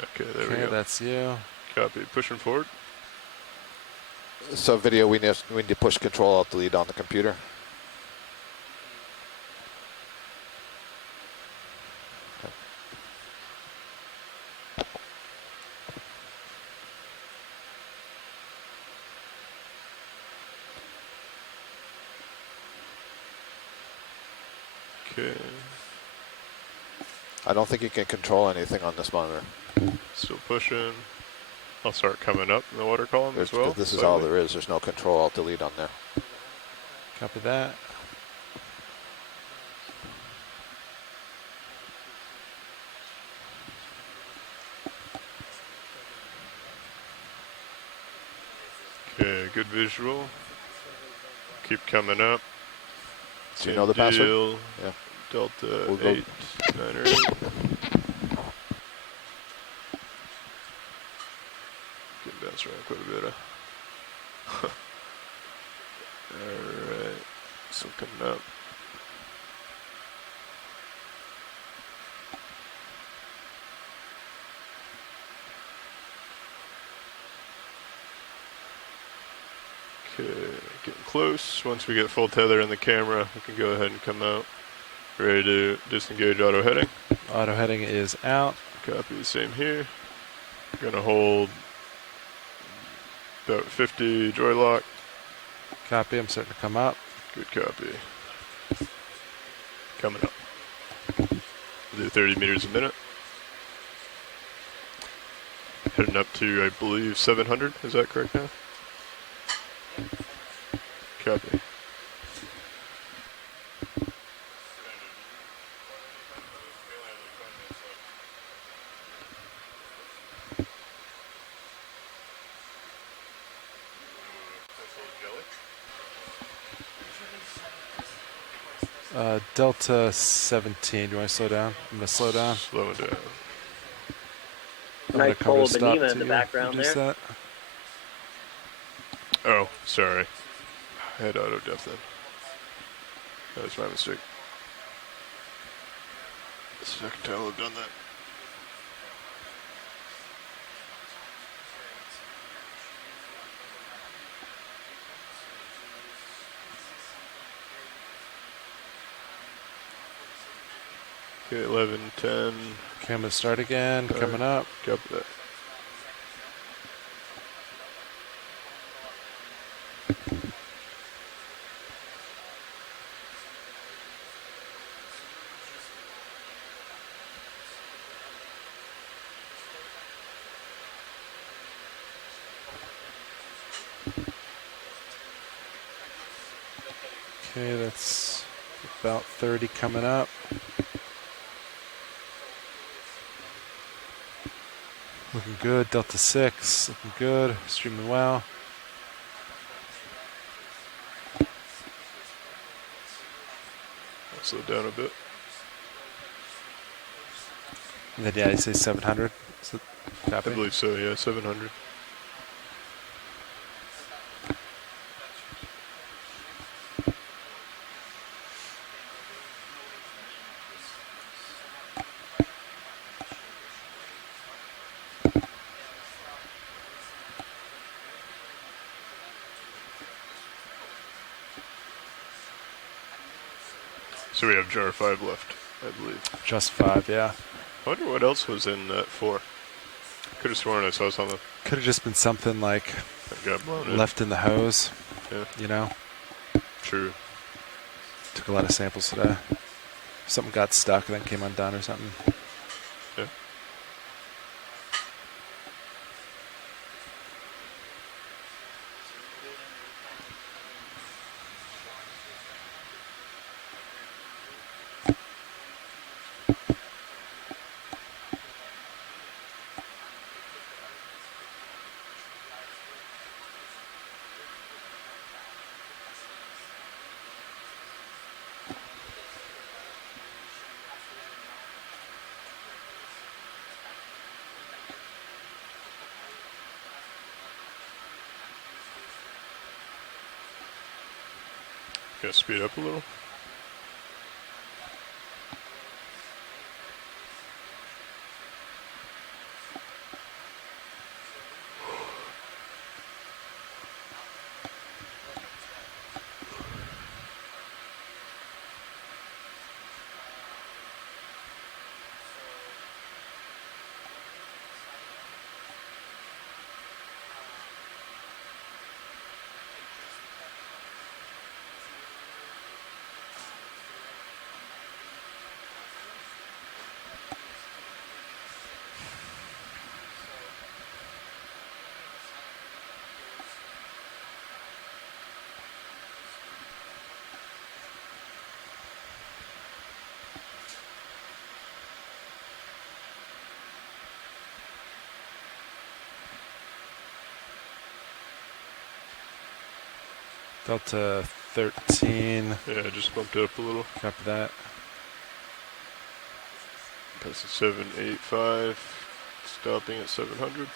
Okay, there we Okay, go. that's you. Copy. Pushing forward. So video, we need to push Control Alt Delete on the computer. Okay. I don't think you can control anything on this monitor. Still pushing. I'll start coming up in the water column as well. This is all there is. There's no Control Alt Delete on there. Copy that. Okay, good visual. Keep coming up. Do you know the password? Deal. Yeah. Delta We'll go- 8, 9 or 8. Getting bounced around quite a bit. Alright. Still coming up. Okay, getting close. Once we get full tether in the camera, we can go ahead and come out. Ready to disengage auto heading. Auto heading is out. Copy, same here. Gonna hold about 50 joy lock. Copy, I'm starting to come up. Good copy. Coming up. Do 30 meters a minute. Heading up to, I believe, 700. Is that correct now? Copy. Delta 17. Do you want to slow down? I'm going to slow down. Slowing down. I'm gonna Nice come to a cold stop Benema to in the you. background Reduce there. that. Oh, sorry. I had auto depth then. That was my mistake. Second time I've done that. Okay, 11, 10. Okay, I'm going to start again. Coming up. Copy that. Okay, that's about 30 coming up. Looking good. Delta 6. Looking good. Streaming well. I'll slow down a bit. And then, yeah, you say 700. So, copy. I believe so, yeah, 700. So we have jar 5 left, I believe. Just 5, yeah. I wonder what else was in that 4. Could have sworn I saw something. Could have just been something like that got blown left in the hose. Yeah. You know? True. Took a lot of samples today. Something got stuck and then came undone or something. Yeah. Gonna speed up a little. Delta 13. Yeah, I just bumped it up a little. Copy that. Passing 785, stopping at 700.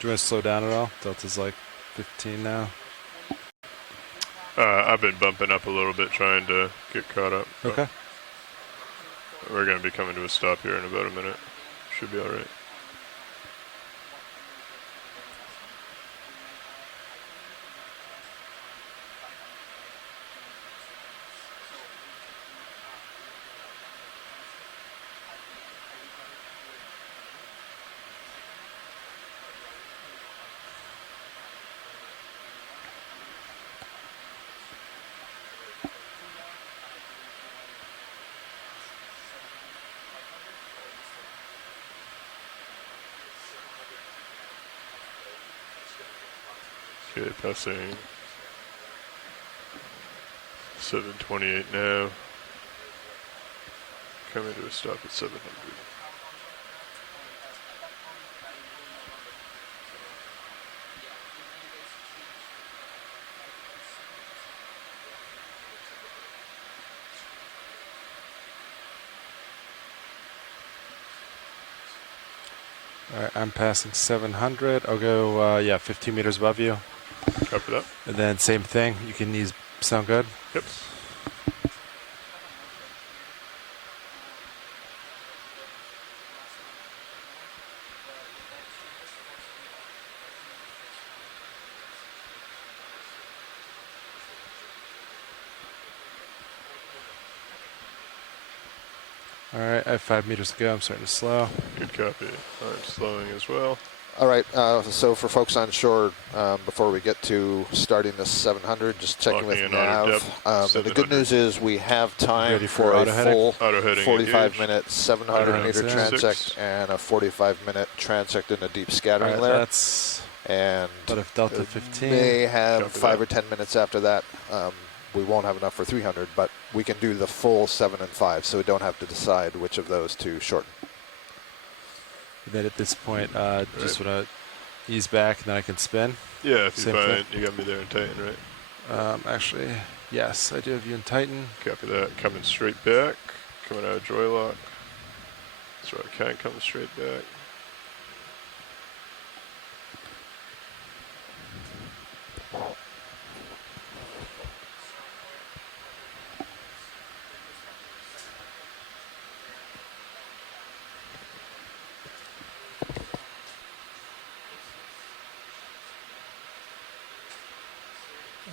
Do you want to slow down at all? Delta's like 15 now. I've been bumping up a little bit trying to get caught up. Okay. We're going to be coming to a stop here in about a minute. Should be all right. Okay, passing 728 now. Coming to a stop at 700. All right, I'm passing 700. I'll go, 15 meters above you. Copy that. And then same thing. You can use sound good? Yep. All right, I have 5 meters to go. I'm starting to slow. Good copy. All right, slowing as well. All right, so for folks on shore, before we get to starting this 700, just checking Locking with in auto nav. depth, The good 700. news is we have time Ready for for a auto heading? full Auto heading 45-minute 700-meter Auto transect and a 45-minute transect in a deep scattering layer. That's And but if Delta 15 may have Copy 5 that. or 10 minutes after that. We won't have enough for 300, but we can do the full 7 and 5, so we don't have to decide which of those to shorten. then at this point, just want to ease back and then I can spin. Yeah, if you Same find thing. you got me there in Titan, right? Actually, yes, I do have you in Titan. Copy that. Coming straight back. Coming out of joy lock. So I can't come straight back.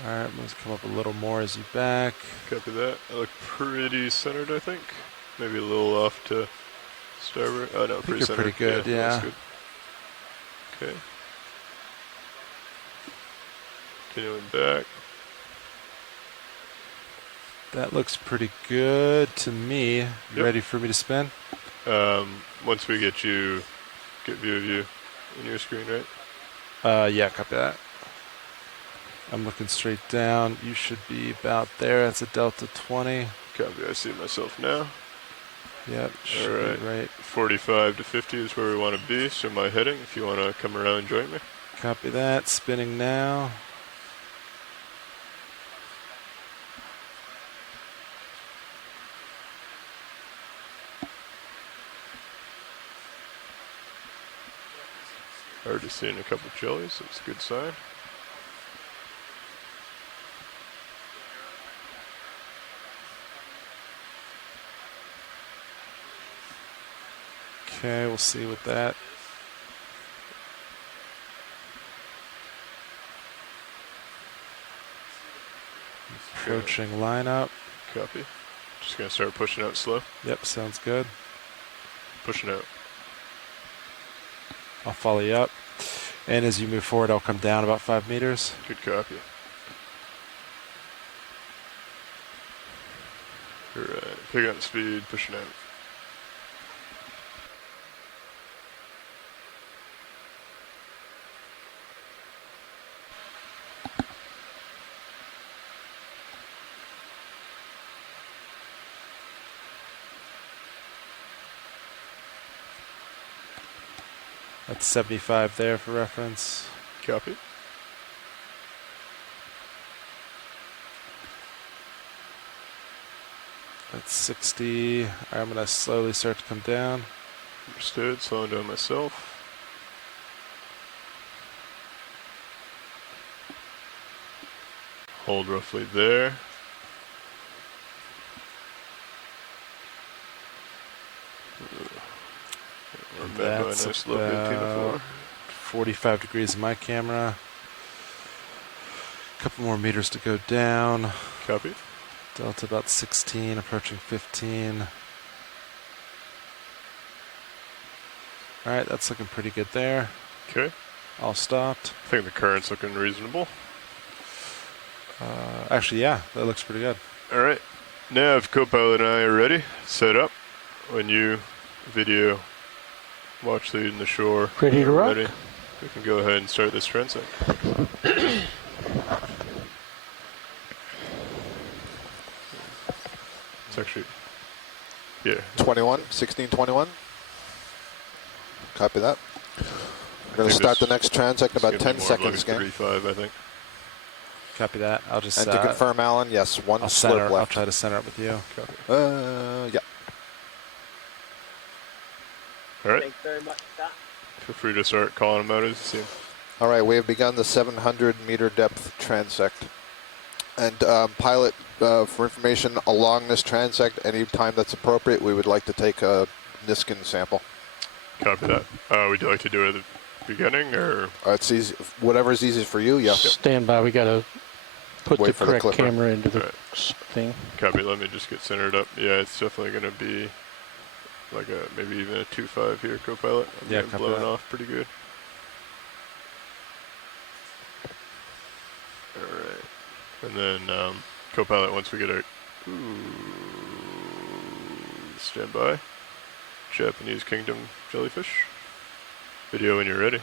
Alright, let's come up a little more as you back. Copy that. I look pretty centered, I think. Maybe a little off to starboard. Oh no, pretty you're centered. pretty good, yeah. That's good. Okay. Continuing back. That looks pretty good to me. You Yep. ready for me to spin? Once we get view of you in your screen, right? Yeah, copy that. I'm looking straight down. You should be about there. That's a Delta 20. Copy. I see myself now. Yep, should All right. be right. 45 to 50 is where we want to be. So my heading, if you want to come around and join me. Copy that. Spinning now. Already seeing a couple jellies. That's a good sign. Okay, we'll see with that. Approaching lineup. Copy. Just going to start pushing out slow. Yep, sounds good. Pushing out. I'll follow you up. And as you move forward, I'll come down about 5 meters. Good copy. Alright, pick up speed, pushing out. That's 75 there for reference. Copy. That's 60. I'm going to slowly start to come down. Understood. Slowing down myself. Hold roughly there. Run back by a That's nice little bit about 45 degrees in my camera. A couple more meters to go down. Copy. Delta about 16, approaching 15. Alright, that's looking pretty good there. Okay. All stopped. I think the current's looking reasonable. Actually, yeah, that looks pretty good. Alright. Nav, co-pilot and I are ready. Set up. When you video watch lead in the shore. Ready to rock? We can go ahead and start this transect. It's actually, yeah. 21, 1621. Copy that. We're going to think start the this- next transect in about It's 10 gonna be more of seconds, like a gang. 3-5, I think. Copy that. I'll just And to confirm, Alan, yes, one I'll slip center. I'll left. try to center up with you. Copy. Yeah. Alright. Thanks very much, Scott. Feel free to start calling them out as you see them. All right, we have begun the 700-meter depth transect. And pilot, for information along this transect, any time that's appropriate, we would like to take a Niskin sample. Copy that. Would you like to do it at the beginning, or? It's easy, whatever's easiest for you, yeah. Stand by. We got to put Wait the for the correct clipper. camera into the Right. thing. Copy, let me just get centered up. Yeah, it's definitely going to be like maybe even a 2.5 here, co-pilot. I'm Yeah, getting copy blown that. off pretty good. And then co-pilot, once we get our stand by. Japanese Kingdom jellyfish. Video when you're ready.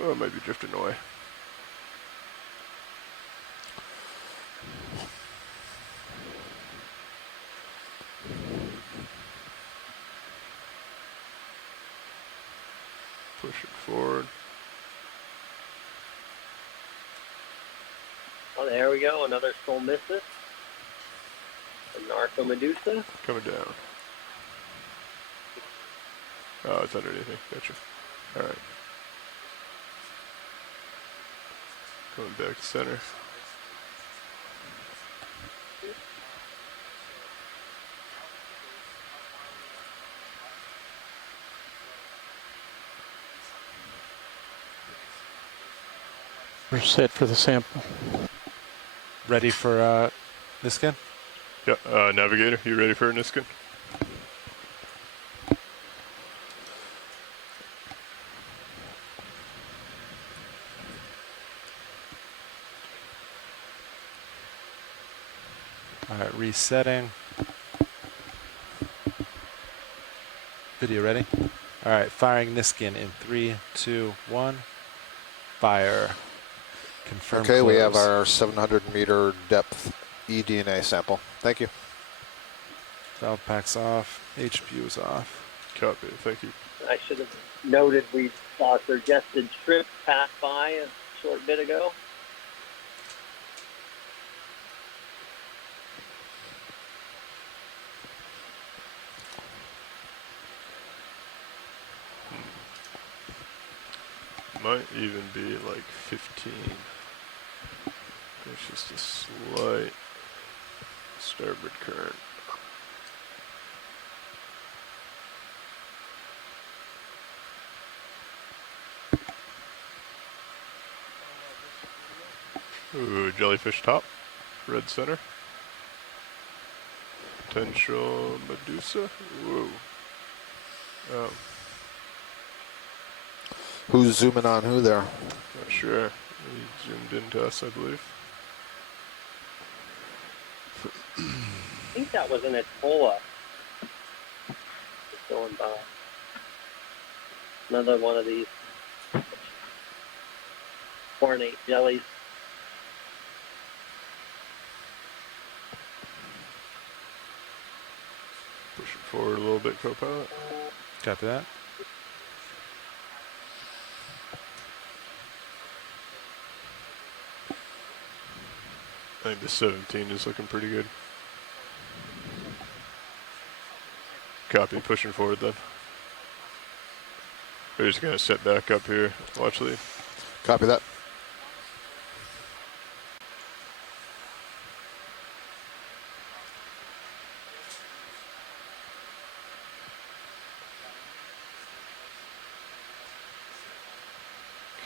Oh, it might be drifting away. Push it forward. Oh, there we go. Another Solmissus. A Narcomedusa. Coming down. Oh, it's underneath me. Gotcha. Alright. Going back to center. We're set for the sample. Ready for Niskin? Yeah, Navigator, you ready for a Niskin? All right, resetting. Video ready? All right, firing Niskin in 3, 2, 1. Fire. Confirm. Okay, close. we have our 700-meter depth eDNA sample. Thank you. Valve packs off. HPU is off. Copy, thank you. I should have noted we saw suggested shrimp pass by a short bit ago. Might even be like 15. There's just a slight starboard current. Ooh, jellyfish top, red center. Potential Medusa. Whoa. Oh. Who's zooming on who there? Not sure. He zoomed into us, I believe. I think that was an Etola. Just going by. Another one of these ornate jellies. Push it forward a little bit, co-pilot. Copy that. I think the 17 is looking pretty good. Copy, pushing forward then. We're just gonna set back up here. Watch lead. Copy that.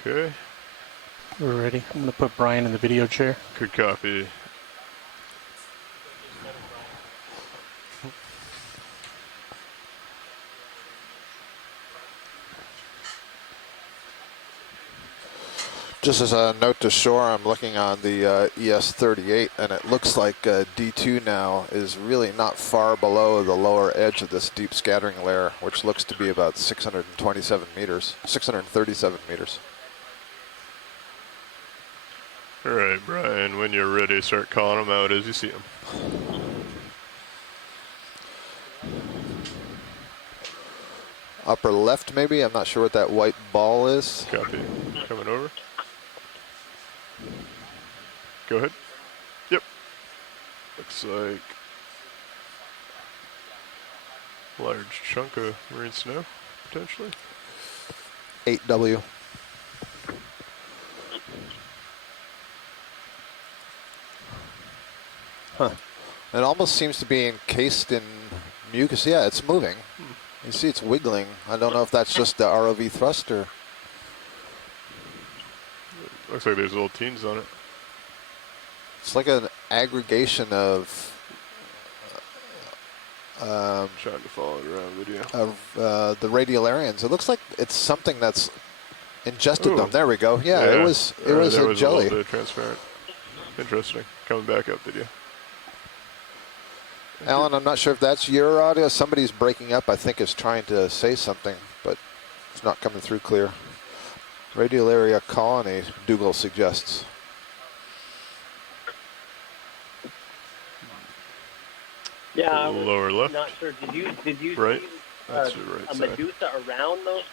Okay. We're ready. I'm going to put Brian in the video chair. Good copy. Just as a note to shore, I'm looking on the ES38, and it looks like D2 now is really not far below the lower edge of this deep scattering layer, which looks to be about 627 meters, 637 meters. All right, Brian, when you're ready, start calling them out as you see them. Upper left, maybe? I'm not sure what that white ball is. Copy. Coming over. Go ahead. Yep. Looks like a large chunk of marine snow, potentially. 8W. Huh. It almost seems to be encased in mucus. Yeah, it's moving. You see it's wiggling. I don't know if that's just the ROV thruster. Looks like there's little teens on it. It's like an aggregation of trying to follow it around video. Of the radiolarians. It looks like it's something that's ingested Ooh. them. There we go. Yeah, it was there a was jelly. A little bit transparent. Interesting. Coming back up video. Alan, I'm not sure if that's your audio. Somebody's breaking up, I think, is trying to say something, but it's not coming through clear. Radial area colony, Dougal suggests. Yeah, I was Lower left. not sure. Did you Right. see That's your right a side. Medusa around those?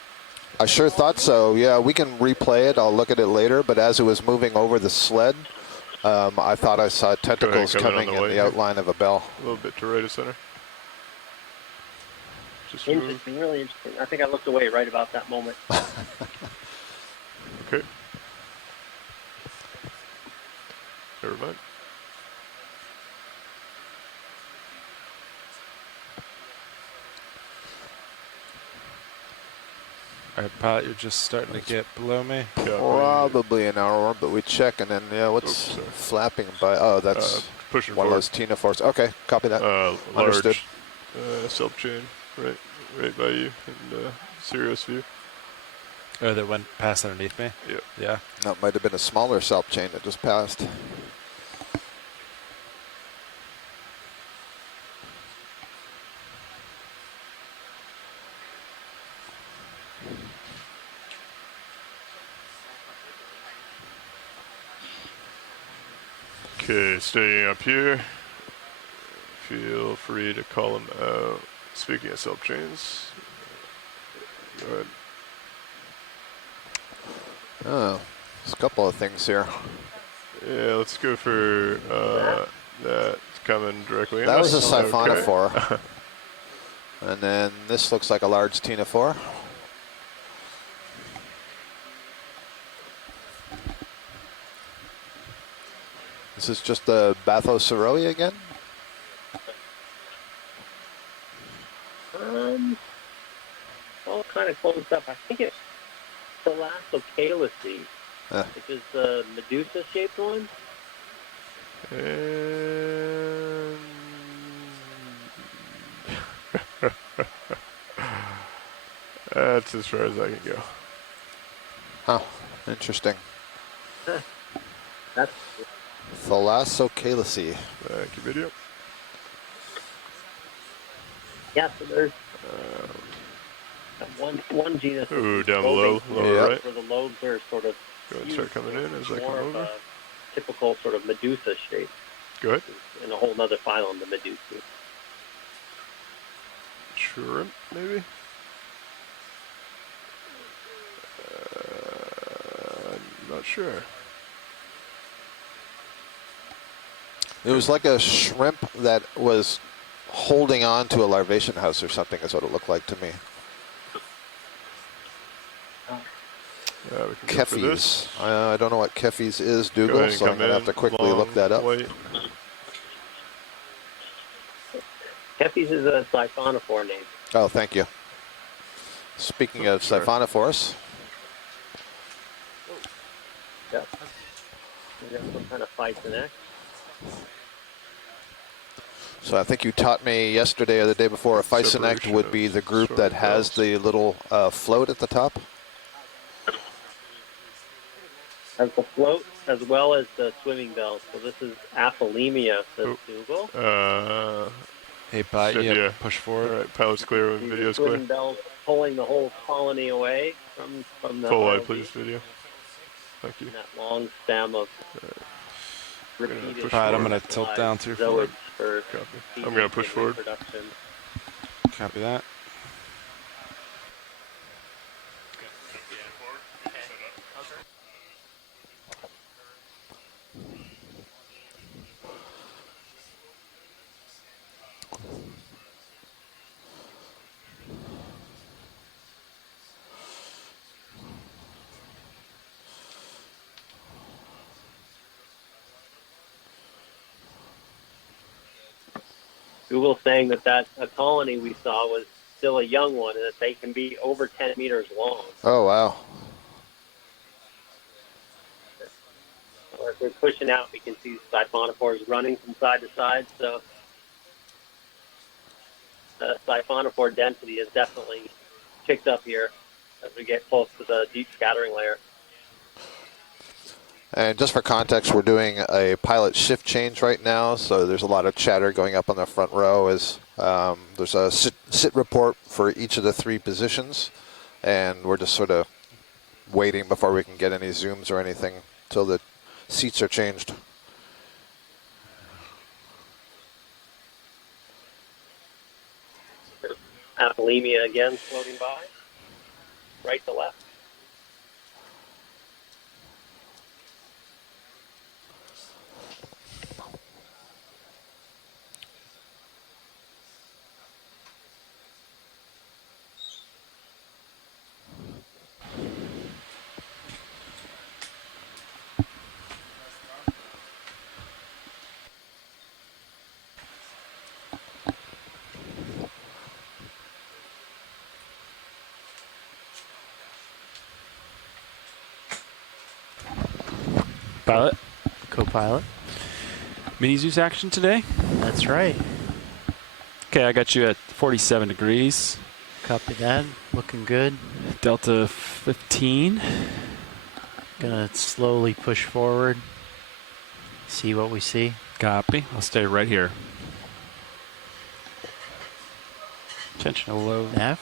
I sure thought so. Yeah, we can replay it. I'll look at it later. But as it was moving over the sled, I thought I saw tentacles come in on coming the in white the here. outline of a bell. A little bit to right of center. Just move. Interesting, really interesting. I think I looked away right about that moment. Okay. Never mind. All right, pilot, you're just starting to get below me. Probably an hour, but we check, and then, yeah, what's flapping by? Oh, that's pushing one forward. of those ctenophores. Okay, copy that. Understood. Large self-chain right by you in Sirius view. Oh, that went past underneath me? Yeah. Yeah. That might have been a smaller self chain that just passed. Okay, staying up here. Feel free to call them out. Speaking of self-chains, go ahead. Oh, there's a couple of things here. Yeah, let's go for that coming directly in. That was a us. siphonophore. Okay. And then this looks like a large ctenophore. This is just the Bathosauroi again? All kind of closed up. I think it's Okeanos, which is the Medusa-shaped one. And that's as far as I can go. Huh, interesting. That's Thalassocalyci. Thank you, video. yeah. So there's one genus. Ooh, down below, lower right. Where the lobes are sort of. Go ahead and start coming in as I come more of over. a typical sort of Medusa shape. Go ahead. In a whole other phylum, the Medusa. Shrimp, maybe? Not sure. It was like a shrimp that was holding on to a larvation house or something is what it looked like to me. Kephis. I don't know what Kephis is, Dougal, so I'm going to have to quickly look that up. Kephis is a siphonophore name. Oh, thank you. Speaking of siphonophores. Yep. We got some kind of phytonect. So I think you taught me yesterday or the day before a physonect would be the group that has the little float at the top. As the float, as well as the swimming bells. So this is aphelemia, says Dougal. Hey, pilot, yeah, push forward. All right, pilot's clear when video's clear. Swimming bells pulling the whole colony away from the Full wide, ROV. please, video. Thank you. And that long stem of repeated. Pilot, I'm going to tilt down through forward. I'm going to push forward. Copy that. Google saying that a colony we saw was still a young one and that they can be over 10 meters long. Oh, wow. Or if they're pushing out, we can see siphonophores running from side to side. So the siphonophore density is definitely picked up here as we get close to the deep scattering layer. And just for context, we're doing a pilot shift change right now, so there's a lot of chatter going up on the front row as there's a sit report for each of the 3 positions, and we're just sort of waiting before we can get any zooms or anything till the seats are changed. Apolemia again floating by, right to left. Pilot. Co-pilot. Mini Zeus action today. That's right. Okay, I got you at 47 degrees. Copy that. Looking good. Delta 15. Gonna slowly push forward. See what we see. Copy. I'll stay right here. Attention low. Nav.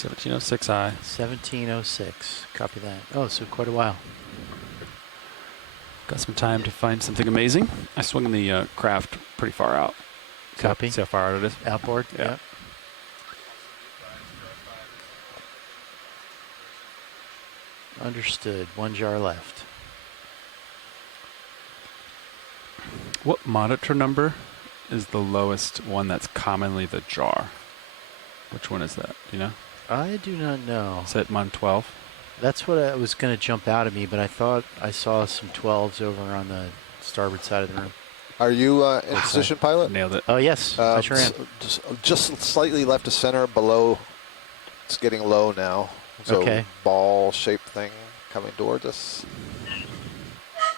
I. 1706. Copy that. Oh, so quite a while. Got some time to find something amazing. I swung the craft pretty far out. Copy. See how far out it is? Outboard. Yeah. Yep. Understood. 1 jar left. What monitor number is the lowest one that's commonly the jar? Which one is that? Do you know? I do not know. Is that Mon 12? That's what was going to jump out at me, but I thought I saw some 12s over on the starboard side of the room. Are you in position, pilot? Nailed it. Oh, yes. I sure am. Just slightly left of center, below. It's getting low now. So Okay. ball-shaped thing coming towards us.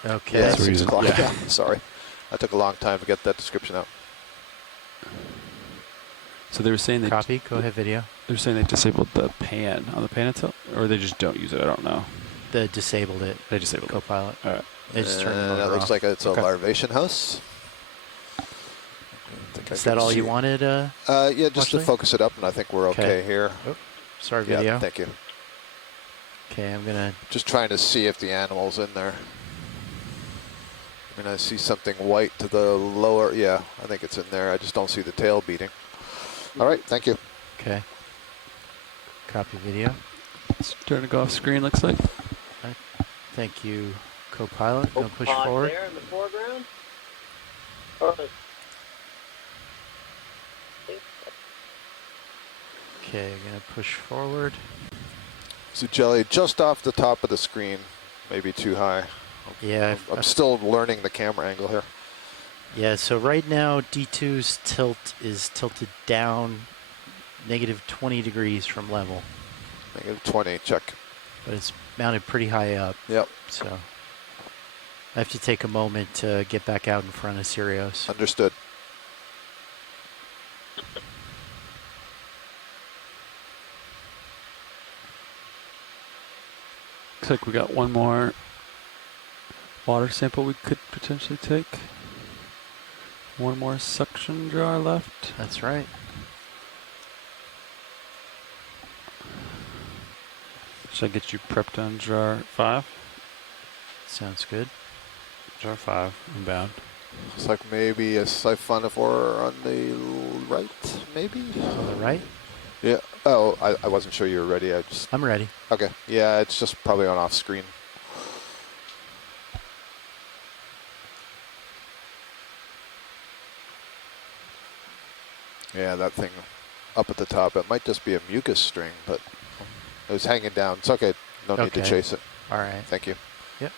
Okay. Yeah, That's the 6 reason. o'clock. Yeah. Yeah, sorry. I took a long time to get that description out. So they were saying they Copy. Go ahead, video. They're saying they disabled the pan on the pan itself, or they just don't use it. I don't know. They disabled it. They disabled Co-pilot. it. All right. They just turned the motor that looks off. like it's Okay. a larvation house. Is that all you wanted? Yeah, just to Ashley? focus it up, and I think we're okay here. Oh, sorry, video. Yeah, thank you. Okay, I'm gonna. Just trying to see if the animal's in there. I mean, I see something white to the lower. Yeah, I think it's in there. I just don't see the tail beating. All right, thank you. Okay. Copy video. It's starting to go off screen, looks like. Thank you, co-pilot. Gonna push Pod forward. there in the foreground. Or Okay, gonna push forward. So jelly just off the top of the screen, maybe too high. Yeah, I'm still learning the camera angle here. Yeah, so right now D2's tilt is tilted down negative 20 degrees from level. Negative 20, check. But it's mounted pretty high up. Yep. So I have to take a moment to get back out in front of Sirius. Understood. Looks like we got one more water sample we could potentially take. One more suction jar left. That's right. Should I get you prepped on jar 5? Sounds good. Jar 5, inbound. Looks like maybe a siphonophore on the right, maybe? On the right? Yeah. Oh, I wasn't sure you were ready. I'm ready. Okay. Yeah, it's just probably on off screen. Yeah, that thing up at the top. It might just be a mucus string, but it was hanging down. It's okay. No need to Okay. chase it. All right. Thank you. Yep.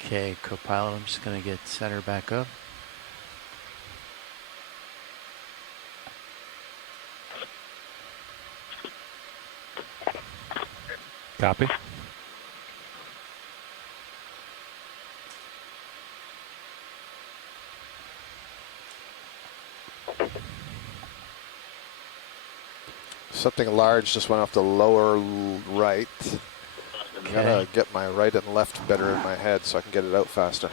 Okay, co-pilot, I'm just going to get center back up. Copy. Something large just went off the lower right. I'm Okay. gonna get my right and left better in my head so I can get it out faster.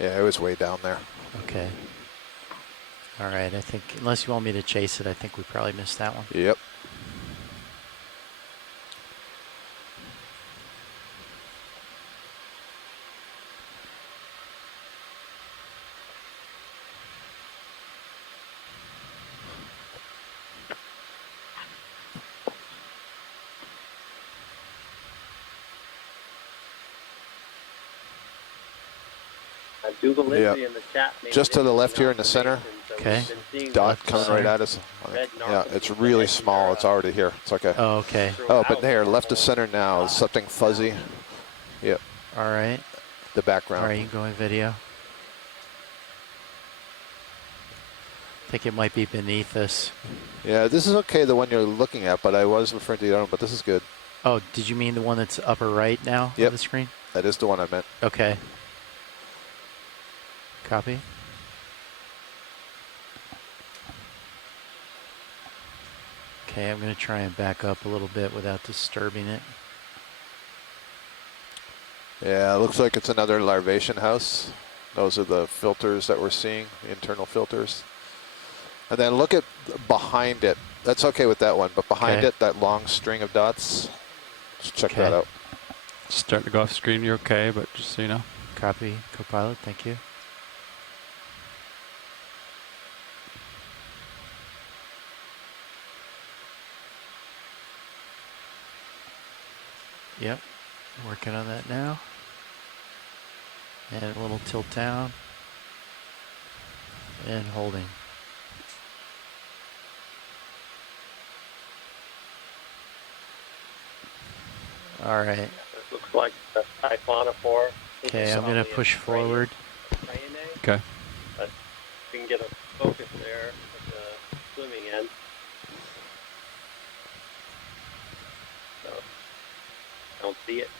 Yeah, it was way down there. Okay. All right, I think, unless you want me to chase it, I think we probably missed that one. Yep. Google Lindsay in the chat. Just to the left here in the center. Okay. Dot coming right at us. Yeah, it's really small. It's already here. It's okay. Oh, okay. Oh, but there, left of center now. Something fuzzy. Yep. All right. The background. All right, you can go in video. I think it might be beneath us. Yeah, this is okay, the one you're looking at, but I was referring to the other one, but this is good. Oh, did you mean the one that's upper right now Yep. on the screen? That is the one I meant. Okay. Copy. Okay, I'm going to try and back up a little bit without disturbing it. Yeah, it looks like it's another larvation house. Those are the filters that we're seeing, the internal filters. And then look at behind it. That's okay with that one, but behind it, that long string of dots, let's check that out. Starting to go off screen, you're okay, but just so you know. Copy, Copilot, thank you. Yep, working on that now. And a little tilt down. And holding. All right. This looks like the siphonophore. Okay, I'm going to push forward. Okay. But we can get a focus there at the swimming end. So, I don't see it.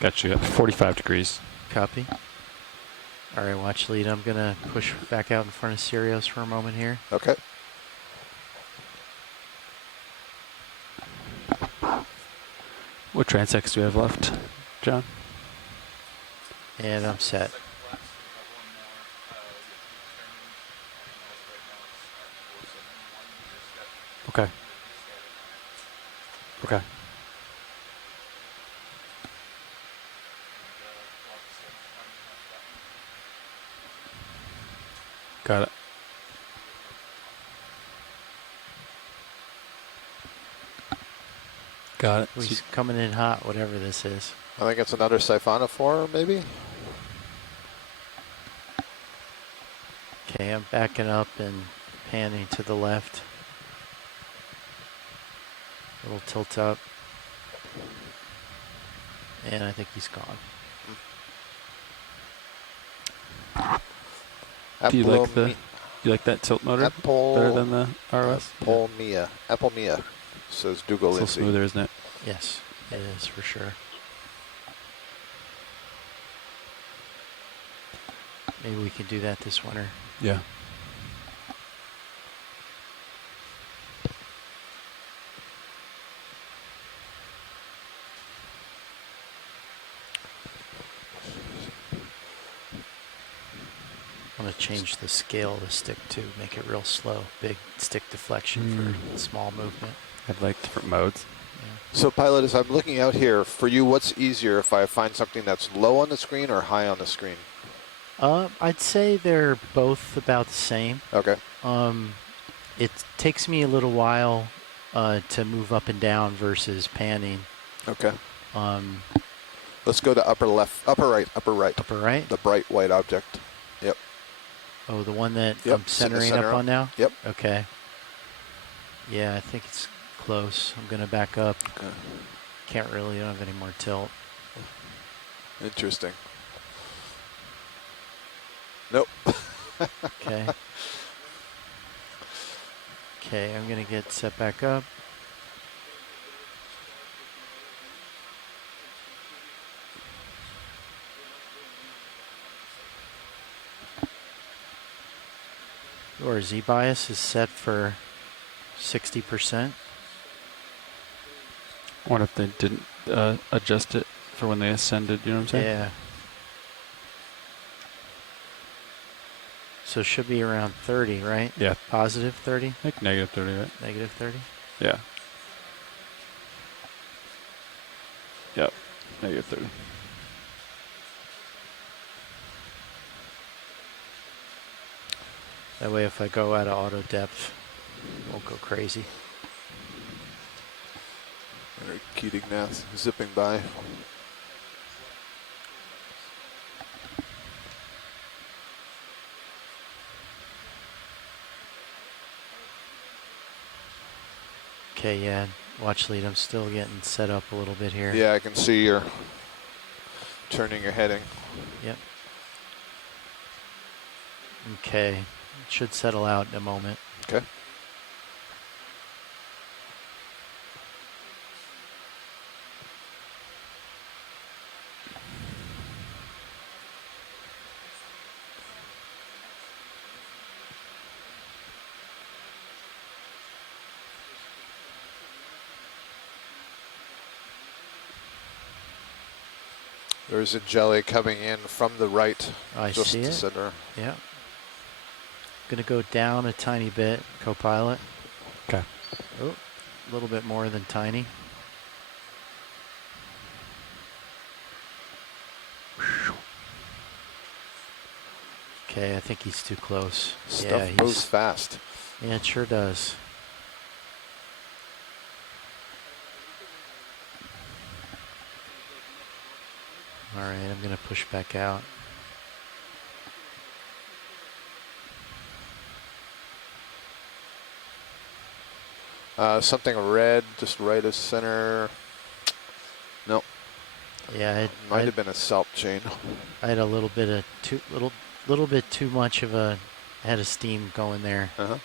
Got you at 45 degrees. Copy. All right, watch lead. I'm going to push back out in front of Sirius for a moment here. Okay. What transects do we have left, John? And I'm set. Okay. Okay. Got it. Got it. He's coming in hot, whatever this is. I think it's another siphonophore, maybe? Okay, I'm backing up and panning to the left. A little tilt up. And I think he's gone. Do you like that tilt motor better than the ROS? Apple Mia, says Dougal It's a little smoother, isn't it? Yes, it is for sure. Maybe we can do that this winter. Yeah. I want to change the scale of the stick too, make it real slow. Big stick deflection for small movement. I'd like different modes. So pilot, as I'm looking out here, for you, what's easier if I find something that's low on the screen or high on the screen? I'd say they're both about the same. Okay. It takes me a little while to move up and down versus panning. Okay. Let's go to upper left, upper right. Upper right? The bright white object. Yep. Oh, the one that I'm centering up on now? Yep. Okay. Yeah, I think it's close. I'm going to back up. Okay. Can't really, don't have any more tilt. Interesting. Nope. Okay. Okay, I'm going to get set back up. Or Z-bias is set for 60%. I wonder if they didn't adjust it for when they ascended, you know what I'm saying? Yeah. So it should be around 30, right? Yeah. Positive 30? I think negative 30, right? Negative 30? Yeah. Yep. Negative 30. That way if I go out of auto depth, it won't go crazy. Keating now zipping by. Okay, yeah, watch lead. I'm still getting set up a little bit here. Yeah, I can see you're turning your heading. Yep. Okay, it should settle out in a moment. Okay. There's a jelly coming in from the right. I just see to it. center. Yeah. Gonna go down a tiny bit, co-pilot. Okay. Oh, a little bit more than tiny. Okay, I think he's too close. Stuff moves fast. Yeah, it sure does. All right, I'm gonna push back out. Something red, just right of center. No. Yeah, it might have been a salp chain. I had a little bit of little bit too much of a head of steam going there. Uh-huh.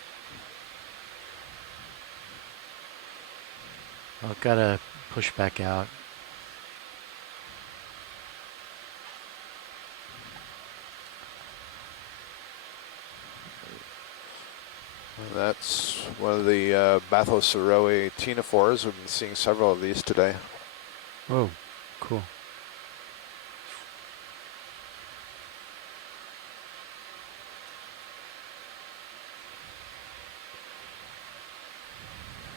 I've got to push back out. That's one of the Bathosauroi ctenophores. We've been seeing several of these today. Oh, cool.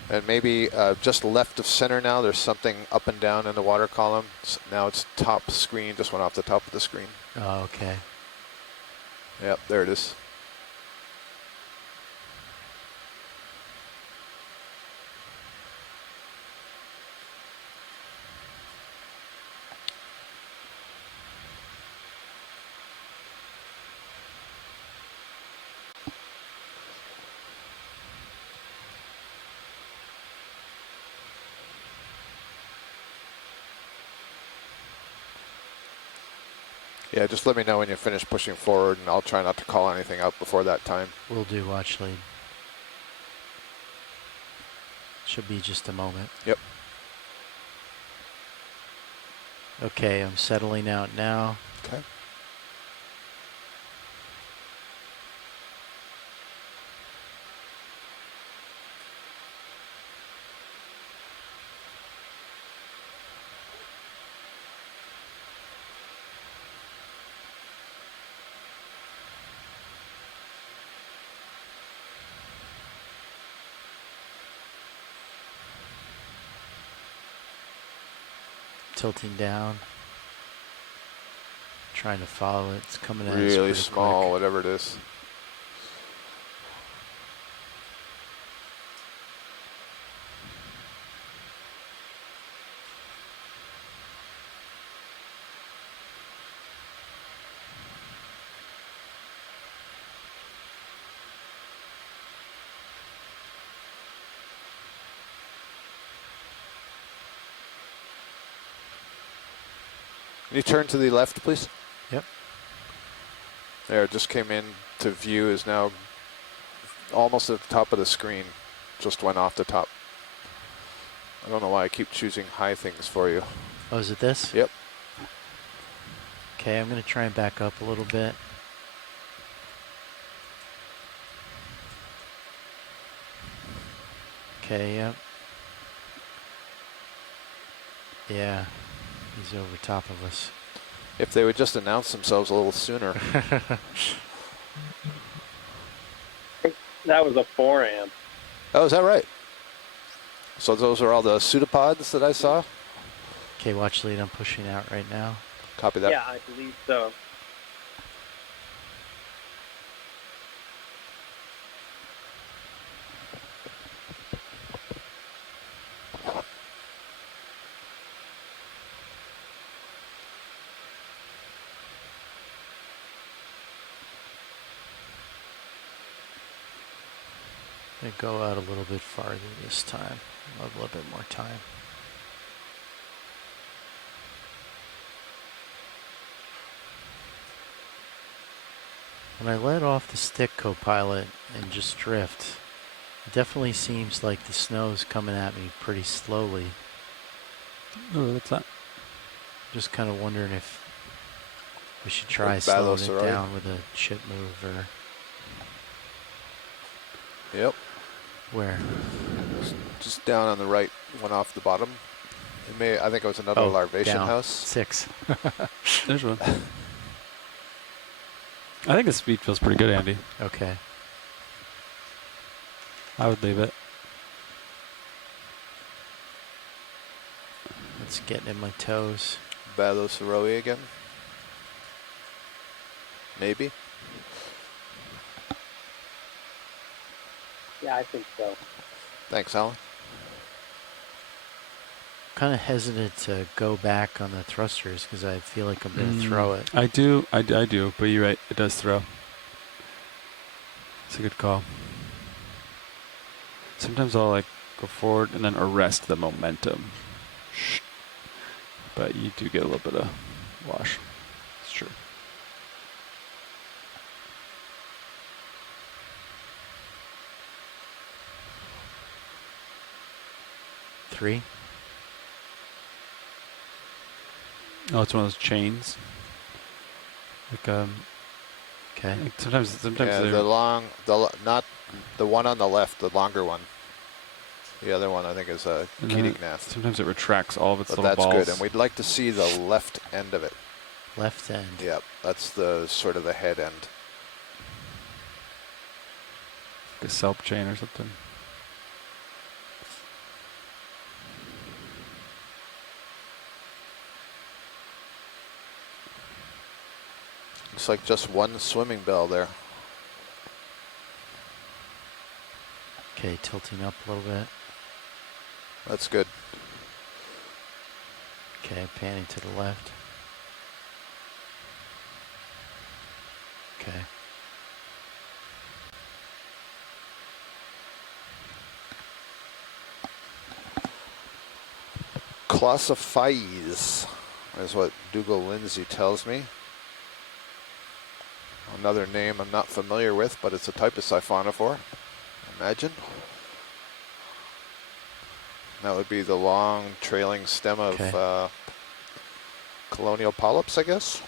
And maybe just left of center now, there's something up and down in the water column. Now it's top screen, just went off the top of the screen. Oh, okay. Yep, there it is. Yeah, just let me know when you finish pushing forward, and I'll try not to call anything out before that time. Will do, watch lead. Should be just a moment. Yep. Okay, I'm settling out now. Okay. Tilting down. Trying to follow it. It's coming at us Really pretty small, quick. whatever it is. Can you turn to the left, please? Yep. There, it just came in to view, is now almost at the top of the screen. Just went off the top. I don't know why I keep choosing high things for you. Oh, is it this? Yep. Okay, I'm going to try and back up a little bit. Okay, yep. Yeah, he's over top of us. If they would just announce themselves a little sooner. That was a 4 amp. Oh, is that right? So those are all the pseudopods that I saw? Okay, watch lead. I'm pushing out right now. Copy that. Yeah, I believe so. I'm gonna go out a little bit farther this time. I'll have a little bit more time. When I let off the stick, co-pilot, and just drift, it definitely seems like the snow's coming at me pretty slowly. Oh, what's that? Just kind of wondering if we should try Like slowing Balos, it right? down with a ship move or Yep. where. Just down on the right, one off the bottom. I think it was another larvation down. house. 6. There's one. I think the speed feels pretty good, Andy. Okay. I would leave it. It's getting in my toes. Balos again. Maybe. Yeah, I think so. Thanks, Alan. Kind of hesitant to go back on the thrusters because I feel like I'm going to throw it. I do, but you're right. It does throw. It's a good call. Sometimes I'll like go forward and then arrest the momentum. But you do get a little bit of wash. It's true. Three. Oh, it's one of those chains. Like Okay. like sometimes Yeah, they're not the one on the left, the longer one. The other one I think is a and then Keating-Nath. sometimes it retracts all of its But little that's balls. good, and we'd like to see the left end of it. Left end. Yep, that's the sort of the head end. Like a selp chain or something. Looks like just one swimming bell there. Okay, tilting up a little bit. That's good. Okay, panning to the left. Okay. Classifies is what Dougal Lindsay tells me. Another name I'm not familiar with, but it's a type of siphonophore, imagine. That would be the long trailing stem of colonial polyps, I guess.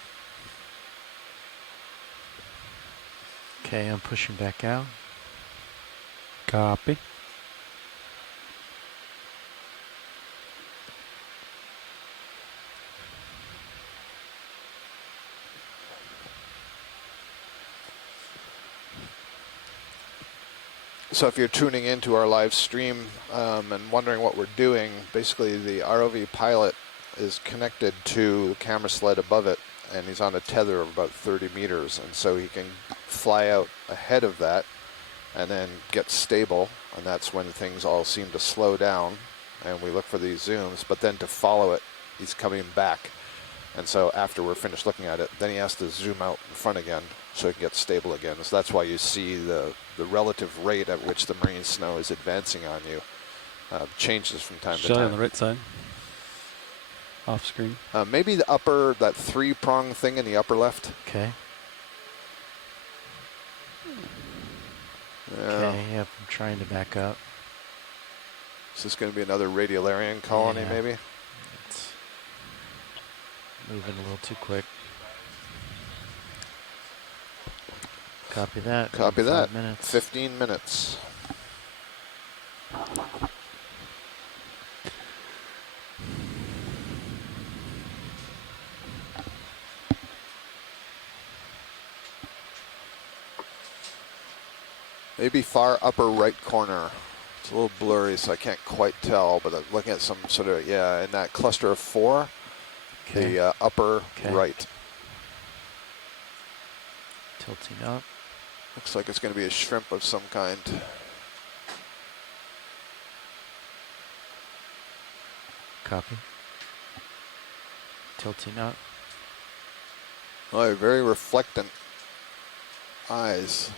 Okay, I'm pushing back out. Copy. So if you're tuning into our live stream and wondering what we're doing, basically the ROV pilot is connected to the camera sled above it, and he's on a tether of about 30 meters, and so he can fly out ahead of that and then get stable, and that's when things all seem to slow down, and we look for these zooms, but then to follow it, he's coming back. And so after we're finished looking at it, then he has to zoom out in front again so it can get stable again. So that's why you see the relative rate at which the marine snow is advancing on you changes from time to Shot time. on the right side. Off screen. Maybe the upper, that 3-prong thing in the upper left. Okay. Yeah. Okay, yep, I'm trying to back up. Is this going to be another radiolarian colony, Yeah. maybe? It's moving a little too quick. Copy that. Copy that. 5 minutes. 15 minutes. Maybe far upper right corner. It's a little blurry, so I can't quite tell, but I'm looking at some sort of, yeah, in that cluster of 4, the upper right. Tilting up. Looks like it's going to be a shrimp of some kind. Copy. Tilting up. Oh, very reflectant eyes.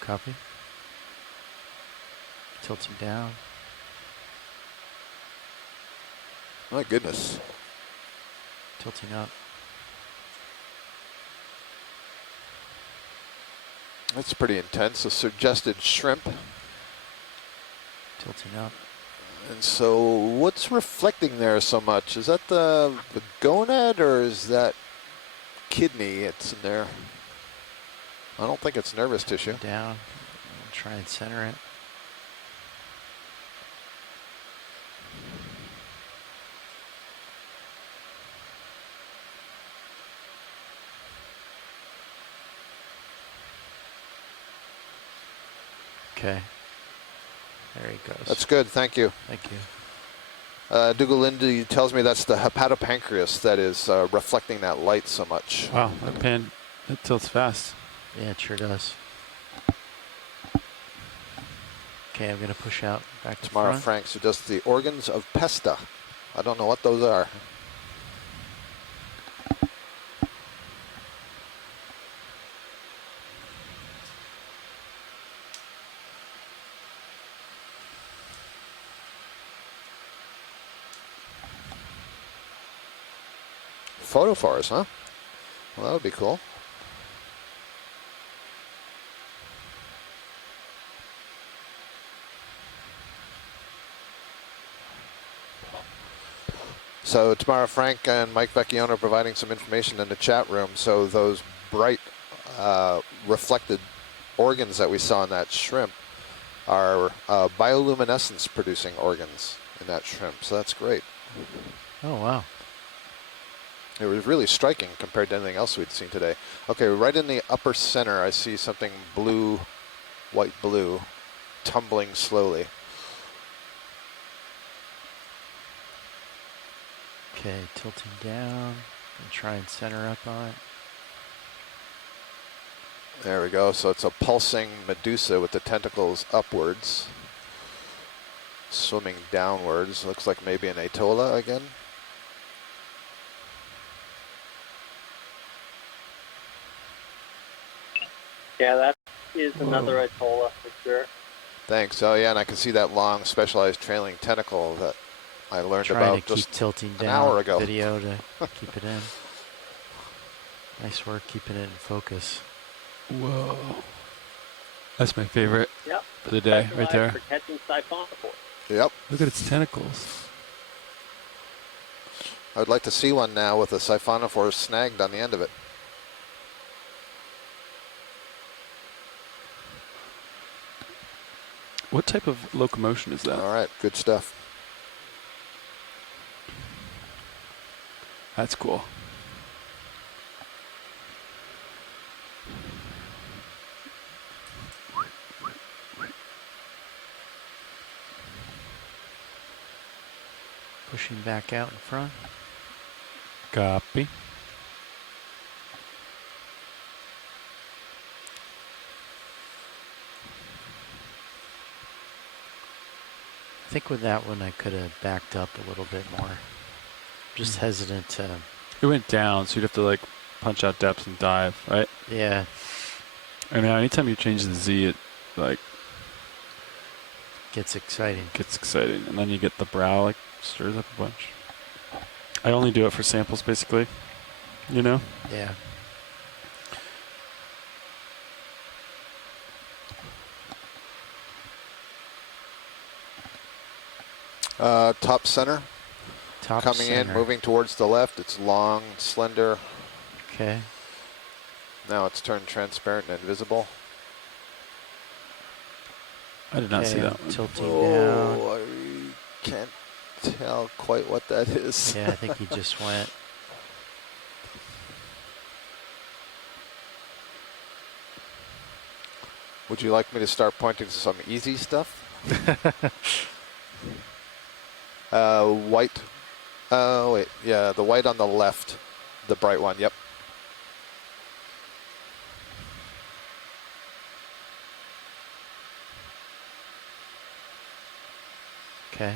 Copy. Tilting down. My goodness. Tilting up. That's pretty intense. A suggested shrimp. Tilting up. And so what's reflecting there so much? Is that the gonad or is that kidney it's in there? I don't think it's nervous tissue. Down. I'll try and center it. Okay. There he goes. That's good, thank you. Thank you. Dougal Lindy tells me that's the hepatopancreas that is reflecting that light so much. Wow, that pan, it tilts fast. Yeah, it sure does. Okay, I'm gonna push out back to Tamara front. Frank suggests the organs of Pesta. I don't know what those are. Siphonophores, huh? Well, that would be cool. So Tamara Frank and Mike Vecchione are providing some information in the chat room. So those bright reflected organs that we saw in that shrimp are bioluminescence producing organs in that shrimp. So that's great. Oh, wow. It was really striking compared to anything else we'd seen today. Okay, right in the upper center, I see something blue, white blue, tumbling slowly. Okay, tilting down and try and center up on it. There we go. So it's a pulsing medusa with the tentacles upwards, swimming downwards. Looks like maybe an atolla again. Yeah, that is another atolla for sure. Thanks. Oh yeah, and I can see that long specialized trailing tentacle that I learned Trying about to keep just tilting an down hour ago. video to keep it in. Nice work keeping it in focus. Whoa. That's my favorite Yep. for the day, right there. For catching siphonophores. Yep. Look at its tentacles. I would like to see one now with a siphonophore snagged on the end of it. What type of locomotion is that? All right, good stuff. That's cool. Pushing back out in front. Copy. I think with that one I could have backed up a little bit more. Just hesitant to... It went down, so you'd have to like punch out depths and dive, right? Yeah. And now anytime you change the Z, it like gets exciting. Gets exciting, and then you get the brow like stirs up a bunch. I only do it for samples, basically. You know? Yeah. Top center. Top coming center. in, moving towards the left. It's long, slender. Okay. Now it's turned transparent and invisible. I did not see that one. Tilting down. down. I can't tell quite what that is. Yeah, I think he just went. Would you like me to start pointing to some easy stuff? White. Oh, wait. Yeah, the white on the left. The bright one, yep. Okay.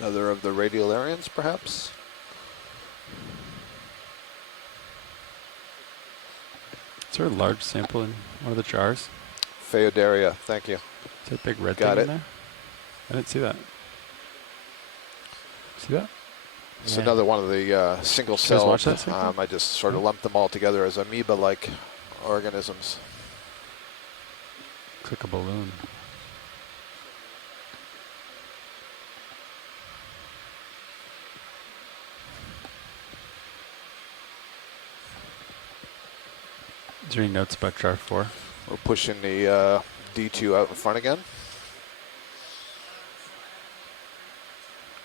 Another of the radiolarians, perhaps? Is there a large sample in one of the jars? Phaeodaria, thank you. Is there a big red Got thing it. in there? I didn't see that. See that? It's Yeah. another one of the single Did you guys watch cell. that sample? I just sort of lumped them all together as amoeba-like organisms. Looks like a balloon. Is there any notes about jar 4? We're pushing the D2 out in front again.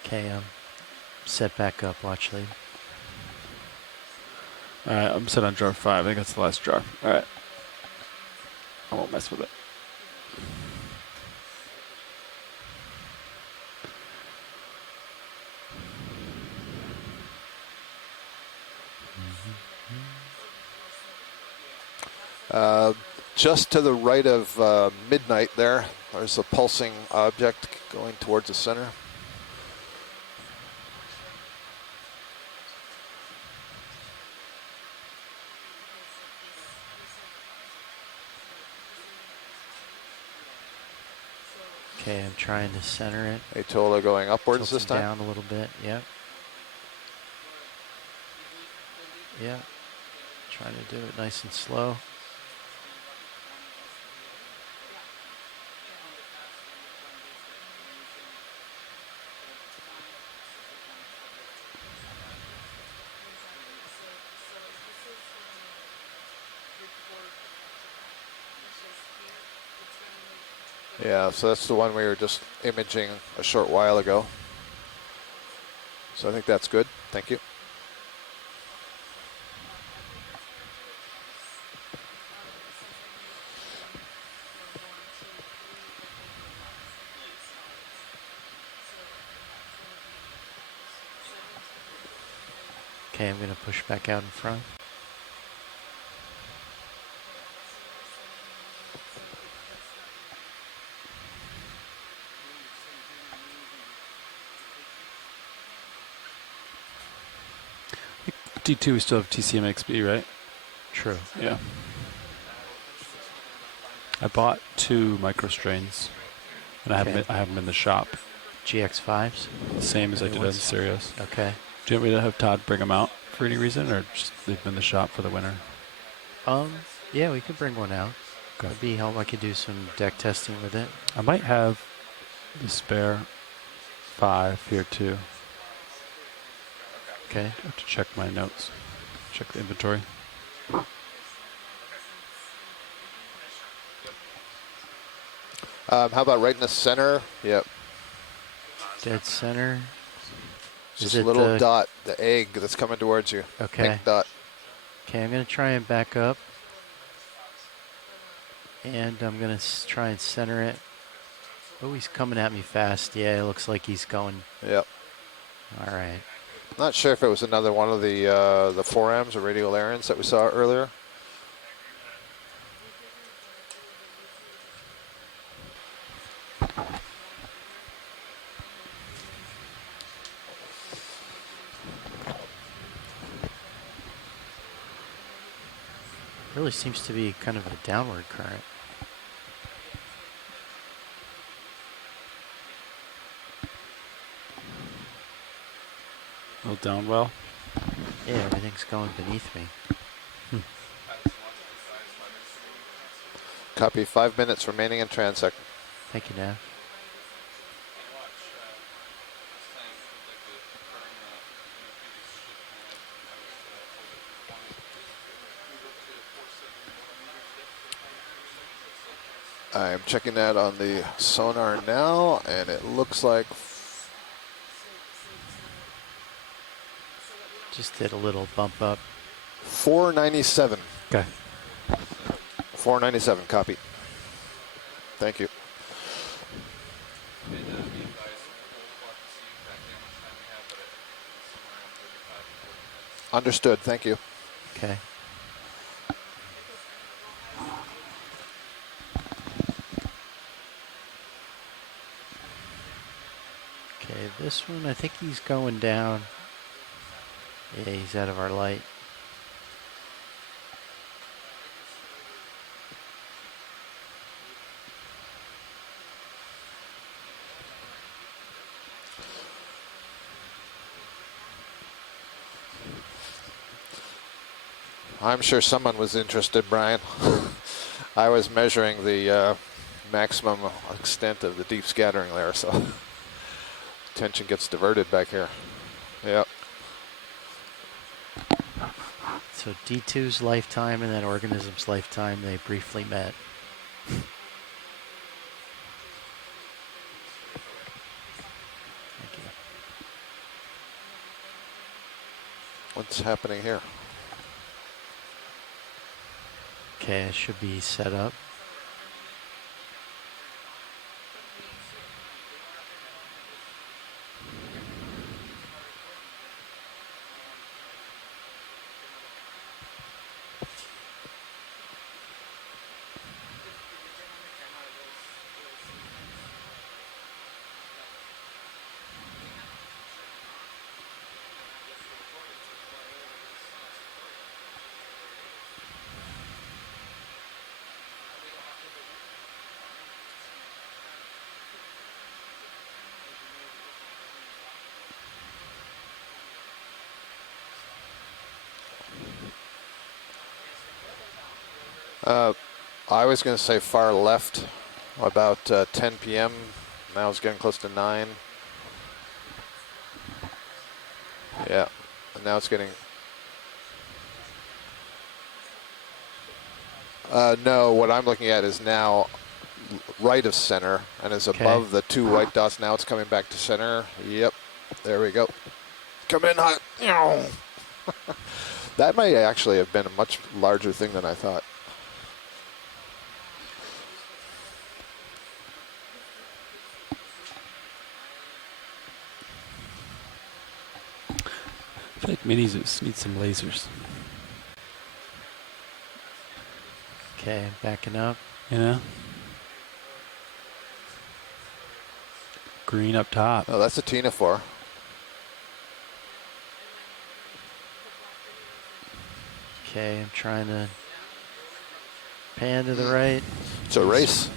Okay, set back up, watch lead. Alright, I'm set on jar 5. I think that's the last jar. Alright. I won't mess with it. Just to the right of midnight there's a pulsing object going towards the center. Okay, I'm trying to center it. Atola going upwards Tilting this time. down a little bit, yep. Yep. Trying to do it nice and slow. Yeah, so that's the one we were just imaging a short while ago. So I think that's good. Thank you. Okay, I'm going to push back out in front. D2, we still have TCMXB, right? True. Yeah. I bought 2 microstrains, and I have them in the shop. GX5s? The same as I did on Sirius. Okay. Do you want me to have Todd bring them out for any reason, or just leave them in the shop for the winter? Yeah, we could bring one out. Okay. That'd be helpful. I could do some deck testing with it. I might have the spare 5 here too. Okay. I have to check my notes. Check the inventory. How about right in the center? Yep. Dead center. Just a little dot, the egg that's coming towards you. Okay. Pink dot. Okay, I'm going to try and back up. And I'm going to try and center it. Oh, he's coming at me fast. Yeah, it looks like he's going. Yep. All right. Not sure if it was another one of the forams or radiolarians that we saw earlier. Really seems to be kind of a downward current. A little down well. Yeah, everything's going beneath me. Copy. 5 minutes remaining in transect. Thank you, Nav. I'm checking that on the sonar now, and it looks like Just did a little bump up. 497. Okay. 497, copy. Thank you. Understood, thank you. Okay. Okay, this one, I think he's going down. Yeah, he's out of our light. I'm sure someone was interested, Brian. I was measuring the maximum extent of the deep scattering layer, so attention gets diverted back here. Yep. So D2's lifetime and then organism's lifetime, they briefly met. Thank you. What's happening here? Okay, it should be set up. I was going to say far left, about 10 p.m. Now it's getting close to 9. Yeah, and now it's getting... no, what I'm looking at is now right of center and is above the 2 white dots. Now it's coming back to center. Yep, there we go. Come in hot. That might actually have been a much larger thing than I thought. I feel like Mini-Zeus needs some lasers. Okay, backing up. Yeah. Green up top. Oh, that's a ctenophore. Okay, I'm trying to pan to the right. It's a race.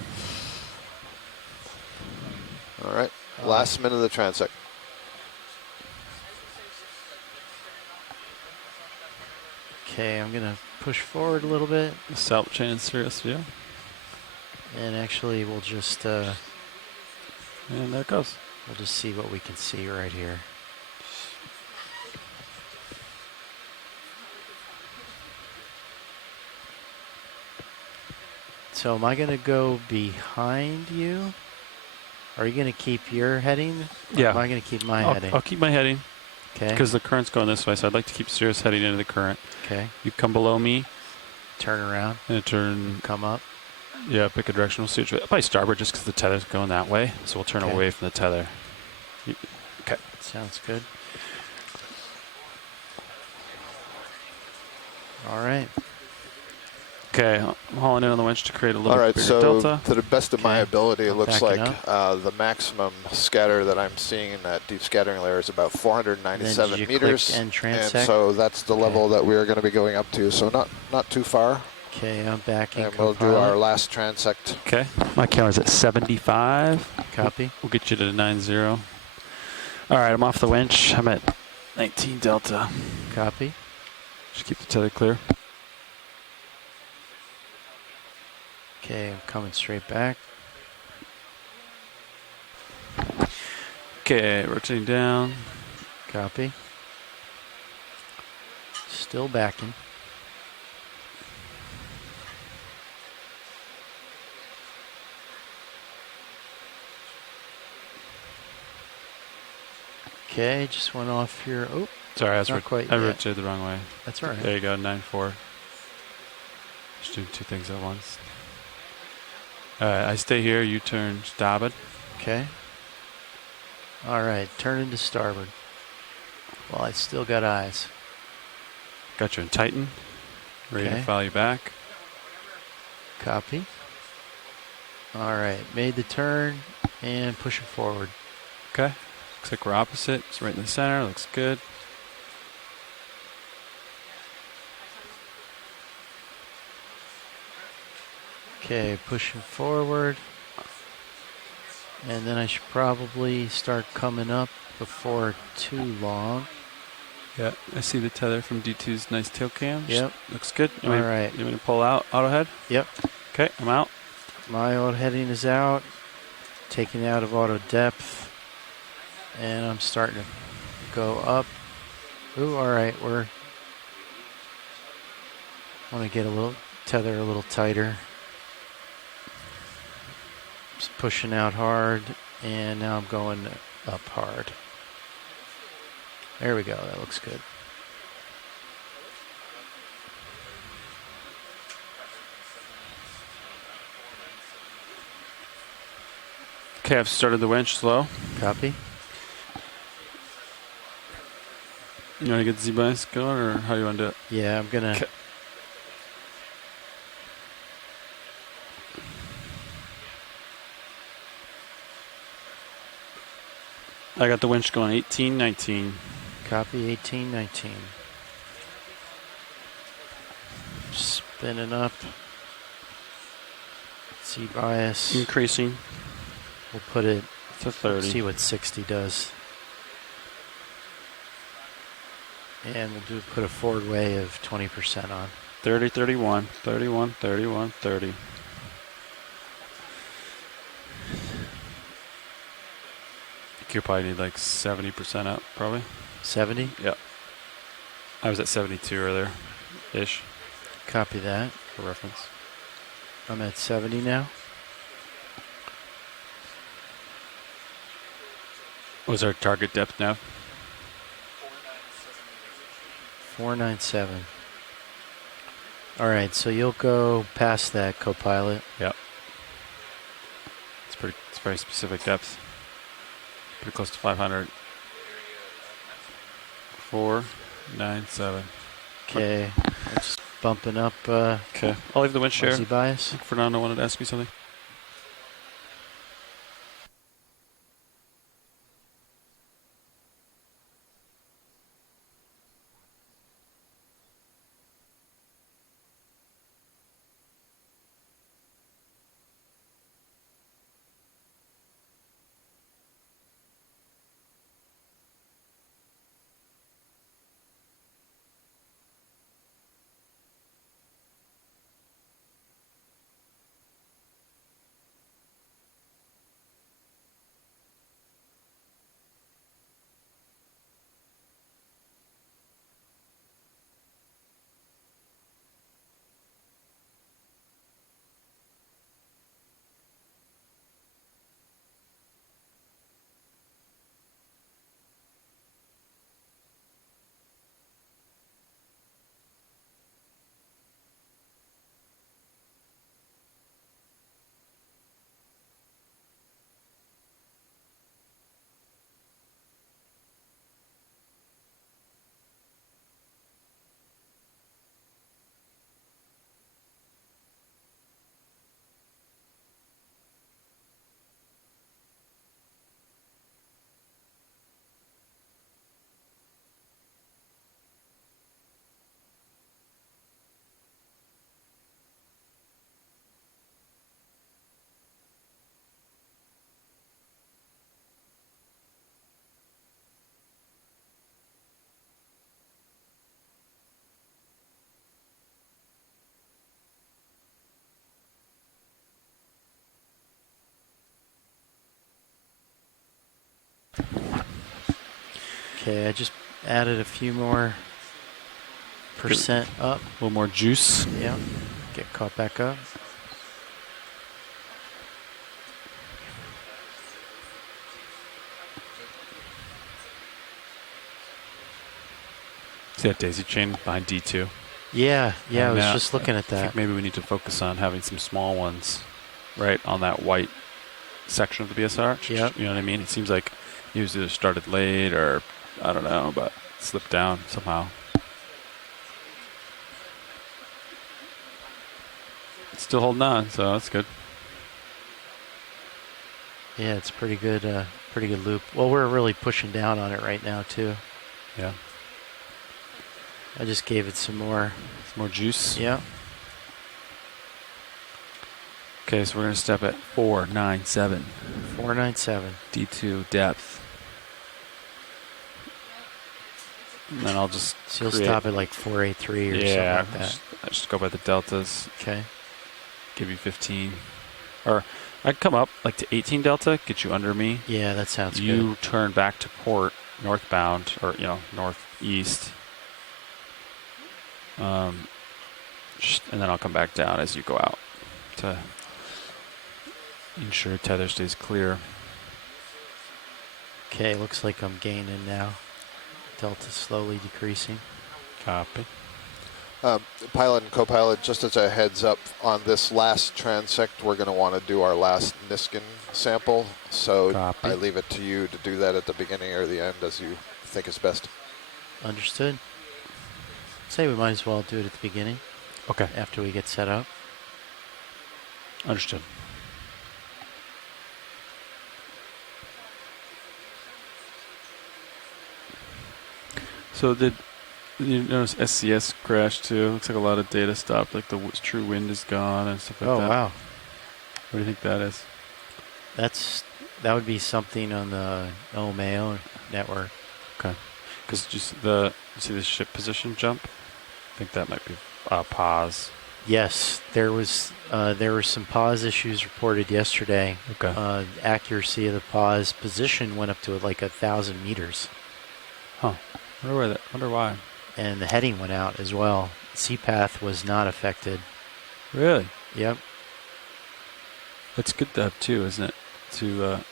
All right, last minute of the transect. Okay, I'm gonna push forward a little bit. The South chain and Sirius view. And actually we'll just and there it goes. We'll just see what we can see right here. So am I gonna go behind you? Are you gonna keep your heading? Yeah. Or am I gonna keep my heading? I'll keep my heading. Okay. Because the current's going this way, so I'd like to keep Sirius heading into the current. Okay. You come below me. Turn around. And turn. Come up. Yeah, pick a direction. We'll see which way. Probably starboard just because the tether's going that way. So we'll turn away from the tether. Okay. Sounds good. All right. Okay, I'm hauling in on the winch to create a little bigger so delta. To the best of my ability, it looks like backing the maximum scatter that I'm seeing in that deep scattering layer is about 497 you meters. click and And transect? so that's the level that we're going to be going up to. So not too far. Okay, I'm backing. And we'll do our last transect. Okay, my camera's at 75. Copy. We'll get you to 90. All right, I'm off the winch. I'm at 19 delta. Copy. Just keep the tether clear. Okay, I'm coming straight back. Okay, rotating down. Copy. Still backing. Okay, just went off here. Oh, sorry, not quite I yet. rotated the wrong way. That's all right. There you go, 9-4. Just do two things at once. All right, I stay here. You turn starboard. Okay. All right, turn into starboard. Well, I still got eyes. Got you in Titan. Ready to Okay. follow you back. Copy. All right, made the turn and pushing forward. Okay. Looks like we're opposite. It's right in the center. Looks good. Okay, pushing forward. And then I should probably start coming up before too long. Yeah, I see the tether from D2's nice tail cam. Yep. Looks good. All right. You want me to pull out auto head? Yep. Okay, I'm out. My auto heading is out. Taking out of auto depth. And I'm starting to go up. Ooh, all right. Want to get a little tether a little tighter. Just pushing out hard. And now I'm going up hard. There we go. That looks good. Okay, I've started the winch slow. Copy. You want to get the Z-bias going, or how do you want to do it? Yeah, I'm going to... I got the winch going 18, 19. Copy 18, 19. Spinning up. Z-bias. Increasing. We'll put it to 30. See what 60 does. And we'll put a forward way of 20% on. 30, 31, 31, 31, 30. I think you'll probably need like 70% up, probably. 70? Yep. I was at 72 earlier-ish. Copy that. For reference. I'm at 70 now. What's our target depth now? 497. All right, so you'll go past that, co-pilot. Yep. It's very specific depth. Pretty close to 500. 497. Okay, that's bumping up. Okay, I'll leave the wind share. Z-bias. Fernando wanted to ask me something. Okay, I just added a few more percent up. A little more juice. Yeah, get caught back up. See that daisy chain behind D2? Yeah, I was And, just looking at I think that. maybe we need to focus on having some small ones right on that white section of the BSR. Yep. You know what I mean? It seems like it was either started late or, I don't know, but slipped down somehow. It's still holding on, so that's good. Yeah, it's pretty good loop. Well, we're really pushing down on it right now too. Yeah. I just gave it some more juice. Yeah. Okay, so we're going to step at 497. 497. D2 depth. And then I'll just So you'll stop at like 483 or something like that. I just go by the deltas. Okay. Give you 15. Or I'd come up like to 18 delta, get you under me. Yeah, that sounds good. You turn back to port northbound, or northeast. And then I'll come back down as you go out to ensure tether stays clear. Okay, looks like I'm gaining now. Delta slowly decreasing. Copy. Pilot and co-pilot, just as a heads up, on this last transect, we're going to want to do our last Niskin sample. So Copy. I leave it to you to do that at the beginning or the end as you think is best. Understood. Say we might as well do it at the beginning. Okay. After we get set up. Understood. So did you notice SCS crashed too? Looks like a lot of data stopped, like the true wind is gone and stuff like that. Oh, wow. What do you think that is? That would be something on the OMAO network. Okay. Because you see the ship position jump? I think that might be pause. Yes, there were some pause issues reported yesterday. Okay. Accuracy of the pause position went up to like 1,000 meters. Huh. Wonder why. And the heading went out as well. CPath was not affected. Really? Yep. That's good to have too, isn't it?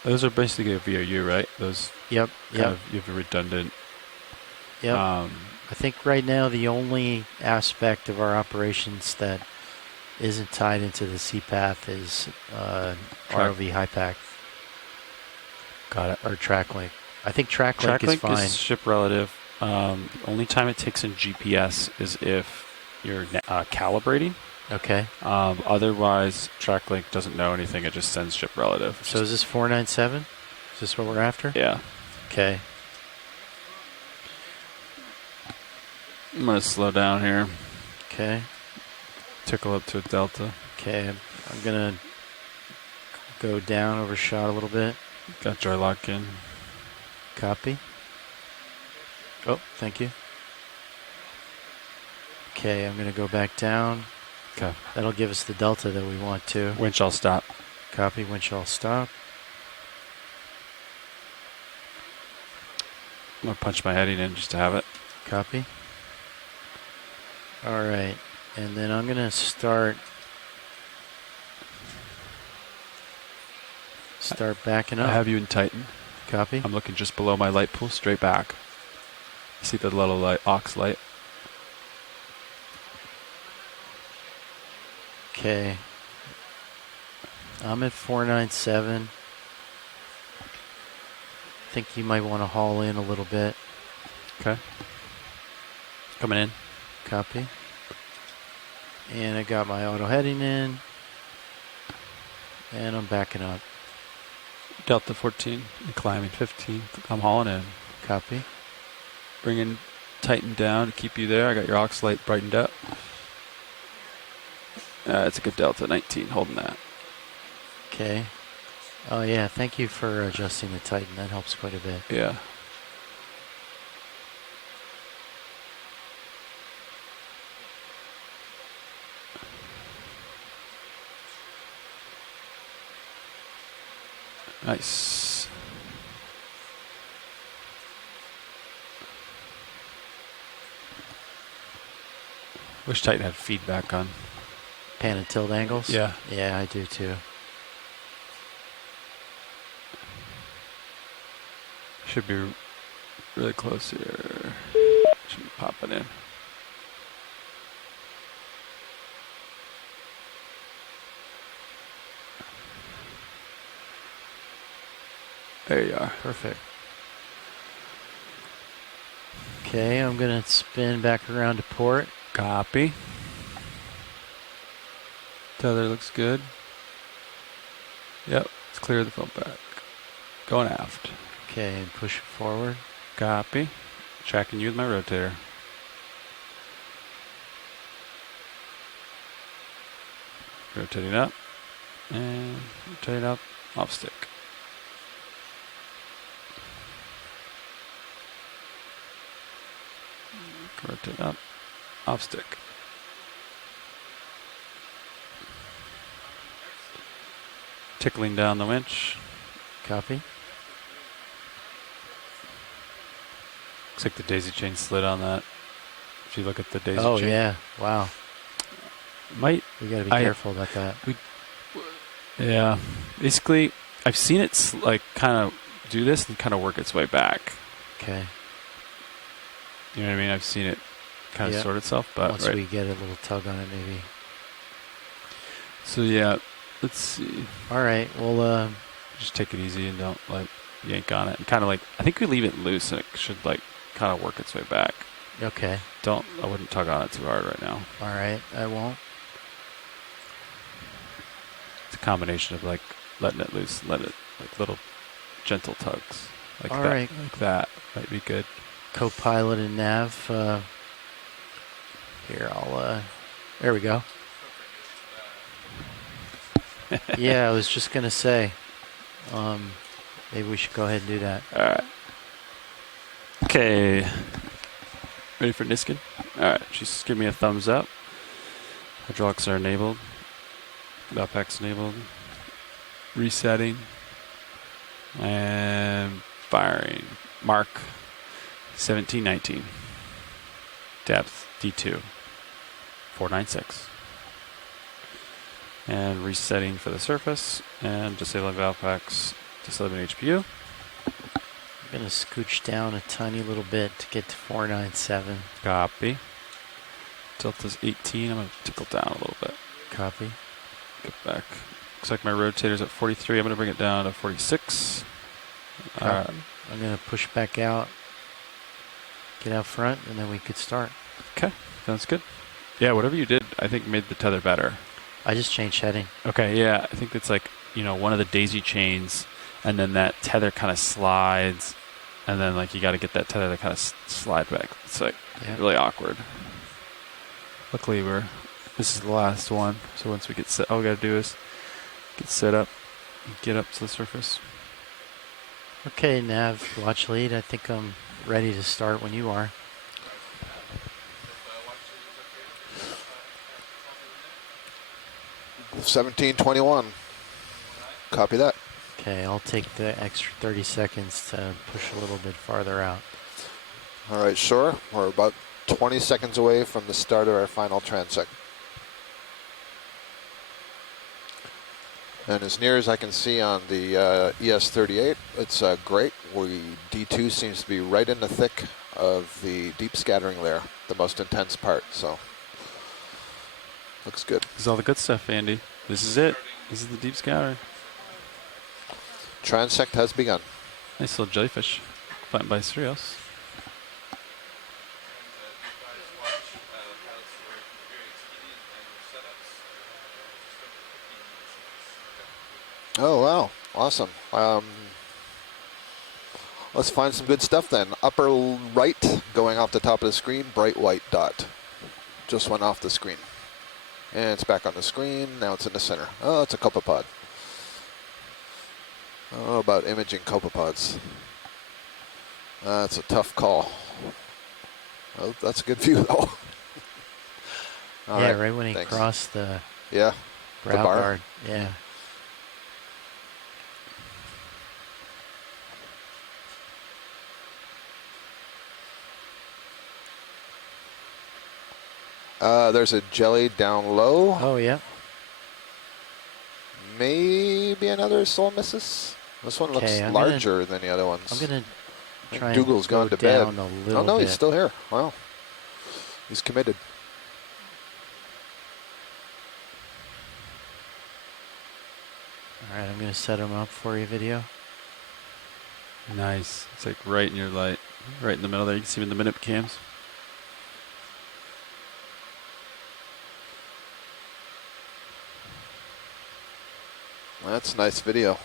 Those are basically a VOU, right? Those. Yep. You have a redundant. Yep. I think right now the only aspect of our operations that isn't tied into the CPath is ROV HiPAC. Got it. Or TrackLink. I think TrackLink is fine. Is ship relative. Only time it takes in GPS is if you're calibrating. Okay. Otherwise, TrackLink doesn't know anything. It just sends ship relative. So is this 497? Is this what we're after? Yeah. Okay. I'm going to slow down here. Okay. Tickle up to a delta. Okay. I'm going to go down, overshot a little bit. Got dry lock in. Copy. Oh, thank you. Okay, I'm going to go back down. Okay. That'll give us the delta that we want to. Winch all stop. Copy, winch all stop. I'm going to punch my heading in just to have it. Copy. All right, and then I'm going to start backing up. I have you in Titan. Copy. I'm looking just below my light pool, straight back. You see the little light, aux light? Okay. I'm at 497. I think you might want to haul in a little bit. Okay. Coming in. Copy. And I got my auto heading in. And I'm backing up. Delta 14, and climbing 15. I'm hauling in. Copy. Bringing Titan down to keep you there. I got your aux light brightened up. It's a good delta, 19, holding that. Okay. Oh yeah, thank you for adjusting the Titan. That helps quite a bit. Yeah. Nice. Wish Titan had feedback on pan and tilt angles? Yeah. Yeah, I do too. Should be really close here. Should pop it in. There you are. Perfect. Okay, I'm going to spin back around to port. Copy. Tether looks good. Yep, let's clear the foam back. Going aft. Okay, and push it forward. Copy. Tracking you with my rotator. Rotating up. And rotating up. Off stick. Rotate up. Off stick. Tickling down the winch. Copy. Looks like the daisy chain slid on that. If you look at the daisy chain. Oh, yeah. Wow. Might. We got to be careful about that. Yeah. Basically, I've seen it like kind of do this and kind of work its way back. Okay. You know what I mean? I've seen it kind of sort itself, but once we get a little tug on it, maybe. So yeah, let's see. All right. Well, just take it easy and don't like yank on it. And kind of like, I think we leave it loose and it should like kind of work its way back. Okay. I wouldn't tug on it too hard right now. All right, I won't. It's a combination of like letting it loose, let it like little gentle tugs like All that. right. Like that might be good. Co-pilot and nav. Here, there we go. Yeah, I was just going to say, maybe we should go ahead and do that. All right. Okay. Ready for Niskin? All right. She's giving me a thumbs up. Hydraulics are enabled. Valpax enabled. Resetting. And firing. Mark 1719. Depth D2. 496. And resetting for the surface. And disabling valve packs. Disabling HPU. I'm going to scooch down a tiny little bit to get to 497. Copy. Delta's 18. I'm going to tickle down a little bit. Copy. Get back. Looks like my rotator's at 43. I'm going to bring it down to 46. I'm going to push back out, get out front, and then we could start. Okay. Sounds good. Yeah, whatever you did, I think made the tether better. I just changed heading. Okay, yeah. I think it's like, one of the daisy chains, and then that tether kind of slides, and then like you got to get that tether to kind of slide back. It's like really awkward. Luckily, this is the last one, so once we get set, all we got to do is get set up, and get up to the surface. Okay, nav, watch lead. I think I'm ready to start when you are. $17.21. Copy that. Okay, I'll take the extra 30 seconds to push a little bit farther out. All right, sure. We're about 20 seconds away from the start of our final transect. And as near as I can see on the ES38, it's great. D2 seems to be right in the thick of the deep scattering layer, the most intense part, so looks good. This is all the good stuff, Andy. This is it. This is the deep scattering. Transect has begun. Nice little jellyfish. Flattened by Serios. Oh, wow. Awesome. Let's find some good stuff then. Upper right, going off the top of the screen, bright white dot. Just went off the screen. And it's back on the screen. Now it's in the center. Oh, it's a copepod. I don't know about imaging copepods. That's a tough call. Oh, that's a good view, though. Yeah, right when he crossed the brow guard. Yeah. There's a jelly down low. Oh, yeah. Maybe another soul missus. This one looks larger than the other ones. I'm going to Try and Dougal's go gone to bed. down a little Oh no, bit. he's still here. Wow, he's committed. All right, I'm going to set him up for you, video. Nice. It's like right in your light, right in the middle there. You can see him in the minute cams. That's nice video.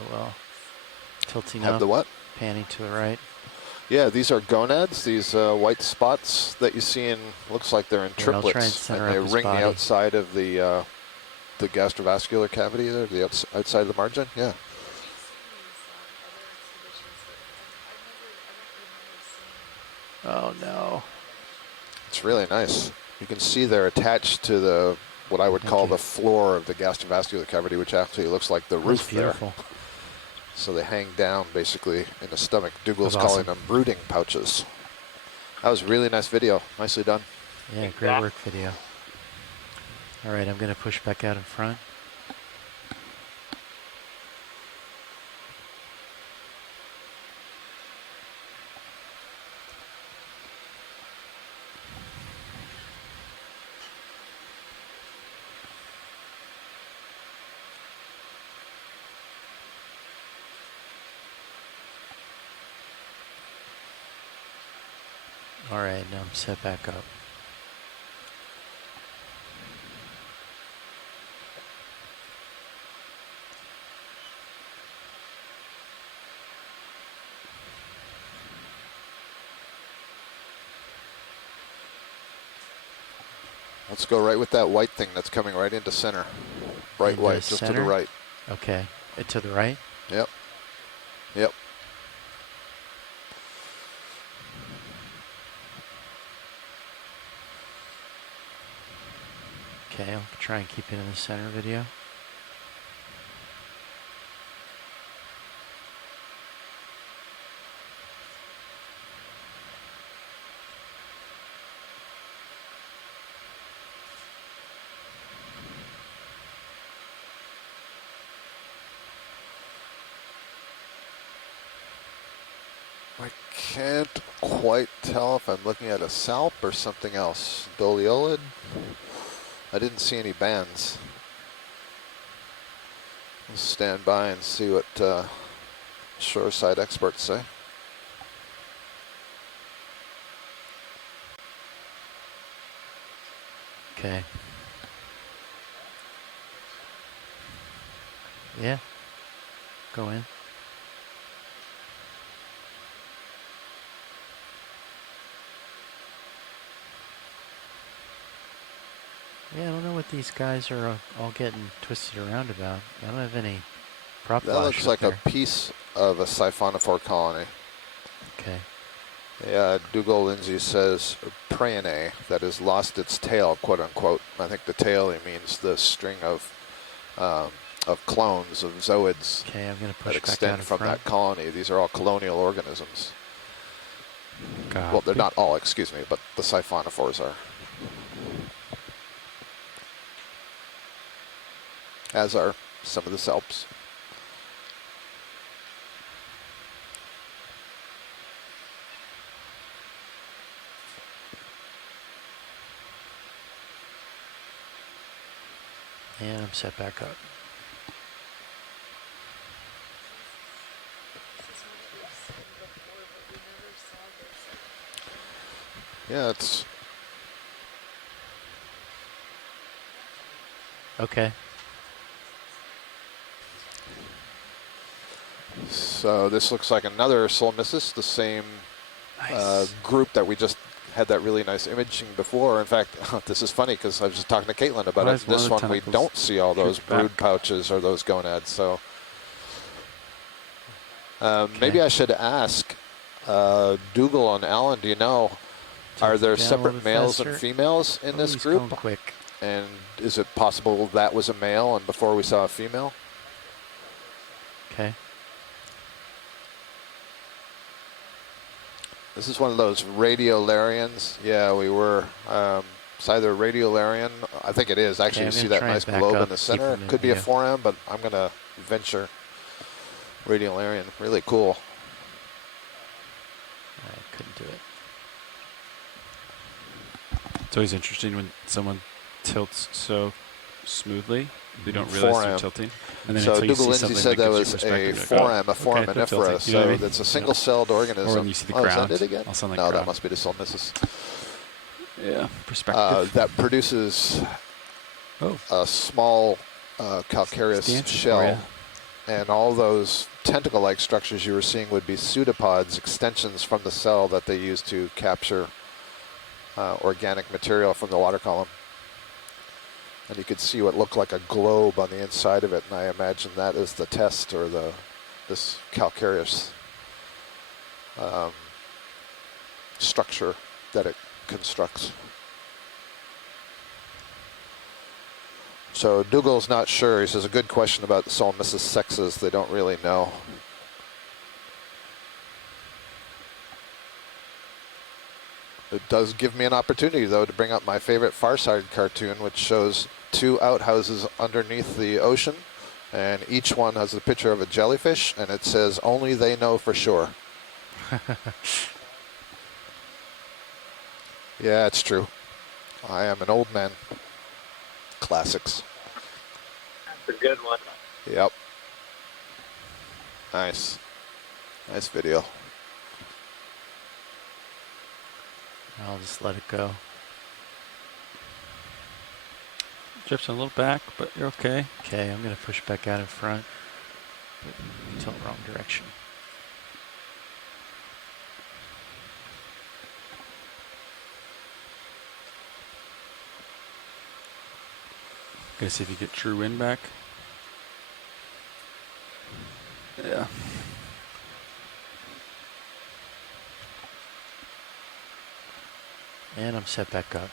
Oh, well, tilting Have up, the what? panning to the right. Yeah, these are gonads, these white spots that you see in, looks like they're in Here, I'll try and triplets. center And they up his ring body. the outside of the gastrovascular cavity there, the outside of the margin, yeah. Oh, no. It's really nice. You can see they're attached to the, what I would call the floor of the gastrovascular cavity, which actually looks like the roof That's beautiful. there. So they hang down basically in the stomach. Dougal's That's calling awesome. them brooding pouches. That was a really nice video. Nicely done. Yeah, great work, video. All right, I'm going to push back out in front. All right, now I'm set back up. Let's go right with that white thing that's coming right into center. Bright Into white, just to the center? right. Okay, to the right? Yep. Yep. Okay, I'll try and keep it in the center video. I can't quite tell if I'm looking at a salp or something else. Doliolid? I didn't see any bands. We'll stand by and see what shoreside experts say. Okay. Yeah. Go in. Yeah, I don't know what these guys are all getting twisted around about. I don't have any prop That wash looks up like there. a piece of a siphonophore colony. Okay. Yeah, Dougal Lindsay says Prayanae that has lost its tail, quote unquote. I think the tail he means the string of clones of zooids Okay, I'm going to that push back out extend in from front. that colony. These are all colonial organisms. Well, they're Copy. not all, excuse me, but the siphonophores are. As are some of the salps. And I'm set back up. Yeah, it's okay. So this looks like another Solmissus, the same group that we just had that really nice imaging before. In fact, this is funny because I was just talking to Caitlin about Why it. is one This of the one we tentacles don't see all those shoot back? brood pouches or those gonads. So maybe I should ask Dougal and Alan, do you know, are there down a separate little bit males and faster. females in Oh, this he's group? going quick. And is it possible that was a male and before we saw a female? Okay. This is one of those radiolarians. Yeah, we were. It's either a radiolarian. I think it is. Actually, Okay, you I'm see gonna that try and nice back globe up, in the keep center. him in Could be a view. foram, but I'm going to venture radiolarian. Really cool. I couldn't do it. It's always interesting when someone tilts so smoothly. They don't realize they're tilting. And then so until you Dougal see Lindsay something said that gives you was a perspective, foram, a okay, they're foraminifera. tilting. So You know what I mean? that's a single-celled organism. Or when you see the oh, crowd. is that it again? All of a sudden, No, crowd. that must be the solmessus. Yeah, perspective. That produces a small calcareous shell. And all those tentacle-like structures you were seeing would be pseudopods, extensions from the cell that they use to capture organic material from the water column. And you could see what looked like a globe on the inside of it, and I imagine that is the test, or this calcareous structure that it constructs. So Dougal's not sure. He says, a good question about the solmessus sexes. They don't really know. It does give me an opportunity, though, to bring up my favorite Far Side cartoon, which shows 2 outhouses underneath the ocean, and each one has a picture of a jellyfish, and it says, only they know for sure. Yeah, it's true. I am an old man. Classics. That's a good one. Yep. Nice. Nice video. I'll just let it go. Drifts a little back, but you're okay. Okay, I'm going to push back out in front. Tilt wrong direction. Gonna see if you get true wind back. Yeah. And I'm set back up.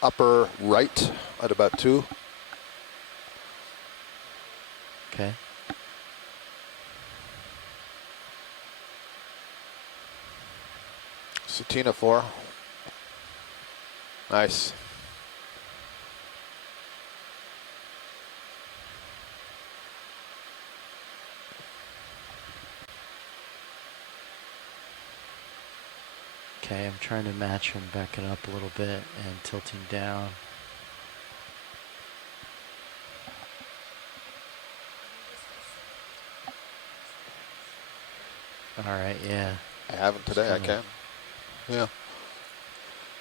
Upper right at about 2. Okay. Ctenophore. Nice. Okay, I'm trying to match him, backing up a little bit and tilting down. All right, yeah. I haven't today, I can. Yeah.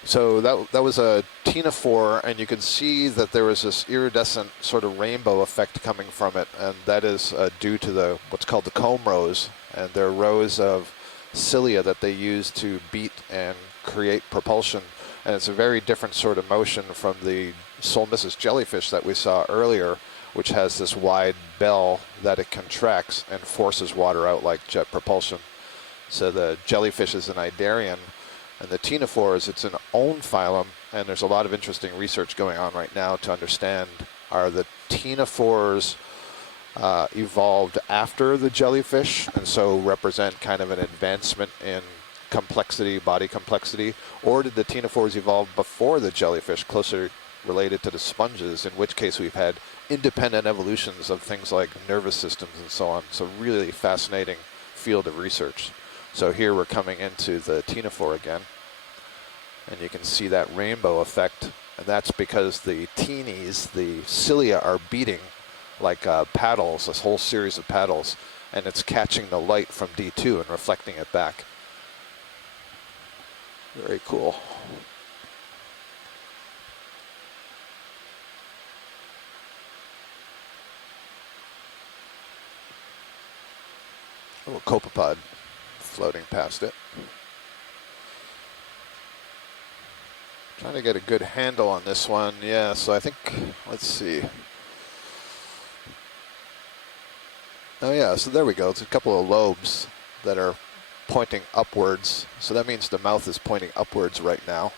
So that was a ctenophore, and you can see that there was this iridescent sort of rainbow effect coming from it, and that is due to what's called the comb rows, and they're rows of cilia that they use to beat and create propulsion. And it's a very different sort of motion from the solmessus jellyfish that we saw earlier, which has this wide bell that it contracts and forces water out like jet propulsion. So the jellyfish is an idarian, and the ctenophores, it's an own phylum, and there's a lot of interesting research going on right now to understand, are the ctenophores evolved after the jellyfish, and so represent kind of an advancement in complexity, body complexity, or did the ctenophores evolve before the jellyfish, closer related to the sponges, in which case we've had independent evolutions of things like nervous systems and so on. So really fascinating field of research. So here we're coming into the ctenophore again, and you can see that rainbow effect, and that's because the teenies, the cilia, are beating like paddles, this whole series of paddles, and it's catching the light from D2 and reflecting it back. Very cool. A little copepod floating past it. Trying to get a good handle on this one. Yeah, so I think, let's see. Oh yeah, so there we go. It's a couple of lobes that are pointing upwards. So that means the mouth is pointing upwards right now.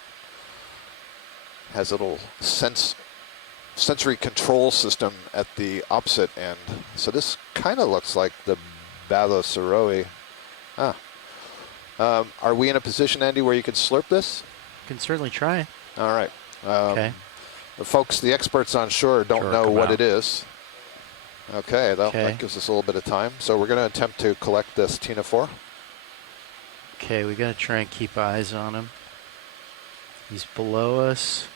Has a little sense sensory control system at the opposite end. So this kind of looks like the Bathosauroe. Are we in a position, Andy, where you can slurp this? Can certainly try. All right. Okay. The folks, the experts on shore don't know what it is. Okay, that gives us a little bit of time. So we're going to attempt to collect this ctenophore. Okay, we got to try and keep eyes on him. He's below us.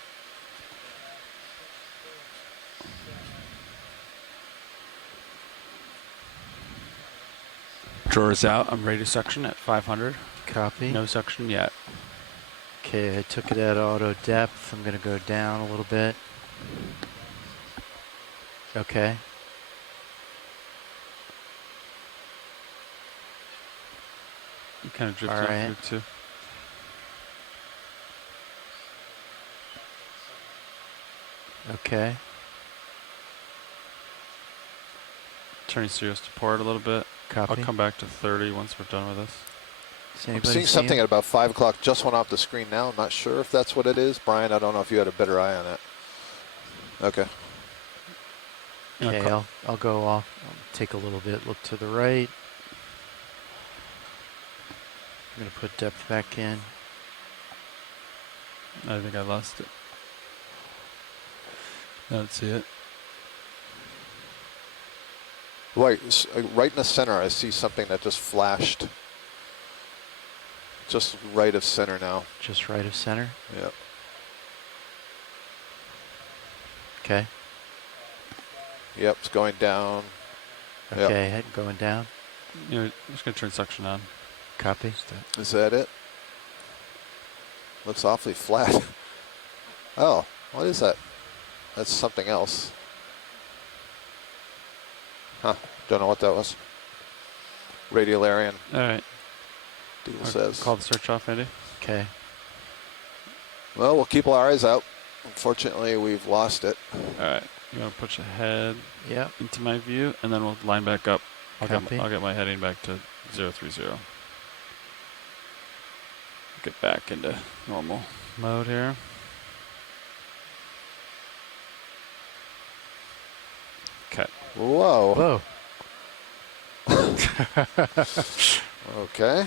Drawer is out. I'm ready to suction at 500. Copy. No suction yet. Okay, I took it at auto depth. I'm going to go down a little bit. Okay. You kind of drifted off through too. Okay. Turning serious to port a little bit. Copy. I'll come back to 30 once we're done with this. I'm seeing something at about 5 o'clock just went off the screen now. I'm not sure if that's what it is. Brian, I don't know if you had a better eye on that. Okay. Okay, I'll go off. I'll take a little bit, look to the right. I'm going to put depth back in. I think I lost it. I don't see it. Right in the center, I see something that just flashed. Just right of center now. Just right of center? Yep. Okay. Yep, it's going down. Okay, head going down. I'm just going to turn suction on. Copy. Is that it? Looks awfully flat. Oh, what is that? That's something else. Huh, don't know what that was. Radiolarian. All right. Deal says. Call the search off, Andy. Okay. Well, we'll keep our eyes out. Unfortunately, we've lost it. All right. You want to push ahead Yep. into my view, and then we'll line back up. I'll Copy. get my heading back to 030. Get back into normal mode here. Okay. Whoa. Okay.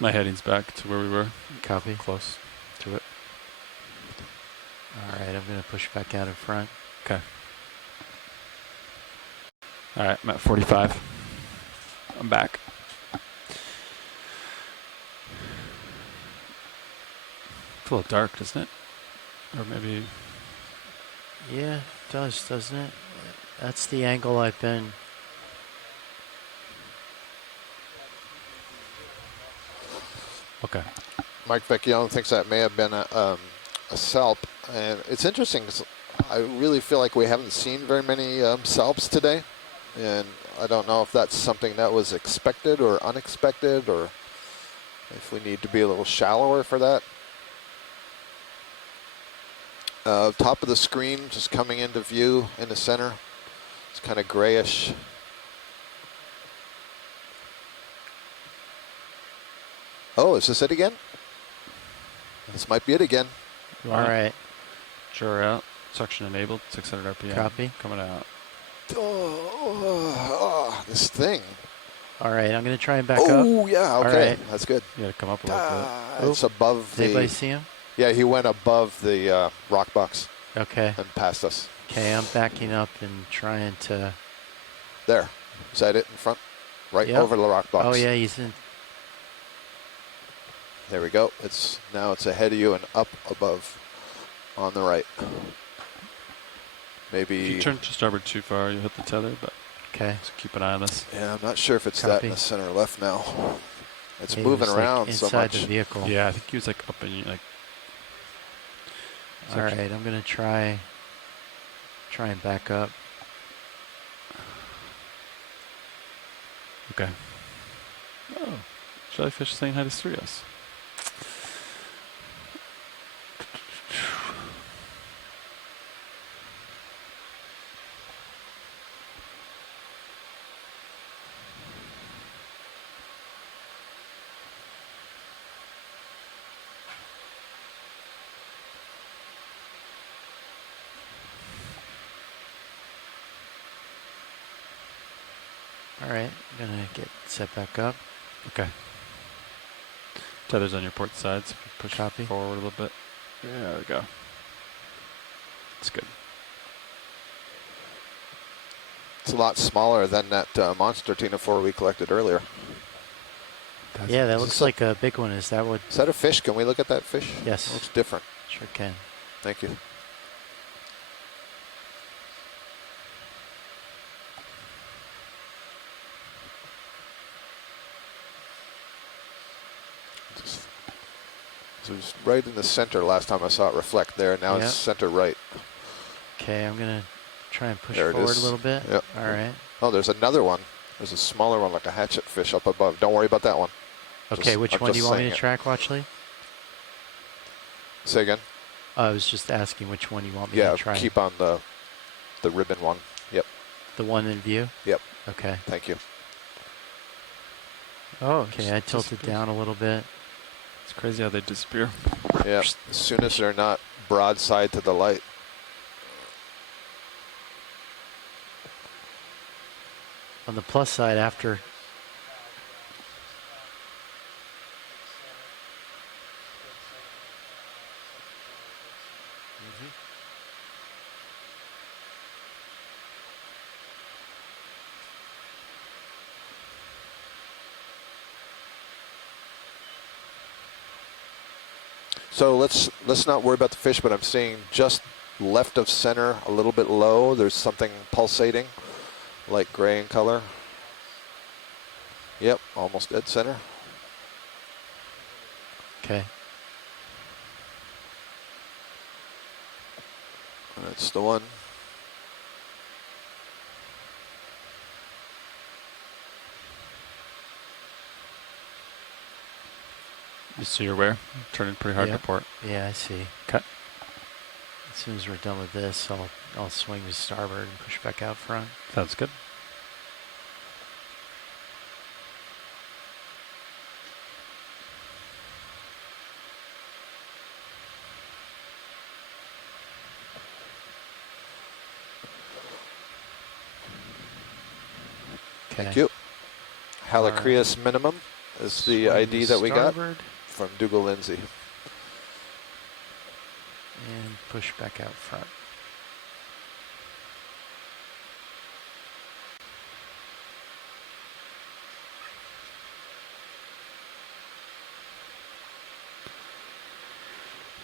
My heading's back to where we were. Copy. Close to it. All right, I'm going to push back out in front. Okay. All right, I'm at 45. I'm back. It's a little dark, doesn't it? Or maybe... Yeah, it does, doesn't it? That's the angle I've been... Okay. Mike Vecchione thinks that may have been a salp. And it's interesting because I really feel like we haven't seen very many salps today. And I don't know if that's something that was expected or unexpected, or if we need to be a little shallower for that. Top of the screen, just coming into view in the center. It's kind of grayish. Oh, is this it again? This might be it again. All right. Drawer out. Suction enabled. 600 RPM. Copy. Coming out. Oh, this thing. All right, I'm going to try and back up. Oh, yeah, okay. Right. That's good. You got to come up a little bit. It's above the... Anybody see him? Yeah, he went above the rock box. Okay. And past us. Okay, I'm backing up and trying to... There. Is that it in front? Right Yep. over the rock box. Oh, yeah, he's in... There we go. Now it's ahead of you and up above on the right. Maybe... If you turn to starboard too far, you'll hit the tether, but... Okay. So keep an eye on this. Yeah, I'm not sure if it's that in the center left now. It's Maybe moving it was, around like, so inside much. the vehicle. Yeah, I think he was like up in like... All right, I'm going to try and back up. Okay. Oh, jellyfish saying hi to Sirius. All right, I'm gonna get set back up. Okay. Tether's on your port side, so if you push Copy. forward a little bit. Yeah, there we go. That's good. It's a lot smaller than that monster ctenophore we collected earlier. Yeah, that looks like a big one. Is that what? Is that a fish? Can we look at that fish? Yes. It looks different. Sure can. Thank you. So it was right in the center last time I saw it reflect there. Now Yep. it's center right. Okay, I'm gonna try and push There it forward is. a little bit. Yep. All right. Oh, there's another one. There's a smaller one like a hatchet fish up above. Don't worry about that one. Okay, I'm which one do just you want me saying to it. track, Watchley? Say again? I was just asking which one you want me Yeah, to try. keep on the ribbon one. Yep. The one in view? Yep. Okay. Thank you. Oh, Okay, I tilted down a little bit. It's crazy how they disappear. Yeah. As soon as they're not broadside to the light. On the plus side, after So let's not worry about the fish, but I'm seeing just left of center, a little bit low. There's something pulsating, light gray in color. Yep, almost dead center. Okay. That's the one. Just so you're aware, turning pretty hard Yep. to port. Yeah, I see. Okay. As soon as we're done with this, I'll swing to starboard and push back out front. Sounds good. Thank you. Halacreus minimum is the Swing ID to that we got starboard from Dougal Lindsay. and push back out front.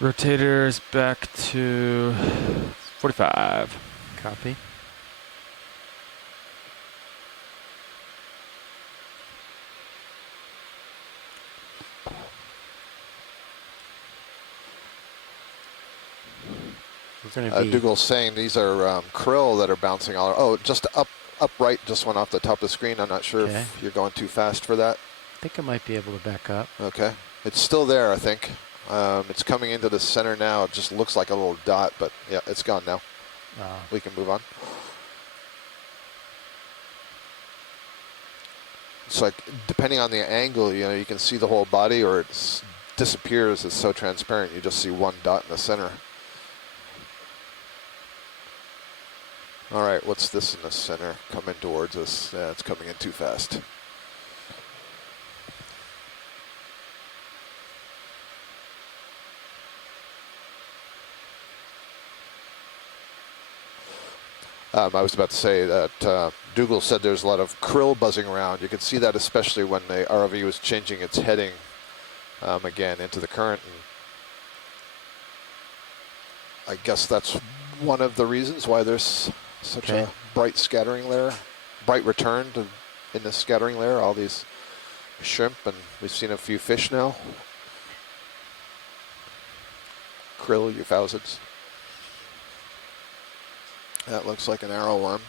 Rotators back to 45. Copy. We're going to be Dougal's saying these are krill that are bouncing all. Oh, just upright just went off the top of the screen. I'm not sure Okay. if you're going too fast for that. I think I might be able to back up. Okay. It's still there, I think. It's coming into the center now. It just looks like a little dot, but yeah, it's gone now. We can move on. It's like, depending on the angle, you know, you can see the whole body or it disappears. It's so transparent. You just see one dot in the center. All right, what's this in the center coming towards us? Yeah, it's coming in too fast. I was about to say that Dougal said there's a lot of krill buzzing around. You can see that especially when the ROV was changing its heading again into the current. And I guess that's one of the reasons why there's such a bright scattering layer, bright return in the scattering layer, all these shrimp, and we've seen a few fish now. Krill, euphausids. That looks like an arrowworm.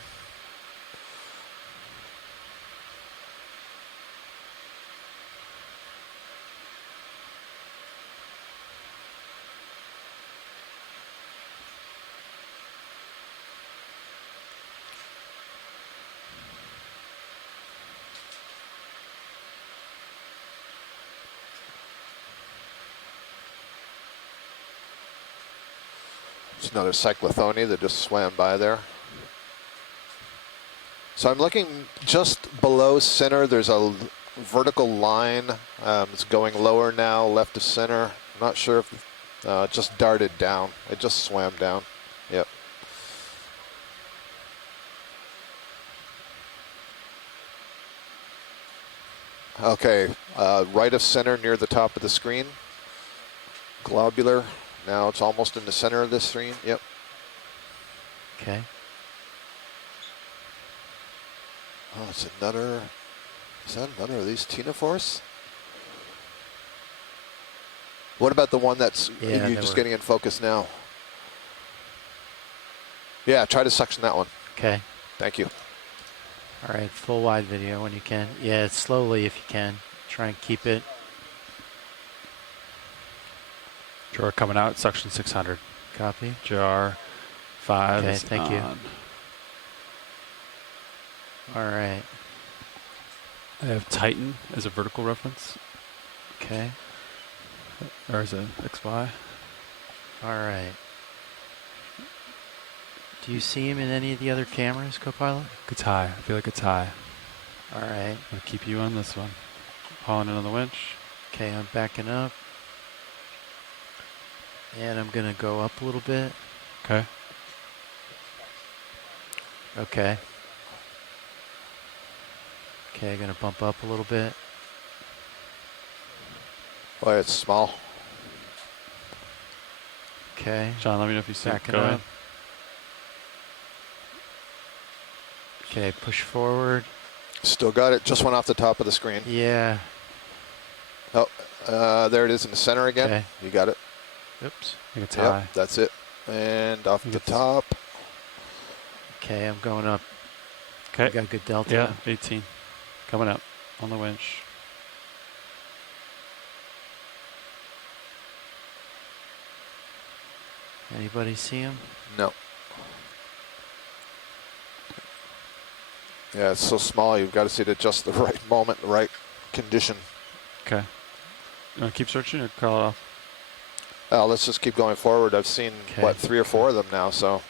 It's another cyclothonia that just swam by there. So I'm looking just below center. There's a vertical line. It's going lower now, left of center. I'm not sure if it just darted down. It just swam down. Yep. Okay, right of center near the top of the screen. Globular. Now it's almost in the center of the screen. Yep. Okay. Oh, it's another. Is that another of these ctenophores? What about the one that's you're just getting in focus now? Yeah, try to suction that one. Okay. Thank you. All right, full wide video when you can. Yeah, slowly if you can. Try and keep it. Jar coming out, suction 600. Copy. Jar 5 okay, is thank you. on. All right. I have Titan as a vertical reference. Okay. Or as a XY. All right. Do you see him in any of the other cameras, Copilot? It's high. I feel like it's high. All right. I'm going to keep you on this one. Hauling in on the winch. Okay, I'm backing up. And I'm going to go up a little bit. Okay. Okay. Okay, I'm going to bump up a little bit. Boy, it's small. Okay. John, let me know if you see it. Backing Go up. ahead. Okay, push forward. Still got it. Just went off the top of the screen. Yeah. Oh, there it is in the center again. Okay. You got it. Oops. I think it's Yep, high. that's it. And off the top. Okay, I'm going up. Okay. You got good delta. Yeah, 18. Coming up on the winch. Anybody see him? No. Yeah, it's so small. You've got to see it at just the right moment, the right condition. Okay. You want to keep searching or call it off? Let's just keep going forward. I've seen, what, 3 or 4 of them now, so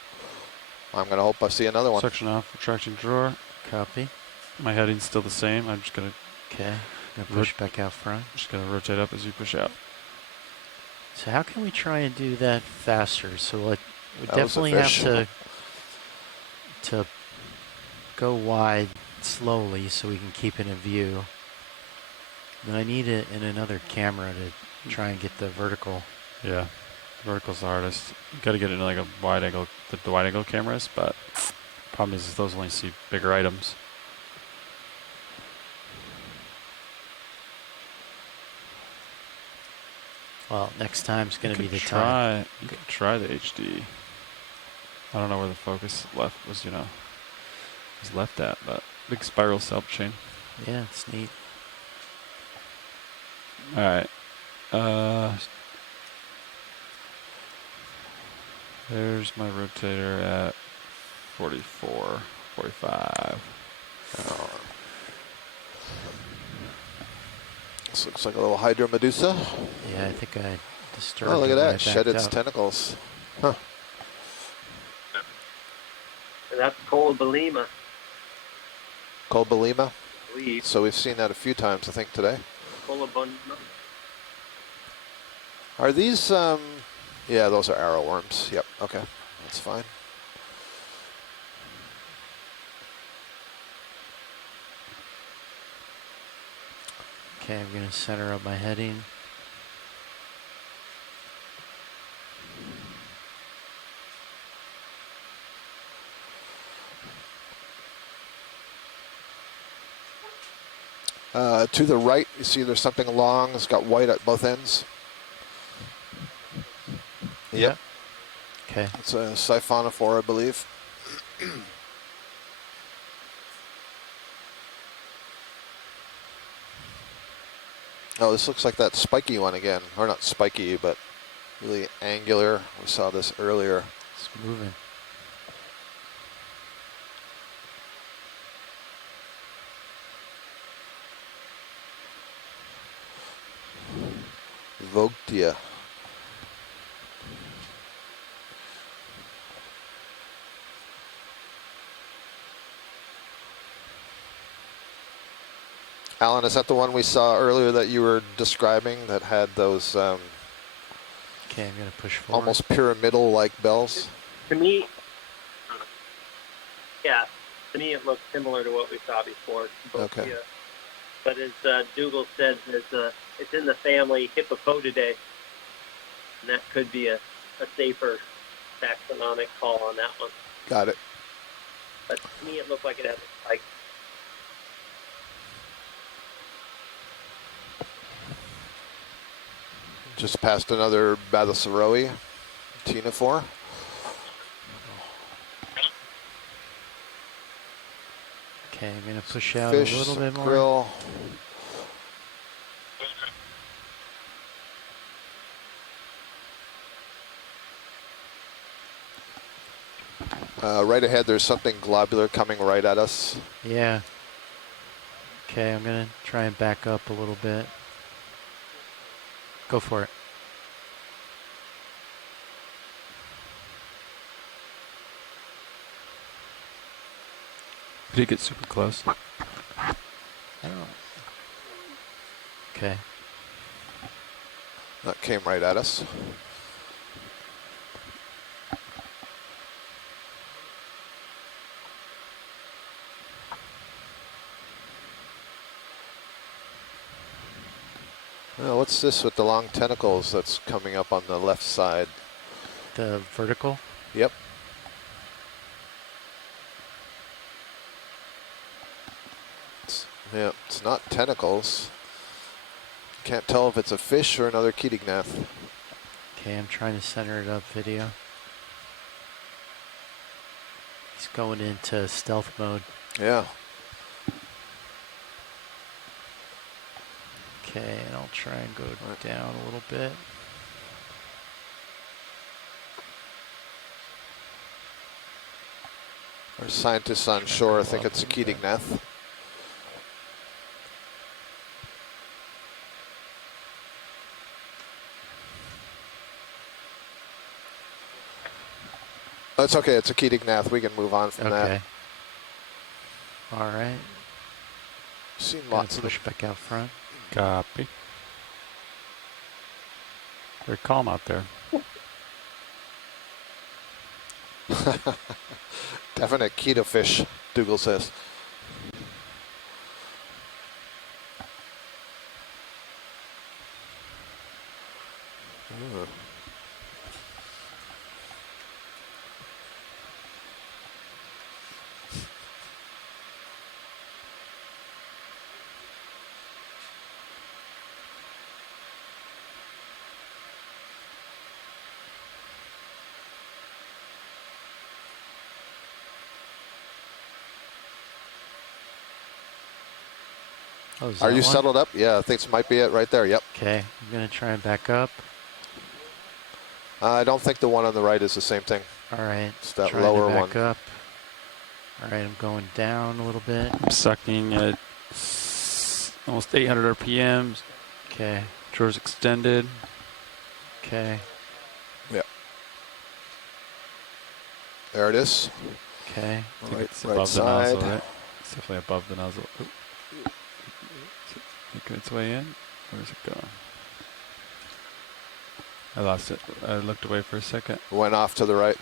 I'm going to hope I see another one. Section off, retraction drawer. Copy. My heading's still the same. I'm just going to... Okay. Gonna push back out front. Just going to rotate up as you push out. So how can we try and do that faster? So we That definitely was a have fish. to go wide slowly so we can keep it in view. And I need it in another camera to try and get the vertical. Yeah, vertical's the hardest. You got to get it in like a wide angle, the wide angle cameras, but problem is those only see bigger items. Well, next time's going to be the time. You could try the HD. I don't know where the focus left was, was left at, but big spiral self chain. Yeah, it's neat. All right. There's my rotator at 44, 45. This looks like a little Hydra Medusa. Yeah, I think I disturbed Oh, look at it when I that. Shed backed its up. tentacles. Huh. And that's Colobelima. Colobelima. I believe. So we've seen that a few times, I think, today. Colobelima. Are these, yeah, those are arrow worms. Yep, okay, that's fine. Okay, I'm going to center up my heading. To the right, you see there's something long. It's got white at both ends. Yep. Okay. It's a siphonophore, I believe. Oh, this looks like that spiky one again. Or not spiky, but really angular. We saw this earlier. It's moving. Vogtia. Alan, is that the one we saw earlier that you were describing that had those Okay, I'm going to push forward. almost pyramidal-like bells? To me, yeah, to me it looks similar to what we saw before. Okay. Yeah. But as Dougal said, it's in the family Hippopodidae, and that could be a safer taxonomic call on that one. Got it. But to me, it looked like it had a spike. Just passed another Bathyceroe ctenophore. Okay, I'm going to push out Fish, a little bit more. Grill. Right ahead, there's something globular coming right at us. Yeah. Okay, I'm going to try and back up a little bit. Go for it. Did it get super close? I don't know. Okay. That came right at us. Well, what's this with the long tentacles that's coming up on the left side? The vertical? Yep. It's not tentacles. Can't tell if it's a fish or another ctenophore. Okay, I'm trying to center it up video. He's going into stealth mode. Yeah. Okay, and I'll try and go down a little bit. Our scientists on shore think it's a ctenophore. It's okay, it's a ctenophore. We can move on from that. All right. Seen Gonna lots of push back out front. Copy. Very calm out there. Definite keto fish, Dougal says. Oh, is Are that you one? settled up? Yeah, I think this might be it right there. Yep. Okay, I'm going to try and back up. I don't think the one on the right is the same thing. All right. It's that trying lower to back one. up. All right, I'm going down a little bit. I'm sucking at almost 800 RPMs. Okay. Drawers extended. Okay. Yeah. There it is. Okay. I think it's Right above the side. nozzle, right? It's definitely above the nozzle. Oop. Making its way in. Where's it going? I lost it. I looked away for a second. Went off to the right.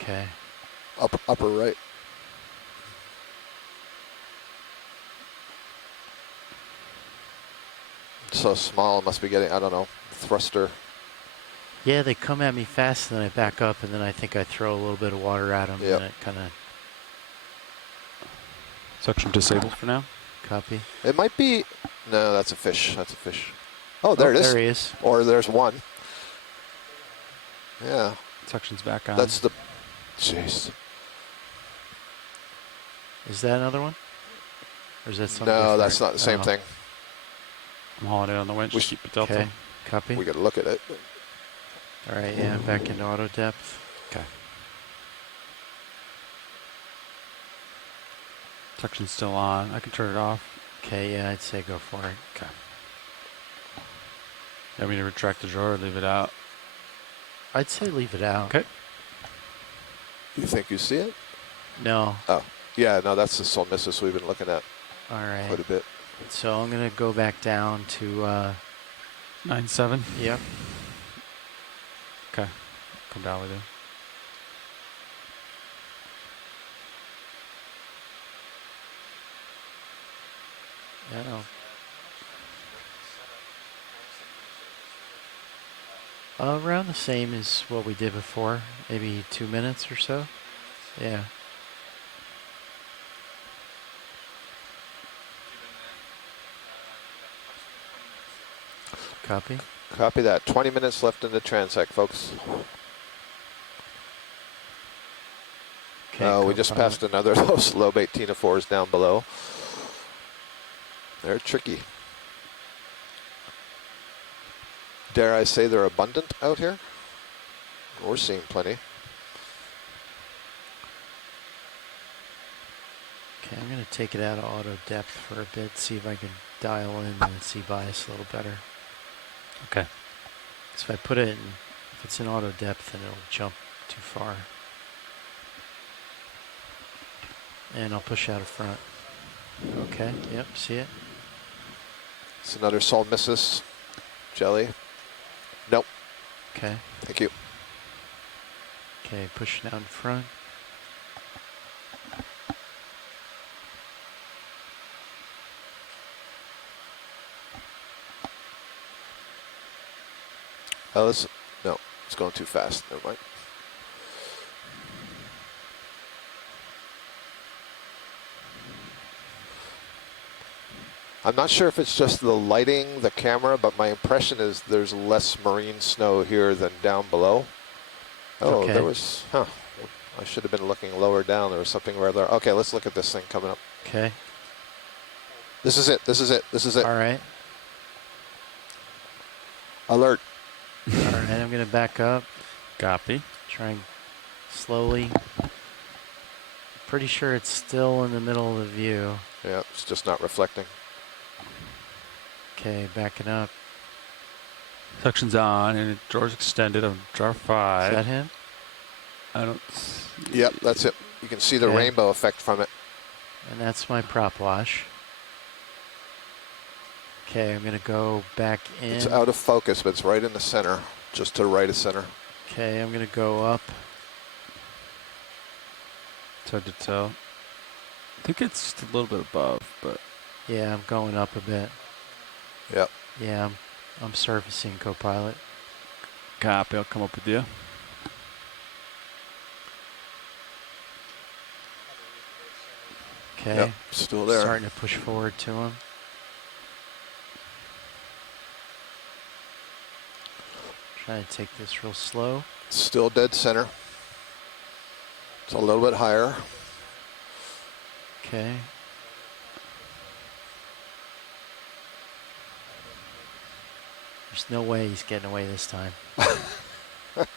Okay. Upper right. So small, it must be getting, I don't know, thruster. Yeah, they come at me fast, and then I back up, and then I think I throw a little bit of water at them, Yep. and it kind of... Suction disabled for now. Copy. It might be, no, that's a fish. That's a fish. Oh, there it is. There he is. Or there's one. Yeah. Suction's back on. That's the, jeez. Is that another one? Or is that something No, different? that's not the same Oh. thing. I'm hauling it on the winch. We Just keep it delta. Okay. Copy. We gotta look at it. All right, yeah, back into auto depth. Okay. Suction's still on. I can turn it off. Okay, yeah, I'd say go for it. Okay. You want me to retract the drawer or leave it out? I'd say leave it out. Okay. You think you see it? No. Oh, yeah, no, that's the Solmissus we've been looking at All right. quite a bit. So I'm going to go back down to 9.7. Yep. Okay. Come down with you. Yeah, no. Around the same as what we did before, maybe 2 minutes or so. Yeah. Copy. Copy that. 20 minutes left in the transect, folks. Okay, We just passed another of those low-bait ctenophores down below. They're tricky. Dare I say they're abundant out here? We're seeing plenty. Okay, I'm going to take it out of auto depth for a bit, see if I can dial in the sea bias a little better. Okay. So if I put it in, if it's in auto depth, then it'll jump too far. And I'll push out of front. Okay, yep, see it? It's another Solmissus jelly. Nope. Okay. Thank you. Okay, push down front. No, it's going too fast. Never mind. I'm not sure if it's just the lighting, the camera, but my impression is there's less marine snow here than down below. Oh, Okay. there was, I should have been looking lower down. There was something rather, okay, let's look at this thing coming up. Okay. This is it, this is it, this is it. All right. Alert. All right, I'm going to back up. Copy. Trying slowly. Pretty sure it's still in the middle of the view. Yeah, it's just not reflecting. Okay, backing up. Suction's on and drawers extended on jar 5. Is that him? I don't see. Yep, that's it. You can see the Okay. rainbow effect from it. And that's my prop wash. Okay, I'm going to go back in. It's out of focus, but it's right in the center, just to the right of center. Okay, I'm going to go up. It's hard to tell. I think it's just a little bit above, but Yeah, I'm going up a bit. Yep. Yeah, I'm surfacing, Copilot. copy. I'll come up with you. Okay. Yep, still there. Starting to push forward to him. Trying to take this real slow. Still dead center. It's a little bit higher. Okay. There's no way he's getting away this time. Gonna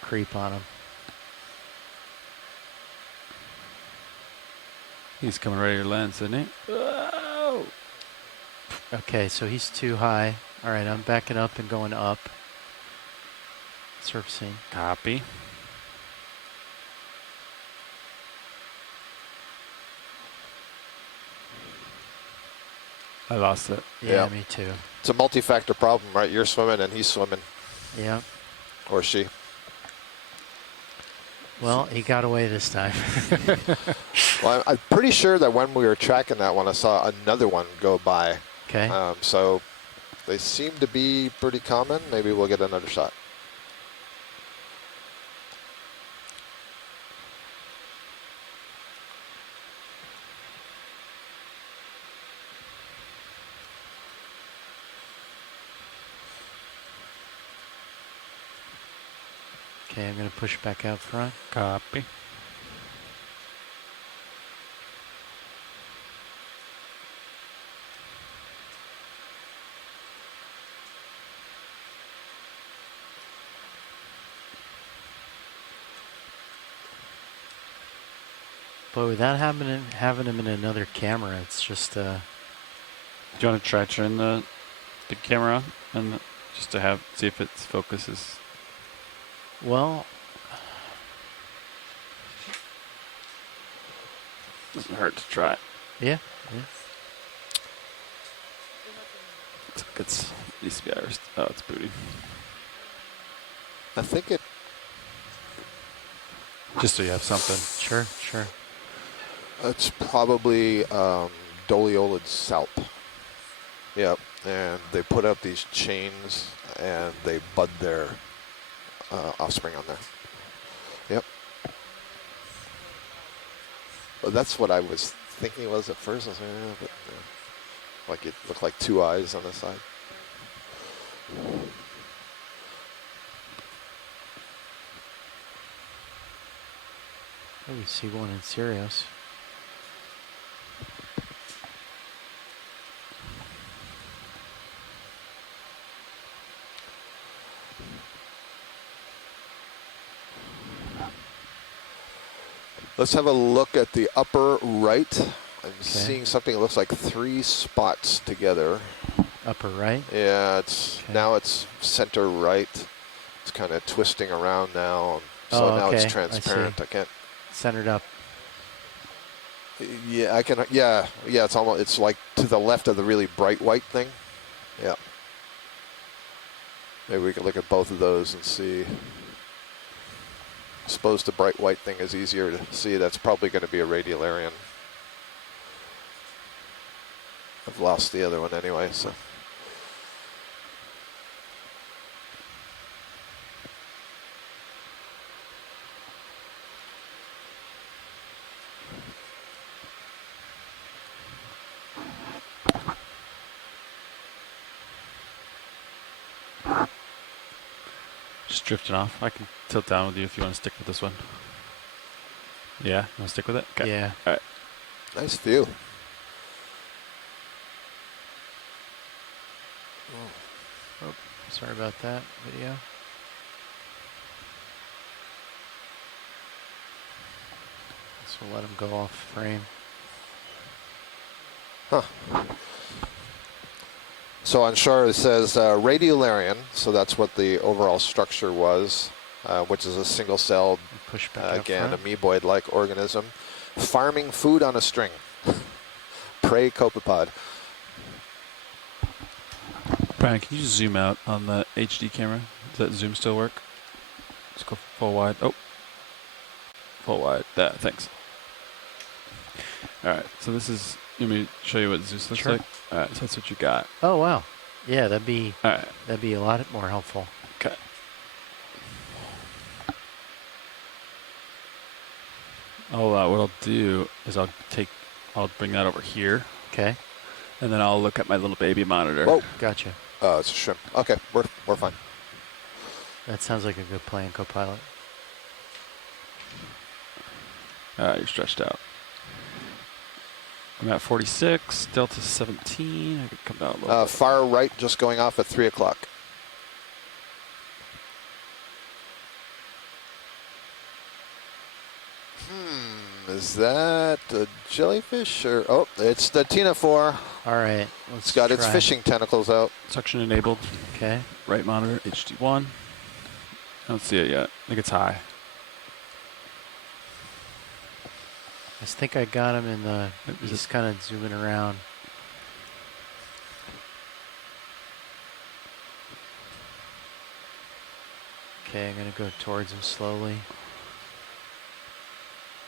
creep on him. He's coming right at your lens, isn't he? Whoa! Okay, so he's too high. All right, I'm backing up and going up. Surfacing. Copy. I lost it. Yeah, me too. It's a multi-factor problem, right? You're swimming and he's swimming. Yeah. Or she. Well, he got away this time. Well, I'm pretty sure that when we were tracking that one, I saw another one go by. Okay. So they seem to be pretty common. Maybe we'll get another shot. Okay, I'm going to push back out front. Copy. But without having him in another camera, it's just Do you want to try turn the camera and just to see if its focus is? well, Doesn't hurt to try. Yeah. Yeah. It's needs to be Irish. Oh, it's booty. I think it. Just so you have something. Sure. Sure. It's probably Doliolid salp. Yep, and they put up these chains and they bud their offspring on there. Yep. Well, that's what I was thinking it was at first. I was like, but like it looked like two eyes on the side. Oh, we see one in Sirius. Let's have a look at the upper right. I'm seeing something that looks like 3 spots together. Upper right? Yeah, it's now it's center right. It's kind of twisting around now. So now it's transparent. I can't. Centered up. Yeah, I can. Yeah. It's almost. It's like to the left of the really bright white thing. Yeah. Maybe we can look at both of those and see. I suppose the bright white thing is easier to see. That's probably going to be a radiolarian. I've lost the other one anyway, so. Just drifting off. I can tilt down with you if you want to stick with this one. Yeah, you want to stick with it? Okay. Yeah. All right. Nice view. Oh, sorry about that video. So we'll let him go off frame. Huh. So on shore it says radiolarian, so that's what the overall structure was, which is a single-celled, again, amoeboid-like organism, farming food on a string. Prey copepod. Brian, can you zoom out on the HD camera? Does that zoom still work? Let's go full wide. Oh, full wide. That. Thanks. All right. So this is. Let me show you what Zeus looks like. All right. So that's what you got. Oh wow. Yeah, that'd be. All right. That'd be a lot more helpful. Okay. What I'll do is I'll bring that over here. Okay. And then I'll look at my little baby monitor. Oh, gotcha. Oh, it's a shrimp. Okay, we're fine. That sounds like a good plan, co-pilot. You're stretched out. I'm at 46, Delta 17. I could come down a little bit. Far right, just going off at 3 o'clock. Is that a jellyfish or? Oh, it's the ctenophore. All right. It's got its fishing tentacles out. Suction enabled. Okay. Right monitor, HD1. I don't see it yet. I think it's high. I think I got him in the. He's kind of zooming around. Okay, I'm gonna go towards him slowly.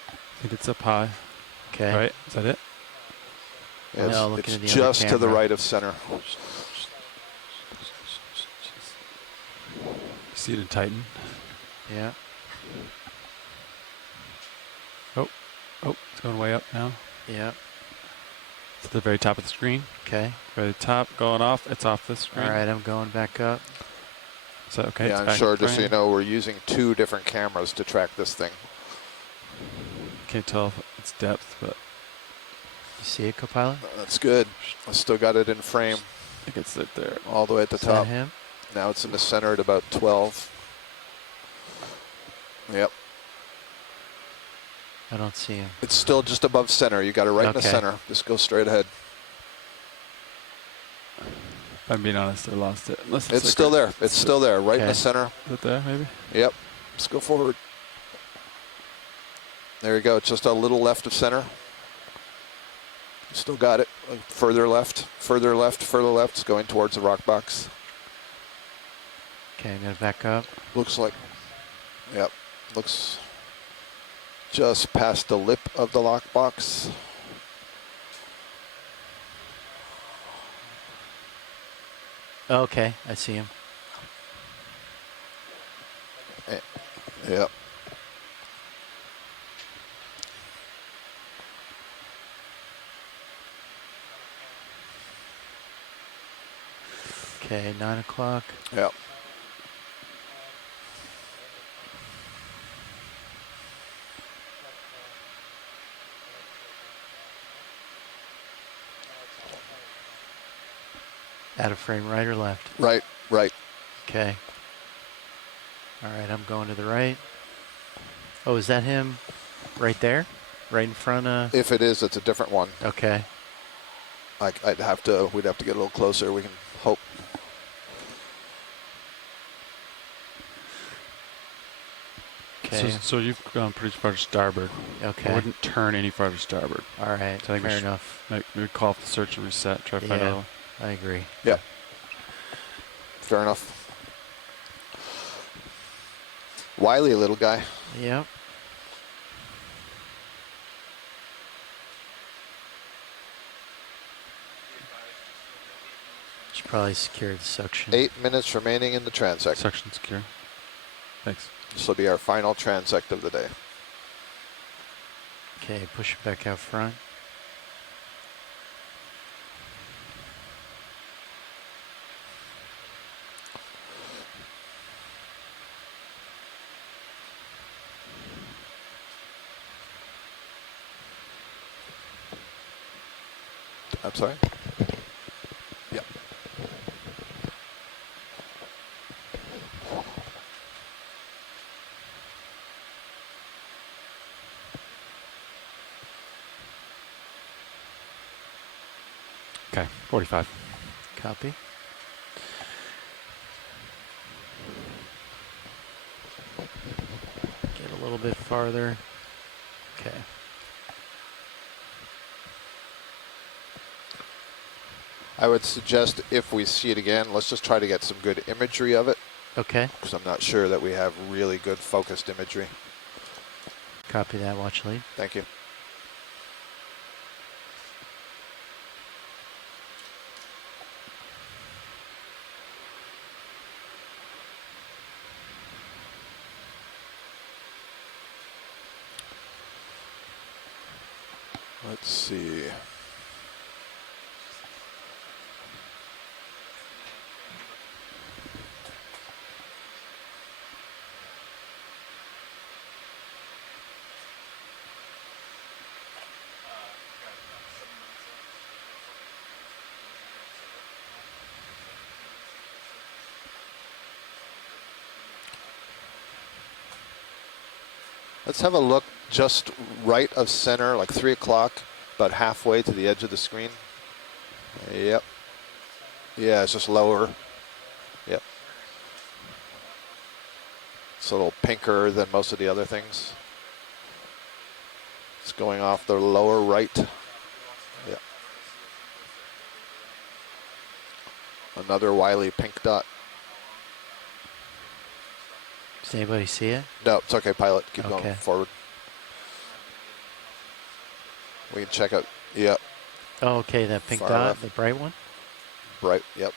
I think it's up high. Okay. Right? Is that it? Yeah, no, it's just to the right of center. See it in Titan? Yeah. Oh, it's going way up now. Yeah. It's at the very top of the screen. Okay. Very top, going off. It's off the screen. All right, I'm going back up. So okay. Yeah, I'm sure. Just so you know, we're using 2 different cameras to track this thing. Can't tell if it's depth, but you see it, co-pilot? That's good. I still got it in frame. I think it's right there, all the way at the Is top. that him? Now it's in the center at about 12. Yep. I don't see him. It's still just above center. You got it right in the center. Just go straight ahead. If I'm being honest, I lost it. Unless It's still there. It's still there, right in the center. Is it there, maybe? Yep. Let's go forward. There you go. It's just a little left of center. Still got it. Further left, further left, further left. It's going towards the rock box. Okay, I'm gonna back up. Looks like, yep, looks just past the lip of the lock box. Okay, I see him. Yep. Okay, 9 o'clock. Yep. Out of frame, right or left? Right, right. Okay. All right, I'm going to the right. Oh, is that him right there? Right in front of... If it is, it's a different one. Okay. We'd have to get a little closer. We can hope. Okay. So you've gone pretty far to starboard. Okay. I wouldn't turn any farther starboard. All right, So I think fair enough. Maybe call off the search and reset, try to find out. I agree. Yep. Fair enough. Wily little guy. Yep. Should probably secure the suction. 8 minutes remaining in the transect. Suction secure. Thanks. This will be our final transect of the day. Okay, push it back out front. I'm sorry? Yeah. Okay, 45. Copy. Get a little bit farther. Okay. I would suggest if we see it again, let's just try to get some good imagery of it. Okay. Because I'm not sure that we have really good focused imagery. Copy that, watch lead. Thank you. Let's see. Let's have a look just right of center, like 3 o'clock, about halfway to the edge of the screen. Yep. Yeah, it's just lower. Yep. It's a little pinker than most of the other things. It's going off the lower right. Yep. Another wily pink dot. Does anybody see it? No, it's okay, pilot. Keep Okay. going forward. We can check out. Yep. Oh, okay, that pink Far dot, left. the bright one? Bright, yep.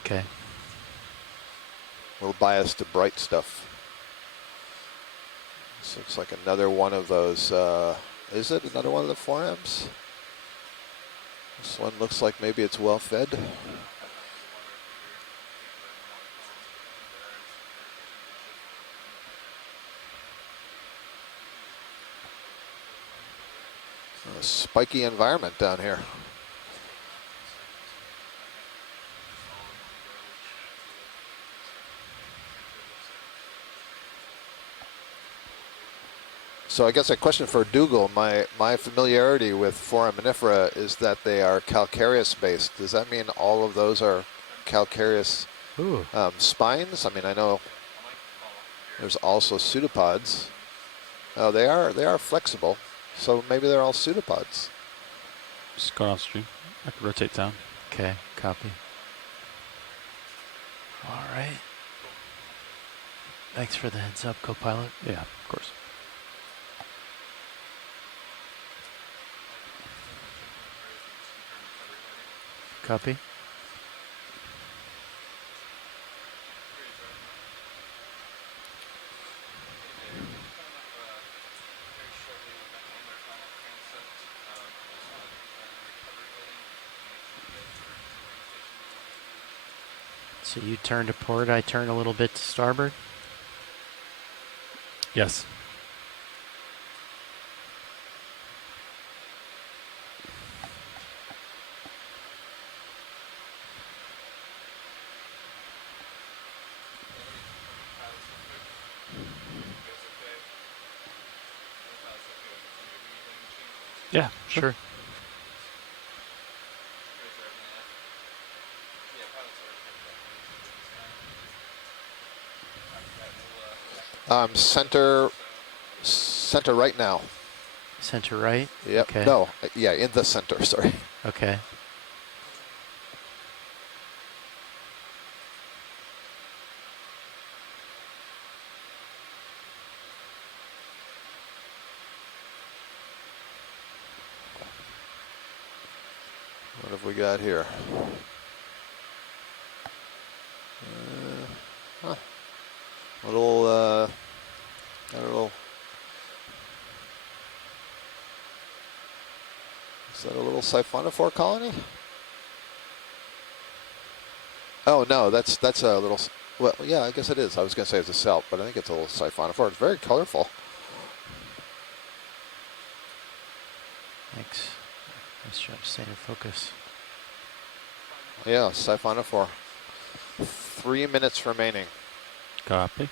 Okay. A little biased to bright stuff. This looks like another one of those. Is it another one of the 4Ms? This one looks like maybe it's well fed. A spiky environment down here. So I guess a question for Dougal, my familiarity with foraminifera is that they are calcareous based. Does that mean all of those are calcareous spines? I mean, I know there's also pseudopods. Oh, they are flexible. So maybe they're all pseudopods. Just going off stream. I can rotate down. Okay, copy. All right. Thanks for the heads up, co-pilot. Yeah, of course. Copy. So you turn to port, I turn a little bit to starboard? Yes. Yeah, sure. Center right now. Center right? Yep. Okay. No, yeah, in the center, sorry. Okay. What have we got here? Huh. A little. Is that a little siphonophore colony? Oh no, that's a little. Well, yeah, I guess it is. I was going to say it's a salp, but I think it's a little siphonophore. It's very colorful. Thanks. Nice job staying in focus. Yeah, siphonophore. 3 minutes remaining. Copy.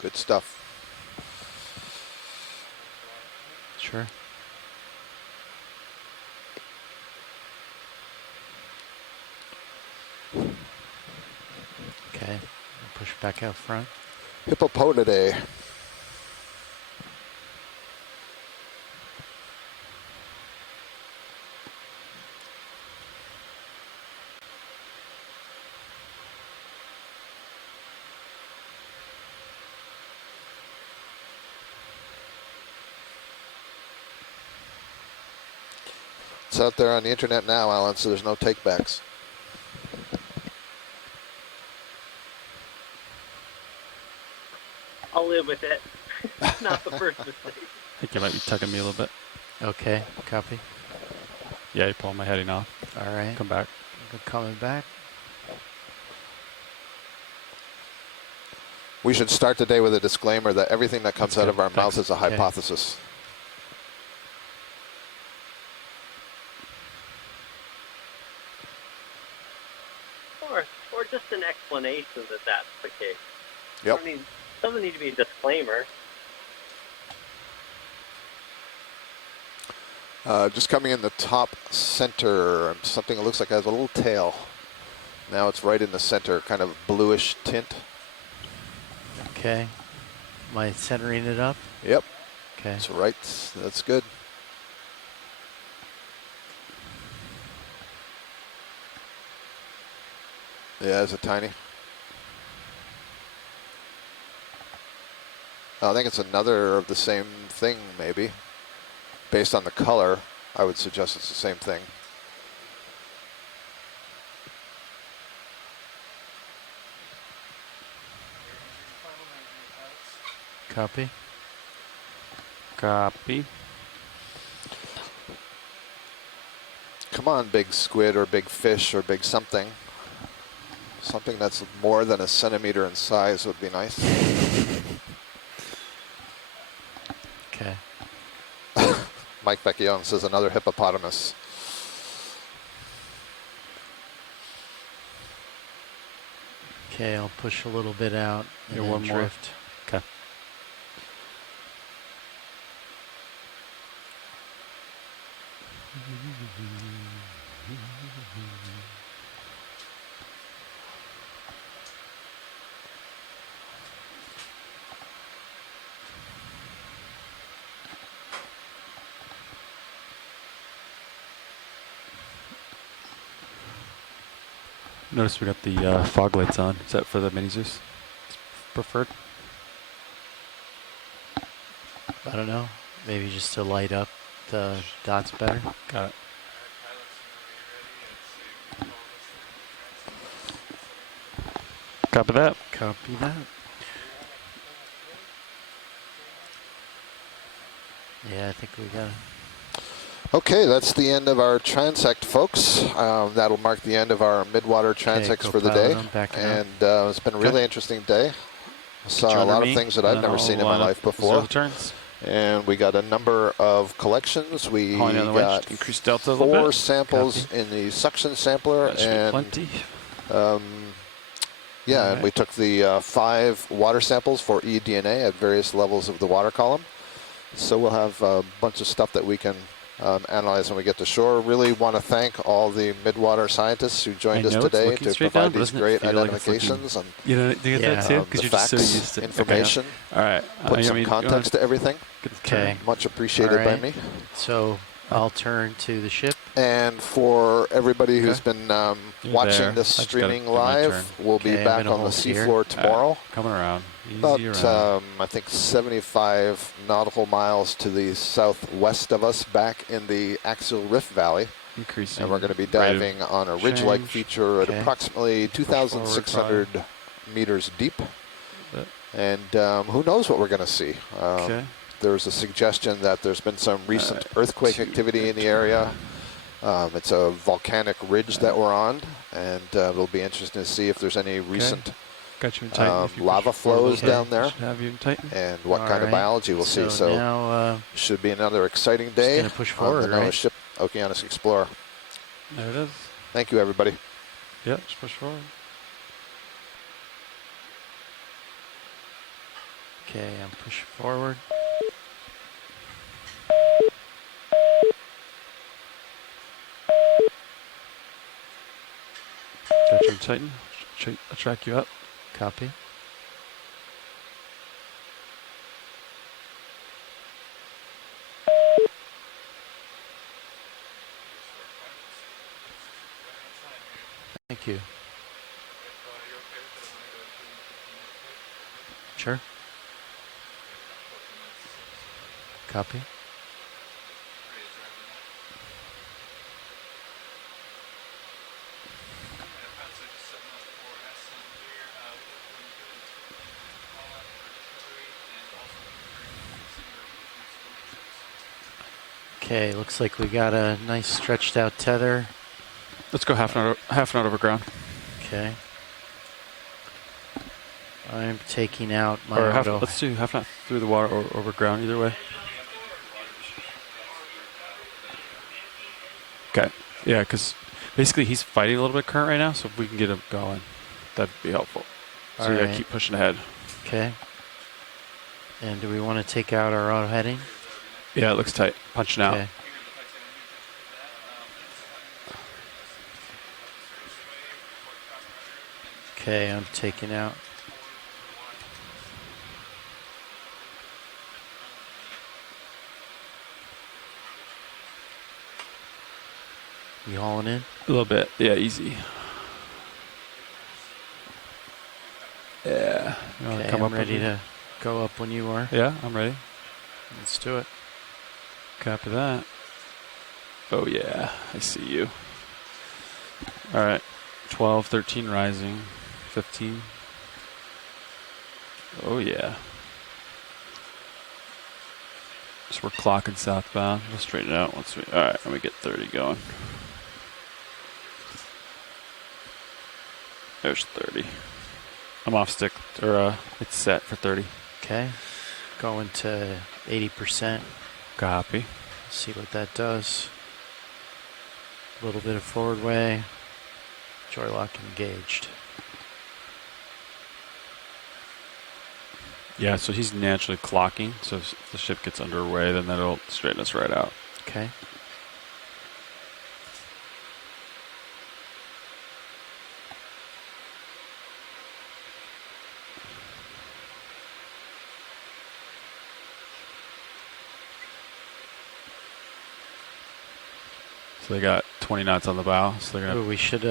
Good stuff. Sure. Okay, push back out front. Hippopodidae. It's out there on the internet now, Alan, so there's no takebacks. I'll live with it. Not the first mistake. I think you might be tugging me a little bit. Okay, copy. Yeah, you're pulling my heading off. All right. Come back. Coming back. We should start the day with a disclaimer that everything that comes out of our mouth is a Okay. hypothesis. Or just an explanation that that's the case. Yep. I mean, doesn't need to be a disclaimer. Just coming in the top center, something that looks like it has a little tail. Now it's right in the center, kind of bluish tint. Okay. Am I centering it up? Yep. Okay. That's right. That's good. Yeah, it's a tiny. I think it's another of the same thing, maybe. Based on the color, I would suggest it's the same thing. Copy. Copy. Come on, big squid or big fish or big something. Something that's more than a centimeter in size would be nice. Okay. Mike Vecchione says another hippopotamus. Okay, I'll push a little bit out and then one more. drift. Okay. Notice we got the fog lights on. Is that for the mini Zeus? Preferred? I don't know. Maybe just to light up the dots better. Got it. Copy that. Copy that. Yeah, I think we got it. Okay, that's the end of our transect, folks. That'll mark the end of our midwater transects for the day. And it's been a really interesting day. Saw a lot of things that I've never seen in my life before. And we got a number of collections. We got increase delta 4 samples in the suction sampler. And yeah, and we took the 5 water samples for eDNA at various levels of the water column. So we'll have a bunch of stuff that we can analyze when we get to shore. Really want to thank all the midwater scientists who joined us today to provide these great identifications and you know, do you get that too? Because you're just so used to information. Okay. All right, put some context to everything. Okay, much appreciated by me. So I'll turn to the ship. And for everybody who's been watching this streaming live, we'll be back on the seafloor tomorrow. Coming around. About, I think, 75 nautical miles to the southwest of us, back in the Axial Rift Valley. Increasing. And we're going to be diving on a ridge-like feature at approximately 2,600 meters deep. And who knows what we're going to see. There's a suggestion that there's been some recent earthquake activity in the area. It's a volcanic ridge that we're on, and it'll be interesting to see if there's any recent lava flows down there, and what kind of biology we'll see. So now, should be another exciting day gonna push forward, on the ship Okeanos Explorer. There it is. Thank you, everybody. Yep, just push forward. Okay, I'm pushing forward. Got your Titan. I'll track you up. Copy. Thank you. Sure. Copy. Okay, looks like we got a nice stretched out tether. Let's go half an hour over ground. Okay. I'm taking out my or auto. Let's do half an hour through the water or over ground, either way. Okay. Yeah, because basically he's fighting a little bit of current right now, so if we can get him going, that'd be helpful. So we gotta keep pushing ahead. Okay. And do we want to take out our auto heading? Yeah, it looks tight. Punching out. Okay. Okay, I'm taking out. You hauling in? A little bit. Yeah, easy. Yeah. You Okay, come I'm up ready to go up when you are. Yeah, I'm ready. Let's do it. Copy that. Oh yeah, I see you. All right. 12, 13 rising. 15. Oh yeah. So we're clocking southbound. We'll straighten it out once we... Alright, let me get 30 going. There's 30. I'm off stick, or it's set for 30. Okay. Going to 80%. Copy. See what that does. A little bit of forward way. Joy lock engaged. Yeah, so he's naturally clocking, so if the ship gets underway, then that'll straighten us right out. Okay. So they got 20 knots on the bow, so they're gonna... Ooh, we should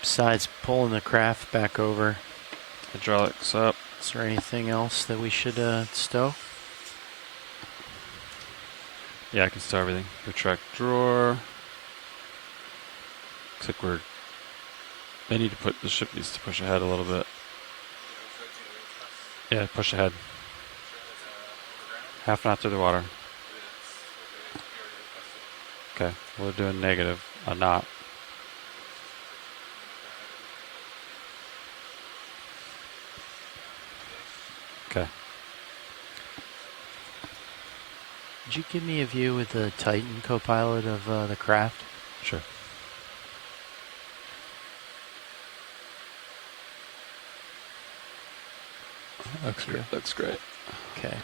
besides pulling the craft back over, hydraulics up. Is there anything else that we should stow? Yeah, I can stow everything. Retract drawer. Looks like the ship needs to push ahead a little bit. Yeah, push ahead. Half knot through the water. Okay, we're doing negative, a knot. Okay. Could you give me a view with the Titan co-pilot of the craft? Sure. Looks great. Looks great. Okay.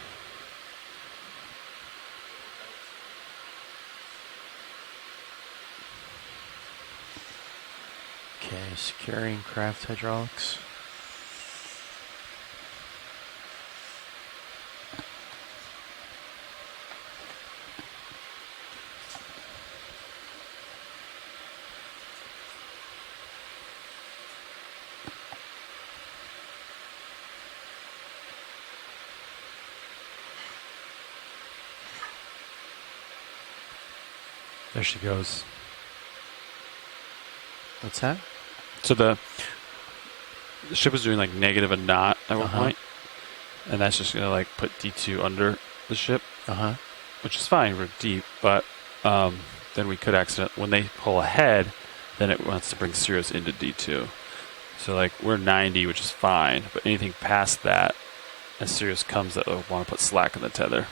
Okay, securing craft hydraulics. There she goes. What's that? So the ship is doing like negative a knot at one point, and that's just gonna like put D2 under the ship, which is fine. We're deep, but then we could when they pull ahead, then it wants to bring Sirius into D2. So like we're 90, which is fine, but anything past that, as Sirius comes, that will want to put slack in the tether.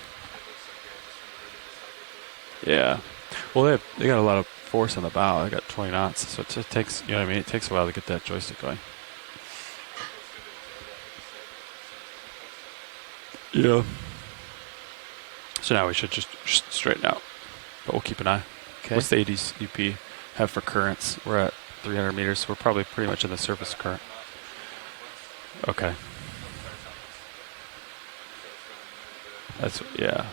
Yeah. Well, they got a lot of force on the bow. They got 20 knots, so it takes, you know what I mean? It takes a while to get that joystick going. Yeah. So now we should just straighten out, but we'll keep an eye. Okay. What's the ADCP have for currents? We're at 300 meters, so we're probably pretty much in the surface current. Okay. Yeah.